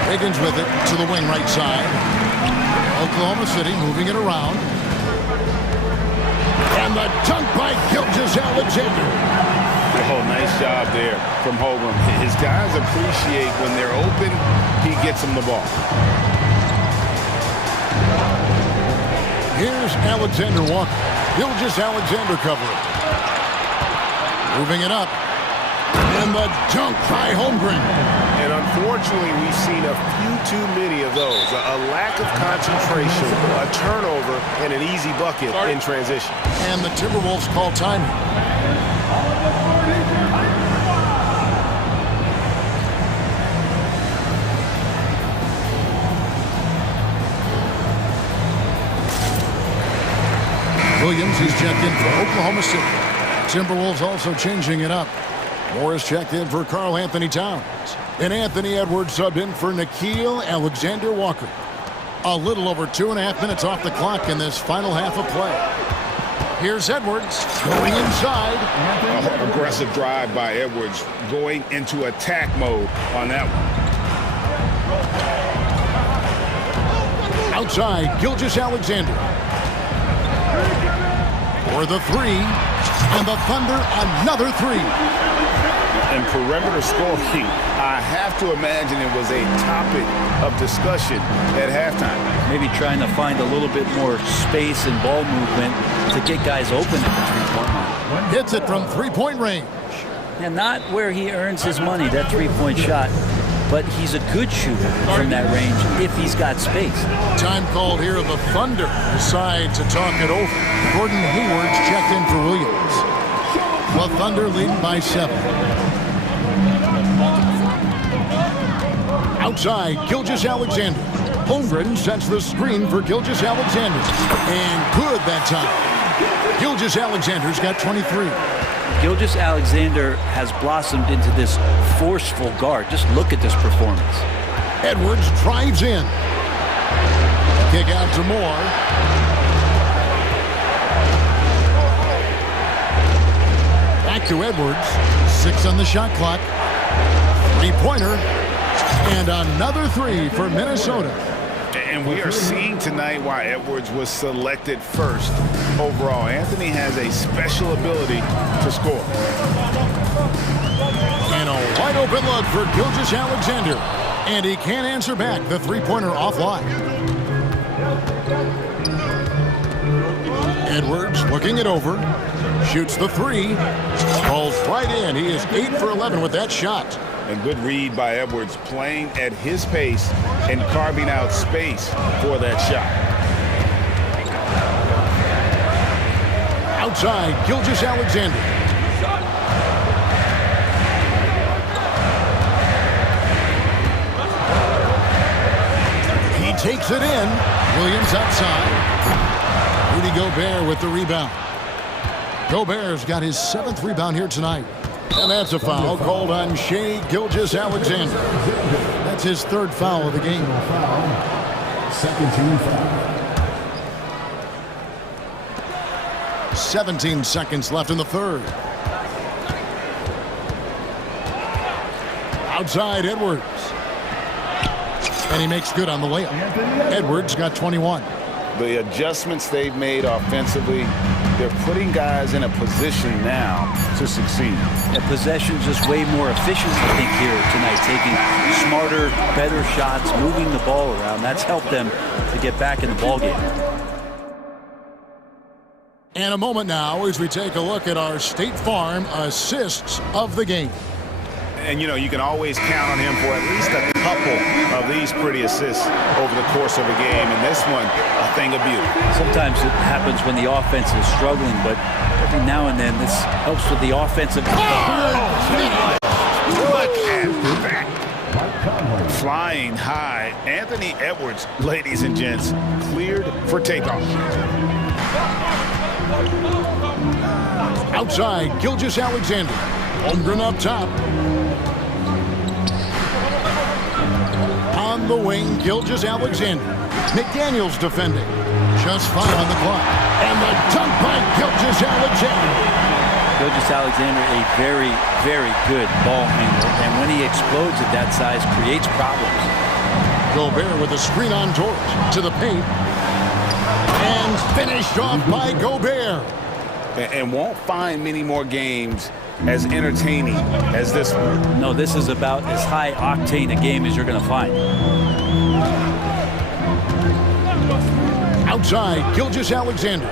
Higgins with it to the wing right side. Oklahoma City moving it around. And the dunk by Gilgeous-Alexander. Oh, nice job there from Holgram. His guys appreciate when they're open, he gets them the ball. Here's Alexander Walker. Gilgeous-Alexander covering. Moving it up. And the dunk by Holmgren. And unfortunately, we've seen a few too many of those. A lack of concentration, a turnover, and an easy bucket in transition. And the Timberwolves call timing. Williams is checked in for Oklahoma City. Timberwolves also changing it up. Morris checked in for Karl Anthony Towns. And Anthony Edwards subbed in for Nickeil Alexander-Walker. A little over 2.5 minutes off the clock in this final half of play. Here's Edwards going inside. Aggressive drive by Edwards, going into attack mode on that one. Outside, Gilgeous-Alexander. For the 3. And the Thunder, another 3. And perimeter scoring, I have to imagine it was a topic of discussion at halftime. Maybe trying to find a little bit more space and ball movement to get guys open at the three-point line. Hits it from three-point range. And not where he earns his money, that three-point shot, but he's a good shooter from that range if he's got space. Time called here. The Thunder decide to talk it over. Gordon Hayward's checked in for Williams. The Thunder lead by 7. Outside, Gilgeous-Alexander. Holmgren sets the screen for Gilgeous-Alexander. And good that time. Gilgeous-Alexander's got 23. Gilgeous-Alexander has blossomed into this forceful guard. Just look at this performance. Edwards drives in. Kick out to Moore. Back to Edwards. 6 on the shot clock. Three-pointer. And another 3 for Minnesota. And we are seeing tonight why Edwards was selected first overall. Anthony has a special ability to score. And a wide open look for Gilgeous-Alexander. And he can't answer back. The three-pointer offline. Edwards looking it over. Shoots the 3. Falls right in. He is 8 for 11 with that shot. A good read by Edwards, playing at his pace and carving out space for that shot. Outside, Gilgeous-Alexander. He takes it in. Williams outside. Rudy Gobert with the rebound. Gobert's got his 7th rebound here tonight. And that's a foul called on Shai Gilgeous-Alexander. That's his 3rd foul of the game. Second team foul. 17 seconds left in the 3rd. Outside, Edwards. And he makes good on the layup. Edwards got 21. The adjustments they've made offensively, they're putting guys in a position now to succeed. And possession's just way more efficient, I think, here tonight. Taking smarter, better shots, moving the ball around. That's helped them to get back in the ballgame. And a moment now as we take a look at our State Farm assists of the game. And, you know, you can always count on him for at least a couple of these pretty assists over the course of a game. And this one, a thing of beauty. Sometimes it happens when the offense is struggling, but every now and then this helps with the offensive. Look at that. Flying high, Anthony Edwards, ladies and gents, cleared for takeoff. Outside, Gilgeous-Alexander. Holmgren up top. On the wing, Gilgeous-Alexander. McDaniels defending. Just 5 on the clock. And the dunk by Gilgeous-Alexander. Gilgeous-Alexander, a very, very good ball handler. And when he explodes at that size, creates problems. Gobert with a screen on George to the paint. And finished off by Gobert. And won't find many more games as entertaining as this one. No, this is about as high octane a game as you're going to find. Outside, Gilgeous-Alexander.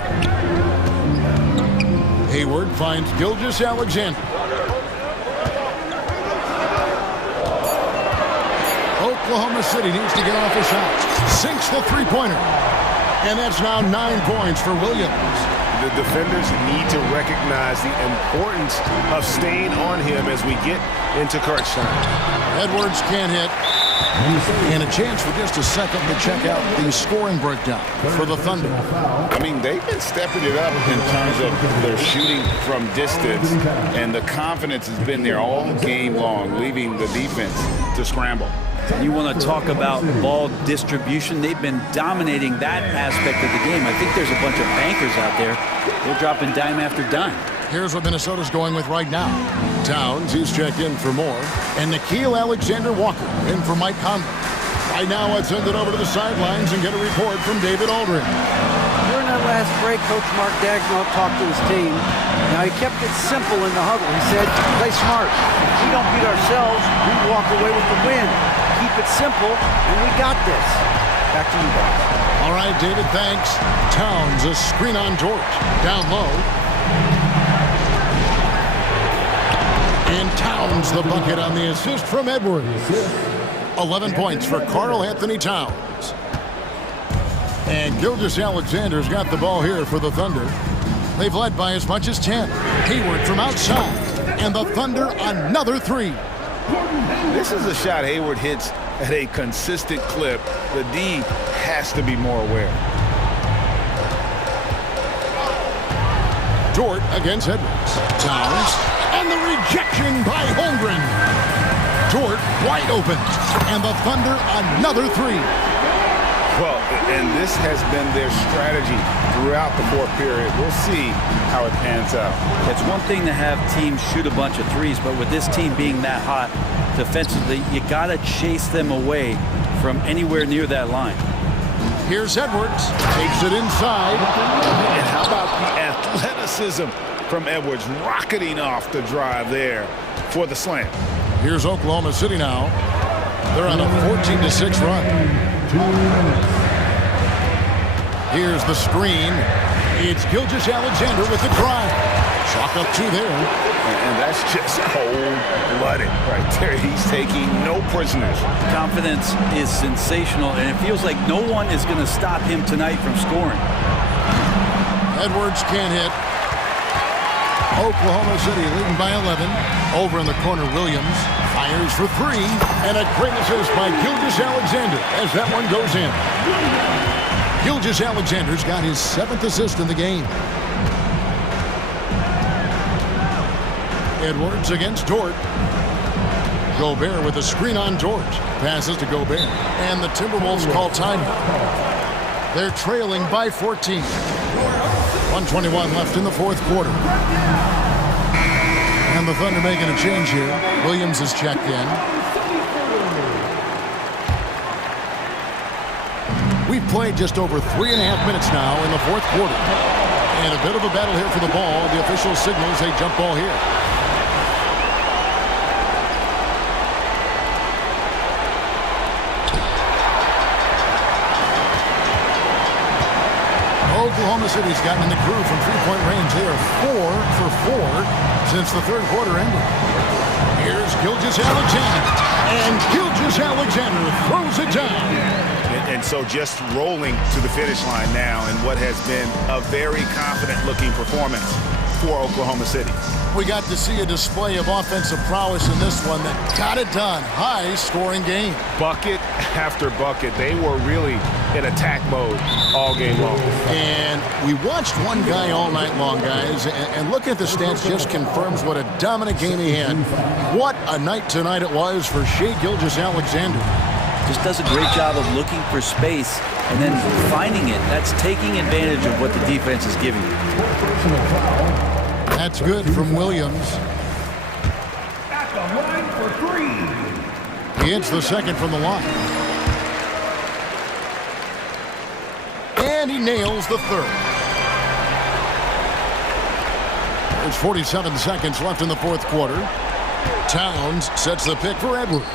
Hayward finds Gilgeous-Alexander. Oklahoma City needs to get off a shot. Sinks the three-pointer. And that's now 9 points for Williams. The defenders need to recognize the importance of staying on him as we get into crunch time. Edwards can't hit. And a chance for just a second to check out the scoring breakdown for the Thunder. I mean, they've been stepping it up in terms of their shooting from distance, and the confidence has been there all game long, leaving the defense to scramble. You want to talk about ball distribution. They've been dominating that aspect of the game. I think there's a bunch of bankers out there. They're dropping dime after dime. Here's what Minnesota's going with right now. Towns, he's checked in for Moore. And Nickeil Alexander-Walker in for Mike Conley. Right now, let's send it over to the sidelines and get a report from David Aldridge. Here in that last break, Coach Mark Dagnall talked to his team. Now, he kept it simple in the huddle. He said, play smart. If we don't beat ourselves, we walk away with the win. Keep it simple, and we got this. Back to you guys. All right, David, thanks. Towns, a screen on George. Down low. And Towns, the bucket on the assist from Edwards. 11 points for Karl Anthony Towns. And Gilgeous-Alexander's got the ball here for the Thunder. They've led by as much as 10. Hayward from outside. And the Thunder another three. This is a shot Hayward hits at a consistent clip. The D has to be more aware. Dort against Edwards. Towns. And the rejection by Holmgren. Dort wide open. And the Thunder another three. Well, and this has been their strategy throughout the fourth period. We'll see how it pans out. It's one thing to have teams shoot a bunch of threes, but with this team being that hot defensively, you got to chase them away from anywhere near that line. Here's Edwards. Takes it inside. And how about the athleticism from Edwards rocketing off the drive there for the slam. Here's Oklahoma City now. They're on a 14-6 run. Here's the screen. It's Gilgeous-Alexander with the drive. Chalk up two there. And that's just cold-blooded right there. He's taking no prisoners. Confidence is sensational, and it feels like no one is going to stop him tonight from scoring. Edwards can't hit. Oklahoma City leading by 11. Over in the corner, Williams fires for three. And a great assist by Gilgeous-Alexander as that one goes in. Gilgeous-Alexander's got his 7th assist in the game. Edwards against Dort. Gobert with a screen on George. Passes to Gobert. And the Timberwolves call timeout. They're trailing by 14. 1:21 left in the fourth quarter. And the Thunder making a change here. Williams is checked in. We've played just over 3.5 minutes now in the fourth quarter. And a bit of a battle here for the ball. The official signals a jump ball here. Oklahoma City's gotten in the groove from three-point range. They are 4 for 4 since the third quarter ended. Here's Gilgeous-Alexander. And Gilgeous-Alexander throws it down. And so just rolling to the finish line now in what has been a very confident-looking performance for Oklahoma City. We got to see a display of offensive prowess in this one that got it done. High-scoring game. Bucket after bucket. They were really in attack mode all game long. And we watched one guy all night long, guys, and look at the stats, just confirms what a dominant game he had. What a night tonight it was for Shai Gilgeous-Alexander. Just does a great job of looking for space and then finding it. That's taking advantage of what the defense is giving you. That's good from Williams. At the line for three. He hits the second from the line. And he nails the third. There's 47 seconds left in the fourth quarter. Towns sets the pick for Edwards.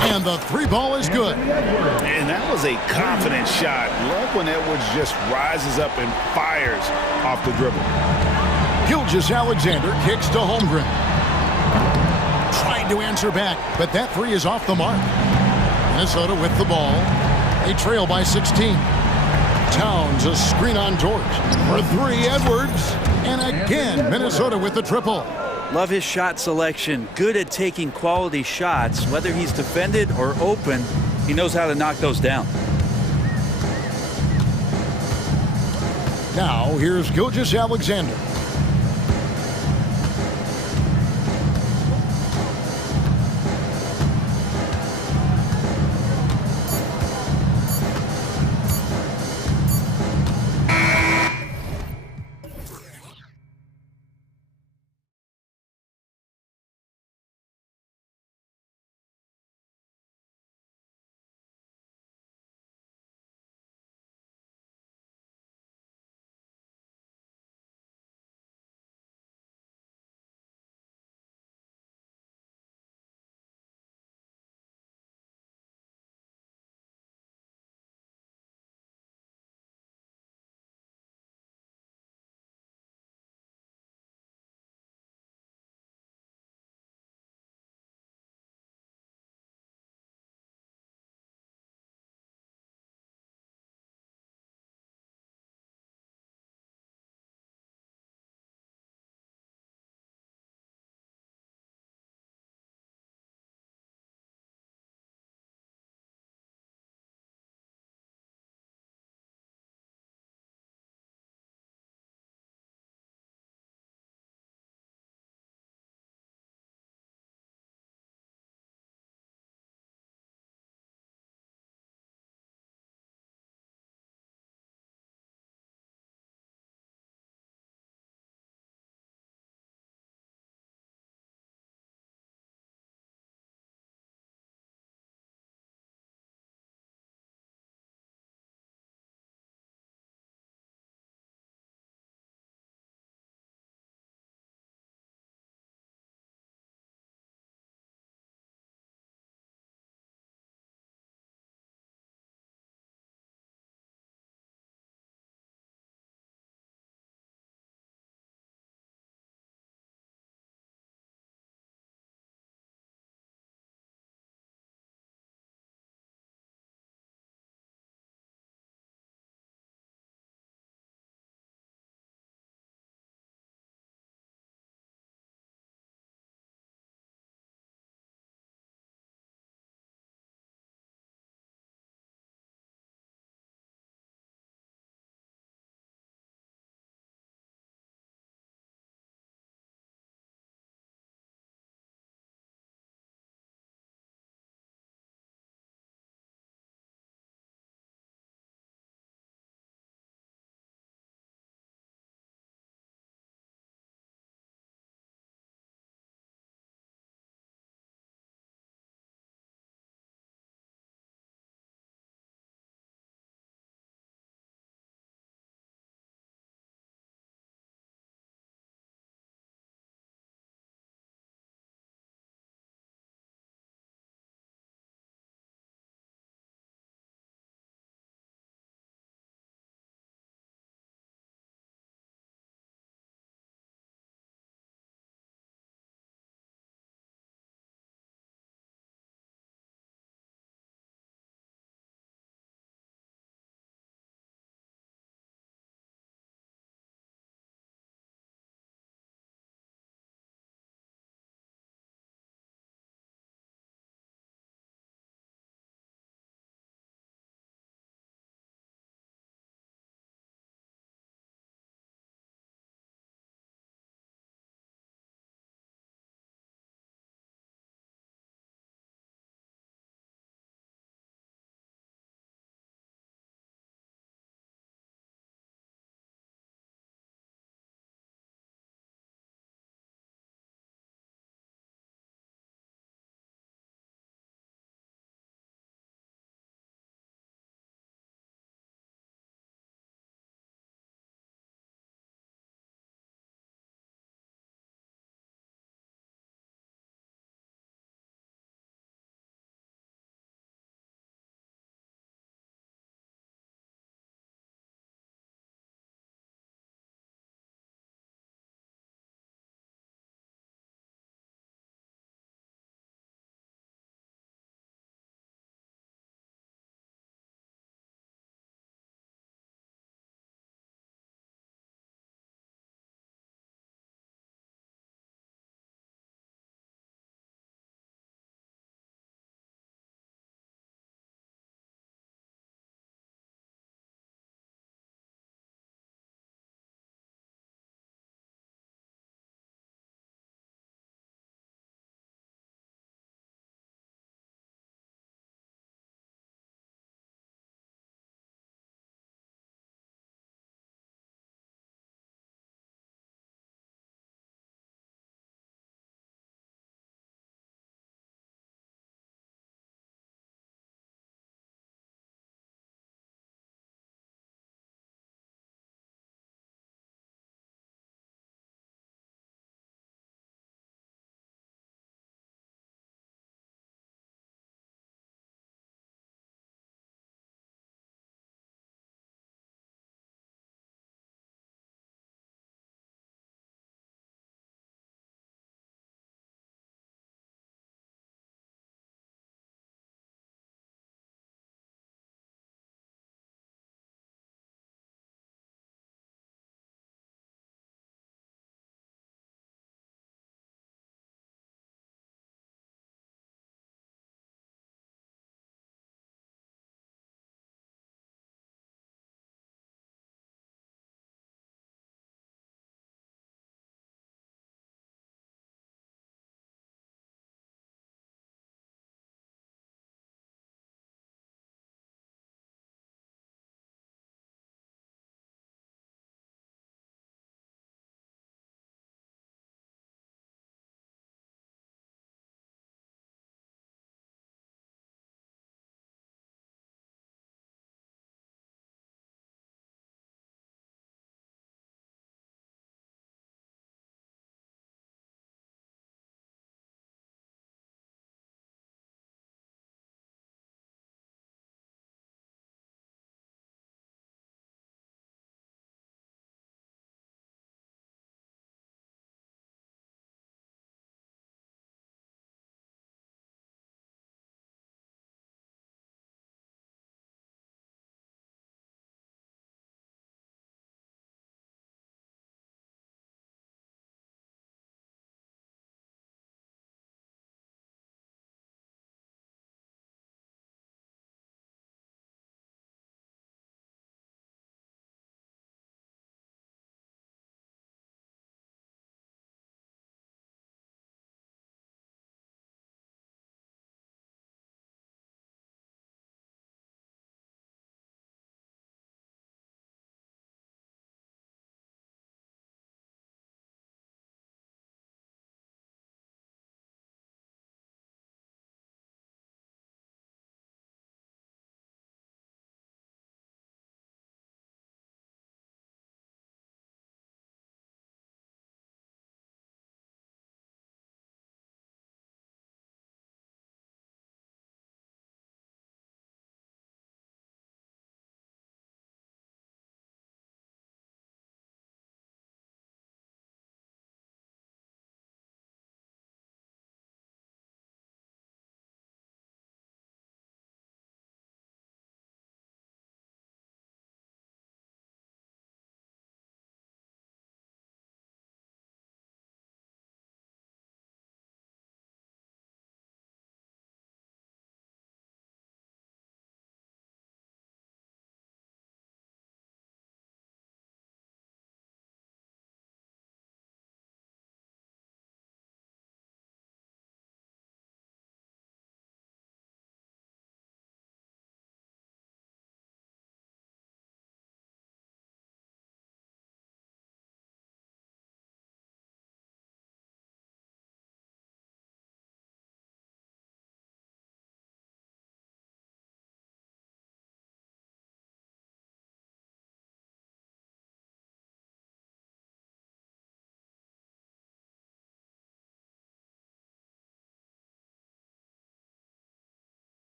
And the three ball is good. And that was a confident shot. Love when Edwards just rises up and fires off the dribble. Gilgeous-Alexander kicks to Holmgren. Tried to answer back, but that three is off the mark. Minnesota with the ball. They trail by 16. Towns, a screen on George. For three, Edwards. And again, Minnesota with the triple. Love his shot selection. Good at taking quality shots. Whether he's defended or open, he knows how to knock those down. Now, here's Gilgeous-Alexander.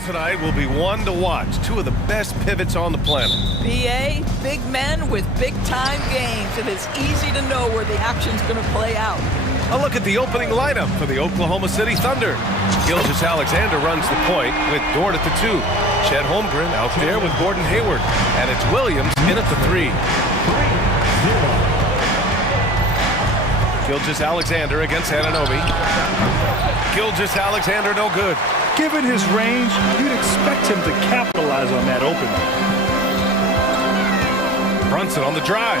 Tonight will be one to watch. Two of the best pivots on the planet. BA, big men with big-time games. It is easy to know where the action's going to play out. A look at the opening lineup for the Oklahoma City Thunder. Gilgeous-Alexander runs the point with Dort at the 2. Chet Holmgren out there with Gordon Hayward. And it's Williams in at the 3. Gilgeous-Alexander against Anunoby. Gilgeous-Alexander no good. Given his range, you'd expect him to capitalize on that opening. Brunson on the drive.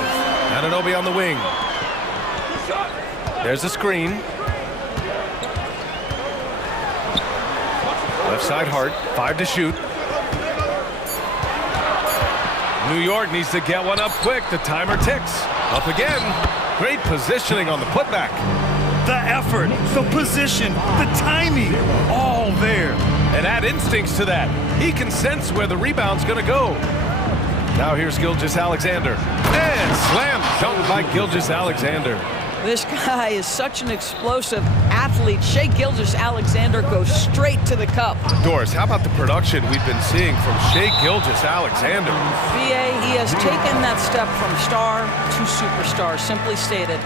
Anunoby on the wing. There's a screen. Left side Hart, 5 to shoot. New York needs to get one up quick. The timer ticks. Up again. Great positioning on the putback. The effort, the position, the timing, all there. And add instincts to that. He can sense where the rebound's going to go. Now here's Gilgeous-Alexander. And slam dunk by Gilgeous-Alexander. This guy is such an explosive athlete. Shai Gilgeous-Alexander goes straight to the cup. Doris, how about the production we've been seeing from Shai Gilgeous-Alexander? BA, he has taken that step from star to superstar, simply stated.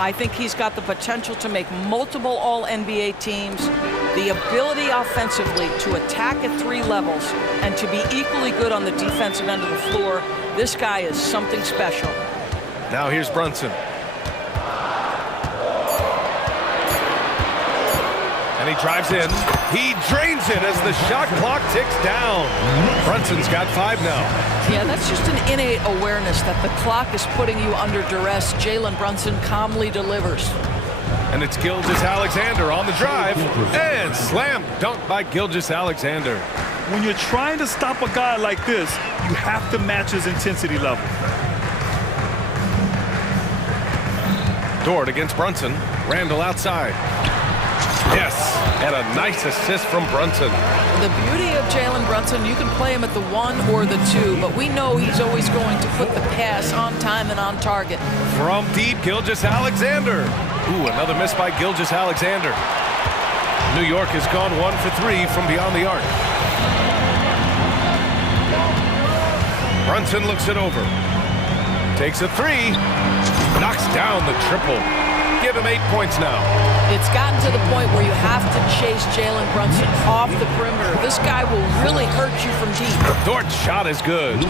I think he's got the potential to make multiple All-NBA teams, the ability offensively to attack at 3 levels, and to be equally good on the defensive end of the floor. This guy is something special. Now here's Brunson. And he drives in. He drains it as the shot clock ticks down. Brunson's got 5 now. Yeah, that's just an innate awareness that the clock is putting you under duress. Jalen Brunson calmly delivers. And it's Gilgeous-Alexander on the drive. And slam dunk by Gilgeous-Alexander. When you're trying to stop a guy like this, you have to match his intensity level. Dort against Brunson. Randall outside. Yes, and a nice assist from Brunson. The beauty of Jalen Brunson, you can play him at the 1 or the 2, but we know he's always going to put the pass on time and on target. From deep, Gilgeous-Alexander. Ooh, another miss by Gilgeous-Alexander. New York has gone 1 for 3 from beyond the arc. Brunson looks it over. Takes a 3. Knocks down the triple. Give him 8 points now. It's gotten to the point where you have to chase Jalen Brunson off the perimeter. This guy will really hurt you from deep. Dort's shot is good.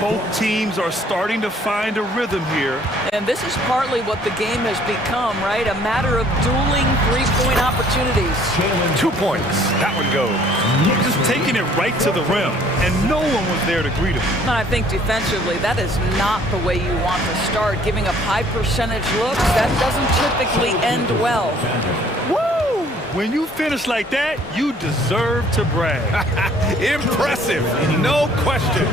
Both teams are starting to find a rhythm here. And this is partly what the game has become, right? A matter of dueling 3-point opportunities. 2 points. That one goes. Just taking it right to the rim, and no one was there to greet him. And I think defensively, that is not the way you want to start. Giving up high percentage looks, that doesn't typically end well. Woo! When you finish like that, you deserve to brag. Impressive, no question.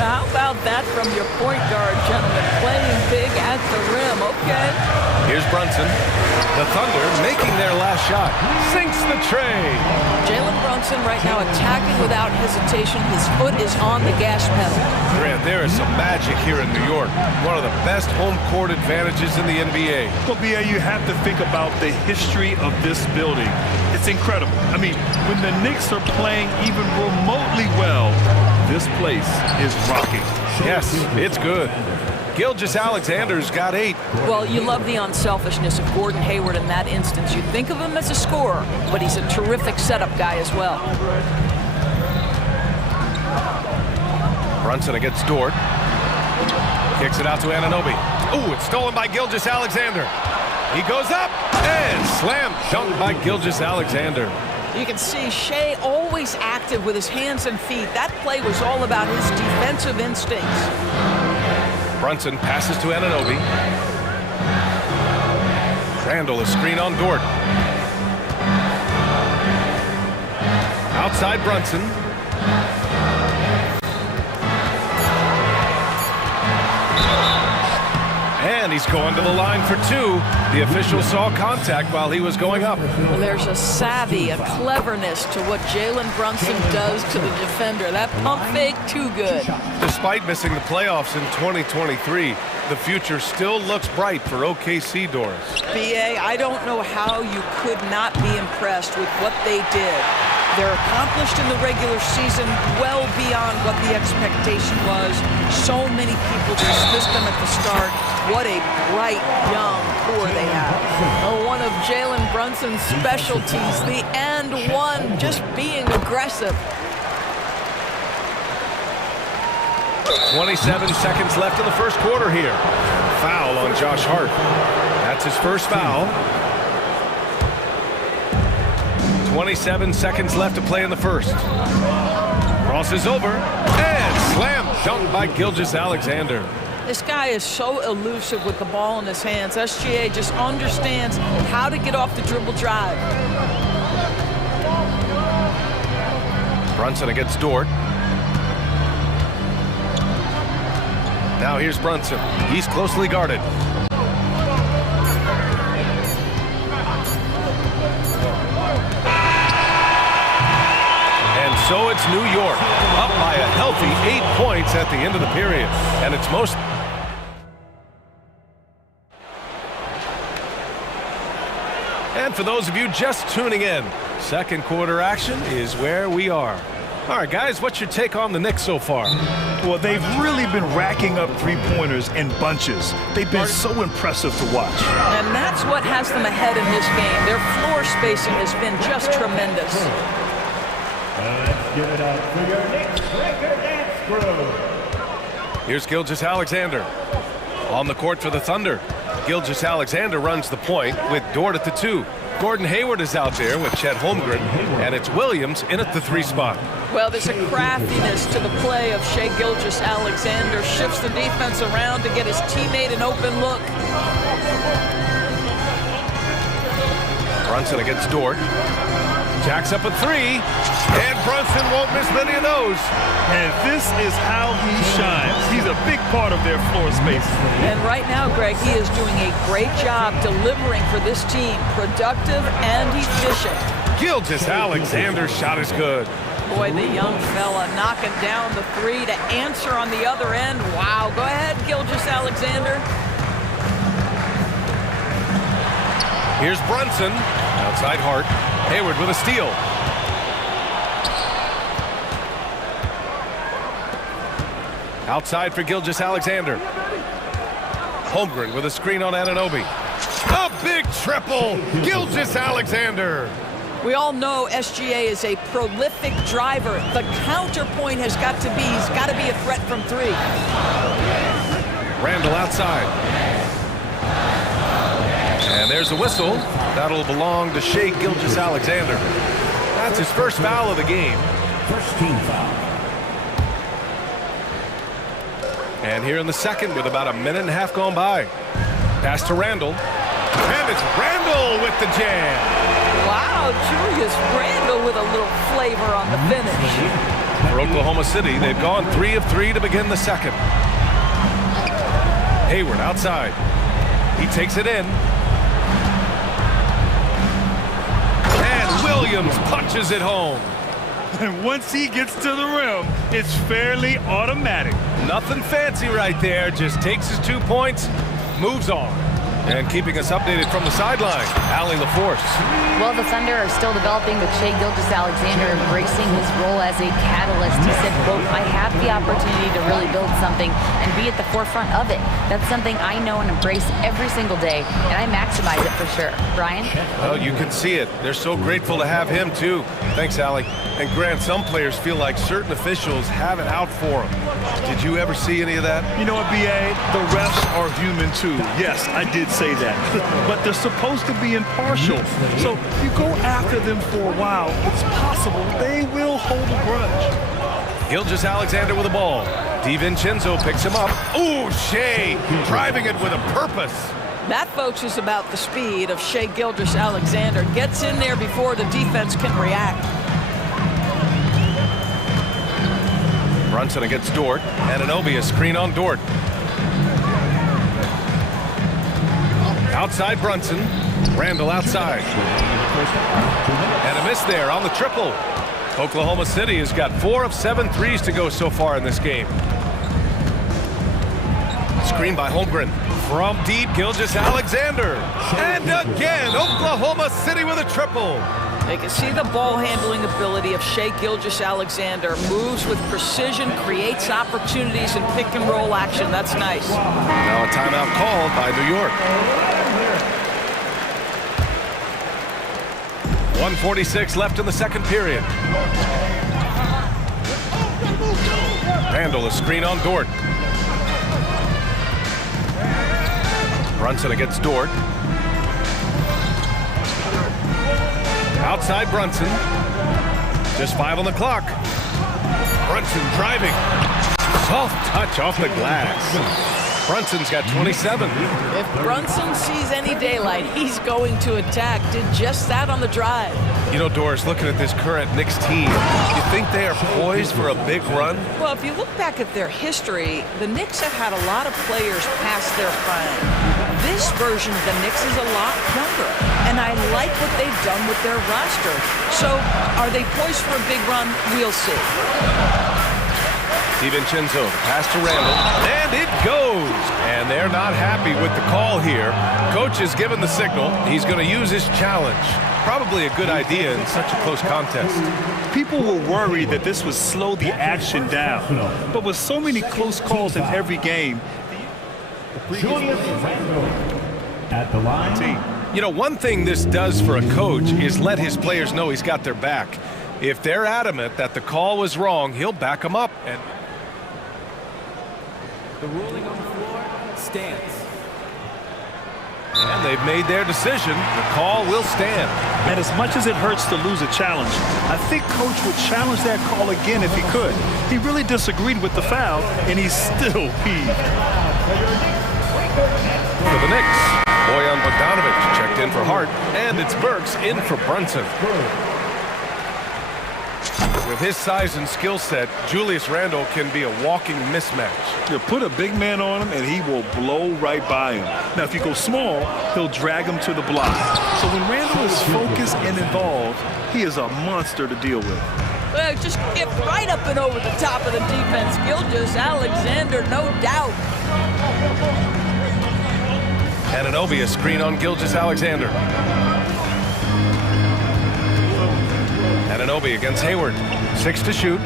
How about that from your point guard, gentlemen? Playing big at the rim, okay. Here's Brunson. The Thunder making their last shot. Sinks the tray. Jalen Brunson right now attacking without hesitation. His foot is on the gas pedal. Grant, there is some magic here in New York. One of the best home court advantages in the NBA. Well, BA, you have to think about the history of this building. It's incredible. I mean, when the Knicks are playing even remotely well, this place is rocking. Yes, it's good. Gilgeous-Alexander's got 8. Well, you love the unselfishness of Gordon Hayward in that instance. You think of him as a scorer, but he's a terrific setup guy as well. Brunson against Dort. Kicks it out to Anunoby. Ooh, it's stolen by Gilgeous-Alexander. He goes up and slam dunk by Gilgeous-Alexander. You can see Shai always active with his hands and feet. That play was all about his defensive instincts. Brunson passes to Anunoby. Randall a screen on Dort. Outside Brunson. And he's going to the line for 2. The official saw contact while he was going up. Well, there's a savvy, a cleverness to what Jalen Brunson does to the defender. That pump fake, too good. Despite missing the playoffs in 2023, the future still looks bright for OKC, Doris. BA, I don't know how you could not be impressed with what they did. They're accomplished in the regular season, well beyond what the expectation was. So many people dismissed them at the start. What a bright young core they have. One of Jalen Brunson's specialties, the and one, just being aggressive. 27 seconds left in the first quarter here. Foul on Josh Hart. That's his first foul. 27 seconds left to play in the first. Crosses over and slam dunk by Gilgeous-Alexander. This guy is so elusive with the ball in his hands. SGA just understands how to get off the dribble drive. Brunson against Dort. Now here's Brunson. He's closely guarded. And so it's New York, up by a healthy 8 points at the end of the period. And it's most... And for those of you just tuning in, second quarter action is where we are. All right, guys, what's your take on the Knicks so far? Well, they've really been racking up three-pointers in bunches. They've been so impressive to watch. And that's what has them ahead in this game. Their floor spacing has been just tremendous. Let's give it up for your Knicks record dance crew. Here's Gilgeous-Alexander. On the court for the Thunder. Gilgeous-Alexander runs the point with Dort at the 2. Gordon Hayward is out there with Chet Holmgren, and it's Williams in at the 3 spot. Well, there's a craftiness to the play of Shai Gilgeous-Alexander. Shifts the defense around to get his teammate an open look. Brunson against Dort. Jacks up a 3, and Brunson won't miss many of those. And this is how he shines. He's a big part of their floor space. And right now, Greg, he is doing a great job delivering for this team. Productive and efficient. Gilgeous-Alexander's shot is good. Boy, the young fella knocking down the 3 to answer on the other end. Wow, go ahead, Gilgeous-Alexander. Here's Brunson, outside Hart. Hayward with a steal. Outside for Gilgeous-Alexander. Holmgren with a screen on Anunoby. A big triple, Gilgeous-Alexander. We all know SGA is a prolific driver. The counterpoint has got to be, he's got to be a threat from 3. Randall outside. And there's a whistle. That'll belong to Shai Gilgeous-Alexander. That's his first foul of the game. First team foul. And here in the second with about a minute and a half gone by. Pass to Randall. And it's Randall with the jam. Wow, Julius Randall with a little flavor on the finish. For Oklahoma City, they've gone 3 of 3 to begin the second. Hayward outside. He takes it in. And Williams punches it home. And once he gets to the rim, it's fairly automatic. Nothing fancy right there. Just takes his 2 points, moves on. And keeping us updated from the sideline, Allie LaForce. Well, the Thunder are still developing, but Shai Gilgeous-Alexander embracing his role as a catalyst. He said, quote, "I have the opportunity to really build something and be at the forefront of it. That's something I know and embrace every single day, and I maximize it for sure." Brian? Well, you can see it. They're so grateful to have him, too. Thanks, Allie. And Grant, some players feel like certain officials have it out for them. Did you ever see any of that? You know what, B.A.? The refs are human, too. Yes, I did say that. But they're supposed to be impartial. So if you go after them for a while, it's possible they will hold a grudge. Gilgeous-Alexander with the ball. DiVincenzo picks him up. Ooh, Shai driving it with a purpose. That, folks, is about the speed of Shai Gilgeous-Alexander. Gets in there before the defense can react. Brunson against Dort. Anunoby, a screen on Dort. Outside Brunson. Randall outside. And a miss there on the triple. Oklahoma City has got 4 of 7 threes to go so far in this game. Screen by Holmgren. From deep, Gilgeous-Alexander. And again, Oklahoma City with a triple. They can see the ball handling ability of Shai Gilgeous-Alexander. Moves with precision, creates opportunities in pick and roll action. That's nice. Now a timeout called by New York. 1:46 left in the second period. Randall, a screen on Dort. Brunson against Dort. Outside Brunson. Just 5 on the clock. Brunson driving. Soft touch off the glass. Brunson's got 27. If Brunson sees any daylight, he's going to attack. Did just that on the drive. You know, Doris, looking at this current Knicks team, you think they are poised for a big run? Well, if you look back at their history, the Knicks have had a lot of players past their prime. This version of the Knicks is a lot younger, and I like what they've done with their roster. So, are they poised for a big run? We'll see. DiVincenzo, pass to Randall, and it goes. And they're not happy with the call here. Coach has given the signal. He's going to use his challenge. Probably a good idea in such a close contest. People were worried that this would slow the action down. But with so many close calls in every game, at the line. You know, one thing this does for a coach is let his players know he's got their back. If they're adamant that the call was wrong, he'll back them up. And the ruling on the floor stands. And they've made their decision. The call will stand. And as much as it hurts to lose a challenge, I think Coach would challenge that call again if he could. He really disagreed with the foul, and he's still peeved. For the Knicks, Bojan Bogdanovic checked in for Hart, and it's Burks in for Brunson. With his size and skill set, Julius Randle can be a walking mismatch. You put a big man on him, and he will blow right by him. Now, if you go small, he'll drag him to the block. So when Randle is focused and involved, he is a monster to deal with. Well, just get right up and over the top of the defense. Gilgeous-Alexander, no doubt. Anunoby, a screen on Gilgeous-Alexander. Anunoby against Hayward. 6 to shoot.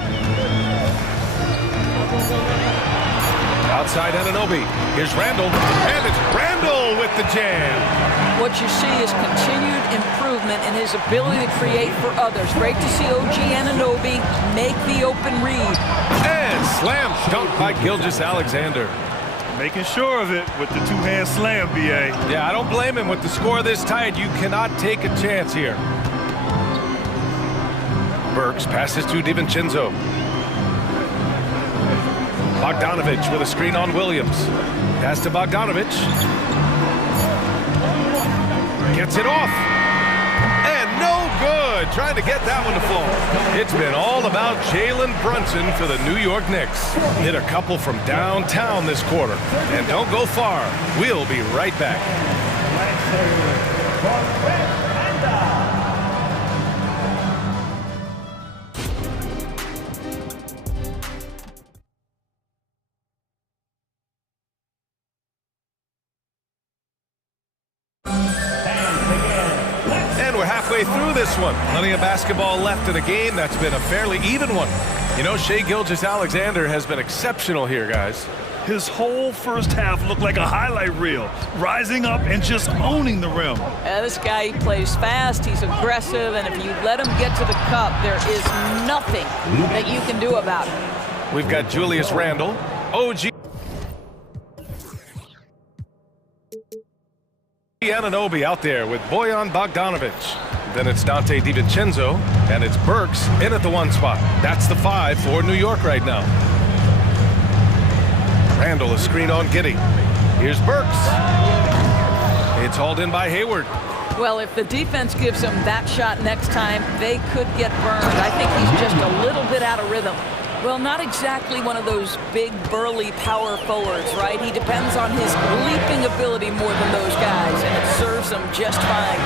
Outside Anunoby. Here's Randall. And it's Randall with the jam. What you see is continued improvement in his ability to create for others. Great to see OG Anunoby make the open read. And slam dunk by Gilgeous-Alexander. Making sure of it with the two-hand slam, B.A. Yeah, I don't blame him. With the score this tight, you cannot take a chance here. Burks passes to DiVincenzo. Bogdanovic with a screen on Williams. Pass to Bogdanovic. Gets it off. And no good. Trying to get that one to fall. It's been all about Jalen Brunson for the New York Knicks. Hit a couple from downtown this quarter. And don't go far. We'll be right back. Through this one. Plenty of basketball left in a game that's been a fairly even one. You know, Shai Gilgeous-Alexander has been exceptional here, guys. His whole first half looked like a highlight reel, rising up and just owning the rim. This guy, he plays fast, he's aggressive, and if you let him get to the cup, there is nothing that you can do about it. We've got Julius Randle, OG Anunoby out there with Bojan Bogdanovic. Then it's Dante DiVincenzo, and it's Burks in at the 1 spot. That's the 5 for New York right now. Randle, a screen on Giddey. Here's Burks. It's hauled in by Hayward. Well, if the defense gives him that shot next time, they could get burned. I think he's just a little bit out of rhythm. Well, not exactly one of those big, burly power forwards, right? He depends on his leaping ability more than those guys, and it serves him just fine.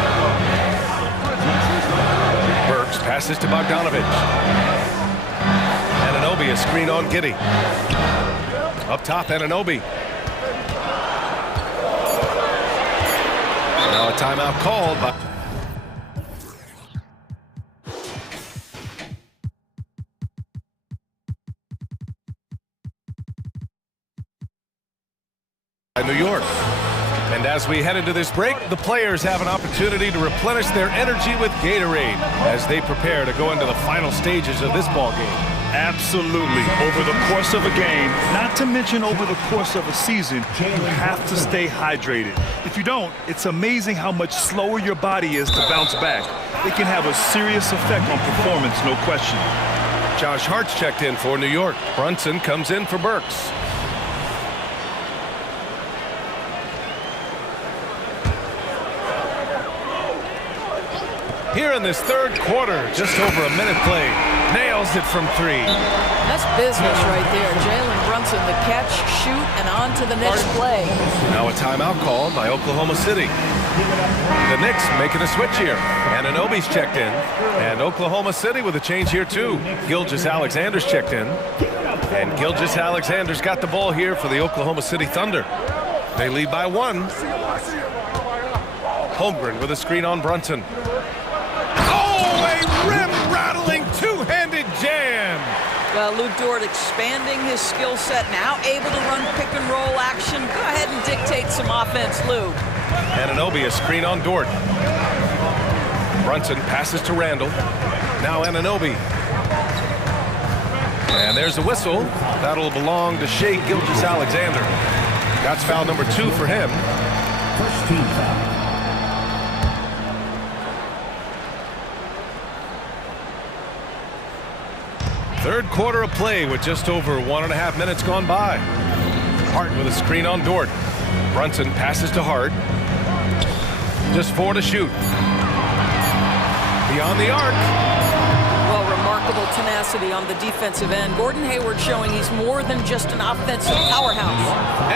Burks passes to Bogdanovic. Anunoby, a screen on Giddey. Up top, Anunoby. Now a timeout called by New York. And as we head into this break, the players have an opportunity to replenish their energy with Gatorade as they prepare to go into the final stages of this ball game. Absolutely. Over the course of a game, not to mention over the course of a season, you have to stay hydrated. If you don't, it's amazing how much slower your body is to bounce back. It can have a serious effect on performance, no question. Josh Hart's checked in for New York. Brunson comes in for Burks. Here in this third quarter, just over a minute played. Nails it from three. That's business right there. Jalen Brunson, the catch, shoot, and on to the next play. Now a timeout called by Oklahoma City. The Knicks making a switch here. Anunoby's checked in. And Oklahoma City with a change here too. Gilgeous-Alexander's checked in. And Gilgeous-Alexander's got the ball here for the Oklahoma City Thunder. They lead by 1. Holmgren with a screen on Brunson. Rim-rattling two-handed jam. Well, Lou Dort expanding his skill set, now able to run pick-and-roll action. Go ahead and dictate some offense, Lou. Anunoby, a screen on Dort. Brunson passes to Randall. Now Anunoby. And there's a whistle. That'll belong to Shai Gilgeous-Alexander. That's foul number 2 for him. First team foul. Third quarter of play with just over 1.5 minutes gone by. Hart with a screen on Dort. Brunson passes to Hart. Just 4 to shoot. Beyond the arc. Well, remarkable tenacity on the defensive end. Gordon Hayward showing he's more than just an offensive powerhouse.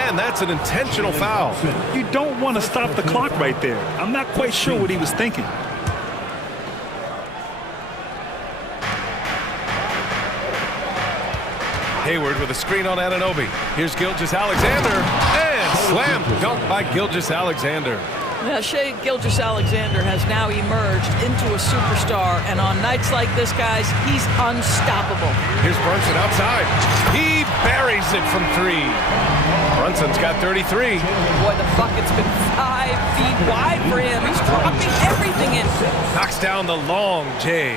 And that's an intentional foul. You don't want to stop the clock right there. I'm not quite sure what he was thinking. Hayward with a screen on Anunoby. Here's Gilgeous-Alexander. And slam dunk by Gilgeous-Alexander. Yeah, Shai Gilgeous-Alexander has now emerged into a superstar, and on nights like this, guys, he's unstoppable. Here's Brunson outside. He buries it from 3. Brunson's got 33. Boy, the bucket's been 5 feet wide for him. He's dropping everything in. Knocks down the long J.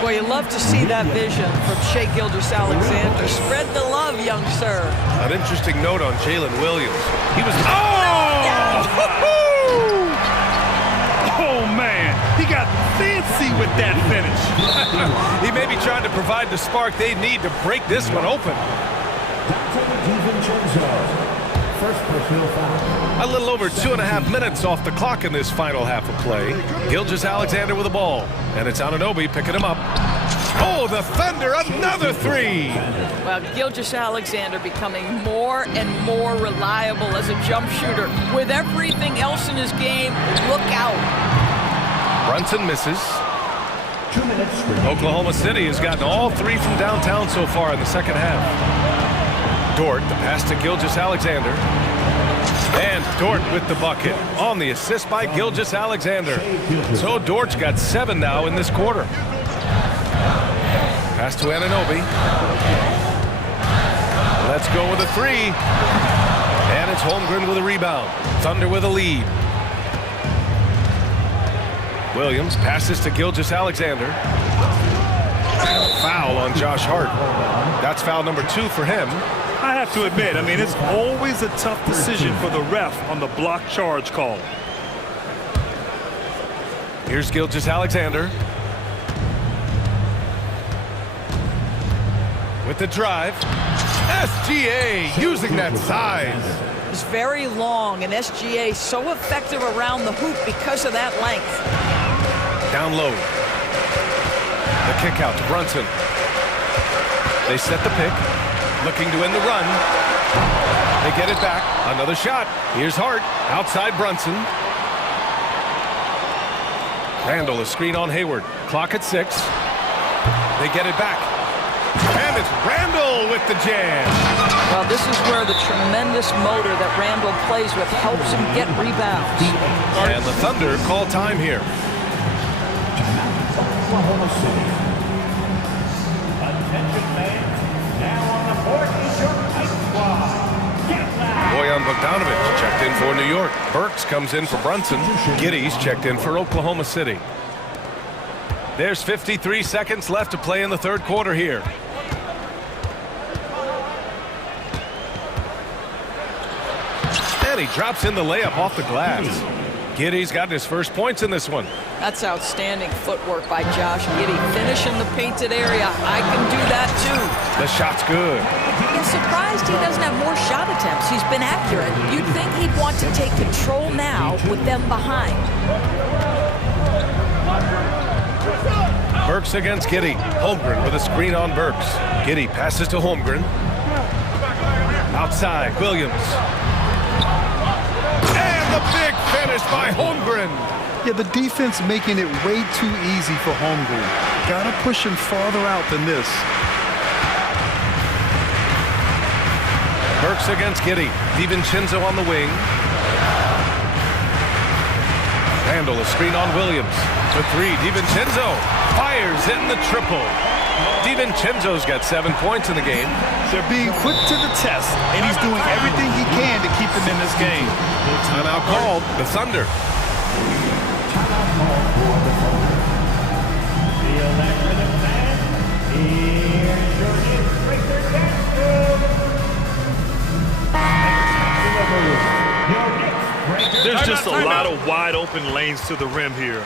Boy, you love to see that vision from Shai Gilgeous-Alexander. Spread the love, young sir. An interesting note on Jalen Williams. He was... Oh! Oh, man. He got fancy with that finish. He may be trying to provide the spark they need to break this one open. First personal foul. A little over 2.5 minutes off the clock in this final half of play. Gilgeous-Alexander with the ball. And it's Anunoby picking him up. Oh, the Thunder, another 3. Well, Gilgeous-Alexander becoming more and more reliable as a jump shooter. With everything else in his game, look out. Brunson misses. 2 minutes. Oklahoma City has gotten all 3 from downtown so far in the second half. Dort, the pass to Gilgeous-Alexander. And Dort with the bucket on the assist by Gilgeous-Alexander. So Dort's got 7 now in this quarter. Pass to Anunoby. Let's go with a 3. And it's Holmgren with a rebound. Thunder with a lead. Williams passes to Gilgeous-Alexander. And a foul on Josh Hart. That's foul number 2 for him. I have to admit, I mean, it's always a tough decision for the ref on the block charge call. Here's Gilgeous-Alexander. With the drive. SGA using that size. He's very long, and SGA so effective around the hoop because of that length. Down low. The kick out to Brunson. They set the pick. Looking to end the run. They get it back. Another shot. Here's Hart. Outside Brunson. Randall, a screen on Hayward. Clock at 6. They get it back. And it's Randall with the jam. Well, this is where the tremendous motor that Randall plays with helps him get rebounds. And the Thunder call time here. Oklahoma City. Attention fans. Now on the court is your ice squad. Get loud. Bojan Bogdanovic For New York, Burks comes in for Brunson. Giddy's checked in for Oklahoma City. There's 53 seconds left to play in the third quarter here. And he drops in the layup off the glass. Giddy's got his first points in this one. That's outstanding footwork by Josh Giddey. Finishing the painted area. I can do that too. The shot's good. I'm surprised he doesn't have more shot attempts. He's been accurate. You'd think he'd want to take control now with them behind. Burks against Giddey. Holmgren with a screen on Burks. Giddey passes to Holmgren. Outside, Williams. And the big finish by Holmgren. Yeah, the defense making it way too easy for Holmgren. Gotta push him farther out than this. Burks against Giddey. DiVincenzo on the wing. Randall, a screen on Williams. For three, DiVincenzo fires in the triple. DiVincenzo's got 7 points in the game. They're being put to the test, and he's doing everything he can to keep them in this game. Timeout called. The Thunder. There's just a lot of wide open lanes to the rim here.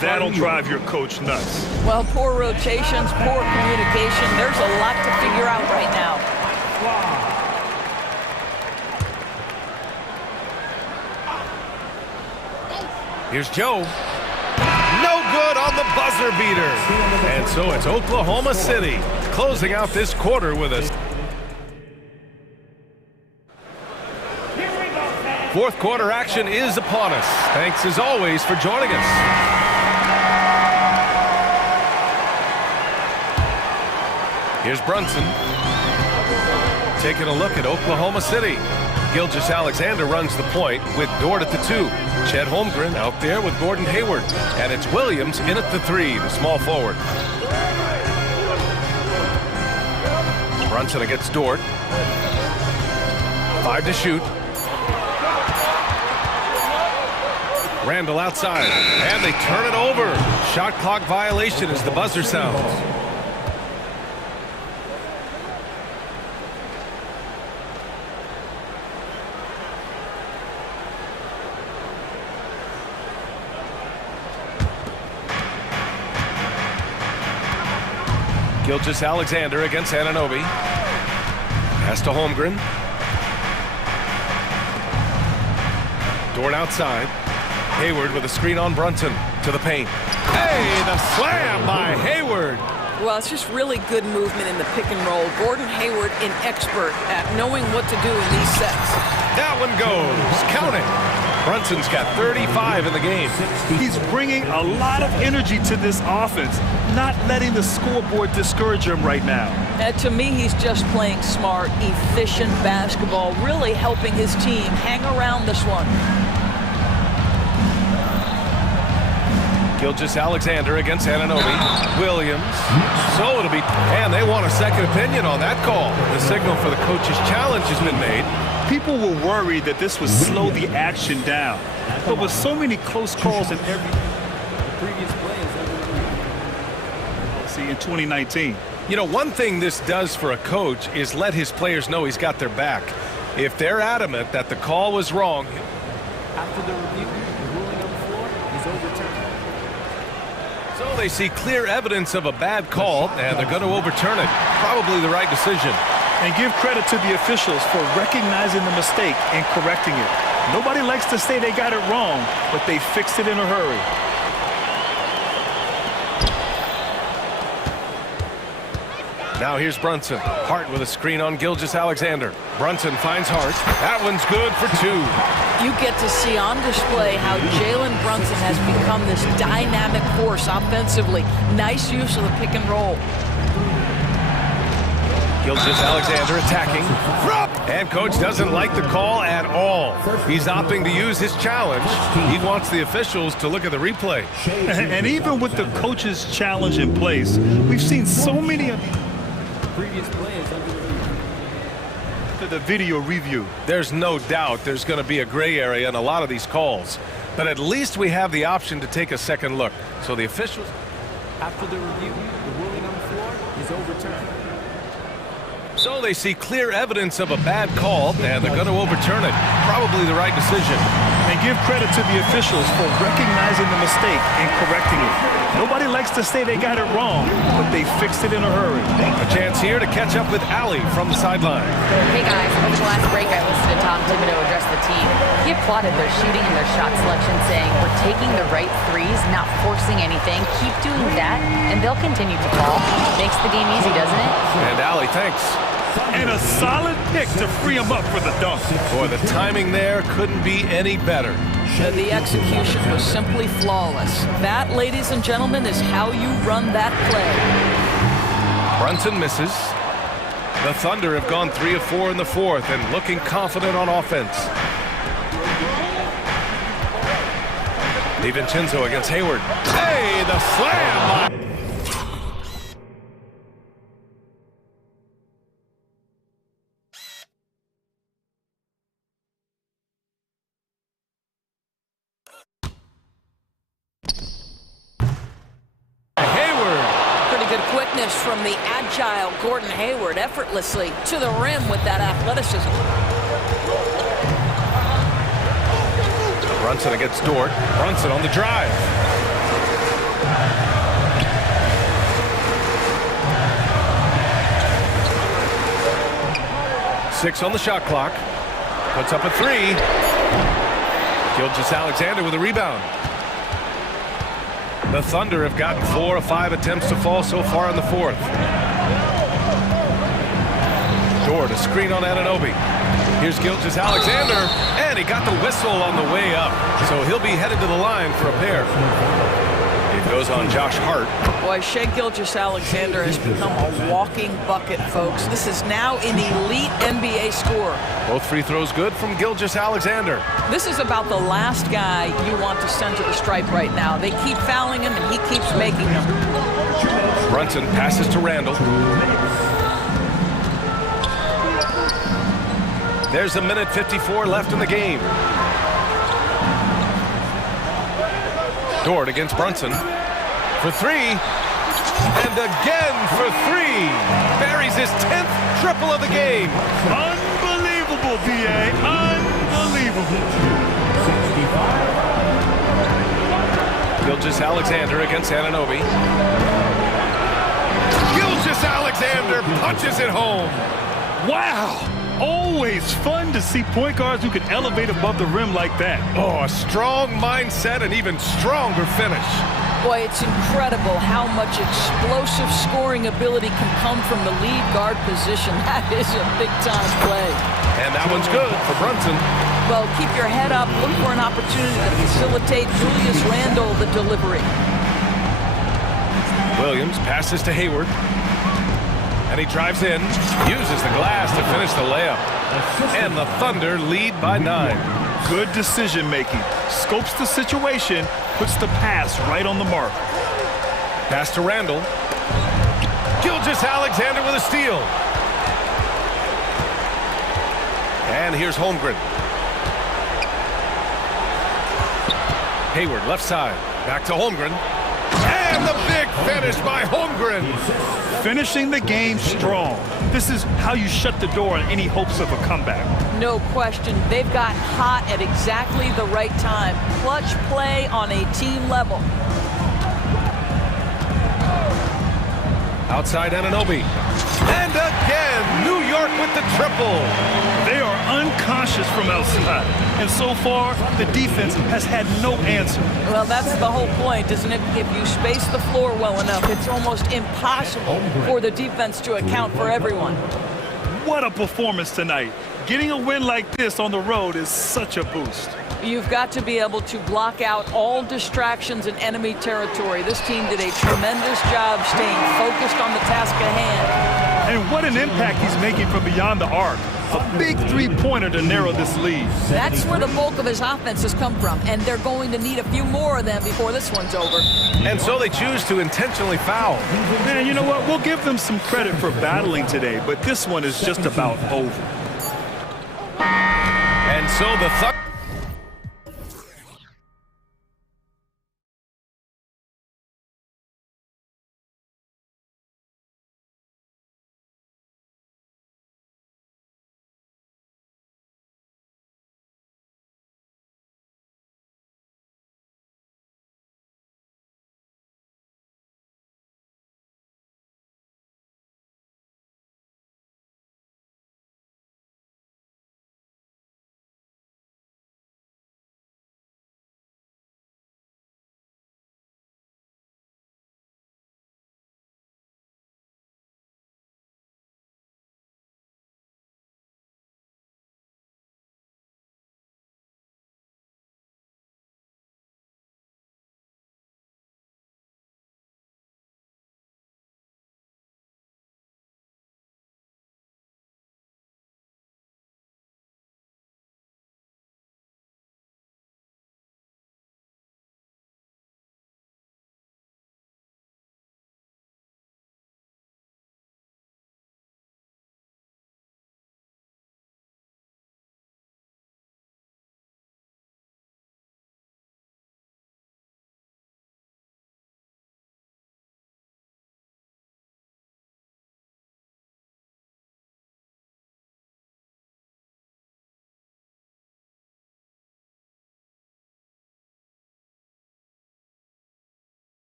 That'll drive your coach nuts. Well, poor rotations, poor communication. There's a lot to figure out right now. Here's Joe. No good on the buzzer beater. And so it's Oklahoma City closing out this quarter with a fourth quarter action is upon us. Thanks as always for joining us. Here's Brunson. Taking a look at Oklahoma City. Gilgeous-Alexander runs the point with Dort at the 2. Chet Holmgren out there with Gordon Hayward. And it's Williams in at the 3, the small forward. Brunson against Dort. 5 to shoot. Randall outside, and they turn it over. Shot clock violation as the buzzer sounds. Gilgeous-Alexander against Anunoby. Pass to Holmgren. Dort outside. Hayward with a screen on Brunson to the paint. Hey, the slam by Hayward. Well, it's just really good movement in the pick and roll. Gordon Hayward, an expert at knowing what to do in these sets. That one goes. Count it. Brunson's got 35 in the game. He's bringing a lot of energy to this offense, not letting the scoreboard discourage him right now. To me, he's just playing smart, efficient basketball, really helping his team hang around this one. Gilgeous-Alexander against Anunoby. Williams. So it'll be, and they want a second opinion on that call. The signal for the coach's challenge has been made. People were worried that this would slow the action down. But with so many close calls in every previous play, see in 2019. You know, one thing this does for a coach is let his players know he's got their back. If they're adamant that the call was wrong. After the review, the ruling on the floor is overturned. So they see clear evidence of a bad call, and they're going to overturn it. Probably the right decision. And give credit to the officials for recognizing the mistake and correcting it. Nobody likes to say they got it wrong, but they fixed it in a hurry. Now here's Brunson. Hart with a screen on Gilgeous-Alexander. Brunson finds Hart. That one's good for 2. You get to see on display how Jalen Brunson has become this dynamic force offensively. Nice use of the pick and roll. Gilgeous-Alexander attacking. And coach doesn't like the call at all. He's opting to use his challenge. He wants the officials to look at the replay. And even with the coach's challenge in place, we've seen so many of these previous play is under review. after the video review. There's no doubt there's going to be a gray area in a lot of these calls. But at least we have the option to take a second look. So the officials... After the review, the ruling on the floor is overturned. So they see clear evidence of a bad call, and they're going to overturn it. Probably the right decision. And give credit to the officials for recognizing the mistake and correcting it. Nobody likes to say they got it wrong, but they fixed it in a hurry. A chance here to catch up with Ali from the sideline. Hey guys, over the last break I listened to Tom Thibodeau address the team. He applauded their shooting and their shot selection, saying, we're taking the right threes, not forcing anything. Keep doing that, and they'll continue to fall. Makes the game easy, doesn't it? And Ali, thanks. And a solid pick to free him up for the dunk. Boy, the timing there couldn't be any better. The execution was simply flawless. That, ladies and gentlemen, is how you run that play. Brunson misses. The Thunder have gone 3 of 4 in the fourth and looking confident on offense. DiVincenzo against Hayward. Hey, the slam! Quickness from the agile Gordon Hayward, effortlessly to the rim with that athleticism. Brunson against Dort. Brunson on the drive. Six on the shot clock. Puts up a three. Gilgeous-Alexander with a rebound. The Thunder have gotten 4 of 5 attempts to fall so far in the fourth. Dort, a screen on Anunoby. Here's Gilgeous-Alexander, and he got the whistle on the way up. So he'll be headed to the line for a pair. It goes on Josh Hart. Boy, Shai Gilgeous-Alexander has become a walking bucket, folks. This is now an elite NBA scorer. Both free throws good from Gilgeous-Alexander. This is about the last guy you want to send to the stripe right now. They keep fouling him, and he keeps making them. Brunson passes to Randall. There's 1:54 left in the game. Dort against Brunson for three, and again for three. Buries his 10th triple of the game. Unbelievable, B.A. Unbelievable. Gilgeous-Alexander against Anunoby. Gilgeous-Alexander punches it home. Wow. Always fun to see point guards who can elevate above the rim like that. Oh, a strong mindset and even stronger finish. Boy, it's incredible how much explosive scoring ability can come from the lead guard position. That is a big-time play. And that one's good for Brunson. Well, keep your head up. Look for an opportunity to facilitate Julius Randle the delivery. Williams passes to Hayward. And he drives in, uses the glass to finish the layup. And the Thunder lead by 9. Good decision making. Scopes the situation, puts the pass right on the mark. Pass to Randall. Gilgeous-Alexander with a steal. And here's Holmgren. Hayward left side. Back to Holmgren. And the big finish by Holmgren. Finishing the game strong. This is how you shut the door on any hopes of a comeback. No question. They've got hot at exactly the right time. Clutch play on a team level. Outside Anunoby. And again, New York with the triple. They are unconscious from outside. And so far, the defense has had no answer. Well, that's the whole point, isn't it? If you space the floor well enough, it's almost impossible for the defense to account for everyone. What a performance tonight. Getting a win like this on the road is such a boost. You've got to be able to block out all distractions in enemy territory. This team did a tremendous job staying focused on the task at hand. And what an impact he's making from beyond the arc. A big three-pointer to narrow this lead. That's where the bulk of his offense has come from, and they're going to need a few more of them before this one's over. And so they choose to intentionally foul. Man, you know what? We'll give them some credit for battling today, but this one is just about over. And so the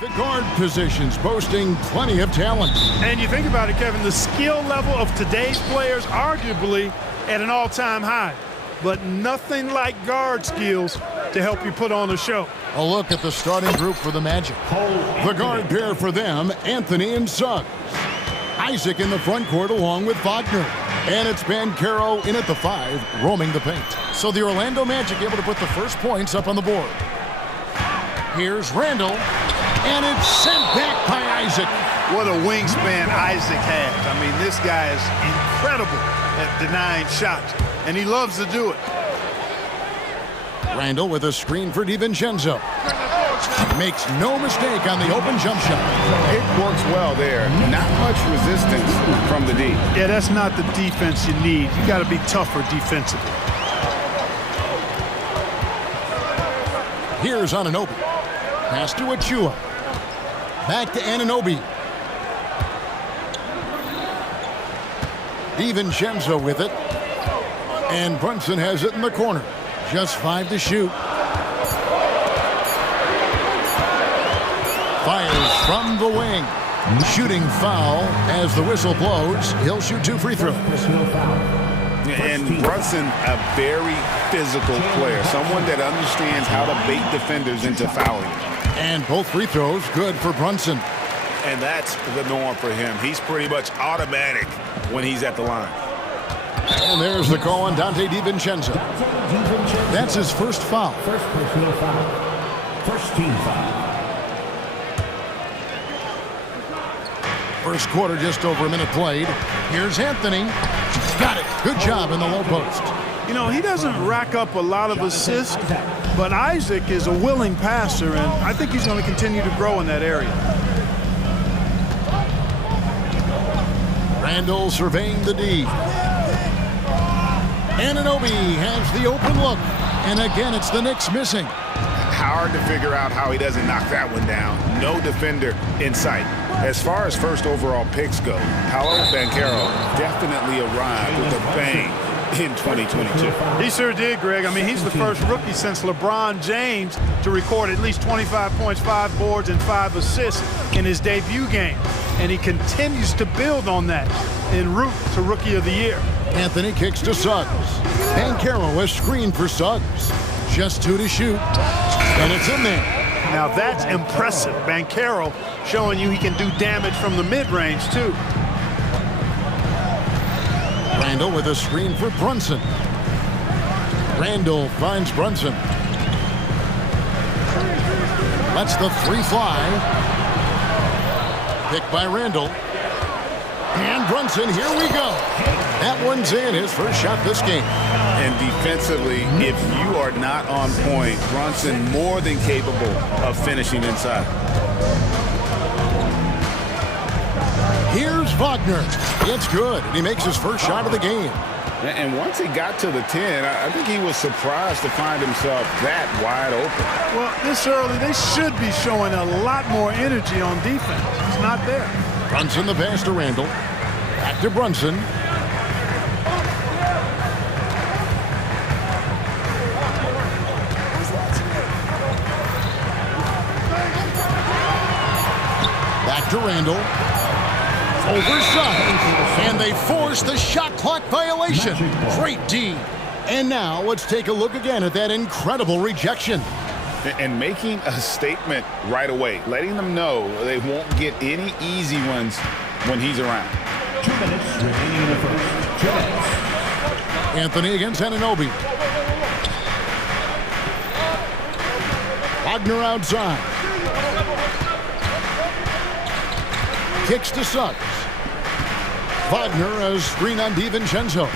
The guard positions boasting plenty of talent. And you think about it, Kevin, the skill level of today's players arguably at an all-time high. But nothing like guard skills to help you put on a show. A look at the starting group for the Magic. The guard pair for them, Anthony and Suggs. Isaac in the front court along with Wagner. And it's Banchero in at the 5, roaming the paint. So the Orlando Magic able to put the first points up on the board. Here's Randall, and it's sent back by Isaac. What a wingspan Isaac has. I mean, this guy is incredible at denying shots, and he loves to do it. Randall with a screen for DiVincenzo. Makes no mistake on the open jump shot. It works well there. Not much resistance from the D. Yeah, that's not the defense you need. You got to be tougher defensively. Here's Anunoby. Pass to Achua. Back to Anunoby. DiVincenzo with it. And Brunson has it in the corner. Just 5 to shoot. Fires from the wing. Shooting foul as the whistle blows. He'll shoot 2 free throws. And Brunson, a very physical player. Someone that understands how to bait defenders into fouling. And both free throws good for Brunson. And that's the norm for him. He's pretty much automatic when he's at the line. And there's the call on Dante DiVincenzo. That's his first foul. First personal foul. First team foul. First quarter, just over a minute played. Here's Anthony. Got it. Good job in the low post. You know, he doesn't rack up a lot of assists, but Isaac is a willing passer, and I think he's going to continue to grow in that area. Randall surveying the D. Anunoby has the open look. And again, it's the Knicks missing. Hard to figure out how he doesn't knock that one down. No defender in sight. As far as first overall picks go, Paolo Banchero definitely arrived with a bang in 2022. He sure did, Greg. I mean, he's the first rookie since LeBron James to record at least 25 points, 5 boards, and 5 assists in his debut game. And he continues to build on that en route to Rookie of the Year. Anthony kicks to Suggs. Banchero a screen for Suggs. Just 2 to shoot. And it's in there. Now that's impressive. Banchero showing you he can do damage from the mid-range, too. Randall with a screen for Brunson. Randall finds Brunson. Lets the 3 fly. Picked by Randall. And Brunson, here we go. That one's in, his first shot this game. And defensively, if you are not on point, Brunson more than capable of finishing inside. Here's Wagner. It's good, and he makes his first shot of the game. And once he got to the 10, I think he was surprised to find himself that wide open. Well, this early, they should be showing a lot more energy on defense. It's not there. Brunson the pass to Randall. Back to Brunson. Back to Randall. Oversized. And they force the shot clock violation. Great D. And now let's take a look again at that incredible rejection. And making a statement right away, letting them know they won't get any easy ones when he's around. 2 minutes remaining in the first. 2 minutes. Anthony against Anunoby. Wagner outside. Kicks to Suggs. Wagner a screen on DiVincenzo.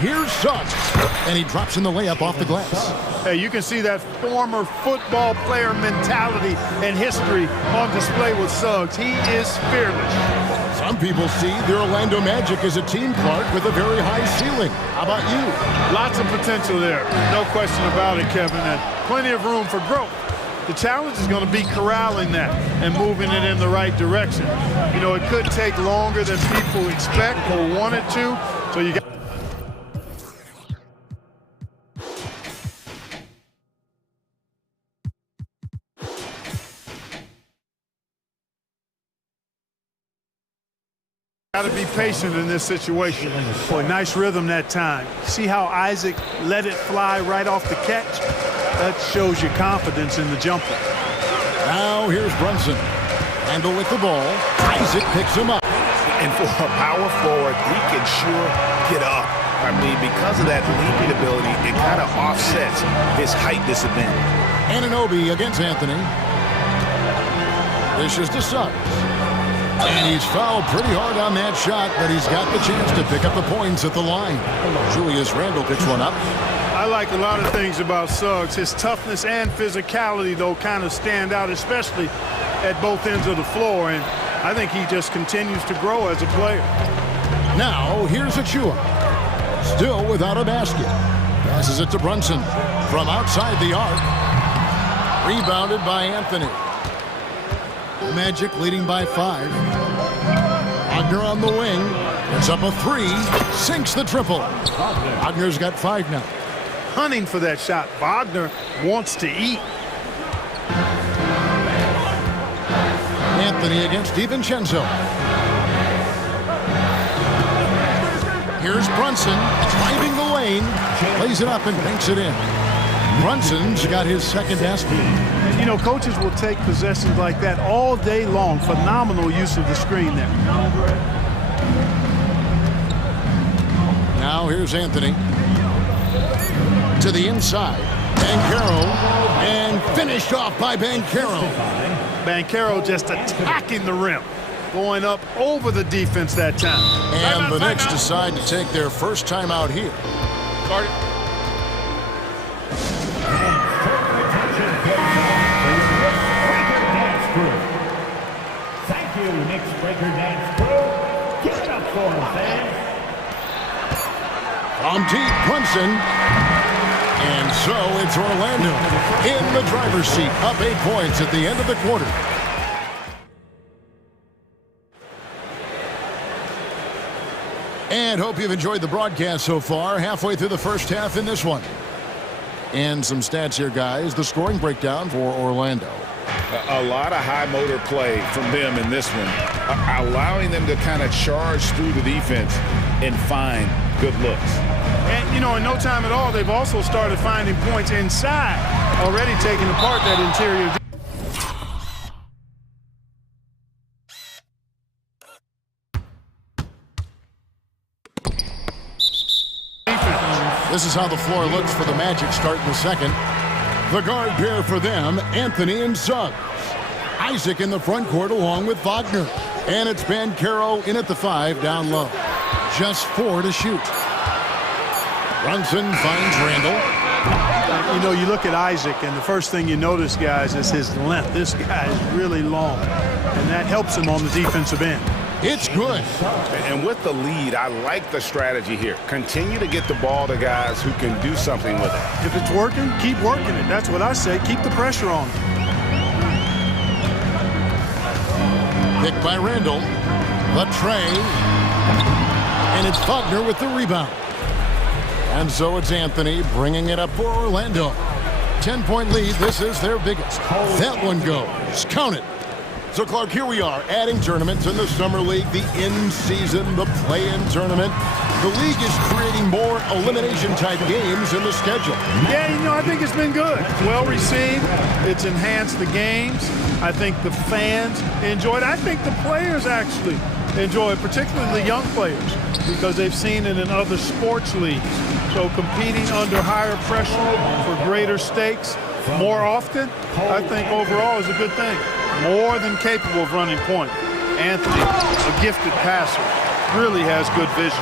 Here's Suggs. And he drops in the layup off the glass. Hey, you can see that former football player mentality and history on display with Suggs. He is fearless. Some people see the Orlando Magic as a team, Clark, with a very high ceiling. How about you? Lots of potential there. No question about it, Kevin. And plenty of room for growth. The challenge is going to be corralling that and moving it in the right direction. You know, it could take longer than people expect or want it to. So you got Got to be patient in this situation. Boy, nice rhythm that time. See how Isaac let it fly right off the catch? That shows you confidence in the jumper. Now here's Brunson. Handle with the ball. Isaac picks him up. And for a power forward, he can sure get up. I mean, because of that leaping ability, it kind of offsets his height disadvantage. Anunoby against Anthony. This is to Suggs. And he's fouled pretty hard on that shot, but he's got the chance to pick up the points at the line. Julius Randle picks one up. I like a lot of things about Suggs. His toughness and physicality, though, kind of stand out, especially at both ends of the floor. And I think he just continues to grow as a player. Now, here's Achua. Still without a basket. Passes it to Brunson from outside the arc. Rebounded by Anthony. The Magic leading by 5. Wagner on the wing. It's up a 3. Sinks the triple. Wagner's got 5 now. Hunting for that shot. Wagner wants to eat. Anthony against DiVincenzo. Here's Brunson driving the lane. Plays it up and banks it in. Brunson's got his second basket. You know, coaches will take possessions like that all day long. Phenomenal use of the screen there. Now here's Anthony. To the inside. Banchero. And finished off by Banchero. Banchero just attacking the rim. Going up over the defense that time. And the Knicks decide to take their first time out here. Thank you, Knicks Breaker Dance Crew. Give it up for them, fans. From deep, Brunson. And so it's Orlando in the driver's seat, up 8 points at the end of the quarter. And hope you've enjoyed the broadcast so far. Halfway through the first half in this one. And some stats here, guys. The scoring breakdown for Orlando. A lot of high motor play from them in this one, allowing them to kind of charge through the defense and find good looks. And, you know, in no time at all, they've also started finding points inside, already taking apart that interior. This is how the floor looks for the Magic starting the second. The guard pair for them, Anthony and Suggs. Isaac in the front court along with Wagner. And it's Banchero in at the 5 down low. Just 4 to shoot. Brunson finds Randle. You know, you look at Isaac, and the first thing you notice, guys, is his length. This guy is really long, and that helps him on the defensive end. It's good. And with the lead, I like the strategy here. Continue to get the ball to guys who can do something with it. If it's working, keep working it. That's what I say. Keep the pressure on. Picked by Randle. The tray. And it's Wagner with the rebound. And so it's Anthony bringing it up for Orlando. 10-point lead. This is their biggest. That one goes. Count it. So, Clark, here we are adding tournaments in the Summer League, the in-season, the play-in tournament. The league is creating more elimination-type games in the schedule. Yeah, you know, I think it's been good. Well received. It's enhanced the games. I think the fans enjoy it. I think the players actually enjoy it, particularly the young players, because they've seen it in other sports leagues. So competing under higher pressure for greater stakes more often, I think overall is a good thing. More than capable of running point. Anthony, a gifted passer, really has good vision.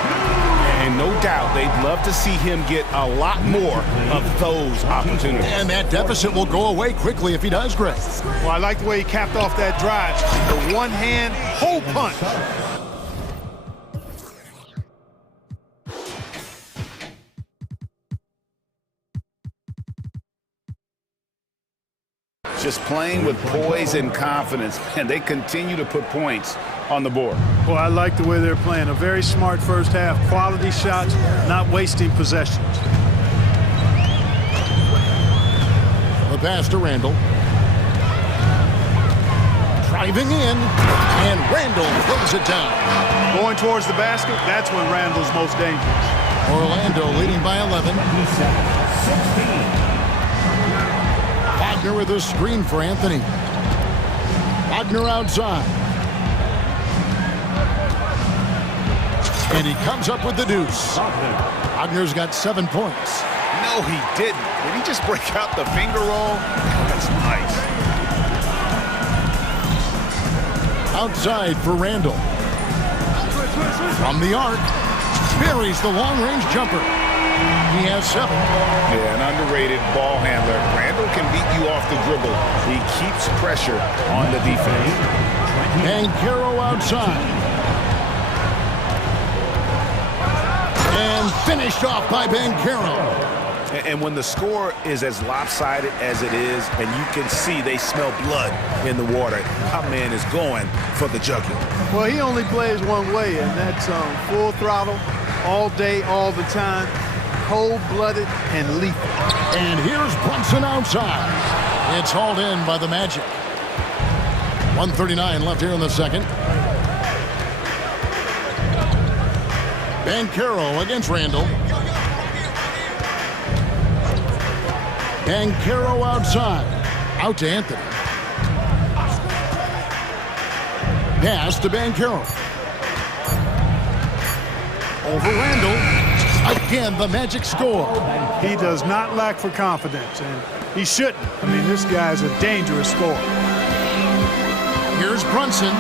And no doubt they'd love to see him get a lot more of those opportunities. And that deficit will go away quickly if he does, Greg. Well, I like the way he capped off that drive. The one-hand hole punch. Just playing with poise and confidence, and they continue to put points on the board. Well, I like the way they're playing. A very smart first half. Quality shots, not wasting possessions. The pass to Randle. Driving in, and Randle throws it down. Going towards the basket, that's when Randall's most dangerous. Orlando leading by 11. Wagner with a screen for Anthony. Wagner outside. And he comes up with the deuce. Wagner's got 7 points. No, he didn't. Did he just break out the finger roll? That's nice. Outside for Randall. From the arc, buries the long-range jumper. He has 7. Yeah, an underrated ball handler. Randall can beat you off the dribble. He keeps pressure on the defense. And Caro outside. And finished off by Bancaro. And when the score is as lopsided as it is, and you can see they smell blood in the water, our man is going for the jugular. Well, he only plays one way, and that's full throttle, all day, all the time, cold-blooded and lethal. And here's Brunson outside. It's hauled in by the Magic. 1:39 left here in the second. Bancaro against Randall. Bancaro outside. Out to Anthony. Pass to Bancaro. Over Randall. Again, the Magic score. He does not lack for confidence, and he shouldn't. I mean, this guy's a dangerous scorer. Here's Brunson.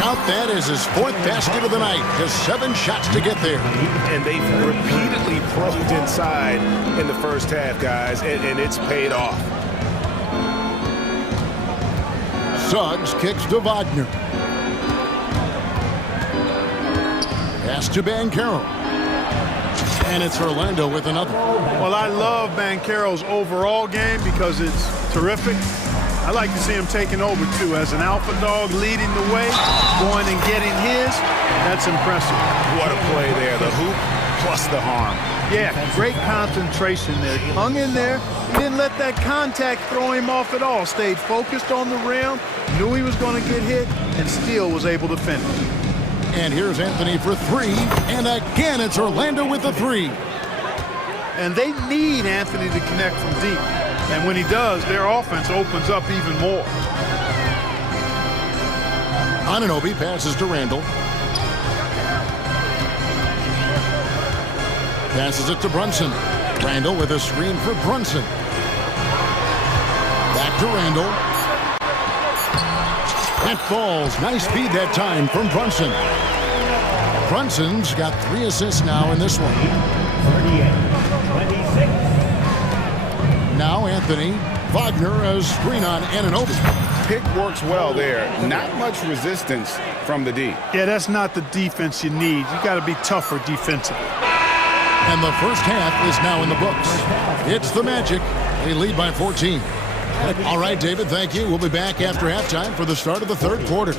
Count that as his 4th basket of the night. Just 7 shots to get there. And they've repeatedly probed inside in the first half, guys, and it's paid off. Suggs kicks to Wagner. Pass to Bancaro. And it's Orlando with another. Well, I love Bancaro's overall game because it's terrific. I like to see him taking over, too, as an alpha dog leading the way, going and getting his. That's impressive. What a play there. The hoop plus the harm. Yeah, great concentration there. Hung in there. Didn't let that contact throw him off at all. Stayed focused on the rim, knew he was going to get hit, and still was able to finish. And here's Anthony for 3. And again, it's Orlando with the 3. And they need Anthony to connect from deep. And when he does, their offense opens up even more. Anunoby passes to Randall. Passes it to Brunson. Randall with a screen for Brunson. Back to Randall. That falls. Nice feed that time from Brunson. Brunson's got 3 assists now in this one. 38-26. Now Anthony. Wagner a screen on Anunoby. Pick works well there. Not much resistance from the D. Yeah, that's not the defense you need. You got to be tougher defensively. And the first half is now in the books. It's the Magic. They lead by 14. All right, David, thank you. We'll be back after halftime for the start of the 3rd quarter.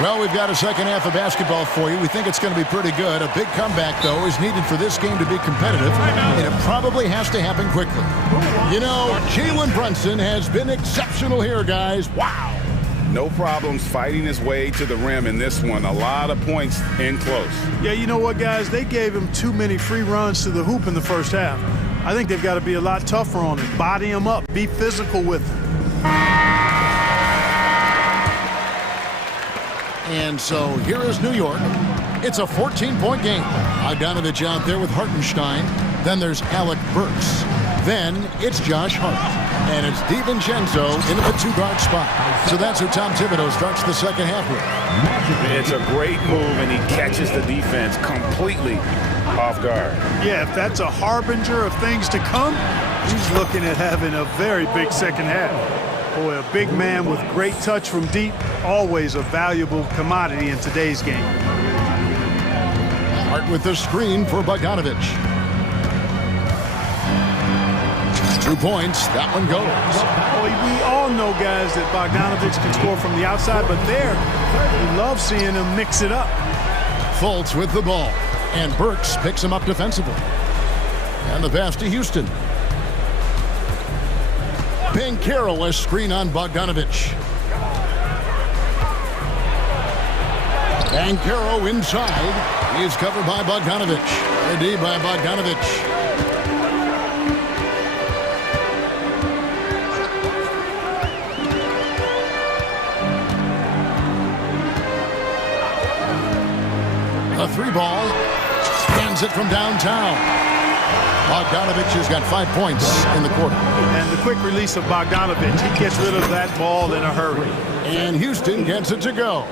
Well, we've got a second half of basketball for you. We think it's going to be pretty good. A big comeback, though, is needed for this game to be competitive, and it probably has to happen quickly. You know, Jalen Brunson has been exceptional here, guys. Wow. No problems fighting his way to the rim in this one. A lot of points in close. Yeah, you know what, guys? They gave him too many free runs to the hoop in the first half. I think they've got to be a lot tougher on him. Body him up. Be physical with him. And so here is New York. It's a 14-point game. Bogdanovich out there with Hartenstein. Then there's Alec Burks. Then it's Josh Hart. And it's DiVincenzo into the 2-guard spot. So that's who Tom Thibodeau starts the second half with. It's a great move, and he catches the defense completely off guard. Yeah, if that's a harbinger of things to come, he's looking at having a very big second half. Boy, a big man with great touch from deep, always a valuable commodity in today's game. Hart with the screen for Bogdanovich. 2 points. That one goes. Boy, we all know, guys, that Bogdanovic can score from the outside, but there, we love seeing him mix it up. Fultz with the ball, and Burks picks him up defensively. And the pass to Houston. Banchero, a screen on Bogdanovic. Banchero inside. He's covered by Bogdanovic. A D by Bogdanovic. A 3-ball. Stands it from downtown. Bogdanovic has got 5 points in the quarter. And the quick release of Bogdanovic, he gets rid of that ball in a hurry. And Houston gets it to go.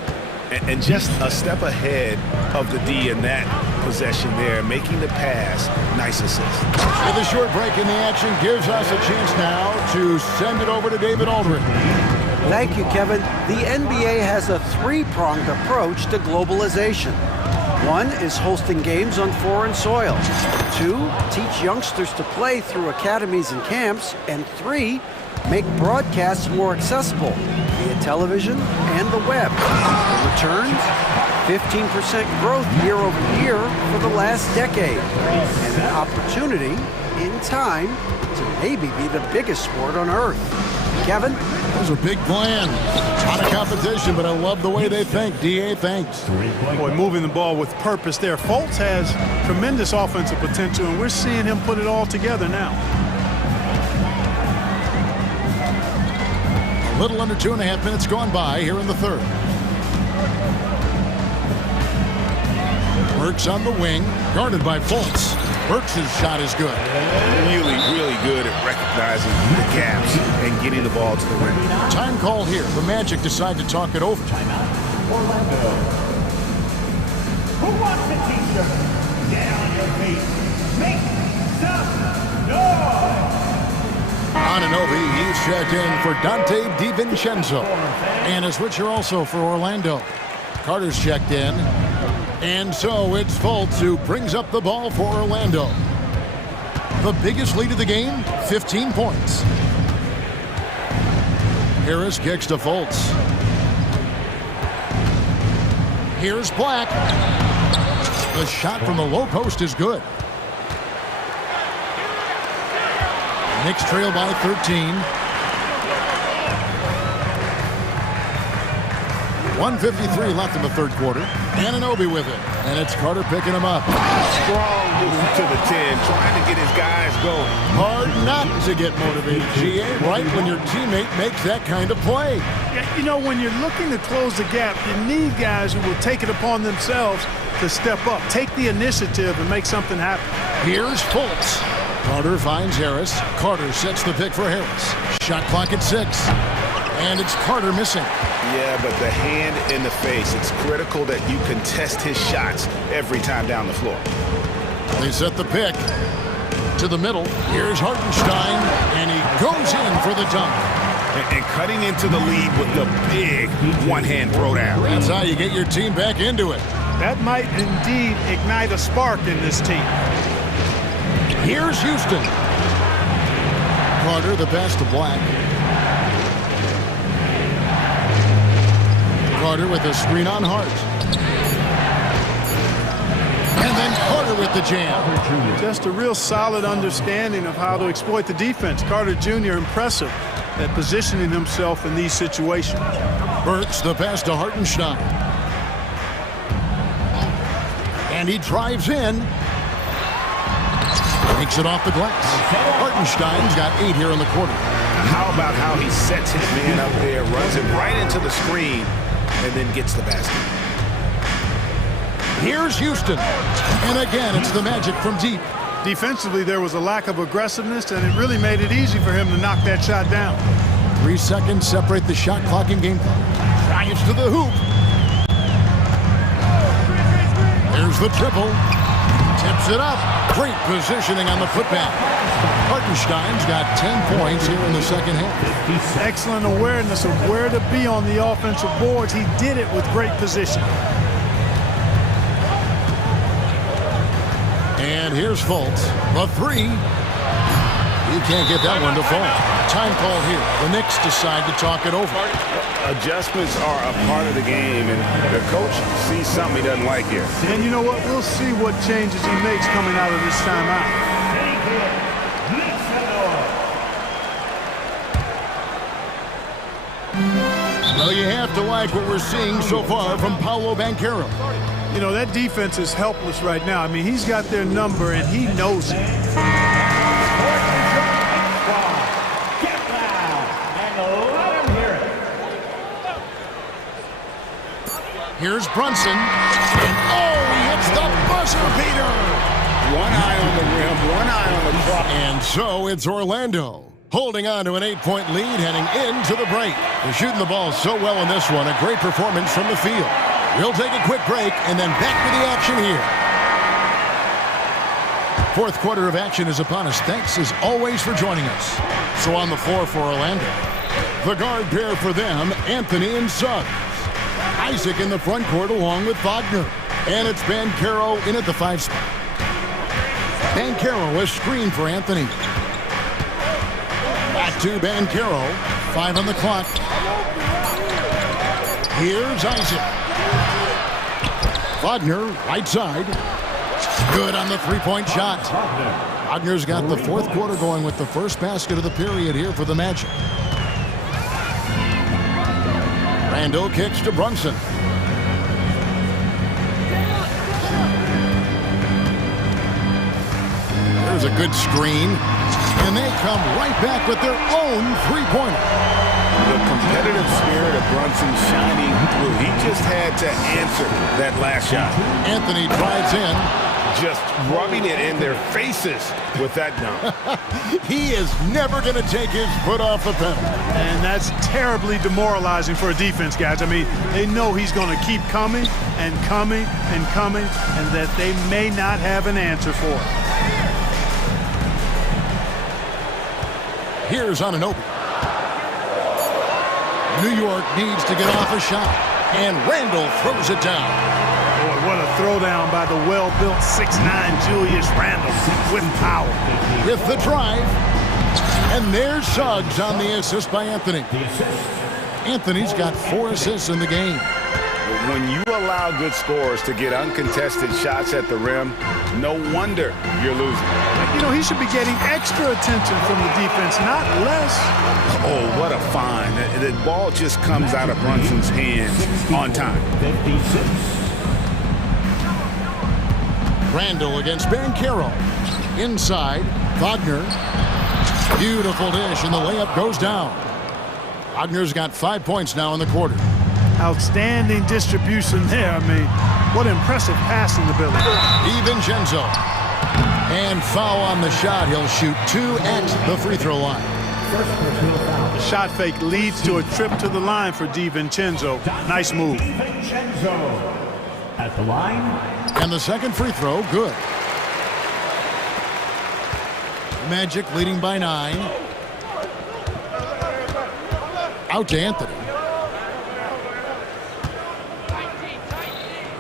And just a step ahead of the D in that possession there, making the pass. Nice assist. With a short break in the action gives us a chance now to send it over to David Aldridge. Thank you, Kevin. The NBA has a three-pronged approach to globalization. One is hosting games on foreign soil. 2, teach youngsters to play through academies and camps. And 3, make broadcasts more accessible via television and the web. The returns? 15% growth year over year for the last decade. And an opportunity, in time, to maybe be the biggest sport on earth. Kevin? Those are big plans. Not a competition, but I love the way they think. D.A., thanks. Boy, moving the ball with purpose there. Fultz has tremendous offensive potential, and we're seeing him put it all together now. A little under 2.5 minutes gone by here in the third. Burks on the wing, guarded by Fultz. Burks' shot is good. Really, really good at recognizing the gaps and getting the ball to the rim. Time call here. The Magic decide to talk it over. Orlando. Who wants a t-shirt? Get on your feet. Make some noise. Anunoby, he's checked in for Dante DiVincenzo. And a switcher also for Orlando. Carter's checked in. And so it's Fultz who brings up the ball for Orlando. The biggest lead of the game, 15 points. Harris kicks to Fultz. Here's Black. The shot from the low post is good. Knicks trail by 13. 1:53 left in the third quarter. Anunoby with it. And it's Carter picking him up. Strong move to the 10, trying to get his guys going. Hard not to get motivated, GA, right when your teammate makes that kind of play. Yeah, you know, when you're looking to close the gap, you need guys who will take it upon themselves to step up, take the initiative, and make something happen. Here's Fultz. Carter finds Harris. Carter sets the pick for Harris. Shot clock at 6. And it's Carter missing. Yeah, but the hand in the face, it's critical that you contest his shots every time down the floor. They set the pick to the middle. Here's Hartenstein, and he goes in for the dunk. And cutting into the lead with the big one-hand throwdown. That's how you get your team back into it. That might indeed ignite a spark in this team. Here's Houston. Carter, the pass to Black. Carter with a screen on Hart. And then Carter with the jam. Just a real solid understanding of how to exploit the defense. Carter Jr. impressive at positioning himself in these situations. Burks the pass to Hartenstein. And he drives in. Takes it off the glass. Hartenstein's got 8 here in the quarter. How about how he sets his man up there, runs it right into the screen, and then gets the basket. Here's Houston. And again, it's the Magic from deep. Defensively, there was a lack of aggressiveness, and it really made it easy for him to knock that shot down. 3 seconds separate the shot clock and game clock. Drives to the hoop. There's the triple. Tips it up. Great positioning on the putback. Hartenstein's got 10 points here in the second half. Excellent awareness of where to be on the offensive boards. He did it with great position. And here's Fultz. The 3. He can't get that one to fall. Time call here. The Knicks decide to talk it over. Adjustments are a part of the game, and the coach sees something he doesn't like here. And you know what? We'll see what changes he makes coming out of this timeout. Well, you have to like what we're seeing so far from Paolo Banchero. You know, that defense is helpless right now. I mean, he's got their number, and he knows it. Here's Brunson. And he hits the buzzer beater. One eye on the rim, one eye on the clock. And so it's Orlando holding on to an 8-point lead heading into the break. They're shooting the ball so well in this one. A great performance from the field. We'll take a quick break and then back to the action here. Fourth quarter of action is upon us. Thanks as always for joining us. So on the floor for Orlando, the guard pair for them, Anthony and Suggs. Isaac in the front court along with Wagner. And it's Banchero in at the 5 spot. Banchero, a screen for Anthony. Back to Banchero. 5 on the clock. Here's Isaac. Wagner, right side. Good on the three-point shot. Wagner's got the fourth quarter going with the first basket of the period here for the Magic. Randall kicks to Brunson. There's a good screen. And they come right back with their own three-pointer. The competitive spirit of Brunson shining through. He just had to answer that last shot. Anthony drives in. Just rubbing it in their faces with that dunk. He is never going to take his foot off the pedal. And that's terribly demoralizing for a defense, guys. I mean, they know he's going to keep coming and coming and coming, and that they may not have an answer for it. Here's Anunoby. New York needs to get off a shot, and Randall throws it down. Boy, what a throwdown by the well-built 6'9" Julius Randle with power. With the drive, and there's Suggs on the assist by Anthony. Anthony's got 4 assists in the game. When you allow good scorers to get uncontested shots at the rim, no wonder you're losing. You know, he should be getting extra attention from the defense, not less. Oh, what a find. The ball just comes out of Brunson's hands on time. Randall against Banchero. Inside, Wagner. Beautiful dish, and the layup goes down. Wagner's got 5 points now in the quarter. Outstanding distribution there. I mean, what impressive passing ability. DiVincenzo. And foul on the shot. He'll shoot 2 at the free throw line. The shot fake leads to a trip to the line for DiVincenzo. Nice move. At the line. And the second free throw, good. Magic leading by 9. Out to Anthony.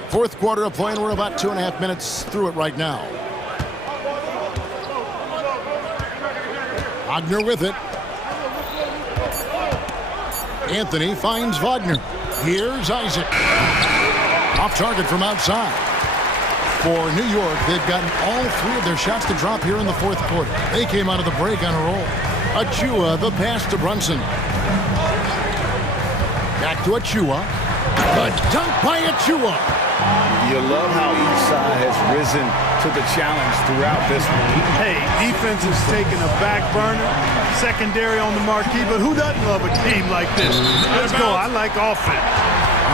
Fourth quarter of play, and we're about 2.5 minutes through it right now. Wagner with it. Anthony finds Wagner. Here's Isaac. Off target from outside. For New York, they've gotten all 3 of their shots to drop here in the fourth quarter. They came out of the break on a roll. Achua, the pass to Brunson. Back to Achua. The dunk by Achua. You love how each side has risen to the challenge throughout this one. Hey, defense is taking a back burner, secondary on the marquee, but who doesn't love a game like this? Let's go. I like offense.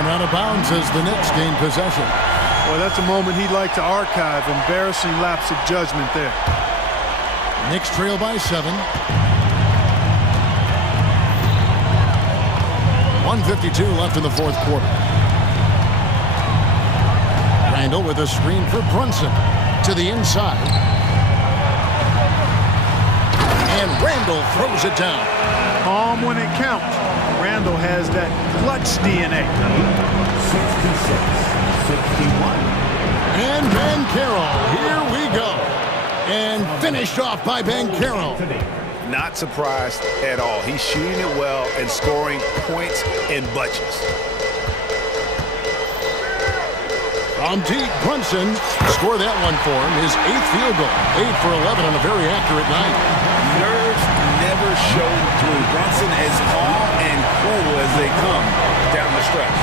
And out of bounds as the Knicks gain possession. Well, that's a moment he'd like to archive. Embarrassing lapse of judgment there. Knicks trail by 7. 1:52 left in the fourth quarter. Randall with a screen for Brunson to the inside. And Randall throws it down. Calm when it counts. Randall has that clutch DNA. 66-61. And Banchero, here we go. And finished off by Banchero. Not surprised at all. He's shooting it well and scoring points in bunches. From deep, Brunson scored that one for him. His 8th field goal. 8 for 11 on a very accurate night. Nerves never showed through. Brunson as calm and cool as they come down the stretch.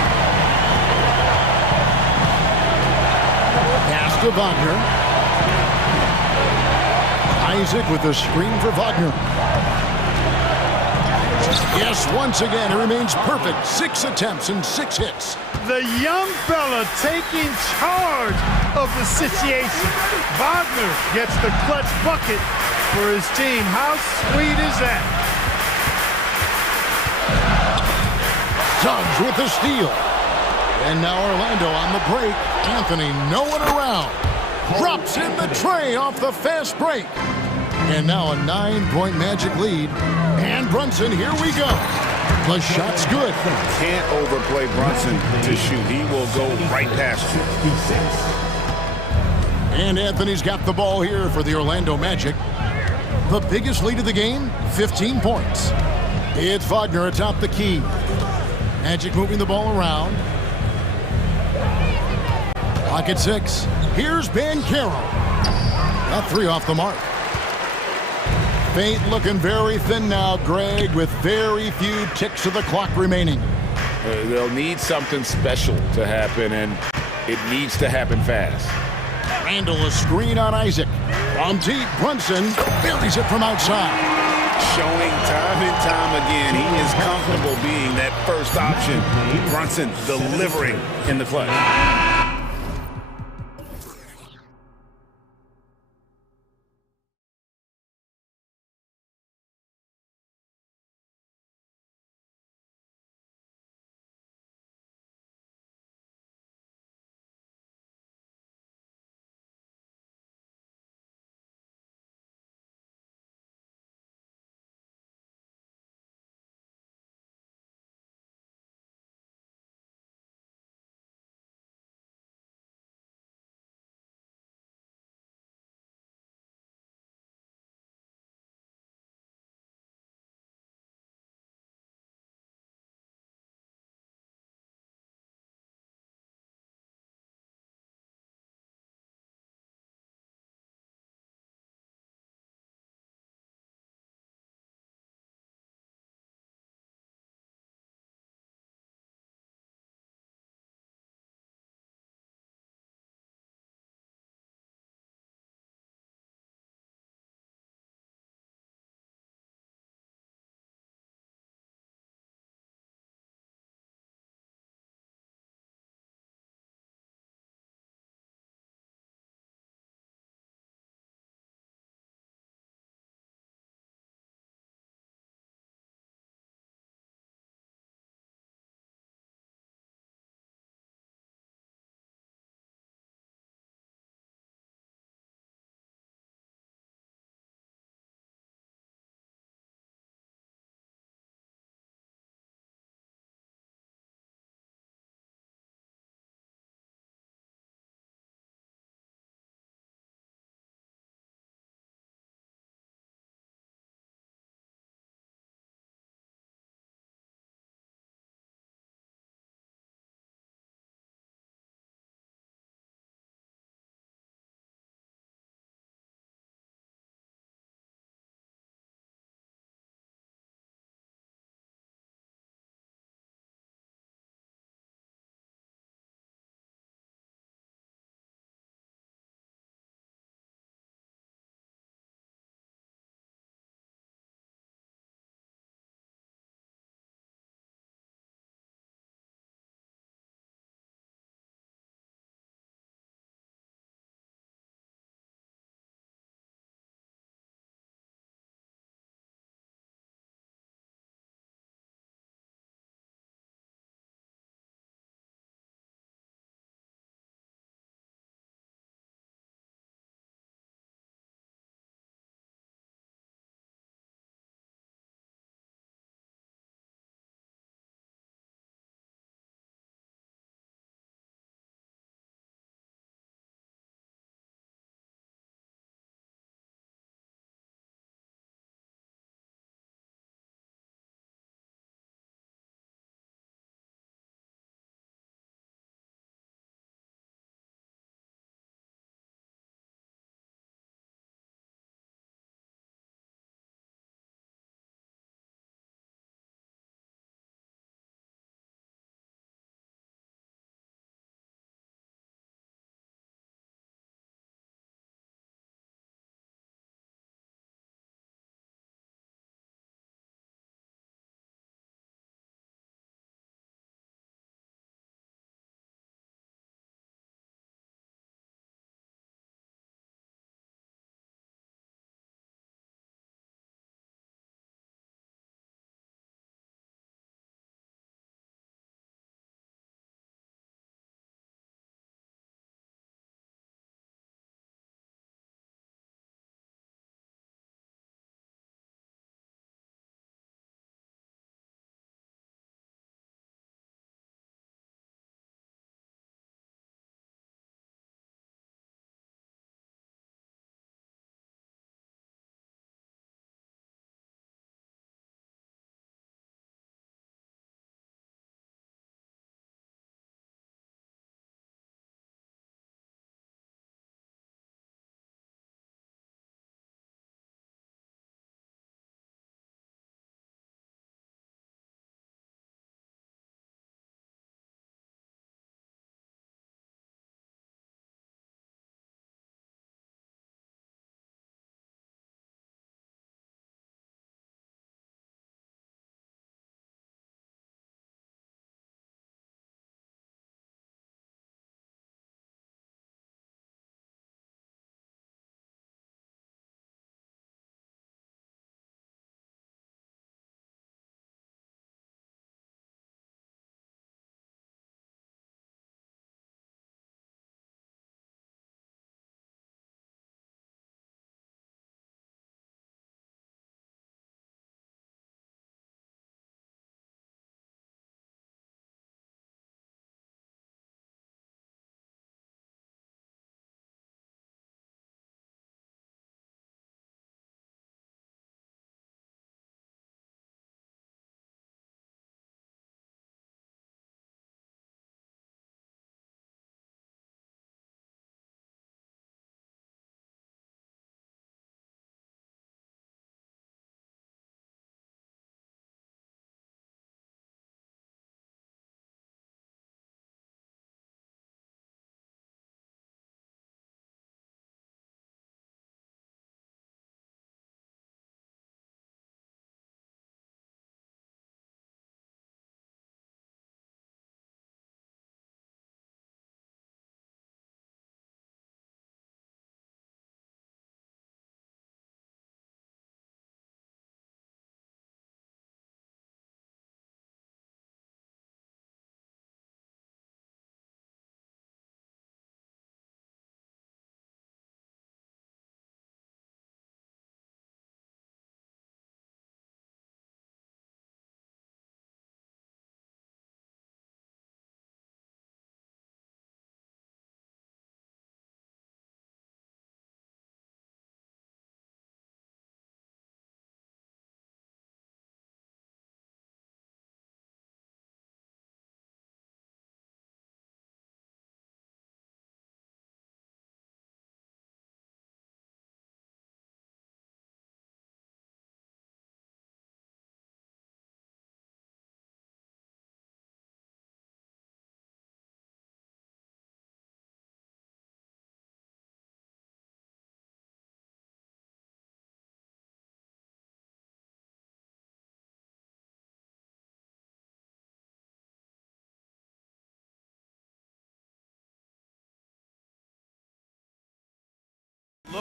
Pass to Wagner. Isaac with the screen for Wagner. Yes, once again, he remains perfect. 6 attempts and 6 hits. The young fella taking charge of the situation. Wagner gets the clutch bucket for his team. How sweet is that? Suggs with the steal. And now Orlando on the break. Anthony, no one around. Drops in the tray off the fast break. And now a 9-point Magic lead. And Brunson, here we go. The shot's good. Can't overplay Brunson to shoot. He will go right past you. And Anthony's got the ball here for the Orlando Magic. The biggest lead of the game, 15 points. It's Wagner atop the key. Magic moving the ball around. Pocket 6. Here's Ben Carroll. That 3 off the mark. Feint looking very thin now, Greg, with very few ticks of the clock remaining. They'll need something special to happen, and it needs to happen fast. Randall, a screen on Isaac. From deep, Brunson buries it from outside. Showing time and time again, he is comfortable being that first option. Brunson delivering in the clutch.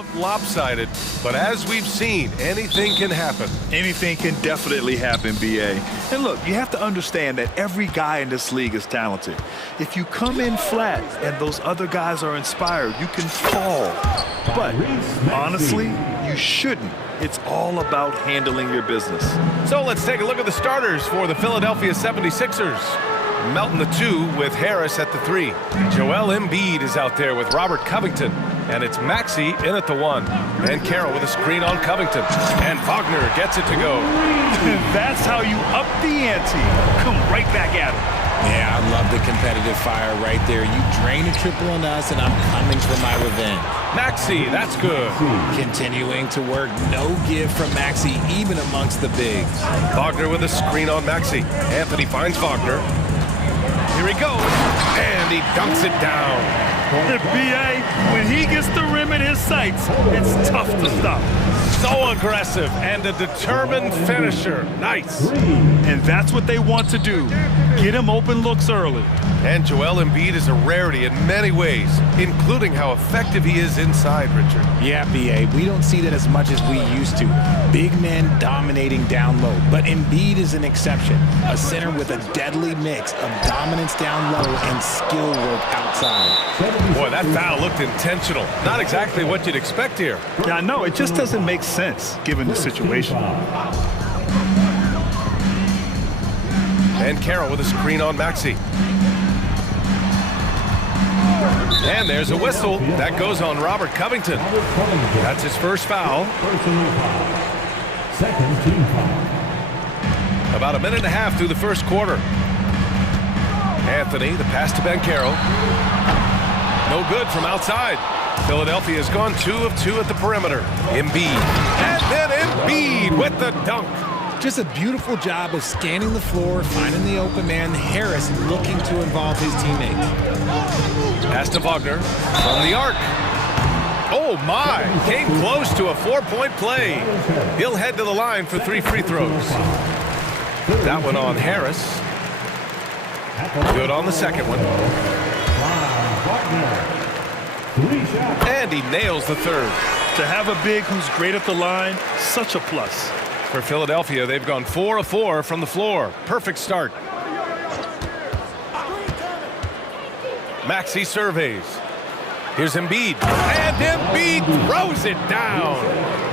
look lopsided, but as we've seen, anything can happen. Anything can definitely happen, BA. And look, you have to understand that every guy in this league is talented. If you come in flat and those other guys are inspired, you can fall. But honestly, you shouldn't. It's all about handling your business. So let's take a look at the starters for the Philadelphia 76ers. Melton the 2 with Harris at the 3. Joel Embiid is out there with Robert Covington. And it's Maxey in at the 1. And Carroll with a screen on Covington. And Wagner gets it to go. That's how you up the ante. Come right back at him. Yeah, I love the competitive fire right there. You drain a triple on us, and I'm coming for my revenge. Maxey, that's good. Continuing to work. No give from Maxey, even amongst the bigs. Wagner with a screen on Maxey. Anthony finds Wagner. Here he goes. And he dunks it down. The BA, when he gets the rim in his sights, it's tough to stop. So aggressive and a determined finisher. Nice. And that's what they want to do. Get him open looks early. And Joel Embiid is a rarity in many ways, including how effective he is inside, Richard. Yeah, BA, we don't see that as much as we used to. Big men dominating down low, but Embiid is an exception. A center with a deadly mix of dominance down low and skill work outside. Boy, that foul looked intentional. Not exactly what you'd expect here. Yeah, I know. It just doesn't make sense given the situation. And Carroll with a screen on Maxey. And there's a whistle. That goes on Robert Covington. That's his first foul. Second team foul. About a minute and a half through the first quarter. Anthony, the pass to Ben Carroll. No good from outside. Philadelphia has gone 2 of 2 at the perimeter. Embiid. And then Embiid with the dunk. Just a beautiful job of scanning the floor, finding the open man. Harris looking to involve his teammates. Pass to Wagner from the arc. Oh my, came close to a 4-point play. He'll head to the line for 3 free throws. That one on Harris. Good on the second one. And he nails the third. To have a big who's great at the line, such a plus. For Philadelphia, they've gone 4 of 4 from the floor. Perfect start. Maxey surveys. Here's Embiid. And Embiid throws it down.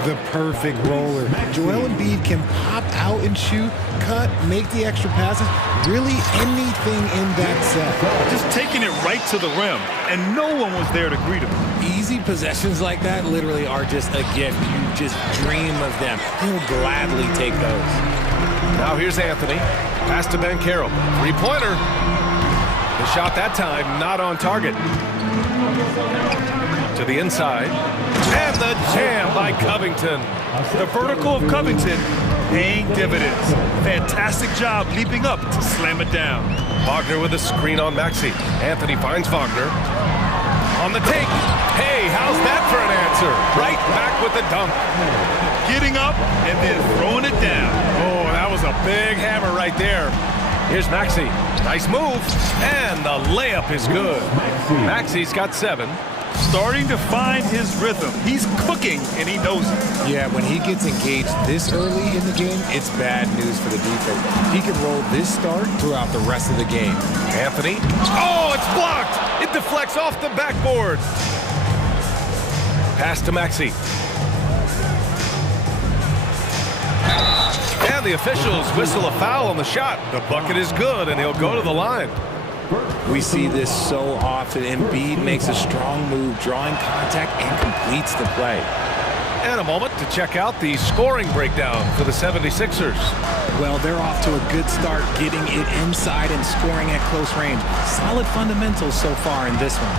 The perfect roller. Joel Embiid can pop out and shoot, cut, make the extra passes. Really anything in that set. Just taking it right to the rim, and no one was there to greet him. Easy possessions like that literally are just a gift. You just dream of them. He'll gladly take those. Now here's Anthony. Pass to Ben Carroll. 3-pointer. The shot that time not on target. To the inside. And the jam by Covington. The vertical of Covington paying dividends. Fantastic job leaping up to slam it down. Wagner with a screen on Maxey. Anthony finds Wagner. On the take. Hey, how's that for an answer? Right back with the dunk. Getting up and then throwing it down. Oh, that was a big hammer right there. Here's Maxey. Nice move. And the layup is good. Maxey's got 7. Starting to find his rhythm. He's cooking, and he knows it. Yeah, when he gets engaged this early in the game, it's bad news for the defense. He can roll this start throughout the rest of the game. Anthony. Oh, it's blocked. It deflects off the backboard. Pass to Maxey. And the officials whistle a foul on the shot. The bucket is good, and he'll go to the line. We see this so often. Embiid makes a strong move, drawing contact, and completes the play. And a moment to check out the scoring breakdown for the 76ers. Well, they're off to a good start, getting it inside and scoring at close range. Solid fundamentals so far in this one.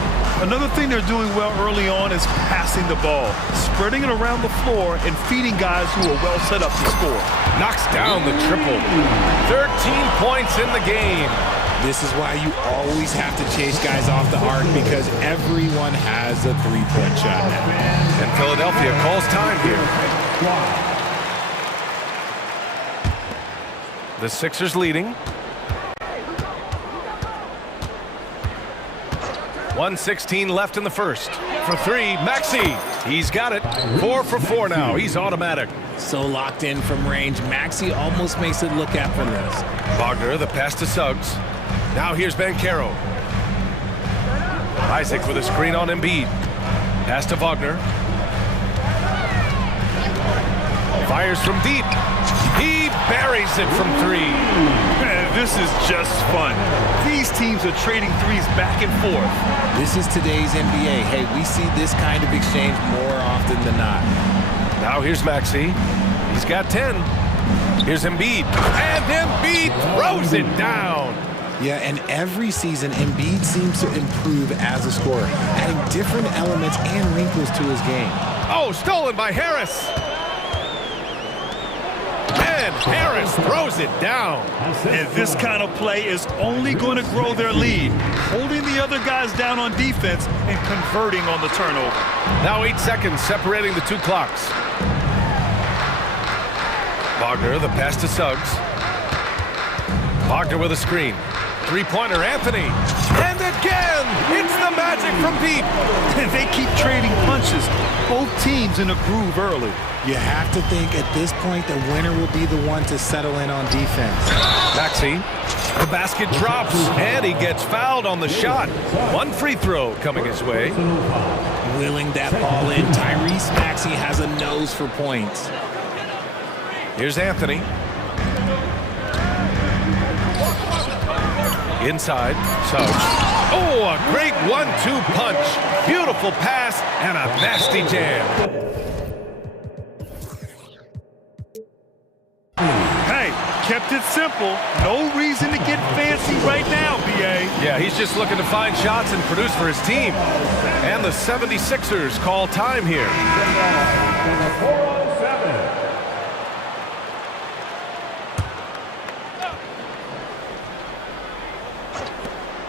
Another thing they're doing well early on is passing the ball, spreading it around the floor and feeding guys who are well set up to score. Knocks down the triple. 13 points in the game. This is why you always have to chase guys off the arc, because everyone has a three-point shot now. And Philadelphia calls time here. The Sixers leading. 1:16 left in the first. For three, Maxey. He's got it. 4 for 4 now. He's automatic. So locked in from range. Maxey almost makes it look effortless. Wagner, the pass to Suggs. Now here's Banchero. Isaac with a screen on Embiid. Pass to Wagner. Fires from deep. He buries it from three. Man, this is just fun. These teams are trading threes back and forth. This is today's NBA. Hey, we see this kind of exchange more often than not. Now here's Maxey. He's got 10. Here's Embiid. And Embiid throws it down. Yeah, and every season, Embiid seems to improve as a scorer, adding different elements and wrinkles to his game. Oh, stolen by Harris. And Harris throws it down. And this kind of play is only going to grow their lead, holding the other guys down on defense and converting on the turnover. Now 8 seconds separating the two clocks. Wagner, the pass to Suggs. Wagner with a screen. Three-pointer, Anthony. And again, it's the magic from deep. And they keep trading punches. Both teams in a groove early. You have to think at this point the winner will be the one to settle in on defense. Maxey, the basket drops, and he gets fouled on the shot. One free throw coming his way. Willing that ball in, Tyrese Maxey has a nose for points. Here's Anthony. Inside, Suggs. Oh, a great 1-2 punch. Beautiful pass and a nasty jam. Hey, kept it simple. No reason to get fancy right now, BA. Yeah, he's just looking to find shots and produce for his team. And the 76ers call time here.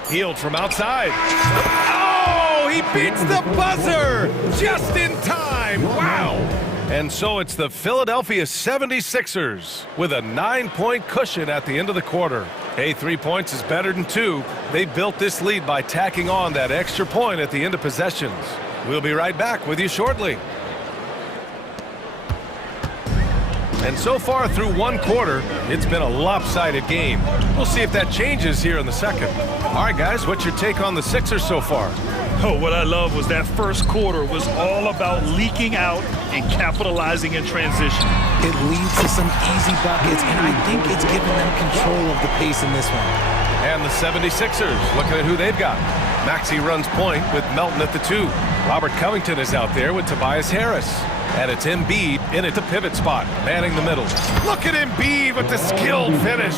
Healed from outside. Oh, he beats the buzzer just in time. Wow. And so it's the Philadelphia 76ers with a 9-point cushion at the end of the quarter. Hey, 3 points is better than 2. They built this lead by tacking on that extra point at the end of possessions. We'll be right back with you shortly. And so far through one quarter, it's been a lopsided game. We'll see if that changes here in the second. All right, guys, what's your take on the Sixers so far? Oh, what I love was that first quarter was all about leaking out and capitalizing in transition. It leads to some easy buckets, and I think it's given them control of the pace in this one. And the 76ers, looking at who they've got. Maxey runs point with Melton at the 2. Robert Covington is out there with Tobias Harris. And it's Embiid in at the pivot spot, manning the middle. Look at Embiid with the skilled finish.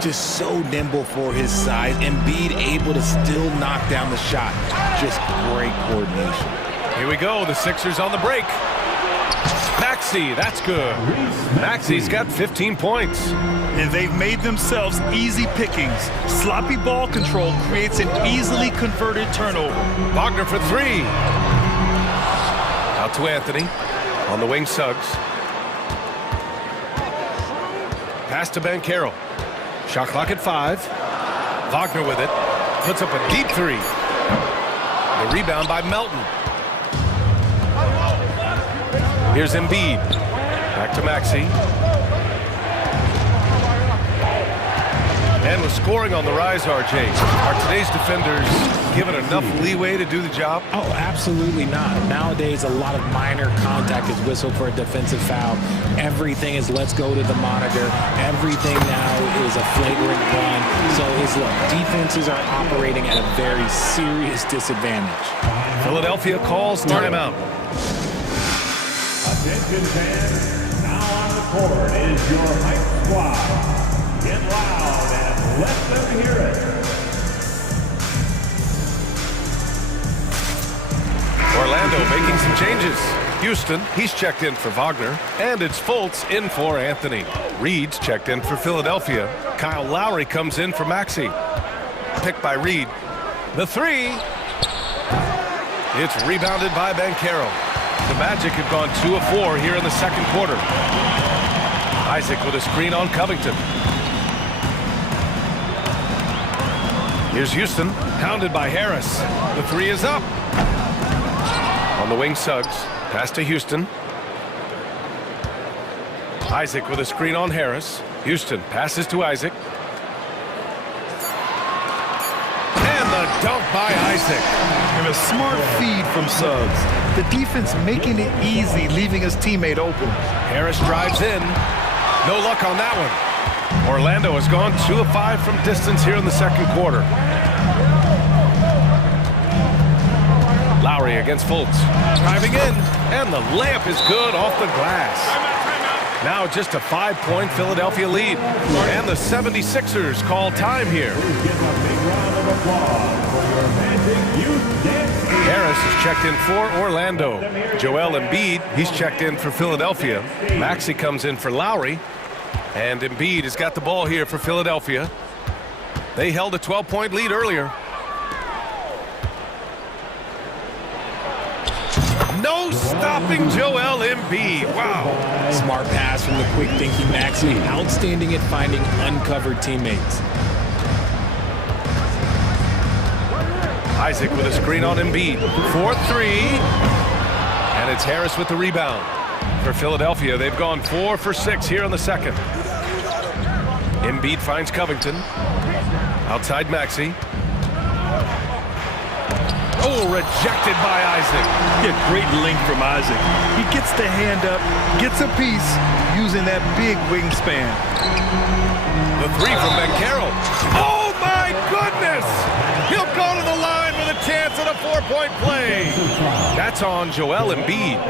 Just so nimble for his size. Embiid able to still knock down the shot. Just great coordination. Here we go, the Sixers on the break. Maxey, that's good. Maxey's got 15 points. And they've made themselves easy pickings. Sloppy ball control creates an easily converted turnover. Wagner for 3. Out to Anthony. On the wing, Suggs. Pass to Banchero. Shot clock at 5. Wagner with it. Puts up a deep 3. The rebound by Melton. Here's Embiid. Back to Maxey. And with scoring on the rise, RJ, are today's defenders given enough leeway to do the job? Oh, absolutely not. Nowadays, a lot of minor contact is whistled for a defensive foul. Everything is let's go to the monitor. Everything now is a flagrant run. So look, defenses are operating at a very serious disadvantage. Philadelphia calls timeout. Attention fans, now on the court is your hype squad. Get loud and let them hear it. Orlando making some changes. Houston, he's checked in for Wagner. And it's Fultz in for Anthony. Reed's checked in for Philadelphia. Kyle Lowry comes in for Maxey. Picked by Reed. The 3. It's rebounded by Banchero. The Magic have gone 2 of 4 here in the second quarter. Isaac with a screen on Covington. Here's Houston, hounded by Harris. The three is up. On the wing, Suggs. Pass to Houston. Isaac with a screen on Harris. Houston passes to Isaac. And the dunk by Isaac. And a smart feed from Suggs. The defense making it easy, leaving his teammate open. Harris drives in. No luck on that one. Orlando has gone 2 of 5 from distance here in the second quarter. Lowry against Fultz. Driving in, and the layup is good off the glass. Now just a 5-point Philadelphia lead. And the 76ers call time here. Harris is checked in for Orlando. Joel Embiid, he's checked in for Philadelphia. Maxey comes in for Lowry. And Embiid has got the ball here for Philadelphia. They held a 12-point lead earlier. No stopping Joel Embiid. Wow. Smart pass from the quick-thinking Maxey. Outstanding at finding uncovered teammates. Isaac with a screen on Embiid. 4-3. And it's Harris with the rebound. For Philadelphia, they've gone 4 for 6 here in the second. Embiid finds Covington. Outside Maxey. Oh, rejected by Isaac. Yeah, great length from Isaac. He gets the hand up, gets a piece, using that big wingspan. The three from Bencaro. Oh, my goodness! He'll go to the line with a chance at a 4-point play. That's on Joel Embiid.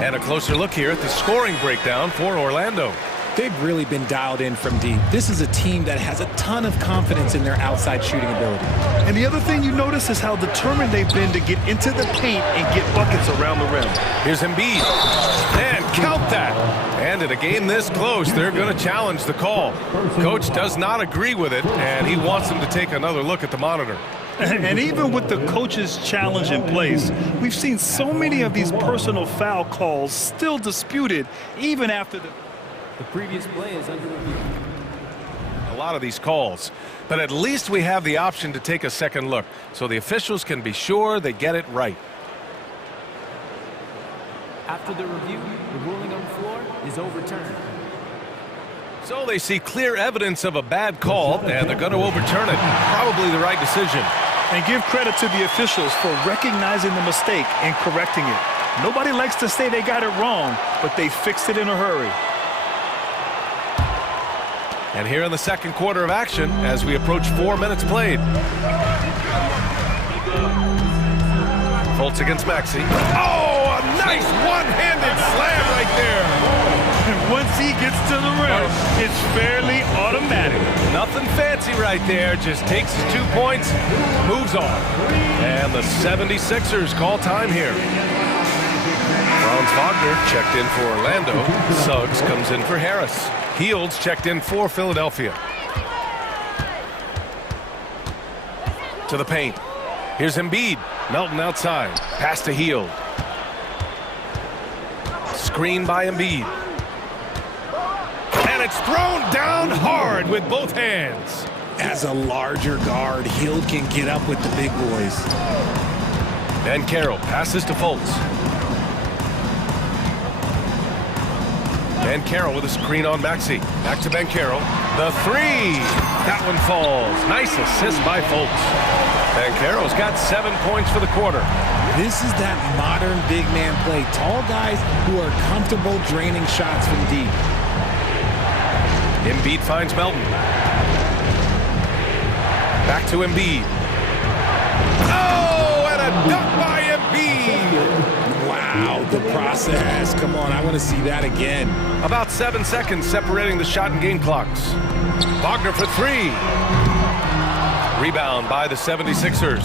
And a closer look here at the scoring breakdown for Orlando. They've really been dialed in from deep. This is a team that has a ton of confidence in their outside shooting ability. And the other thing you notice is how determined they've been to get into the paint and get buckets around the rim. Here's Embiid. And count that. And in a game this close, they're going to challenge the call. Coach does not agree with it, and he wants them to take another look at the monitor. And even with the coach's challenge in place, we've seen so many of these personal foul calls still disputed even after the previous play is under review. A lot of these calls, but at least we have the option to take a second look so the officials can be sure they get it right. After the review, the ruling on the floor is overturned. So they see clear evidence of a bad call, and they're going to overturn it. Probably the right decision. And give credit to the officials for recognizing the mistake and correcting it. Nobody likes to say they got it wrong, but they fixed it in a hurry. And here in the second quarter of action, as we approach 4 minutes played. Fultz against Maxey. Oh, a nice one-handed slam right there. And once he gets to the rim, it's fairly automatic. Nothing fancy right there. Just takes his 2 points, moves on. And the 76ers call time here. Franz Wagner checked in for Orlando. Suggs comes in for Harris. Fields checked in for Philadelphia. To the paint. Here's Embiid. Melton outside. Pass to Hield. Screen by Embiid. And it's thrown down hard with both hands. As a larger guard, Hield can get up with the big boys. And Carroll passes to Fultz. Ben Carroll with a screen on Maxey. Back to Ben Carroll. The three. That one falls. Nice assist by Fultz. Ben Carroll's got 7 points for the quarter. This is that modern big man play. Tall guys who are comfortable draining shots from deep. Embiid finds Melton. Back to Embiid. Oh, and a dunk by Embiid. Wow, the process. Come on, I want to see that again. About 7 seconds separating the shot and game clocks. Wagner for three. Rebound by the 76ers.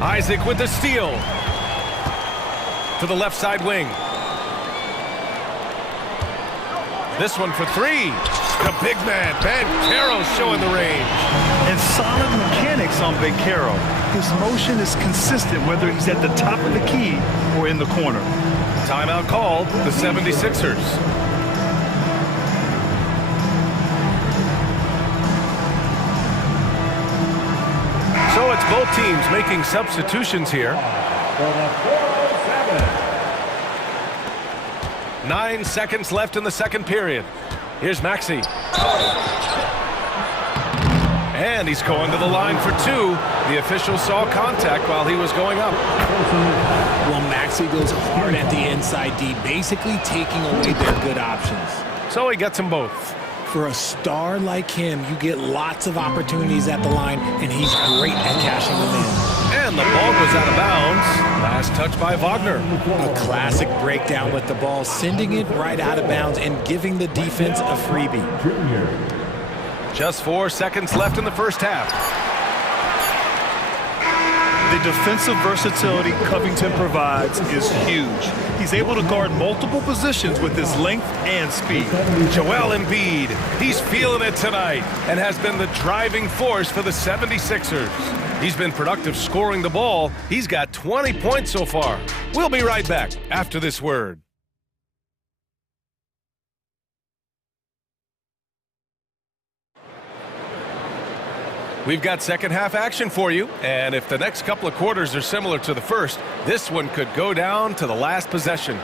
Isaac with the steal. To the left side wing. This one for three. The big man, Ben Carroll, showing the range. And solid mechanics on Ben Carroll. His motion is consistent whether he's at the top of the key or in the corner. Timeout called, the 76ers. It's both teams making substitutions here. 9 seconds left in the second period. Here's Maxey. And he's going to the line for two. The official saw contact while he was going up. Well, Maxey goes hard at the inside D, basically taking away their good options. So he gets them both. For a star like him, you get lots of opportunities at the line, and he's great at cashing them in. And the ball goes out of bounds. Last touch by Wagner. A classic breakdown with the ball, sending it right out of bounds and giving the defense a freebie. Just 4 seconds left in the first half. The defensive versatility Covington provides is huge. He's able to guard multiple positions with his length and speed. Joel Embiid, he's feeling it tonight and has been the driving force for the 76ers. He's been productive scoring the ball. He's got 20 points so far. We'll be right back after this word. We've got second half action for you, and if the next couple of quarters are similar to the first, this one could go down to the last possession.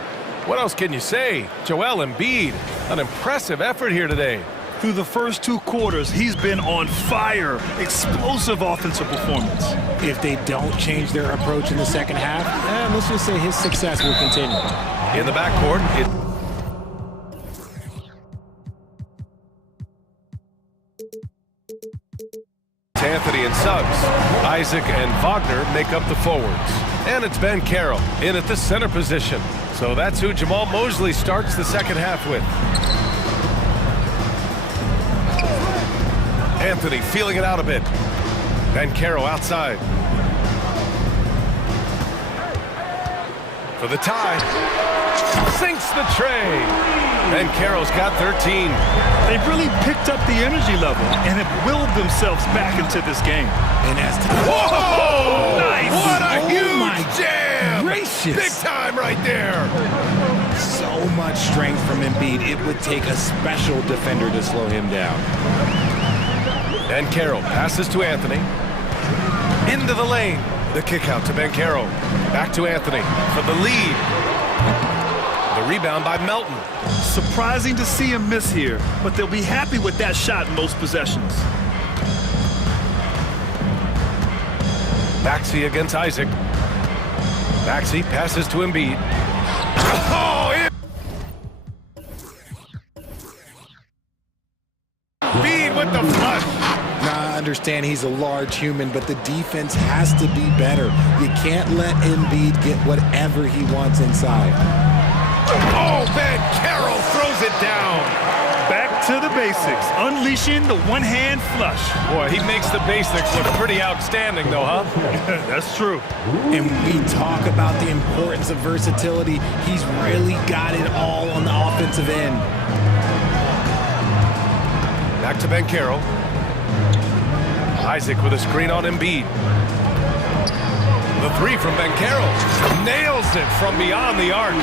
What else can you say? Joel Embiid, an impressive effort here today. Through the first 2 quarters, he's been on fire. Explosive offensive performance. If they don't change their approach in the second half, let's just say his success will continue. In the backcourt, Anthony and Suggs. Isaac and Wagner make up the forwards. And it's Ben Carroll in at the center position. So that's who Jamal Mosley starts the second half with. Anthony feeling it out a bit. Ben Carroll outside. For the tie. Sinks the tray. Ben Carroll's got 13. They've really picked up the energy level and have willed themselves back into this game. And as time... Whoa! Nice! What a huge my jam! Gracious! Big time right there! So much strength from Embiid. It would take a special defender to slow him down. Ben Carroll passes to Anthony. Into the lane. The kick out to Ben Carroll. Back to Anthony for the lead. The rebound by Melton. Surprising to see him miss here, but they'll be happy with that shot in most possessions. Maxey against Isaac. Maxey passes to Embiid. Oh, Embiid with the flush. Now, I understand he's a large human, but the defense has to be better. You can't let Embiid get whatever he wants inside. Oh, Ben Carroll throws it down. Back to the basics, unleashing the one-hand flush. Boy, he makes the basics look pretty outstanding, though, huh? That's true. And we talk about the importance of versatility. He's really got it all on the offensive end. Back to Ben Carroll. Isaac with a screen on Embiid. The three from Ben Carroll. Nails it from beyond the arc.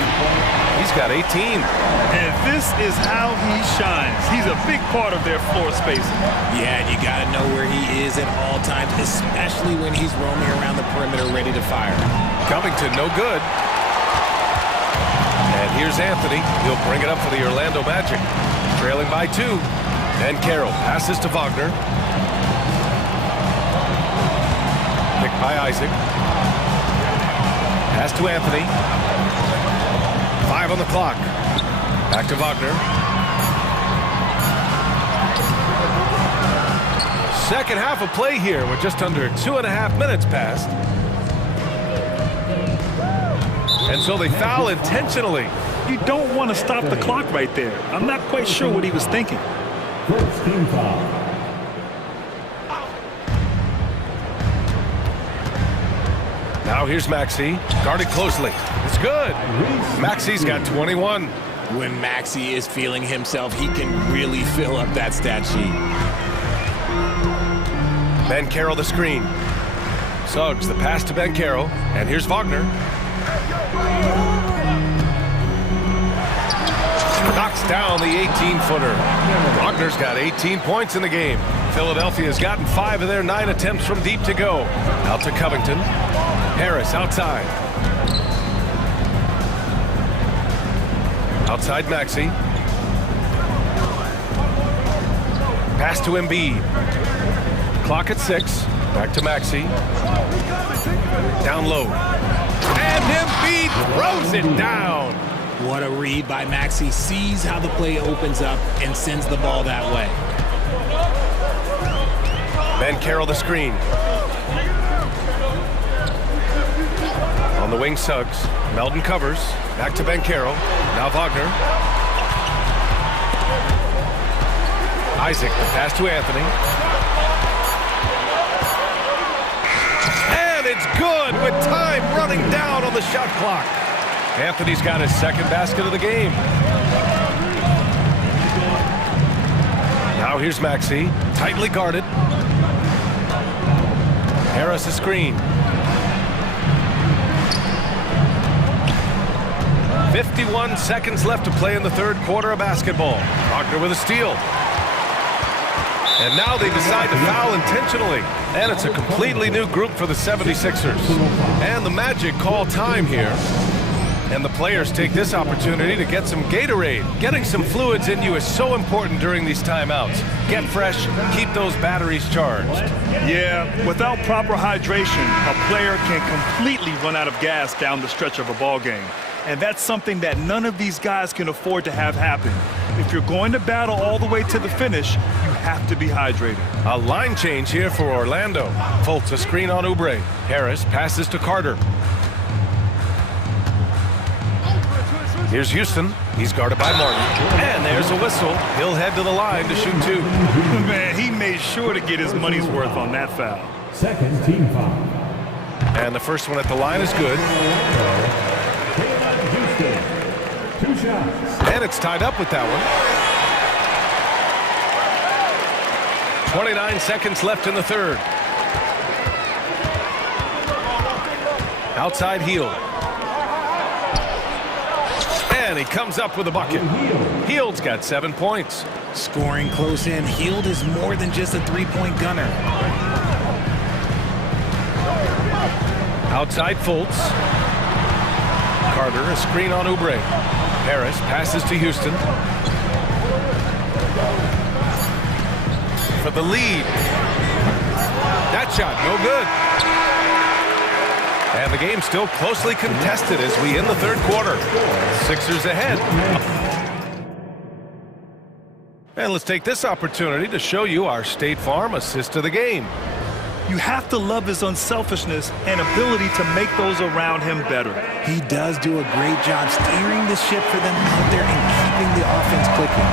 He's got 18. And this is how he shines. He's a big part of their floor spacing. Yeah, and you got to know where he is at all times, especially when he's roaming around the perimeter ready to fire. Covington, no good. And here's Anthony. He'll bring it up for the Orlando Magic. Trailing by 2. Ben Carroll passes to Wagner. Picked by Isaac. Pass to Anthony. 5 on the clock. Back to Wagner. Second half of play here with just under 2.5 minutes passed. And so they foul intentionally. You don't want to stop the clock right there. I'm not quite sure what he was thinking. First team foul. Now here's Maxey, guarded closely. It's good. Maxey's got 21. When Maxey is feeling himself, he can really fill up that stat sheet. Ben Carroll the screen. Suggs the pass to Ben Carroll. And here's Wagner. Knocks down the 18-footer. Wagner's got 18 points in the game. Philadelphia's gotten 5 of their 9 attempts from deep to go. Out to Covington. Harris outside. Outside Maxey. Pass to Embiid. Clock at 6. Back to Maxey. Down low. And Embiid throws it down. What a read by Maxey. Sees how the play opens up and sends the ball that way. Ben Carroll the screen. On the wing, Suggs. Melton covers. Back to Ben Carroll. Now Wagner. Isaac, the pass to Anthony. And it's good with time running down on the shot clock. Anthony's got his second basket of the game. Now here's Maxey, tightly guarded. Harris a screen. 51 seconds left to play in the third quarter of basketball. Wagner with a steal. And now they decide to foul intentionally. And it's a completely new group for the 76ers. And the Magic call time here. And the players take this opportunity to get some Gatorade. Getting some fluids in you is so important during these timeouts. Get fresh, keep those batteries charged. Yeah, without proper hydration, a player can completely run out of gas down the stretch of a ball game. And that's something that none of these guys can afford to have happen. If you're going to battle all the way to the finish, you have to be hydrated. A line change here for Orlando. Fultz a screen on Oubre. Harris passes to Carter. Here's Houston. He's guarded by Martin. And there's a whistle. He'll head to the line to shoot 2. Man, he made sure to get his money's worth on that foul. Second team foul. And the first one at the line is good. Two shots. And it's tied up with that one. 29 seconds left in the third. Outside Hield. And he comes up with a bucket. Hield's got 7 points. Scoring close in. Hield is more than just a three-point gunner. Outside Fultz. Carter, a screen on Oubre. Harris passes to Houston. For the lead. That shot, no good. And the game's still closely contested as we end the third quarter. Sixers ahead. And let's take this opportunity to show you our State Farm assist of the game. You have to love his unselfishness and ability to make those around him better. He does do a great job steering the ship for them out there and keeping the offense clicking.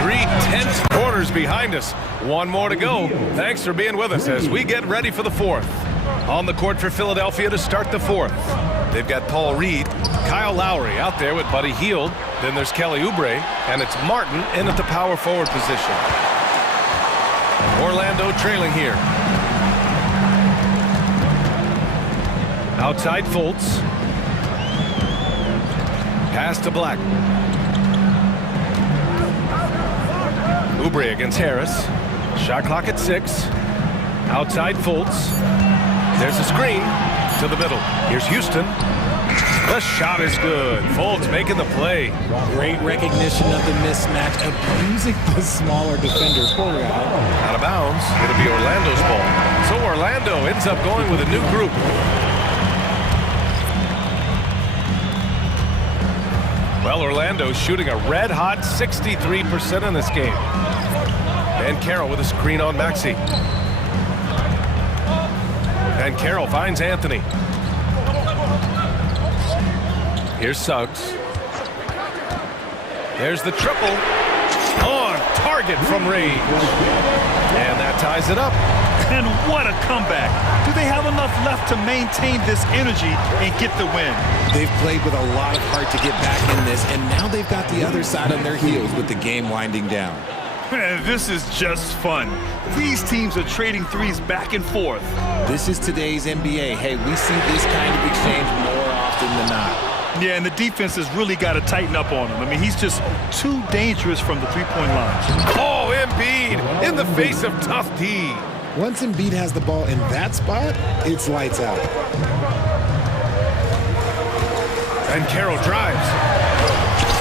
3 tense quarters behind us. One more to go. Thanks for being with us as we get ready for the fourth. On the court for Philadelphia to start the fourth. They've got Paul Reed, Kyle Lowry out there with Buddy Hield. Then there's Kelly Oubre, and it's Martin in at the power forward position. Orlando trailing here. Outside Fultz. Pass to Black. Oubre against Harris. Shot clock at 6. Outside Fultz. There's a screen to the middle. Here's Houston. The shot is good. Fultz making the play. Great recognition of the mismatch, abusing the smaller defenders. Out of bounds. It'll be Orlando's ball. So Orlando ends up going with a new group. Well, Orlando's shooting a red-hot 63% in this game. And Carroll with a screen on Maxey. And Carroll finds Anthony. Here's Suggs. There's the triple. On target from range. And that ties it up. And what a comeback. Do they have enough left to maintain this energy and get the win? They've played with a lot of heart to get back in this, and now they've got the other side on their heels with the game winding down. Man, this is just fun. These teams are trading threes back and forth. This is today's NBA. Hey, we see this kind of exchange more often than not. Yeah, and the defense has really got to tighten up on him. I mean, he's just too dangerous from the three-point line. Oh, Embiid in the face of tough D. Once Embiid has the ball in that spot, it's lights out. And Carroll drives.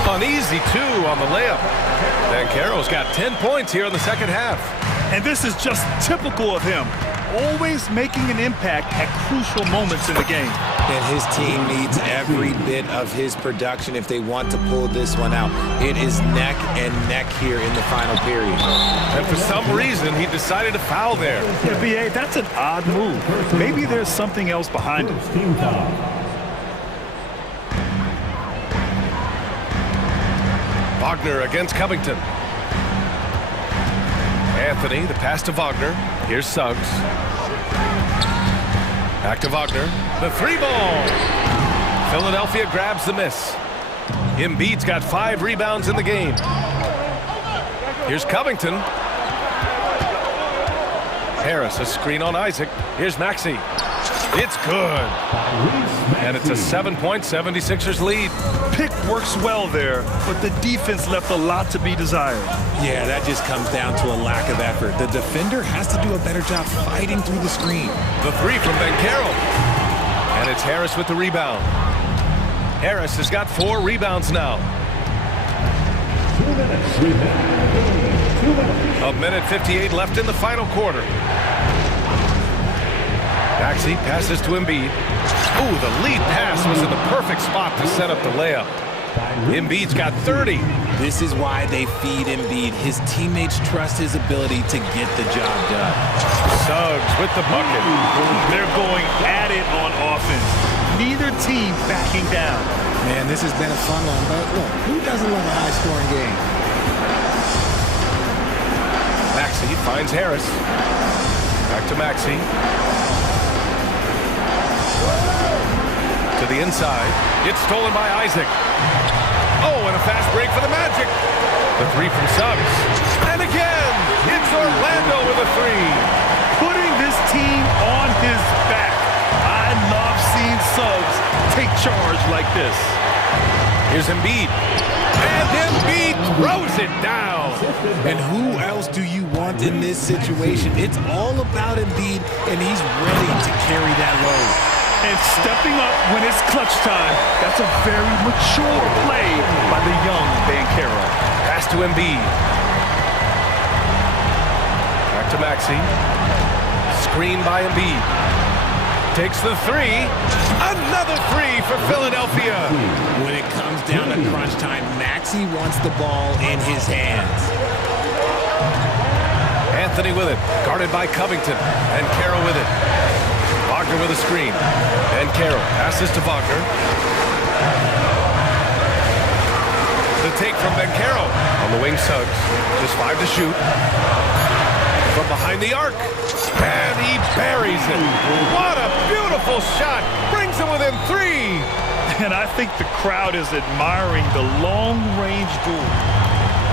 Uneasy, too, on the layup. And Carroll's got 10 points here in the second half. And this is just typical of him. Always making an impact at crucial moments in the game. And his team needs every bit of his production if they want to pull this one out. It is neck and neck here in the final period. And for some reason, he decided to foul there. Yeah, B.A., that's an odd move. Maybe there's something else behind it. Wagner against Covington. Anthony, the pass to Wagner. Here's Suggs. Back to Wagner. The three ball. Philadelphia grabs the miss. Embiid's got 5 rebounds in the game. Here's Covington. Harris, a screen on Isaac. Here's Maxey. It's good. And it's a 7-point 76ers lead. Pick works well there, but the defense left a lot to be desired. Yeah, that just comes down to a lack of effort. The defender has to do a better job fighting through the screen. The three from Ben Carroll. And it's Harris with the rebound. Harris has got 4 rebounds now. 1:58 left in the final quarter. Maxey passes to Embiid. Ooh, the lead pass was in the perfect spot to set up the layup. Embiid's got 30. This is why they feed Embiid. His teammates trust his ability to get the job done. Suggs with the bucket. They're going at it on offense. Neither team backing down. Man, this has been a fun one, but look, who doesn't love a high-scoring game? Maxey finds Harris. Back to Maxey. To the inside. It's stolen by Isaac. Oh, and a fast break for the Magic. The three from Suggs. And again, it's Orlando with a three. Putting this team on his back. I love seeing Suggs take charge like this. Here's Embiid. And Embiid throws it down. And who else do you want in this situation? It's all about Embiid, and he's ready to carry that load. And stepping up when it's clutch time. That's a very mature play by the young Banchero. Pass to Embiid. Back to Maxey. Screen by Embiid. Takes the three. Another three for Philadelphia. When it comes down to crunch time, Maxey wants the ball in his hands. Anthony with it. Guarded by Covington. And Carroll with it. Wagner with a screen. And Carroll passes to Wagner. The take from Ben Carroll. On the wing, Suggs. Just 5 to shoot. From behind the arc. And he buries it. What a beautiful shot. Brings him within 3. And I think the crowd is admiring the long-range duel.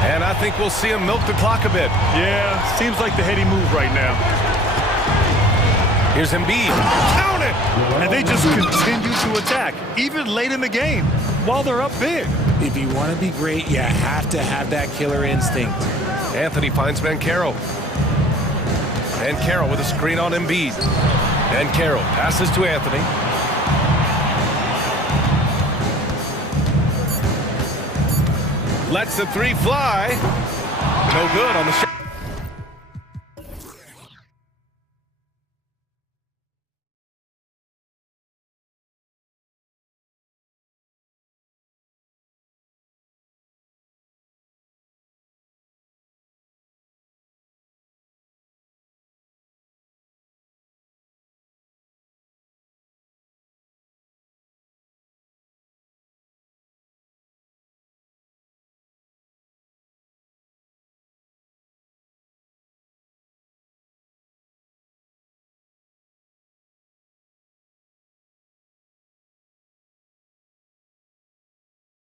And I think we'll see him milk the clock a bit. Yeah, seems like the heady move right now. Here's Embiid. Count it! And they just continue to attack, even late in the game, while they're up big. If you want to be great, you have to have that killer instinct. Anthony finds Ben Carroll. And Carroll with a screen on Embiid. And Carroll passes to Anthony. Lets the three fly. No good on the shot.